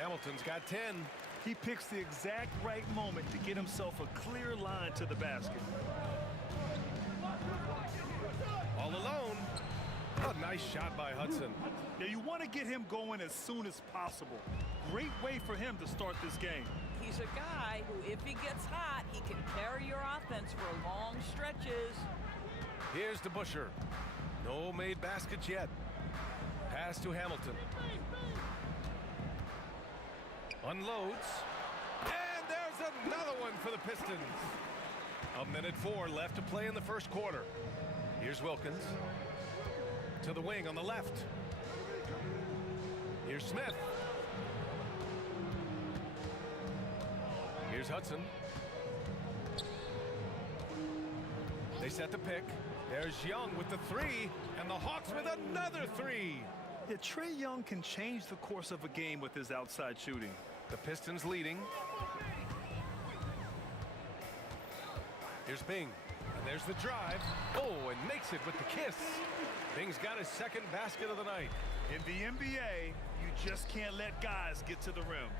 Hamilton's got 10. He picks the exact right moment to get himself a clear line to the basket. All alone. A nice shot by Hudson. Yeah, you want to get him going as soon as possible. Great way for him to start this game. He's a guy who, if he gets hot, he can carry your offense for long stretches. Here's DeBusschere. No made baskets yet. Pass to Hamilton. Unloads. And there's another one for the Pistons. 1:04 left to play in the first quarter. Here's Wilkins. To the wing on the left. Here's Smith. Here's Hudson. They set the pick. There's Young with the 3, and the Hawks with another 3. Yeah, Trae Young can change the course of a game with his outside shooting. The Pistons leading. Here's Bing, and there's the drive. Oh, and makes it with the kiss. Bing's got his second basket of the night. In the NBA, you just can't let guys get to the rim.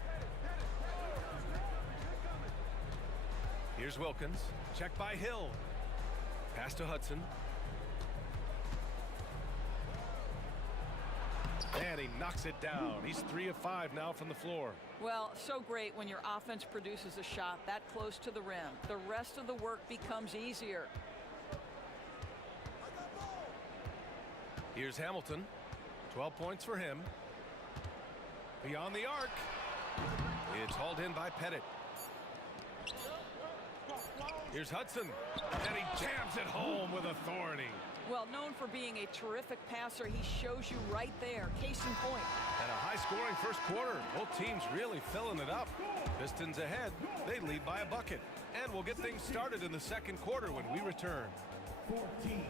Here's Wilkins. Checked by Hill. Pass to Hudson. And he knocks it down. He's 3 of 5 now from the floor. Well, so great when your offense produces a shot that close to the rim. The rest of the work becomes easier. Here's Hamilton. 12 points for him. Beyond the arc. It's hauled in by Pettit. Here's Hudson. And he jams it home with authority. Well, known for being a terrific passer, he shows you right there. Case in point. And a high-scoring first quarter. Both teams really filling it up. Pistons ahead. They lead by a bucket. And we'll get things started in the second quarter when we return. 14.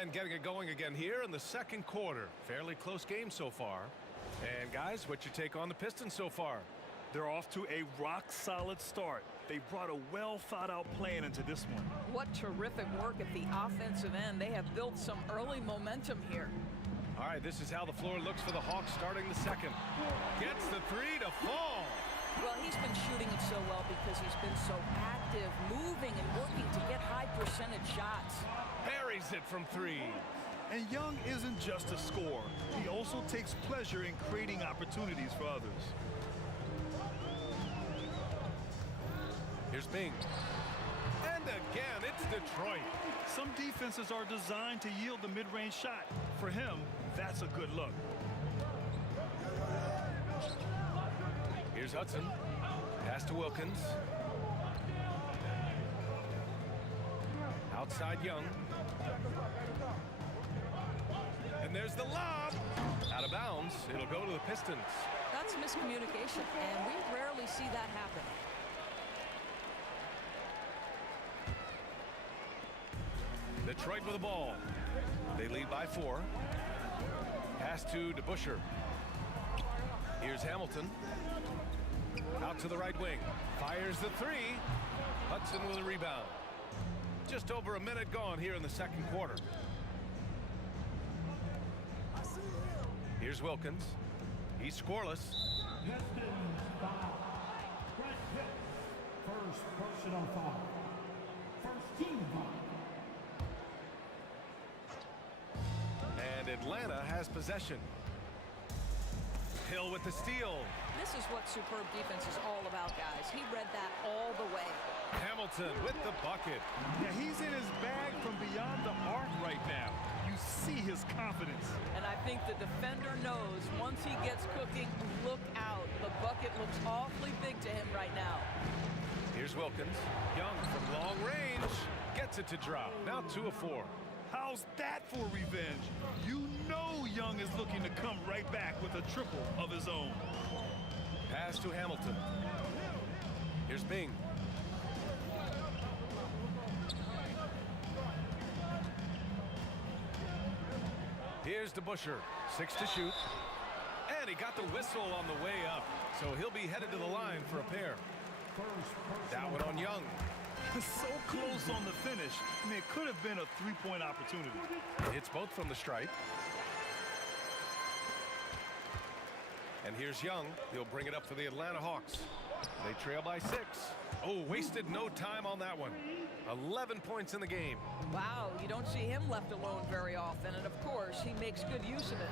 And getting it going again here in the second quarter. Fairly close game so far. And guys, what's your take on the Pistons so far? They're off to a rock-solid start. They brought a well-thought-out plan into this one. What terrific work at the offensive end. They have built some early momentum here. All right, this is how the floor looks for the Hawks starting the second. Gets the three to fall. Well, he's been shooting it so well because he's been so active, moving and working to get high percentage shots. Buries it from three. And Young isn't just a scorer. He also takes pleasure in creating opportunities for others. Here's Bing. And again, it's Detroit. Some defenses are designed to yield the mid-range shot. For him, that's a good look. Here's Hudson. Pass to Wilkins. Outside Young. And there's the lob. Out of bounds. It'll go to the Pistons. That's miscommunication, and we rarely see that happen. Detroit with the ball. They lead by 4. Pass to DeBusschere. Here's Hamilton. Out to the right wing. Fires the three. Hudson with a rebound. Just over a minute gone here in the second quarter. Here's Wilkins. He's scoreless. Pistons foul. Brett Pitt. First personal foul. First team foul. And Atlanta has possession. Hill with the steal. This is what superb defense is all about, guys. He read that all the way. Hamilton with the bucket. Yeah, he's in his bag from beyond the arc right now. You see his confidence. And I think the defender knows once he gets cooking, look out. The bucket looks awfully big to him right now. Here's Wilkins. Young from long range. Gets it to drop. Now 2 of 4. How's that for revenge? You know Young is looking to come right back with a triple of his own. Pass to Hamilton. Here's Bing. Here's DeBusschere. 6 to shoot. And he got the whistle on the way up. So he'll be headed to the line for a pair. That one on Young. So close on the finish. I mean, it could have been a three-point opportunity. It's both from the stripe. And here's Young. He'll bring it up for the Atlanta Hawks. They trail by 6. Oh, wasted no time on that one. 11 points in the game. Wow, you don't see him left alone very often. And, of course, he makes good use of it.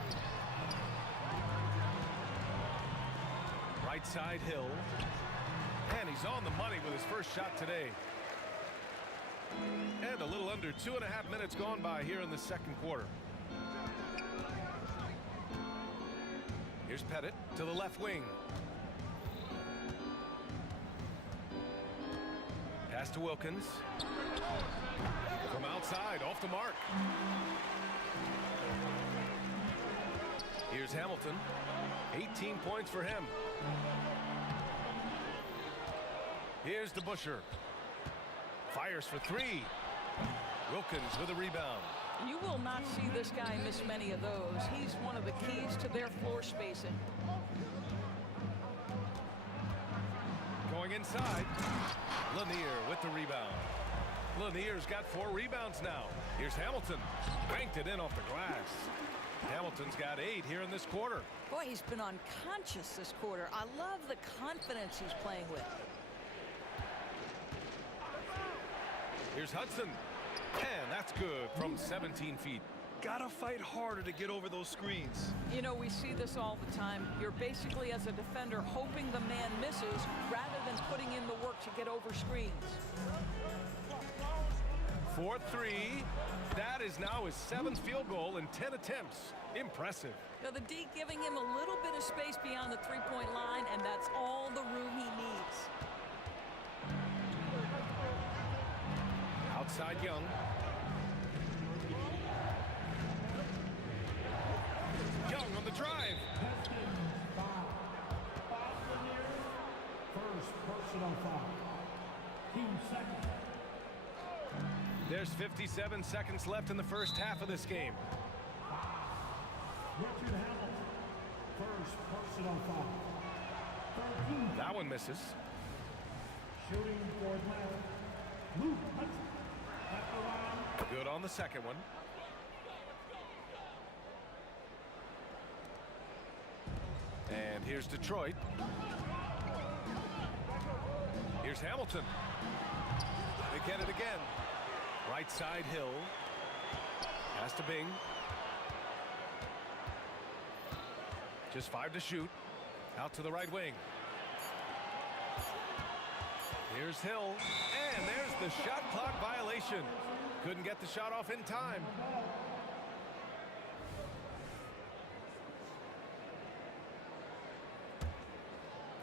Right side Hill. And he's on the money with his first shot today. And a little under 2.5 minutes gone by here in the second quarter. Here's Pettit to the left wing. Pass to Wilkins. From outside, off the mark. Here's Hamilton. 18 points for him. Here's DeBusschere. Fires for 3. Wilkins with a rebound. You will not see this guy miss many of those. He's one of the keys to their floor spacing. Going inside. Lanier with the rebound. Lanier's got 4 rebounds now. Here's Hamilton. Banked it in off the glass. Hamilton's got 8 here in this quarter. Boy, he's been unconscious this quarter. I love the confidence he's playing with. Here's Hudson. And that's good from 17 feet. gotta fight harder to get over those screens. You know, we see this all the time. You're basically, as a defender, hoping the man misses rather than putting in the work to get over screens. 4-3. That is now his 7th field goal in 10 attempts. Impressive. Now, the D giving him a little bit of space beyond the three-point line, and that's all the room he needs. Outside Young. Young on the drive. First personal foul. Team second. There's 57 seconds left in the first half of this game. Richard Hamilton. First personal foul. 13. That one misses. Shooting for Atlanta. Luke Hudson. At the line. Good on the second one. And here's Detroit. Here's Hamilton. They get it again. Right side Hill. Has to Bing. Just 5 to shoot. Out to the right wing. Here's Hill. And there's the shot clock violation. Couldn't get the shot off in time.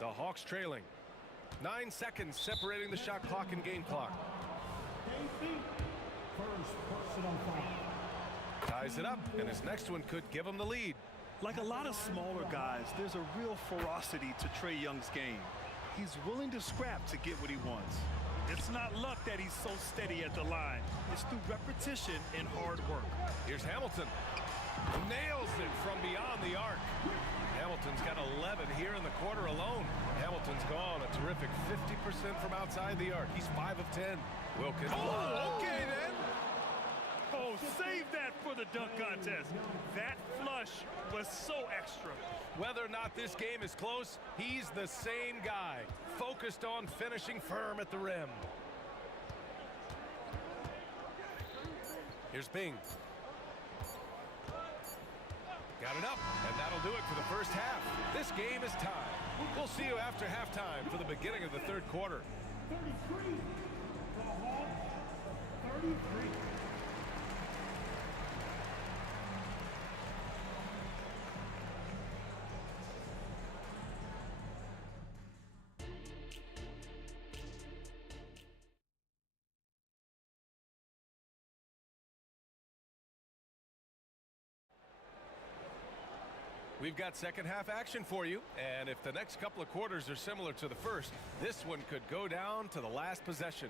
The Hawks trailing. 9 seconds separating the shot clock and game clock. First personal foul. Ties it up, and his next one could give him the lead. Like a lot of smaller guys, there's a real ferocity to Trae Young's game. He's willing to scrap to get what he wants. It's not luck that he's so steady at the line. It's through repetition and hard work. Here's Hamilton. Nails it from beyond the arc. Hamilton's got 11 here in the quarter alone. Hamilton's gone a terrific 50% from outside the arc. He's 5 of 10. Wilkins. Oh, okay then. Oh, save that for the dunk contest. That flush was so extra. Whether or not this game is close, he's the same guy, focused on finishing firm at the rim. Here's Bing. Got it up, and that'll do it for the first half. This game is tied. We'll see you after halftime for the beginning of the third quarter. 33. The Hawks. 33. We've got second half action for you, and if the next couple of quarters are similar to the first, this one could go down to the last possession.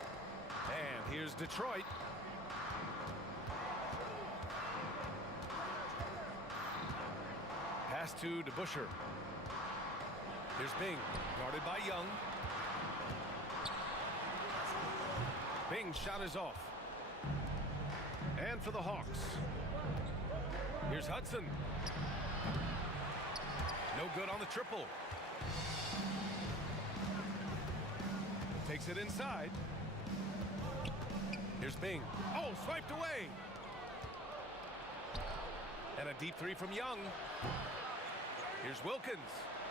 And here's Detroit. Pass to DeBusschere. Here's Bing, guarded by Young. Bing's shot is off. And for the Hawks. Here's Hudson. No good on the triple. Takes it inside. Here's Bing. Oh, swiped away. And a deep three from Young. Here's Wilkins.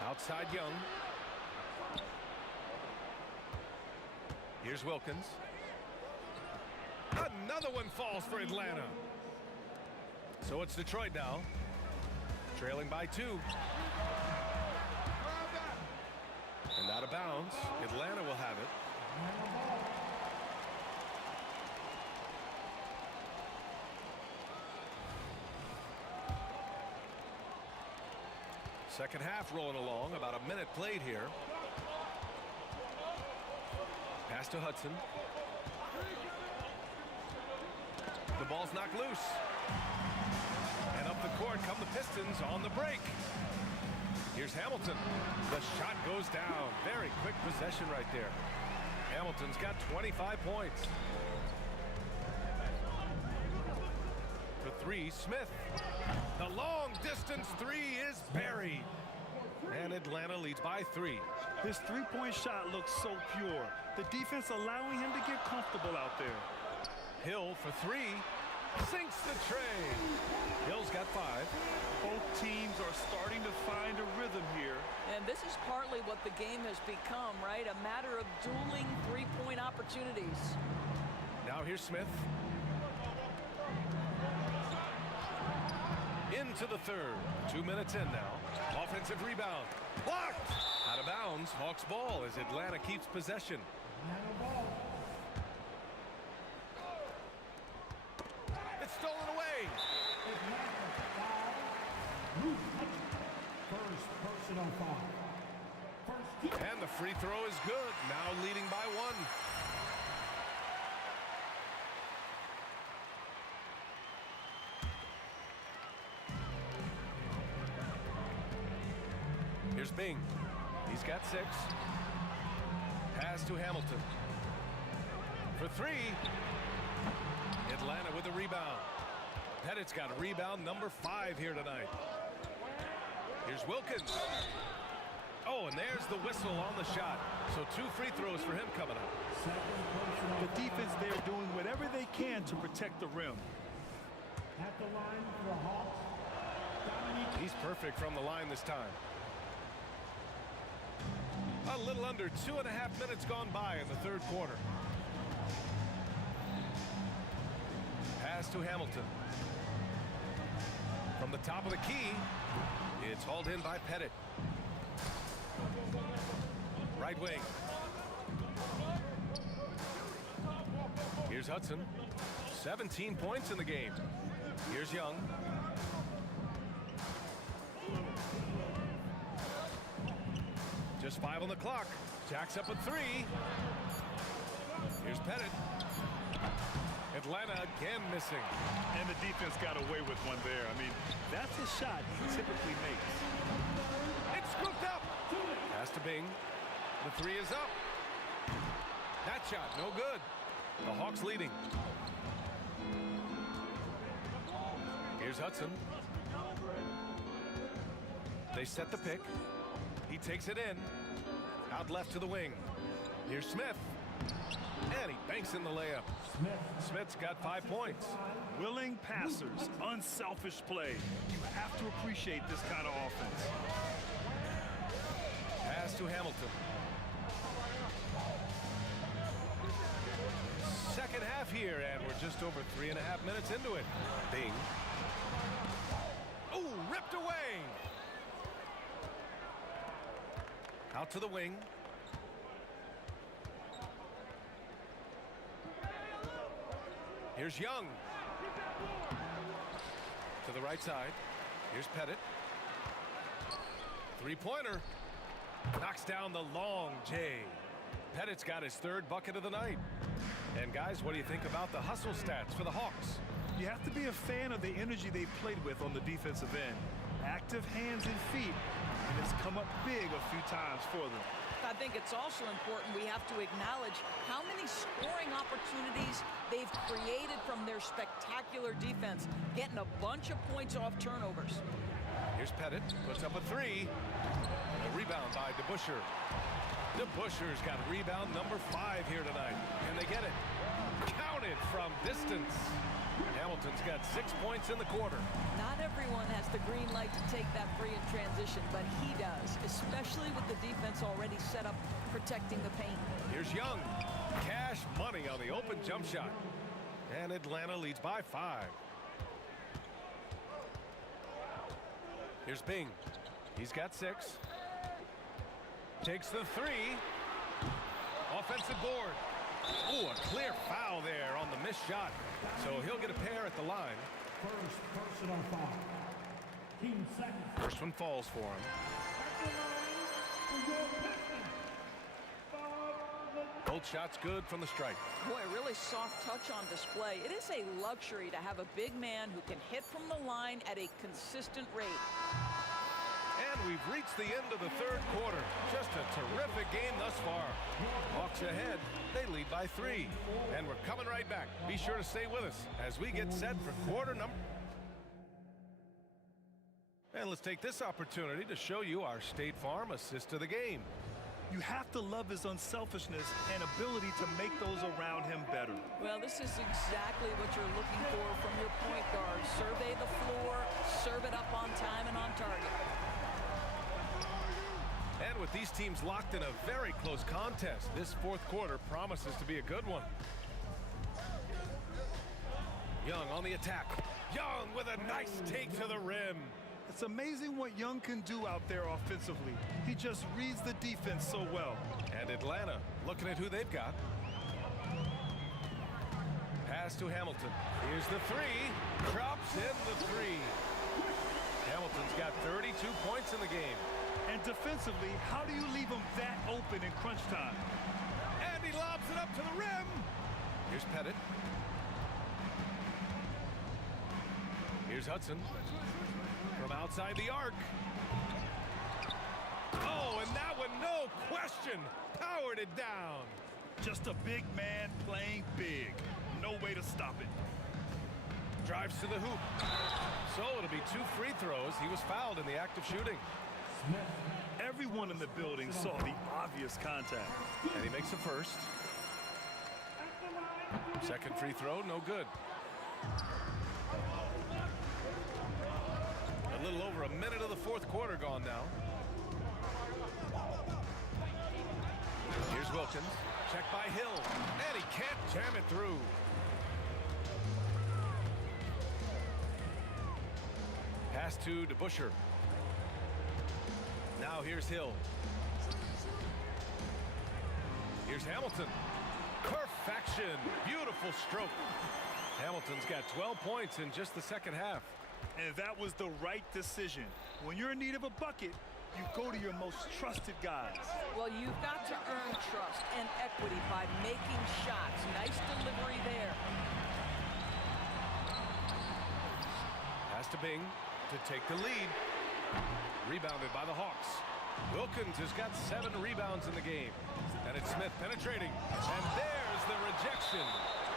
Outside Young. Here's Wilkins. Another one falls for Atlanta. So it's Detroit now, trailing by 2. And out of bounds, Atlanta will have it. Second half rolling along, about a minute played here. Pass to Hudson. The ball's knocked loose. And up the court come the Pistons on the break. Here's Hamilton. The shot goes down. Very quick possession right there. Hamilton's got 25 points. For 3, Smith. The long distance 3 is buried. And Atlanta leads by 3. His three-point shot looks so pure. The defense allowing him to get comfortable out there. Hill for 3. Sinks the tray. Hill's got 5. Both teams are starting to find a rhythm here. And this is partly what the game has become, right? A matter of dueling three-point opportunities. Now here's Smith. Into the third. 2 minutes in now. Offensive rebound. Blocked! Out of bounds. Hawks ball as Atlanta keeps possession. It's stolen away. First personal foul. And the free throw is good. Now leading by 1. Here's Bing. He's got 6. Pass to Hamilton. For 3. Atlanta with a rebound. Pettit's got a rebound number 5 here tonight. Here's Wilkins. Oh, and there's the whistle on the shot. So 2 free throws for him coming up. The defense there doing whatever they can to protect the rim. At the line for the Hawks. He's perfect from the line this time. A little under 2.5 minutes gone by in the third quarter. Pass to Hamilton. From the top of the key, it's hauled in by Pettit. Right wing. Here's Hudson. 17 points in the game. Here's Young. Just 5 on the clock. Jacks up a 3. Here's Pettit. Atlanta again missing. And the defense got away with one there. I mean, that's a shot he typically makes. It's scooped up. Pass to Bing. The 3 is up. That shot, no good. The Hawks leading. Here's Hudson. They set the pick. He takes it in. Out left to the wing. Here's Smith. And he banks in the layup. Smith's got 5 points. Willing passers, unselfish play. You have to appreciate this kind of offense. Pass to Hamilton. Second half here, and we're just over 3.5 minutes into it. Bing. Oh, ripped away. Out to the wing. Here's Young. To the right side. Here's Pettit. Three-pointer. Knocks down the long J. Pettit's got his 3rd bucket of the night. And guys, what do you think about the hustle stats for the Hawks? You have to be a fan of the energy they've played with on the defensive end. Active hands and feet, and it's come up big a few times for them. I think it's also important we have to acknowledge how many scoring opportunities they've created from their spectacular defense, getting a bunch of points off turnovers. Here's Pettit, puts up a 3. A rebound by DeBusschere. DeBusschere's got rebound number 5 here tonight. Can they get it? Counted from distance. Hamilton's got 6 points in the quarter. Not everyone has the green light to take that free in transition, but he does, especially with the defense already set up protecting the paint. Here's Young. Cash money on the open jump shot. And Atlanta leads by 5. Here's Bing. He's got 6. Takes the 3. Offensive board. Ooh, a clear foul there on the missed shot. So he'll get a pair at the line. First personal foul. Team second. First one falls for him. Both shots good from the stripe. Boy, really soft touch on display. It is a luxury to have a big man who can hit from the line at a consistent rate. And we've reached the end of the third quarter. Just a terrific game thus far. Hawks ahead. They lead by 3. And we're coming right back. Be sure to stay with us as we get set for quarter number. And let's take this opportunity to show you our State Farm assist to the game. You have to love his unselfishness and ability to make those around him better. Well, this is exactly what you're looking for from your point guard. Survey the floor, serve it up on time and on target. And with these teams locked in a very close contest, this fourth quarter promises to be a good one. Young on the attack. Young with a nice take to the rim. It's amazing what Young can do out there offensively. He just reads the defense so well. And Atlanta looking at who they've got. Pass to Hamilton. Here's the three. Drops in the three. Hamilton's got 32 points in the game. And defensively, how do you leave him that open in crunch time? And he lobs it up to the rim. Here's Pettit. Here's Hudson. From outside the arc. Oh, and that one, no question, powered it down. Just a big man playing big. No way to stop it. Drives to the hoop. So it'll be 2 free throws. He was fouled in the act of shooting. Everyone in the building saw the obvious contact. And he makes the first. Second free throw, no good. A little over a minute of the fourth quarter gone now. Here's Wilkins. Check by Hill. And he can't jam it through. Pass to DeBusschere. Now here's Hill. Here's Hamilton. Perfection. Beautiful stroke. Hamilton's got 12 points in just the second half. And that was the right decision. When you're in need of a bucket, you go to your most trusted guys. Well, you've got to earn trust and equity by making shots. Nice delivery there. Pass to Bing to take the lead. Rebounded by the Hawks. Wilkins has got 7 rebounds in the game. And it's Smith penetrating. And there's the rejection.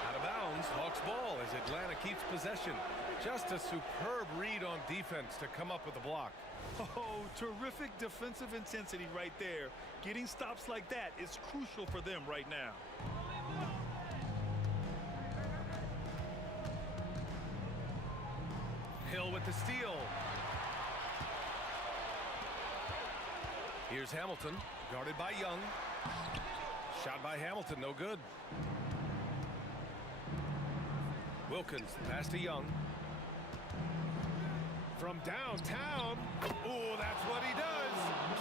Out of bounds, Hawks ball as Atlanta keeps possession. Just a superb read on defense to come up with the block. Oh, terrific defensive intensity right there. Getting stops like that is crucial for them right now. Hill with the steal. Here's Hamilton, guarded by Young. Shot by Hamilton, no good. Wilkins, pass to Young. From downtown. Oh, that's what he does.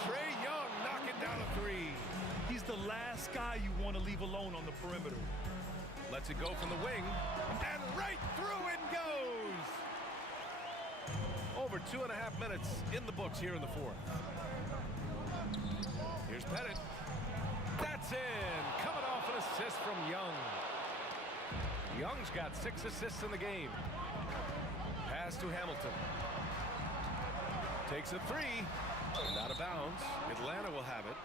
Trey Young knocking down a 3. He's the last guy you want to leave alone on the perimeter. Lets it go from the wing. And right through it goes. Over 2.5 minutes in the books here in the fourth. Here's Pettit. That's in. Coming off an assist from Young. Young's got 6 assists in the game. Pass to Hamilton. Takes a 3. And out of bounds. Atlanta will have it.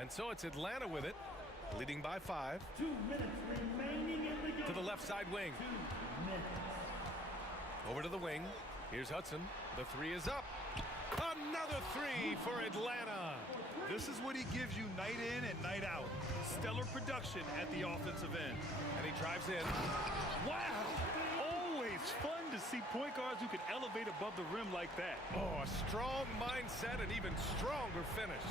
And so it's Atlanta with it, leading by 5. 2 minutes remaining in the game. To the left side wing. 2 minutes. Over to the wing. Here's Hudson. The 3 is up. Another 3 for Atlanta. This is what he gives you night in and night out. Stellar production at the offensive end. And he drives in. Wow! Always fun to see point guards who can elevate above the rim like that. Oh, a strong mindset and even stronger finish.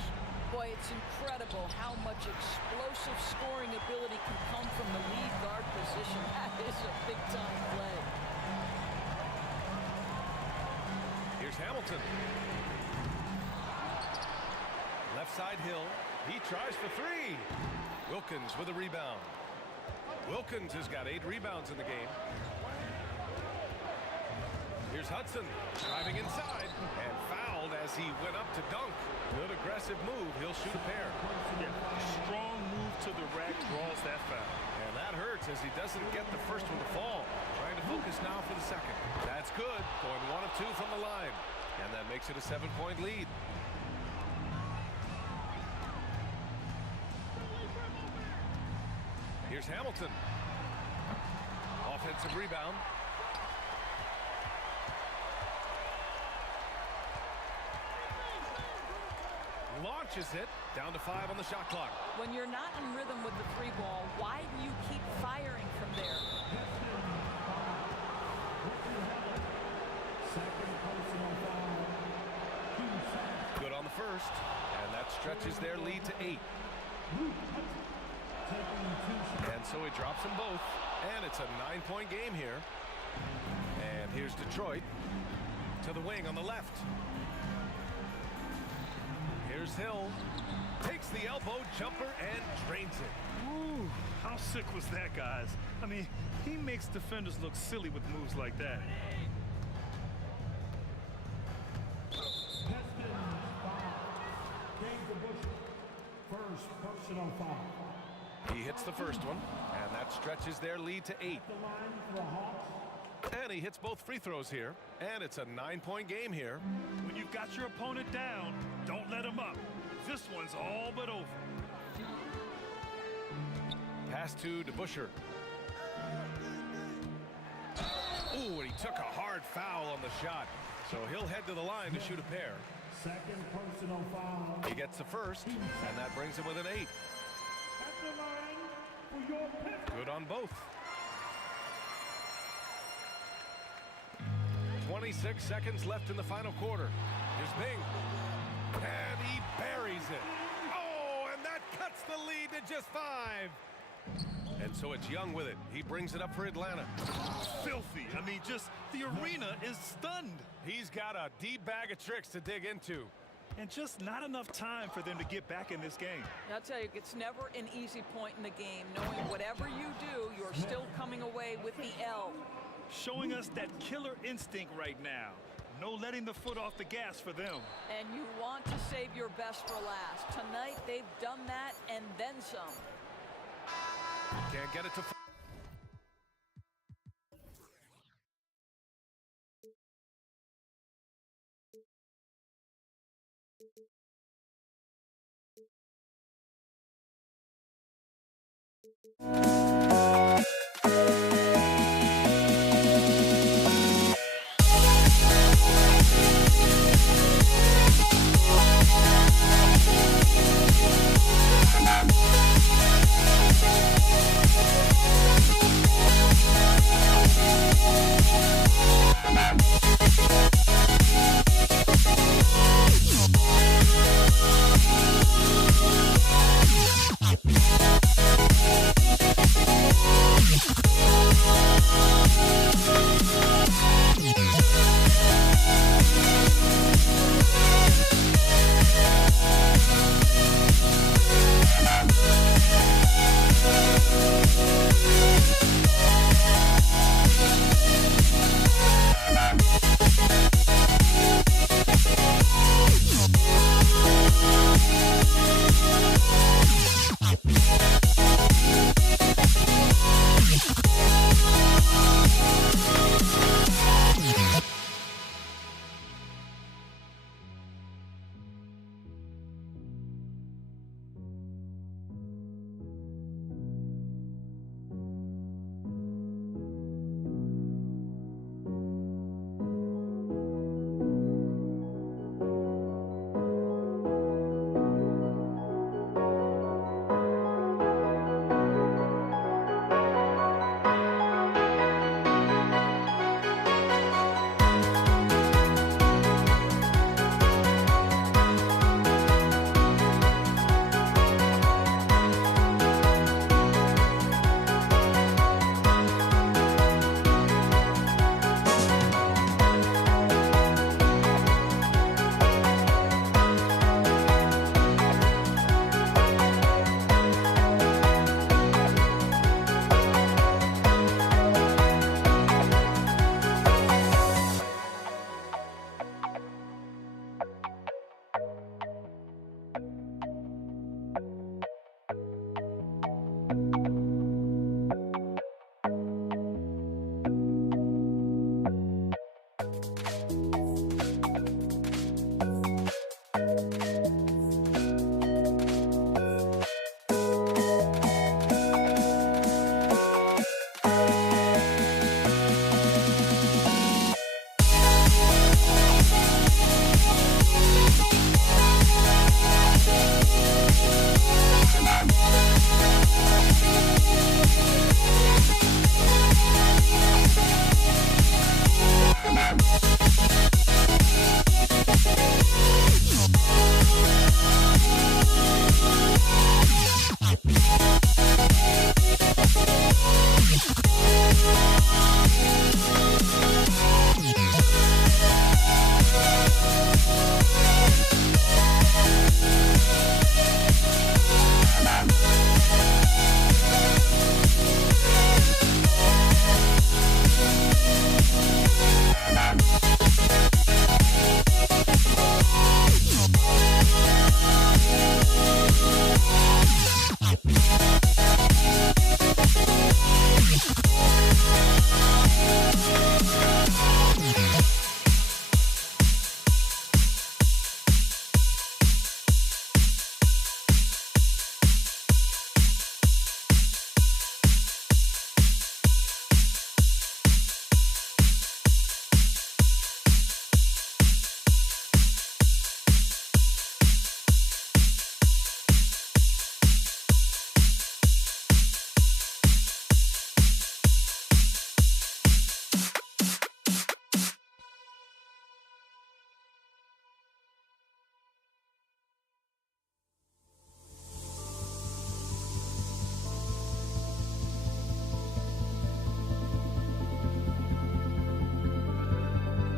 Boy, it's incredible how much explosive scoring ability can come from the lead guard position. That is a big-time play. Here's Hamilton. Left side Hill. He tries for 3. Wilkins with a rebound. Wilkins has got 8 rebounds in the game. Here's Hudson driving inside and fouled as he went up to dunk. Good aggressive move. He'll shoot a pair. Yeah, strong move to the rack draws that foul. And that hurts as he doesn't get the first one to fall. Trying to focus now for the second. That's good. Going 1 of 2 from the line. And that makes it a 7-point lead. Here's Hamilton. Offensive rebound. launches it. Down to 5 on the shot clock. When you're not in rhythm with the 3-ball, why do you keep firing from there? Good on the first, and that stretches their lead to 8. And so he drops them both, and it's a 9-point game here. And here's Detroit to the wing on the left. Here's Hill, takes the elbow jumper and drains it. Ooh, how sick was that, guys? I mean, he makes defenders look silly with moves like that. First personal foul. He hits the first one, and that stretches their lead to 8. And he hits both free throws here, and it's a 9-point game here. When you've got your opponent down, don't let him up. This one's all but over. Pass to DeBusschere. Ooh, and he took a hard foul on the shot. So he'll head to the line to shoot a pair. Second personal foul. He gets the first, and that brings him within 8. At the line for your pick. Good on both. 26 seconds left in the final quarter. Here's Bing. And he buries it. Oh, and that cuts the lead to just 5. And so it's Young with it. He brings it up for Atlanta. Filthy. I mean, just the arena is stunned. He's got a deep bag of tricks to dig into. And just not enough time for them to get back in this game. I'll tell you, it's never an easy point in the game, knowing whatever you do, you're still coming away with the L. Showing us that killer instinct right now. No letting the foot off the gas for them. And you want to save your best for last. Tonight, they've done that and then some. Can't get it to...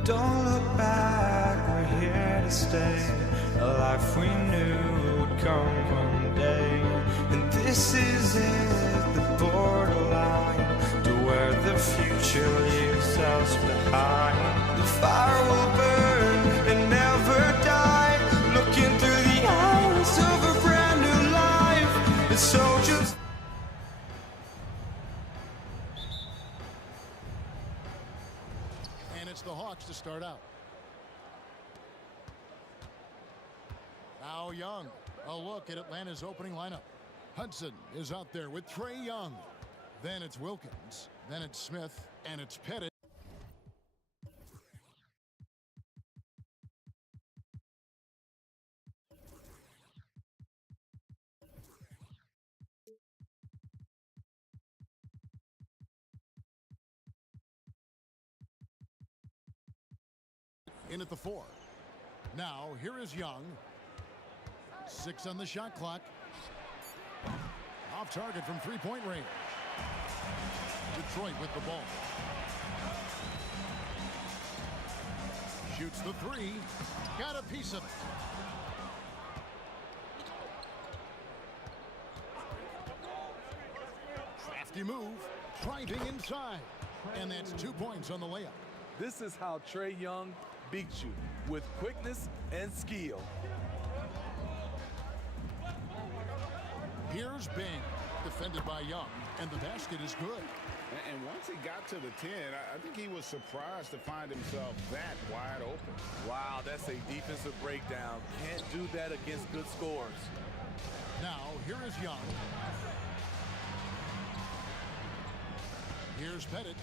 Don't look back, we're here to stay. A life we knew would come one day. And this is it, the borderline to where the future leaves us behind. The fire will burn and never die. Looking through the eyes of a brand new life. And so just And it's the Hawks to start out. Now Young. A look at Atlanta's opening lineup. Hudson is out there with Trae Young. Then it's Wilkins. Then it's Smith. And it's Pettit. In at the 4. Now here is Young. 6 on the shot clock. Off target from three-point range. Detroit with the ball. Shoots the 3. Got a piece of it. Crafty move. Driving inside. And that's 2 points on the layup. This is how Trae Young beats you, with quickness and skill. Here's Bing, defended by Young, and the basket is good. And once he got to the 10, I think he was surprised to find himself that wide open. Wow, that's a defensive breakdown. Can't do that against good scores. Now, here is Young. Here's Pettit.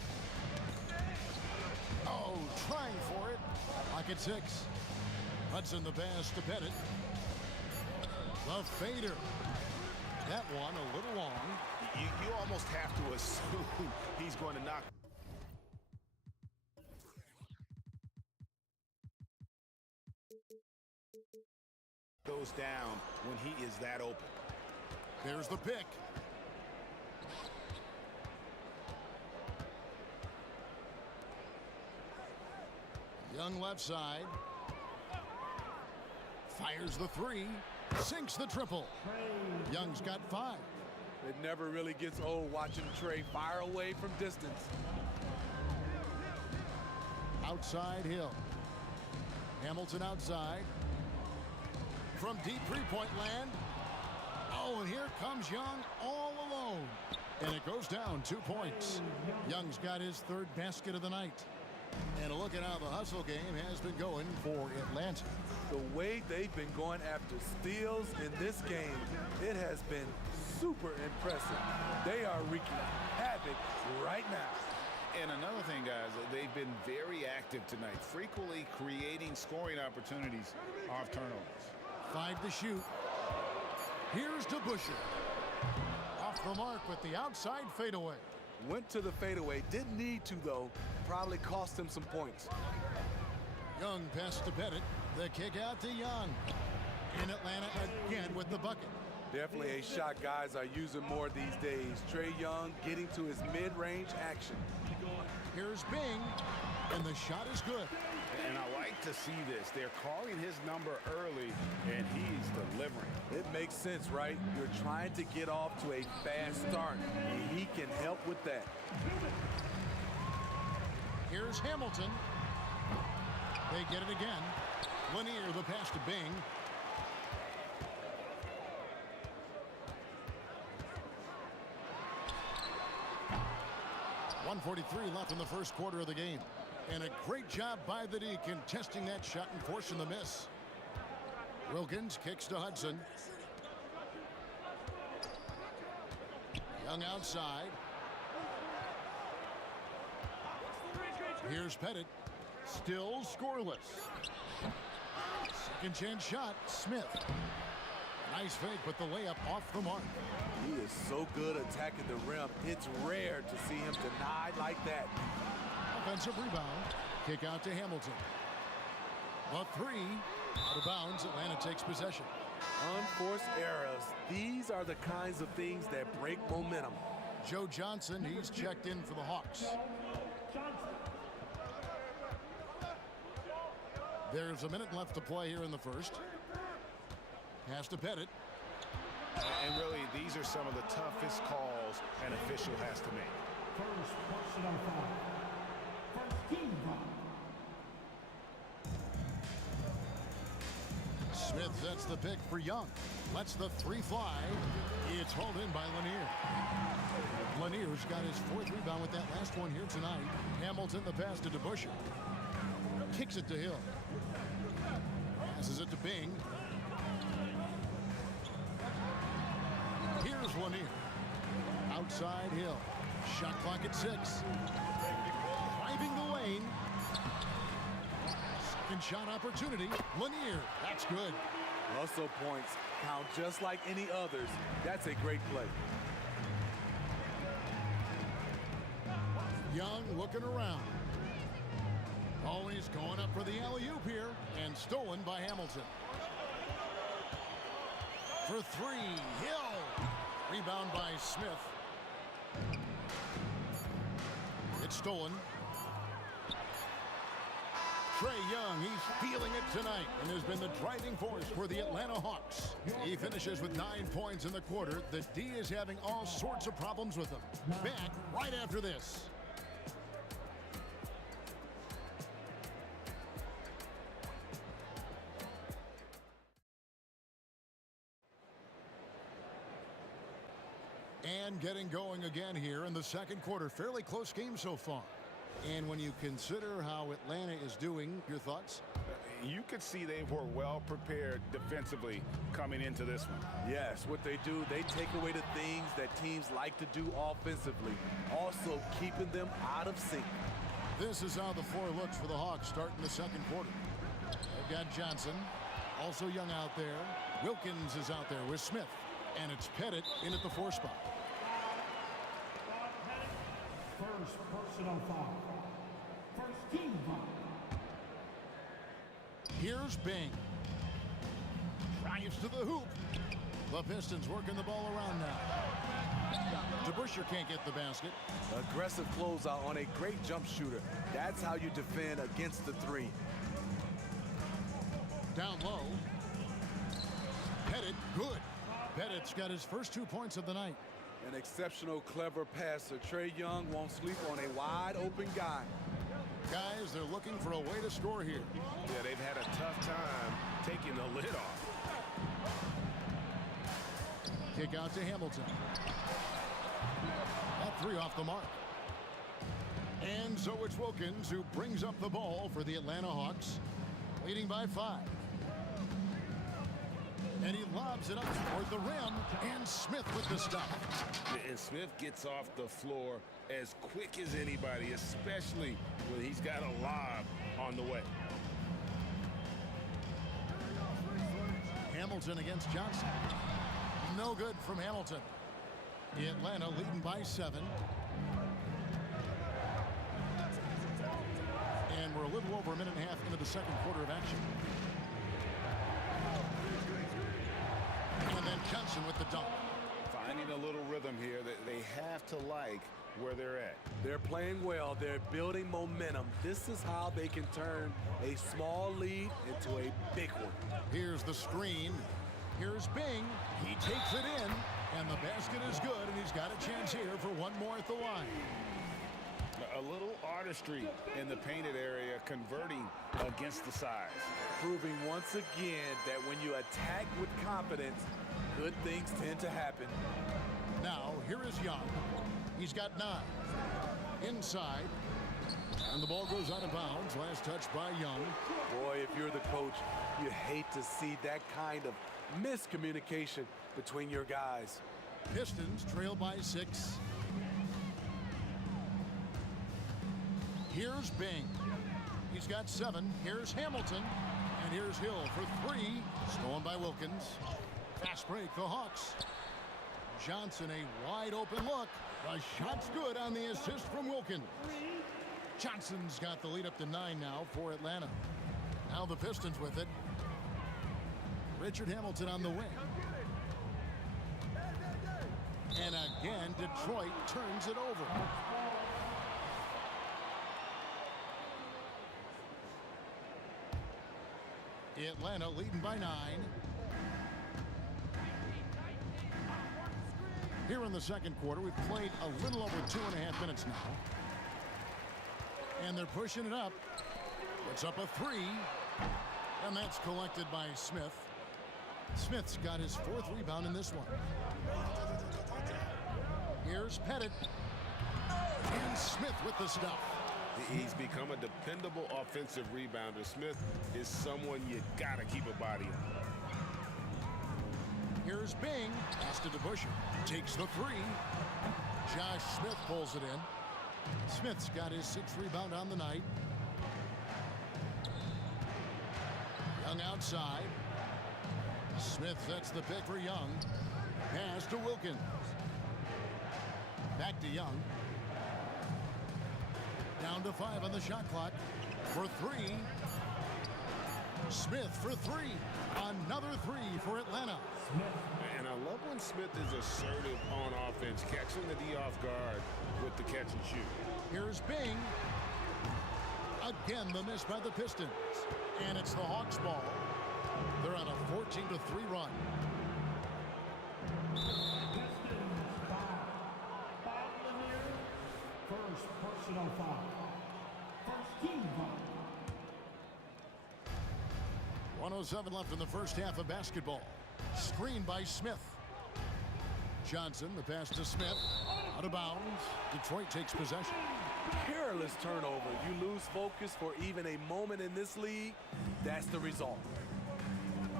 Oh, trying for it. Pocket 6. Hudson the pass to Pettit. The fader. That one a little long. You almost have to assume he's going to knock those down when he is that open. There's the pick. Young left side. Fires the 3. Sinks the triple. Young's got 5. It never really gets old watching Trae fire away from distance. Outside Hill. Hamilton outside. From deep three-point land. Oh, and here comes Young all alone. And it goes down 2 points. Young's got his 3rd basket of the night. And a look at how the hustle game has been going for Atlanta. The way they've been going after steals in this game, it has been super impressive. They are wreaking havoc right now. And another thing, guys, they've been very active tonight, frequently creating scoring opportunities off turnovers. 5 to shoot. Here's to Busher. Off the mark with the outside fadeaway. Went to the fadeaway, didn't need to though. Probably cost him some points. Young pass to Pettit. The kick out to Young. In Atlanta again with the bucket. Definitely a shot guys are using more these days. Trae Young getting to his mid-range action. Here's Bing, and the shot is good. And I like to see this. They're calling his number early, and he's delivering. It makes sense, right? You're trying to get off to a fast start, and he can help with that. Here's Hamilton. They get it again. Lanier the pass to Bing. .143 left in the first quarter of the game. And a great job by the D contesting that shot and forcing the miss. Wilkins kicks to Hudson. Young outside. Here's Pettit. Still scoreless. Second chance shot. Smith. Nice fake, but the layup off the mark. He is so good attacking the rim. It's rare to see him denied like that. Offensive rebound. Kick out to Hamilton. The 3. Out of bounds. Atlanta takes possession. Unforced errors. These are the kinds of things that break momentum. Joe Johnson, he's checked in for the Hawks. There's a minute left to play here in the first. Has to Pettit. And really, these are some of the toughest calls an official has to make. First personal foul. First team foul. Smith sets the pick for Young. Lets the three fly. It's hauled in by Lanier. Lanier's got his fourth rebound with that last one here tonight. Hamilton the pass to DeBusschere. Kicks it to Hill. Passes it to Bing. Here's Lanier. Outside Hill. Shot clock at 6. Driving the lane. Second shot opportunity. Lanier. That's good. Hustle points count just like any others. That's a great play. Young looking around. Always going up for the alley-oop here, and stolen by Hamilton. For three, Hill. Rebound by Smith. It's stolen. Trae Young, he's feeling it tonight and has been the driving force for the Atlanta Hawks. He finishes with 9 points in the quarter. The D is having all sorts of problems with him. Back right after this. And getting going again here in the second quarter. Fairly close game so far. And when you consider how Atlanta is doing, your thoughts? You could see they were well prepared defensively coming into this one. Yes, what they do, they take away the things that teams like to do offensively, also keeping them out of sync. This is how the floor looks for the Hawks starting the second quarter. They've got Johnson, also Young out there. Wilkins is out there with Smith. And it's Pettit in at the 4 spot. First personal foul. First team foul. Here's Bing. Drives to the hoop. The Pistons working the ball around now. DeBusschere can't get the basket. Aggressive closeout on a great jump shooter. That's how you defend against the three. Down low. Pettit, good. Pettit's got his first 2 points of the night. An exceptional, clever passer. Trae Young won't sleep on a wide open guy. Guys, they're looking for a way to score here. Yeah, they've had a tough time taking the lid off. Kick out to Hamilton. That 3 off the mark. And so it's Wilkins who brings up the ball for the Atlanta Hawks, leading by 5. And he lobs it up toward the rim, and Smith with the stop. And Smith gets off the floor as quick as anybody, especially when he's got a lob on the way. Hamilton against Johnson. No good from Hamilton. Atlanta leading by 7. And we're a little over a minute and a half into the second quarter of action. And then Johnson with the dunk. Finding a little rhythm here that they have to like where they're at. They're playing well. They're building momentum. This is how they can turn a small lead into a big one. Here's the screen. Here's Bing. He takes it in, and the basket is good, and he's got a chance here for one more at the line. A little artistry in the painted area, converting against the size. Proving once again that when you attack with confidence, good things tend to happen. Now, here is Young. He's got 9. Inside. And the ball goes out of bounds. Last touch by Young. Boy, if you're the coach, you hate to see that kind of miscommunication between your guys. Pistons trail by 6. Here's Bing. He's got 7. Here's Hamilton. And here's Hill for 3. Stolen by Wilkins. Fast break, the Hawks. Johnson, a wide open look. The shot's good on the assist from Wilkins. Johnson's got the lead up to 9 now for Atlanta. Now the Pistons with it. Richard Hamilton on the wing. And again, Detroit turns it over. Atlanta leading by 9. Here in the second quarter, we've played a little over 2.5 minutes now. And they're pushing it up. It's up a 3. And that's collected by Smith. Smith's got his 4th rebound in this one. Here's Pettit. And Smith with the stuff. He's become a dependable offensive rebounder. Smith is someone you gotta keep a body on. Here's Bing. Pass to DeBusschere. Takes the 3. Josh Smith pulls it in. Smith's got his 6th rebound on the night. Young outside. Smith sets the pick for Young. Pass to Wilkins. Back to Young. Down to 5 on the shot clock. For 3. Smith for 3. Another 3 for Atlanta. And I love when Smith is assertive on offense, catching the D off guard with the catch and shoot. Here's Bing. Again, the miss by the Pistons. And it's the Hawks' ball. They're on a 14-3 run. First personal foul. First team foul. 1:07 left in the first half of basketball. Screen by Smith. Johnson, the pass to Smith. Out of bounds. Detroit takes possession. Peerless turnover. You lose focus for even a moment in this league. That's the result.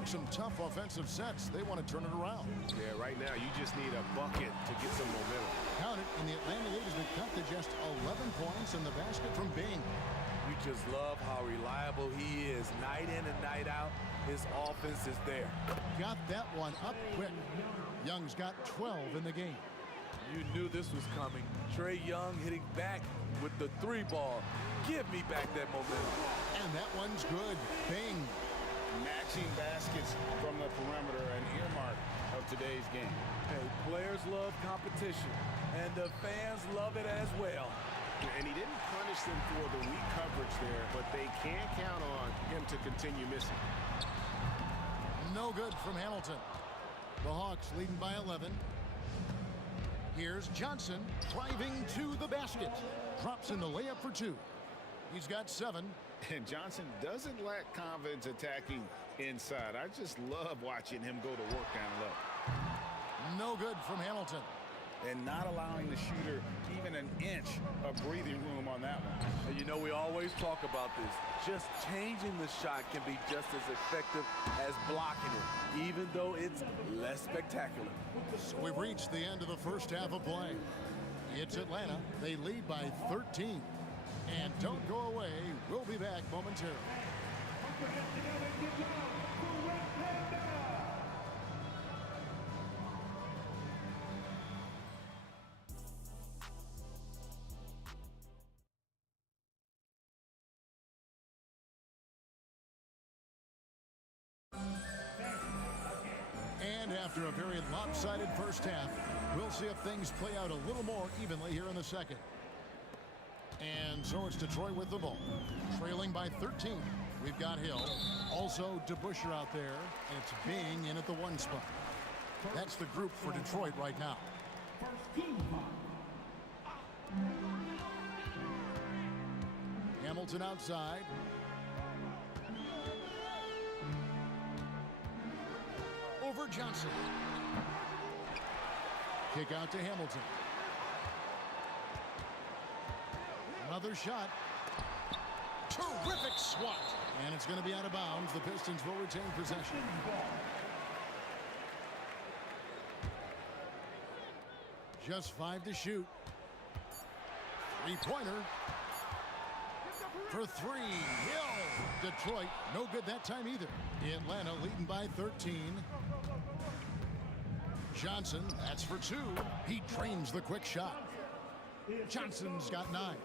Some tough offensive sets. They want to turn it around. Yeah, right now you just need a bucket to get some momentum. Count it, and the Atlanta lead has been cut to just 11 points in the basket from Bing. You just love how reliable he is. Night in and night out, his offense is there. Got that one up quick. Young's got 12 in the game. You knew this was coming. Trae Young hitting back with the 3 ball. Give me back that momentum. And that one's good. Bing. Matching baskets from the perimeter, an earmark of today's game. Hey, players love competition, and the fans love it as well. And he didn't punish them for the weak coverage there, but they can't count on him to continue missing. No good from Hamilton. The Hawks leading by 11. Here's Johnson driving to the basket. Drops in the layup for 2. He's got 7. And Johnson doesn't lack confidence attacking inside. I just love watching him go to work down low. No good from Hamilton. And not allowing the shooter even an inch of breathing room on that one. And you know, we always talk about this. Just changing the shot can be just as effective as blocking it, even though it's less spectacular. So we've reached the end of the first half of play. It's Atlanta. They lead by 13. And don't go away. We'll be back momentarily. And after a very lopsided first half, we'll see if things play out a little more evenly here in the second. And so it's Detroit with the ball, trailing by 13. We've got Hill, also DeBusschere out there, and it's Bing in at the 1 spot. That's the group for Detroit right now. First team foul. Hamilton outside. Over Johnson. Kick out to Hamilton. Another shot. Terrific swat. And it's going to be out of bounds. The Pistons will retain possession. Just 5 to shoot. 3-pointer. For 3. Hill. Detroit, no good that time either. Atlanta leading by 13. Johnson, that's for 2. He drains the quick shot. Johnson's got 9.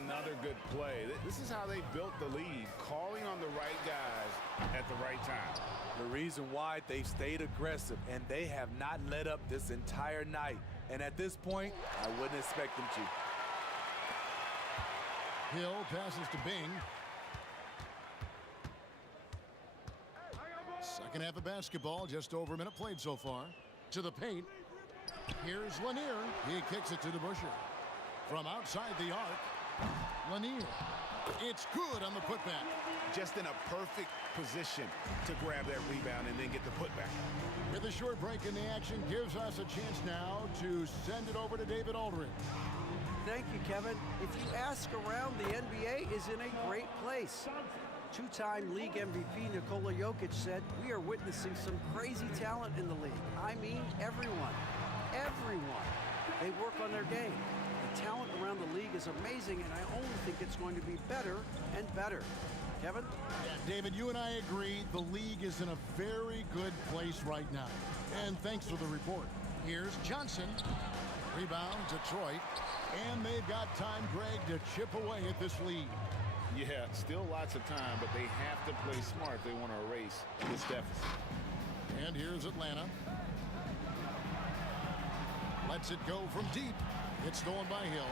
Another good play. This is how they built the lead, calling on the right guys at the right time. The reason why they've stayed aggressive, and they have not let up this entire night. And at this point, I wouldn't expect them to. Hill passes to Bing. Second half of basketball, just over a minute played so far. To the paint. Here's Lanier. He kicks it to DeBusschere. From outside the arc, Lanier. It's good on the putback. Just in a perfect position to grab that rebound and then get the putback. With a short break in the action, gives us a chance now to send it over to David Aldridge. Thank you, Kevin. If you ask around, the NBA is in a great place. Two-time league MVP Nikola Jokic said, "We are witnessing some crazy talent in the league. I mean, everyone. Everyone. They work on their game. The talent around the league is amazing, and I only think it's going to be better and better." Kevin? Yeah, David, you and I agree the league is in a very good place right now. And thanks for the report. Here's Johnson. Rebound, Detroit. And they've got time, Greg, to chip away at this lead. Yeah, still lots of time, but they have to play smart if they want to erase this deficit. And here's Atlanta. Lets it go from deep. It's stolen by Hill.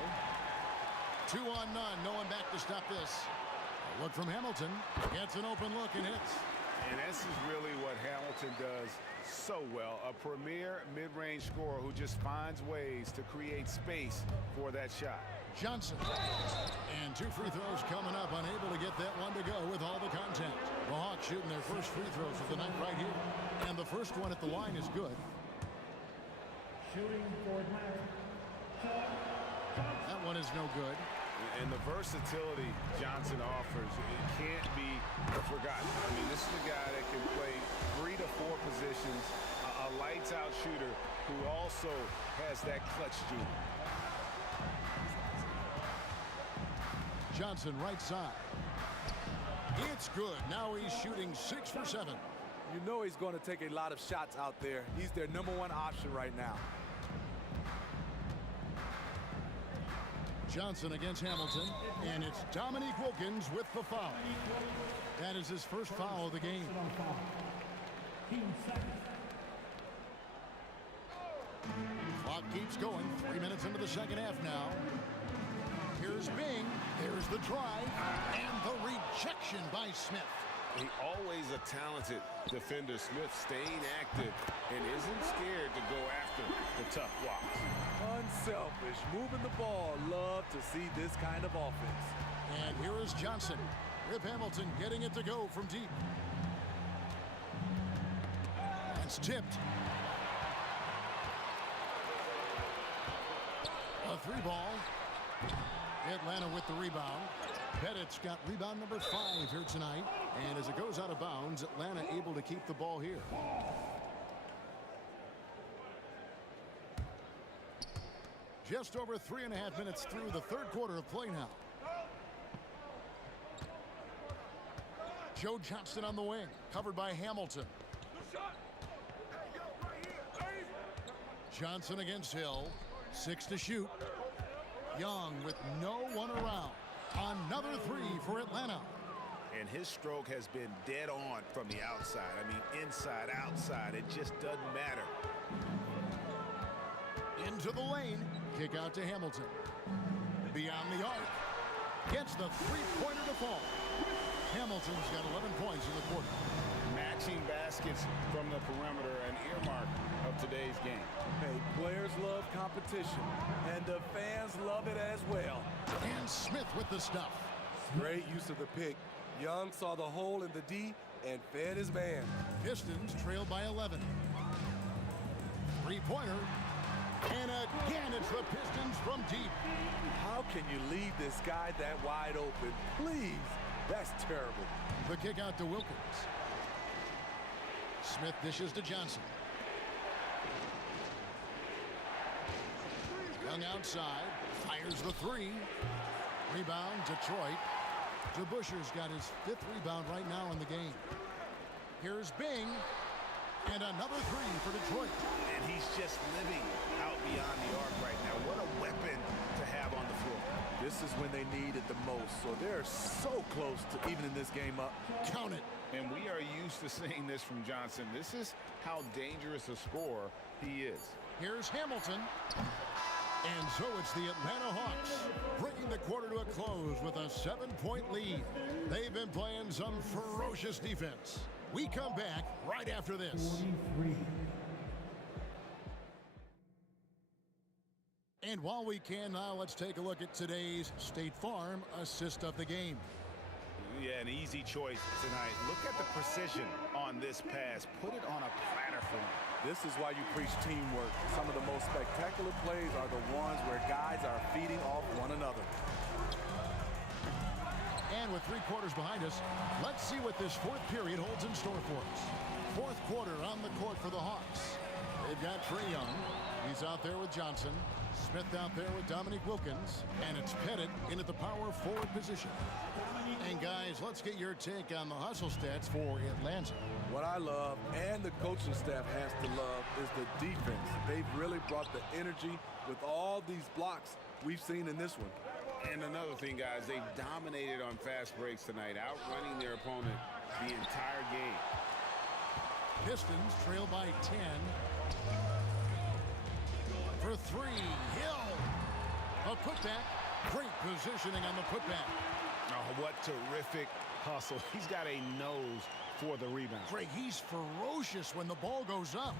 2 on none. No one back to stop this. A look from Hamilton. Gets an open look and hits. And this is really what Hamilton does so well. A premier mid-range scorer who just finds ways to create space for that shot. Johnson. And 2 free throws coming up. Unable to get that one to go with all the contact. The Hawks shooting their first free throws of the night right here. And the first one at the line is good. Shooting for Atlanta. That one is no good. And the versatility Johnson offers, it can't be forgotten. I mean, this is a guy that can play 3 to 4 positions, a lights-out shooter who also has that clutch gene. Johnson right side. It's good. Now he's shooting 6 for 7. You know he's going to take a lot of shots out there. He's their #1 option right now. Johnson against Hamilton, and it's Dominique Wilkins with the foul. That is his first foul of the game. Clock keeps going. 3 minutes into the second half now. Here's Bing. There's the drive, and the rejection by Smith. He always a talented defender. Smith staying active and isn't scared to go after the tough blocks. Unselfish, moving the ball. Love to see this kind of offense. And here is Johnson. Rip Hamilton getting it to go from deep. That's tipped. A 3 ball. Atlanta with the rebound. Pettit's got rebound number 5 here tonight. And as it goes out of bounds, Atlanta able to keep the ball here. Just over 3.5 minutes through the third quarter of play now. Joe Johnston on the wing, covered by Hamilton. Johnson against Hill. 6 to shoot. Young with no one around. Another 3 for Atlanta. And his stroke has been dead on from the outside. I mean, inside, outside, it just doesn't matter. Into the lane. Kick out to Hamilton. Beyond the arc. Gets the 3-pointer to fall. Hamilton's got 11 points in the quarter. Matching baskets from the perimeter, an earmark of today's game. Hey, players love competition, and the fans love it as well. And Smith with the stuff. Great use of the pick. Young saw the hole in the D and fed his man. Pistons trailed by 11. 3-pointer. And again, it's the Pistons from deep. How can you leave this guy that wide open? Please. That's terrible. The kick out to Wilkins. Smith dishes to Johnson. Young outside. Fires the 3. Rebound, Detroit. DeBusschere's got his 5th rebound right now in the game. Here's Bing. And another 3 for Detroit. And he's just living out beyond the arc right now. What a weapon to have on the floor. This is when they need it the most. So they're so close to evening this game up. Count it. And we are used to seeing this from Johnson. This is how dangerous a scorer he is. Here's Hamilton. And so it's the Atlanta Hawks bringing the quarter to a close with a 7-point lead. They've been playing some ferocious defense. We come back right after this. 43. And while we can now, let's take a look at today's State Farm assist of the game. Yeah, an easy choice tonight. Look at the precision on this pass. Put it on a platter for him. This is why you preach teamwork. Some of the most spectacular plays are the ones where guys are feeding off one another. And with 3 quarters behind us, let's see what this fourth period holds in store for us. Fourth quarter on the court for the Hawks. They've got Trae Young. He's out there with Johnson. Smith out there with Dominique Wilkins. And it's Pettit in at the power forward position. And guys, let's get your take on the hustle stats for Atlanta. What I love, and the coaching staff has to love, is the defense. They've really brought the energy with all these blocks we've seen in this one. And another thing, guys, they've dominated on fast breaks tonight, outrunning their opponent the entire game. Pistons trail by 10. For 3, Hill. A putback. Great positioning on the putback. Oh, what terrific hustle. He's got a nose for the rebound. Greg, he's ferocious when the ball goes up.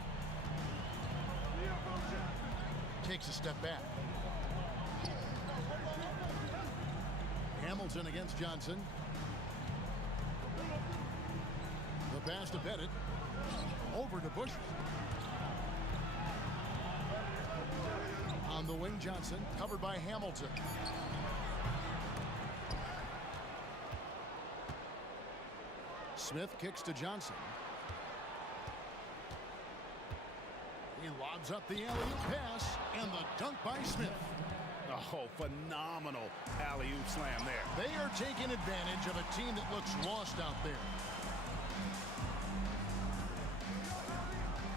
Takes a step back. Hamilton against Johnson. The pass to Pettit. Over to Bush. On the wing, Johnson, covered by Hamilton. Smith kicks to Johnson. He lobs up the alley-oop pass, and the dunk by Smith. Oh, phenomenal alley-oop slam there. They are taking advantage of a team that looks lost out there.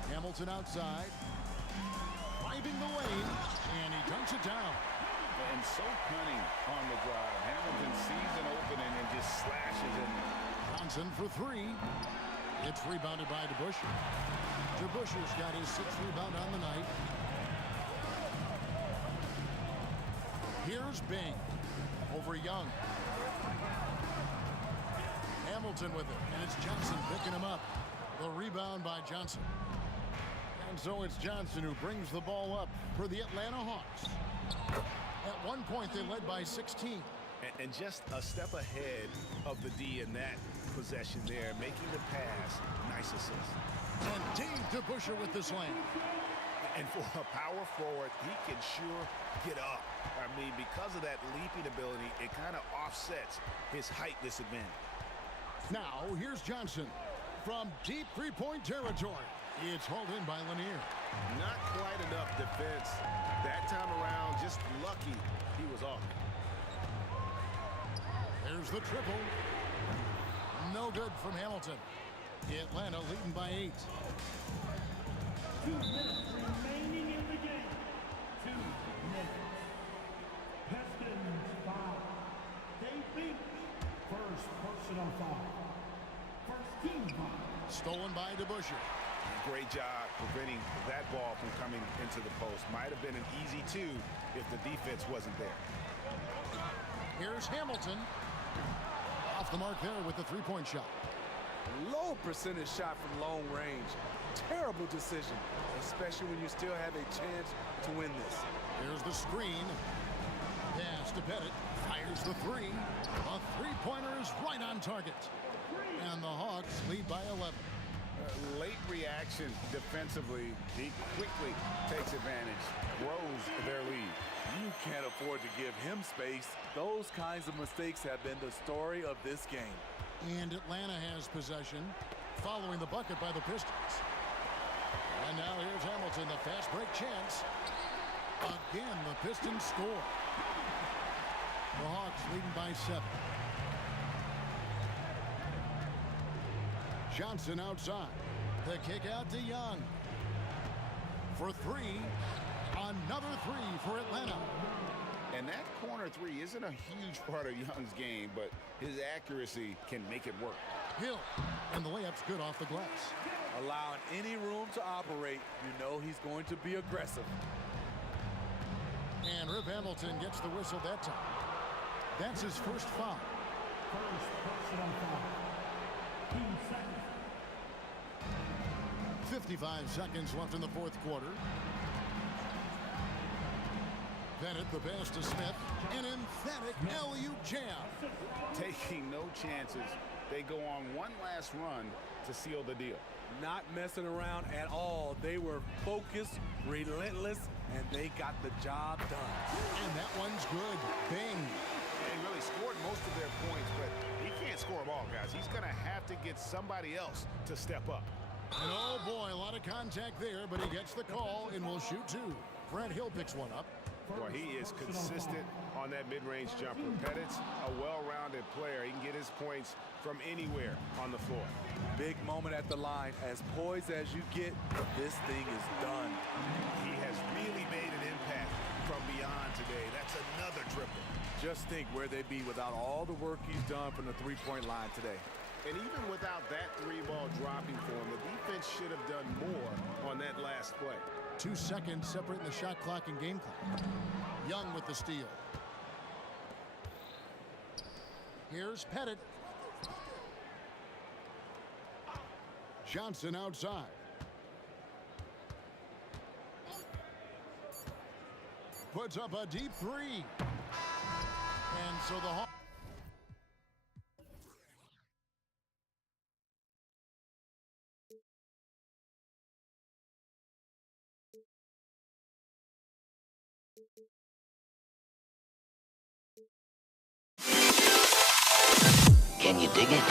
Hamilton outside. Driving the lane, and he dunks it down. And so cunning on the drive. Hamilton sees an opening and just slashes in. Johnson for 3. It's rebounded by DeBusschere. DeBusschere's got his 6th rebound on the night. Here's Bing over Young. Hamilton with it, and it's Johnson picking him up. The rebound by Johnson. And so it's Johnson who brings the ball up for the Atlanta Hawks. At one point, they led by 16. And just a step ahead of the D in that possession there, making the pass. Nice assist. And Dave DeBusschere with the slam. And for a power forward, he can sure get up. I mean, because of that leaping ability, it kind of offsets his height disadvantage. Now, here's Johnson from deep three-point territory. It's hauled in by Lanier. Not quite enough defense. That time around, just lucky he was off. There's the triple. No good from Hamilton. Atlanta leading by 8. 2 minutes remaining in the game. 2 minutes. Pistons foul. They beat. First personal foul. First team foul. Stolen by DeBusschere. Great job preventing that ball from coming into the post. Might have been an easy 2 if the defense wasn't there. Here's Hamilton. Off the mark there with the three-point shot. Low percentage shot from long range. Terrible decision, especially when you still have a chance to win this. There's the screen. Pass to Pettit. Fires the 3. A three-pointer is right on target. And the Hawks lead by 11. Late reaction defensively. He quickly takes advantage, grows their lead. You can't afford to give him space. Those kinds of mistakes have been the story of this game. And Atlanta has possession following the bucket by the Pistons. And now here's Hamilton, the fast break chance. Again, the Pistons score. The Hawks leading by 7. Johnson outside. The kick out to Young. For 3. Another 3 for Atlanta. And that corner 3 isn't a huge part of Young's game, but his accuracy can make it work. Hill, and the layup's good off the glass. Allowing any room to operate, you know he's going to be aggressive. And Rip Hamilton gets the whistle that time. That's his first foul. First personal foul. Team second. 55 seconds left in the fourth quarter. Bennett the pass to Smith. An emphatic alley-oop jam. Taking no chances. They go on one last run to seal the deal. Not messing around at all. They were focused, relentless, and they got the job done. And that one's good. Bing. They really scored most of their points, but he can't score them all, guys. He's going to have to get somebody else to step up. And oh boy, a lot of contact there, but he gets the call and will shoot two. Grant Hill picks one up. Boy, he is consistent on that mid-range jumper. Pettit's a well-rounded player. He can get his points from anywhere on the floor. Big moment at the line. As poised as you get, this thing is done. He has really made an impact from beyond today. That's another triple. Just think where they'd be without all the work he's done from the three-point line today. And even without that three ball dropping for him, the defense should have done more on that last play. 2 seconds separating the shot clock and game clock. Young with the steal. Here's Pettit. Johnson outside. Puts up a deep three. And so the Hawks. Can you dig it?